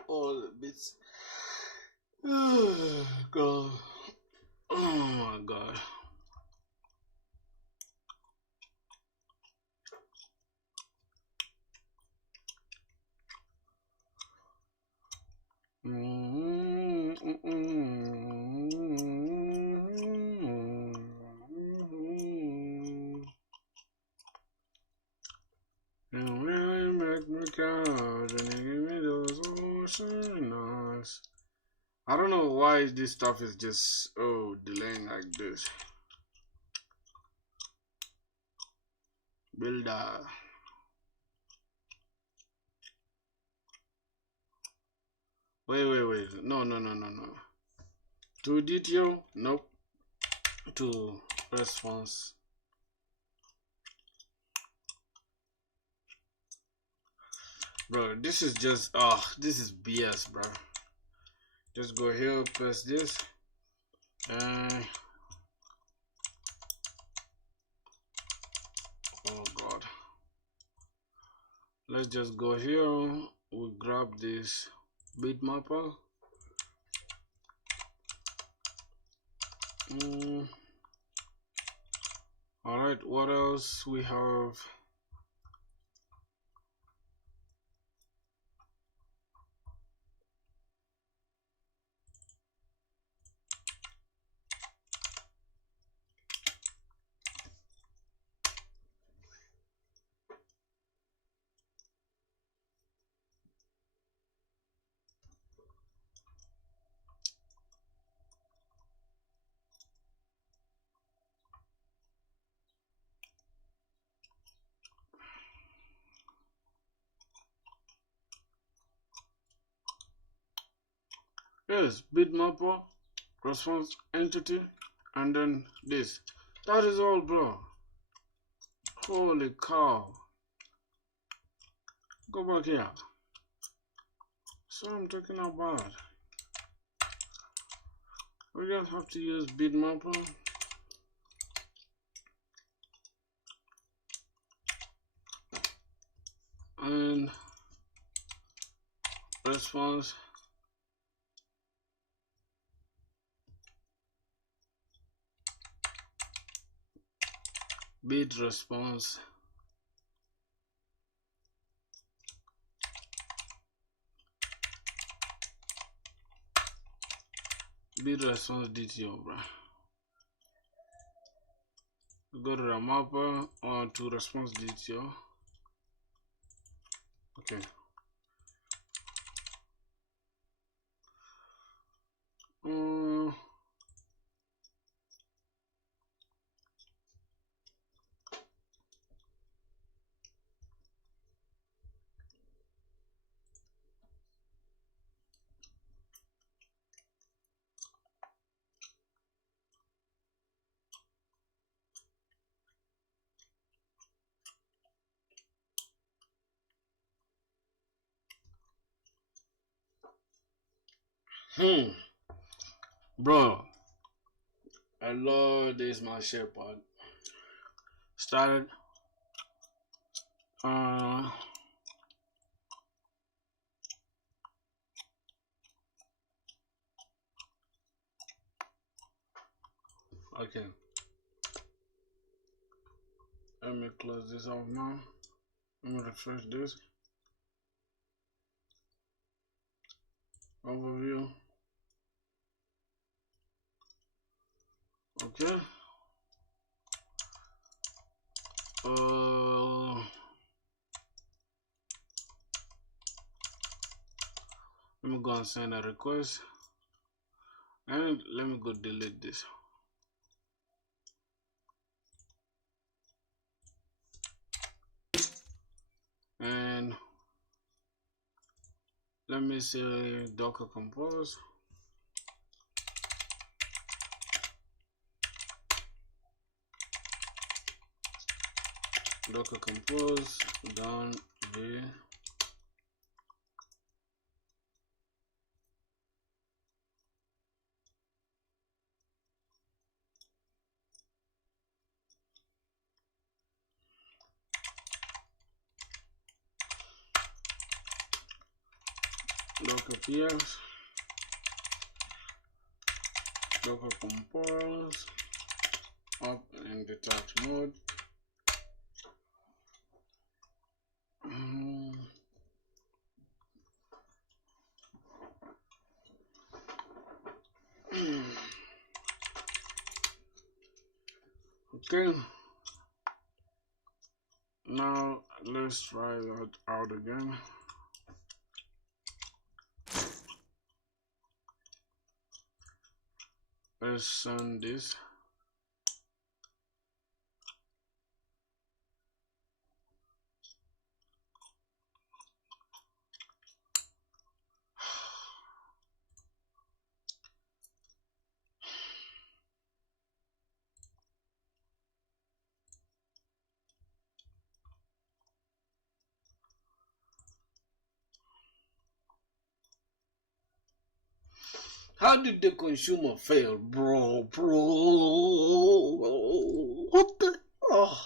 all the bits. Oh god, oh my god. I don't know why this stuff is just delaying like this. Builder. Wait. No. To detail? Nope. To response. Bro, this is just this is BS, bro. Just go here, press this, and oh god. Let's just go here. We grab this bitmapper. Alright, what else we have? Yes, bitmapper, response entity, and then this. That is all, bro. Holy cow. Go back here. So I'm talking about. We just have to use bitmapper. And response. Bit response. Bit response DTO, bro. Go to the mapper or to response DTO. Okay. Bro, I love this my shepherd. Started okay. Let me close this off now. Let me refresh this. Overview. Okay. Let me go and send a request. And let me go delete this. And let me say Docker compose. Docker compose down v Docker ps Docker compose up in detach mode. Okay, now let's try that out again. Let's send this. How did the consumer fail, bro? What the? Oh,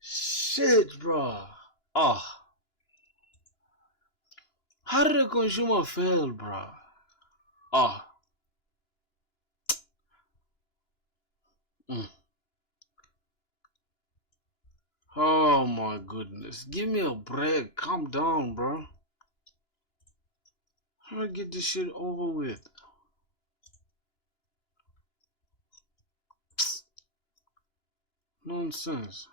shit, bro. Oh, how did the consumer fail, bro? Oh. Oh my goodness. Give me a break. Calm down, bro. How do I get this shit over with? Nonsense.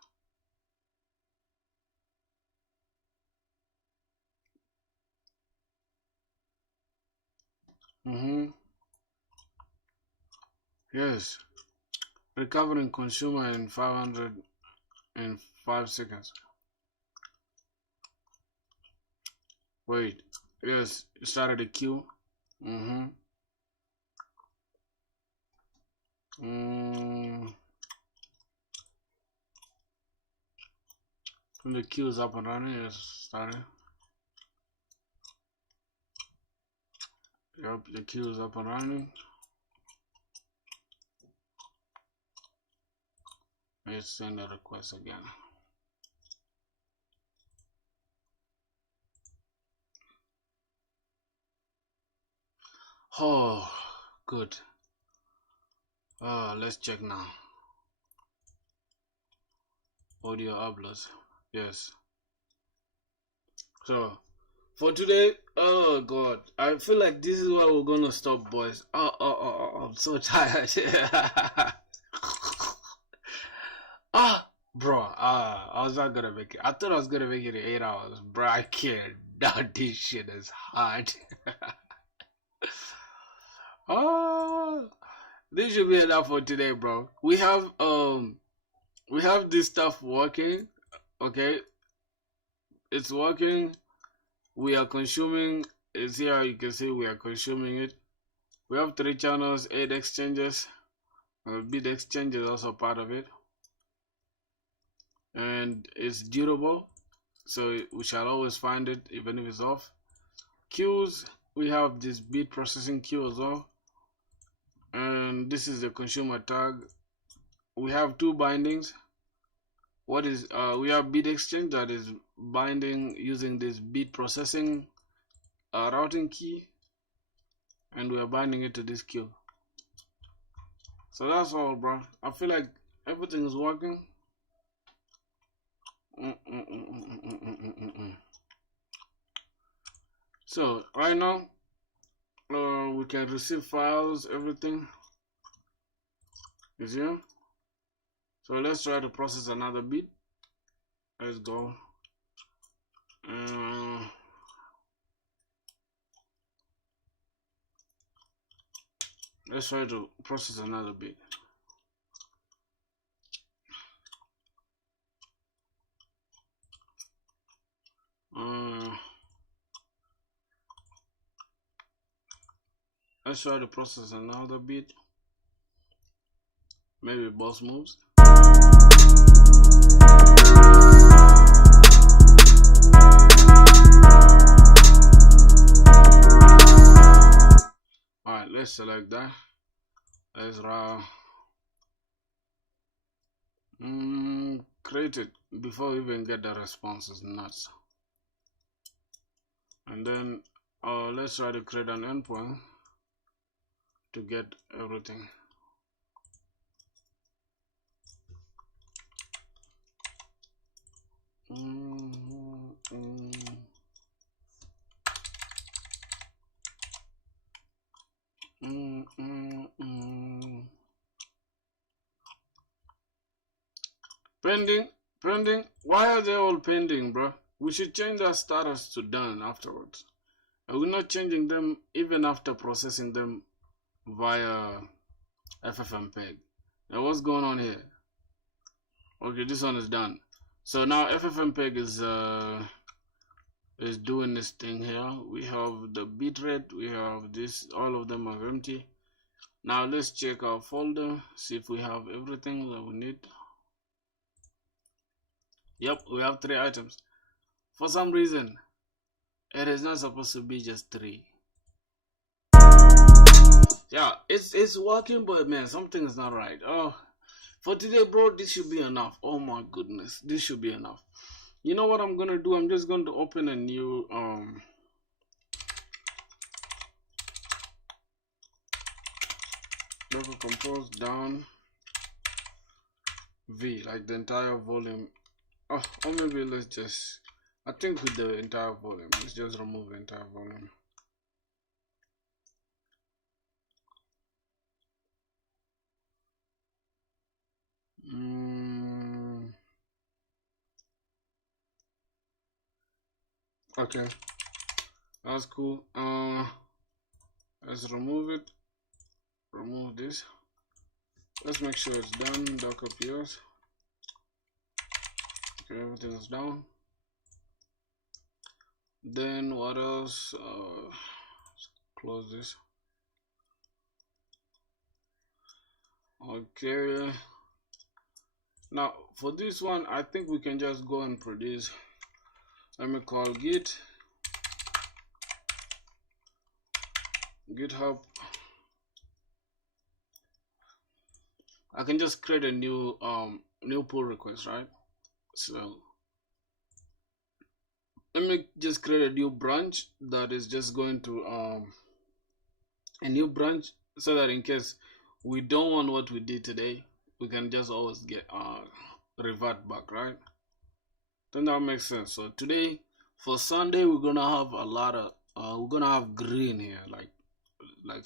Yes. Recovering consumer in 505 seconds. Wait. Yes. Started a queue. And the queue is up and running. Yes. Started. Yep. The queue is up and running. Let's send a request again. Oh, good. Let's check now. Audio uploads. Yes. So, for today, oh god, I feel like this is where we're gonna stop, boys. I'm so tired. Bro, I was not gonna make it. I thought I was gonna make it in 8 hours, bro. I can't. Now this shit is hard. This should be enough for today, bro. We have this stuff working. Okay, it's working. We are consuming. It's here. You can see we are consuming it. We have 3 channels, 8 exchanges. Bit exchange is also part of it, and it's durable, so we shall always find it even if it's off. Queues, we have this bit processing queue as well, and this is the consumer tag. We have 2 bindings. What is we have bit exchange that is binding using this bit processing routing key, and we are binding it to this queue. So that's all, bro. I feel like everything is working. So right now we can receive files, everything is here. So let's try to process another bit. Let's go. Let's try to process another bit. Let's try to process another bit. Maybe boss moves. Alright, let's select that. Let's create it before we even get the responses. Nuts. And then let's try to create an endpoint to get everything. Pending. Why are they all pending, bro? We should change that status to done afterwards. We're not changing them even after processing them via FFmpeg. Now what's going on here? Okay, this one is done. So now FFmpeg is doing this thing here. We have the bitrate, we have this, all of them are empty. Now let's check our folder, see if we have everything that we need. Yep, we have 3 items. For some reason, it is not supposed to be just 3. Yeah, it's working, but man, something is not right. Oh, for today, bro, this should be enough. Oh my goodness, this should be enough. You know what I'm gonna do? I'm just going to open a new local compose down V, like the entire volume. Oh, or maybe let's just, I think with the entire volume, let's just remove the entire volume. Okay, that's cool. Let's remove it. Remove this. Let's make sure it's done. Docker PS. Okay, everything is down. Then what else? Let's close this. Okay. Now for this one, I think we can just go and produce. Let me call GitHub. I can just create a new pull request, right? So let me just create a new branch that is just going to a new branch, so that in case we don't want what we did today, we can just always get revert back, right? Then that makes sense. So today for Sunday, we're gonna have a lot of we're gonna have green here, like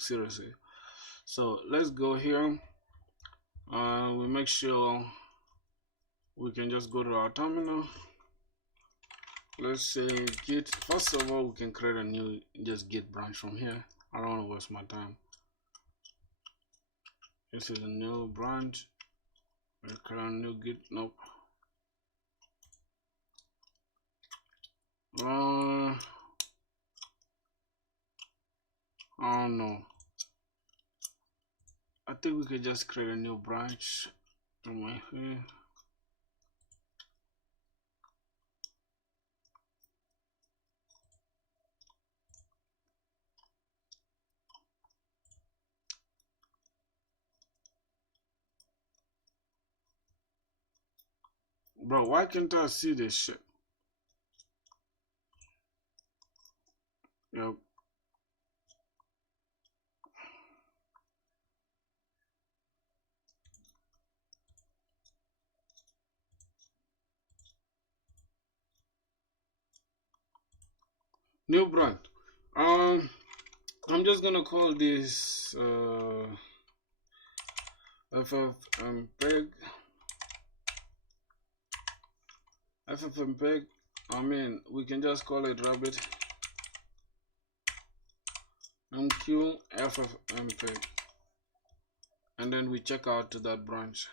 seriously. So let's go here. We make sure we can just go to our terminal. Let's say git. First of all, we can create a new just git branch from here. I don't want to waste my time. This is a new branch. We create a new git. Nope. I don't know. I think we could just create a new branch right here. Bro, why can't I see this shit? Yep. New brand. I'm just gonna call this FFmpeg. FFmpeg. I mean, we can just call it Rabbit MQ Ffmpeg, and then we check out to that branch.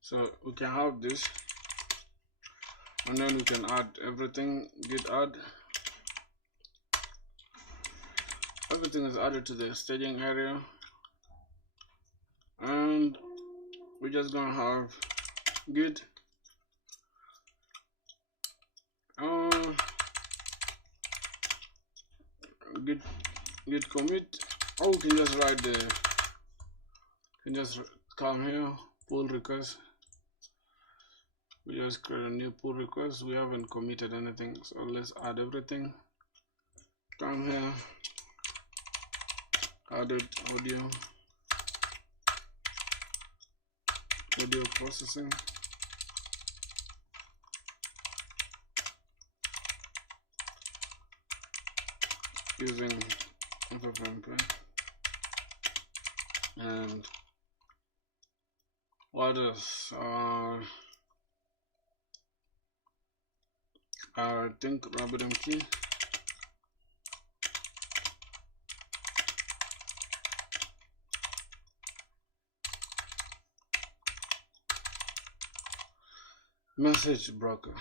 So we can have this, and then we can add everything. Git add. Everything is added to the staging area, and we're just gonna have git git commit. Or we can just write the, can just come here, pull request. We just create a new pull request. We haven't committed anything, so let's add everything. Come here, added audio processing. Using FFmpeg. And what else? I think Rabbit MQ. Message broker.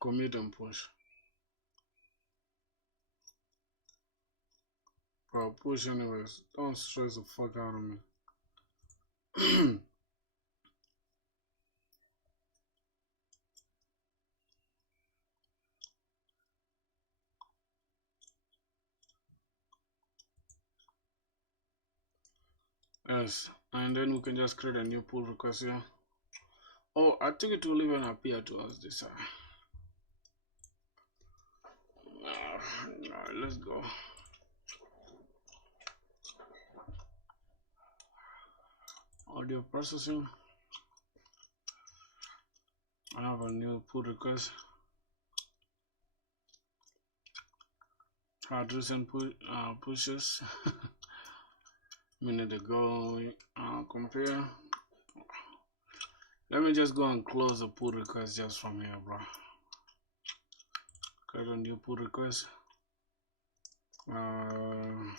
Commit and push. Bro, push anyways. Don't stress the fuck out of me. Yes, and then we can just create a new pull request here. Oh, I think it will even appear to us this time. Alright, let's go. Audio processing. I have a new pull request. Had recent pushes. Minute ago. Compare. Let me just go and close the pull request just from here, bro. Create a new pull request. I'm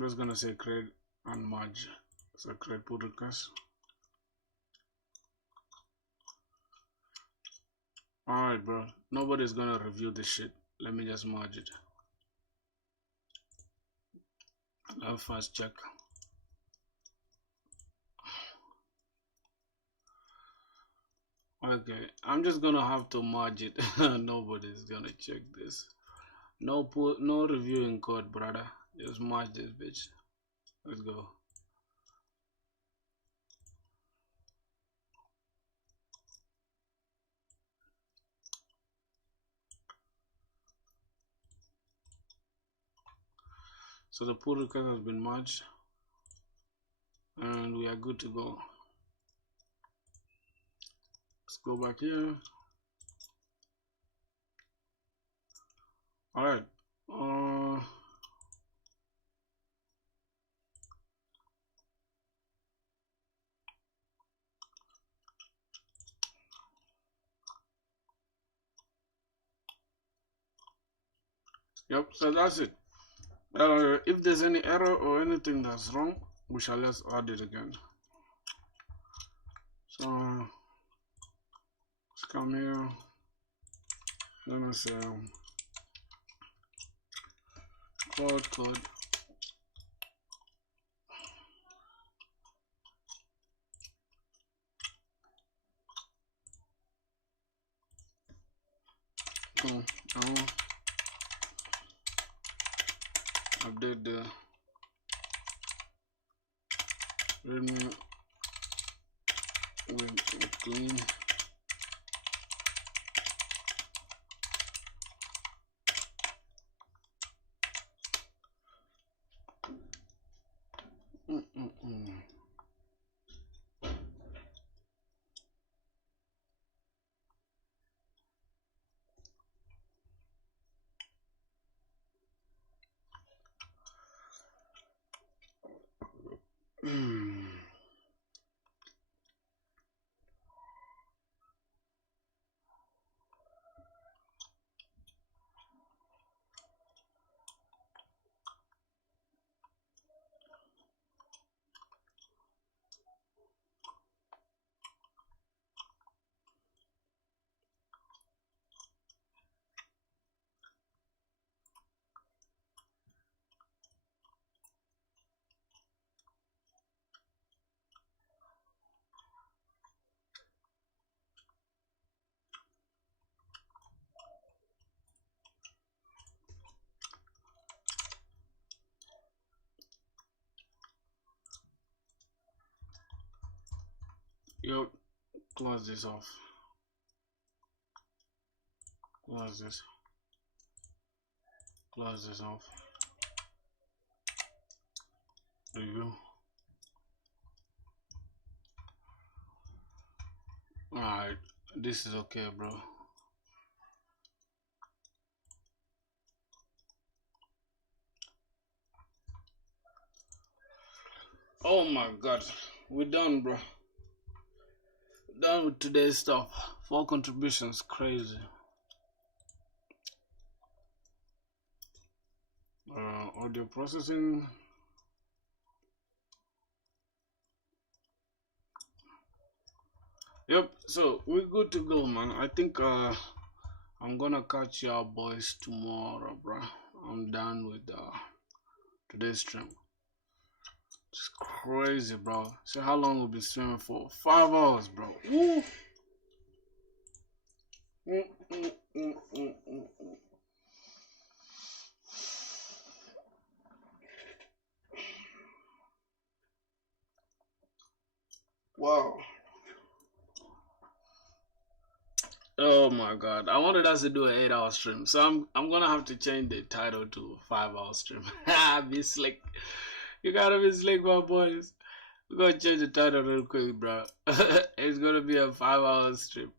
just gonna say create and merge. So create pull request. Alright, bro. Nobody's gonna review this shit. Let me just merge it. I'll first check. Okay, I'm just gonna have to merge it. Nobody's gonna check this. No reviewing code, brother. Just merge this bitch. Let's go. So the pull request has been merged, and we are good to go. Let's go back here. All right. Yep. So that's it. If there's any error or anything that's wrong, we shall let's add it again. So let's come here. Then I say code. Update the readme with clean. Yo, close this off. Close this off. Review. Alright, this is okay, bro. Oh my god, we're done, bro. Done with today's stuff. 4 contributions, crazy. Audio processing. Yep. So we're good to go, man. I think I'm gonna catch y'all boys tomorrow, bro. I'm done with today's stream. It's crazy, bro. See how long we'll be streaming for? 5 hours, bro. Woo! Wow. Oh my god. I wanted us to do an 8-hour stream. So I'm gonna have to change the title to 5-hour stream. Be slick. You gotta be slick, my boys. We're gonna change the title real quick, bro. It's gonna be a 5-hour stream.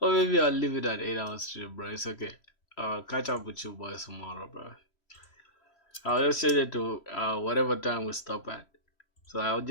Or maybe I'll leave it at 8-hour stream, bro. It's okay. Catch up with you boys tomorrow, bro. I'll just change it to whatever time we stop at. So I'll just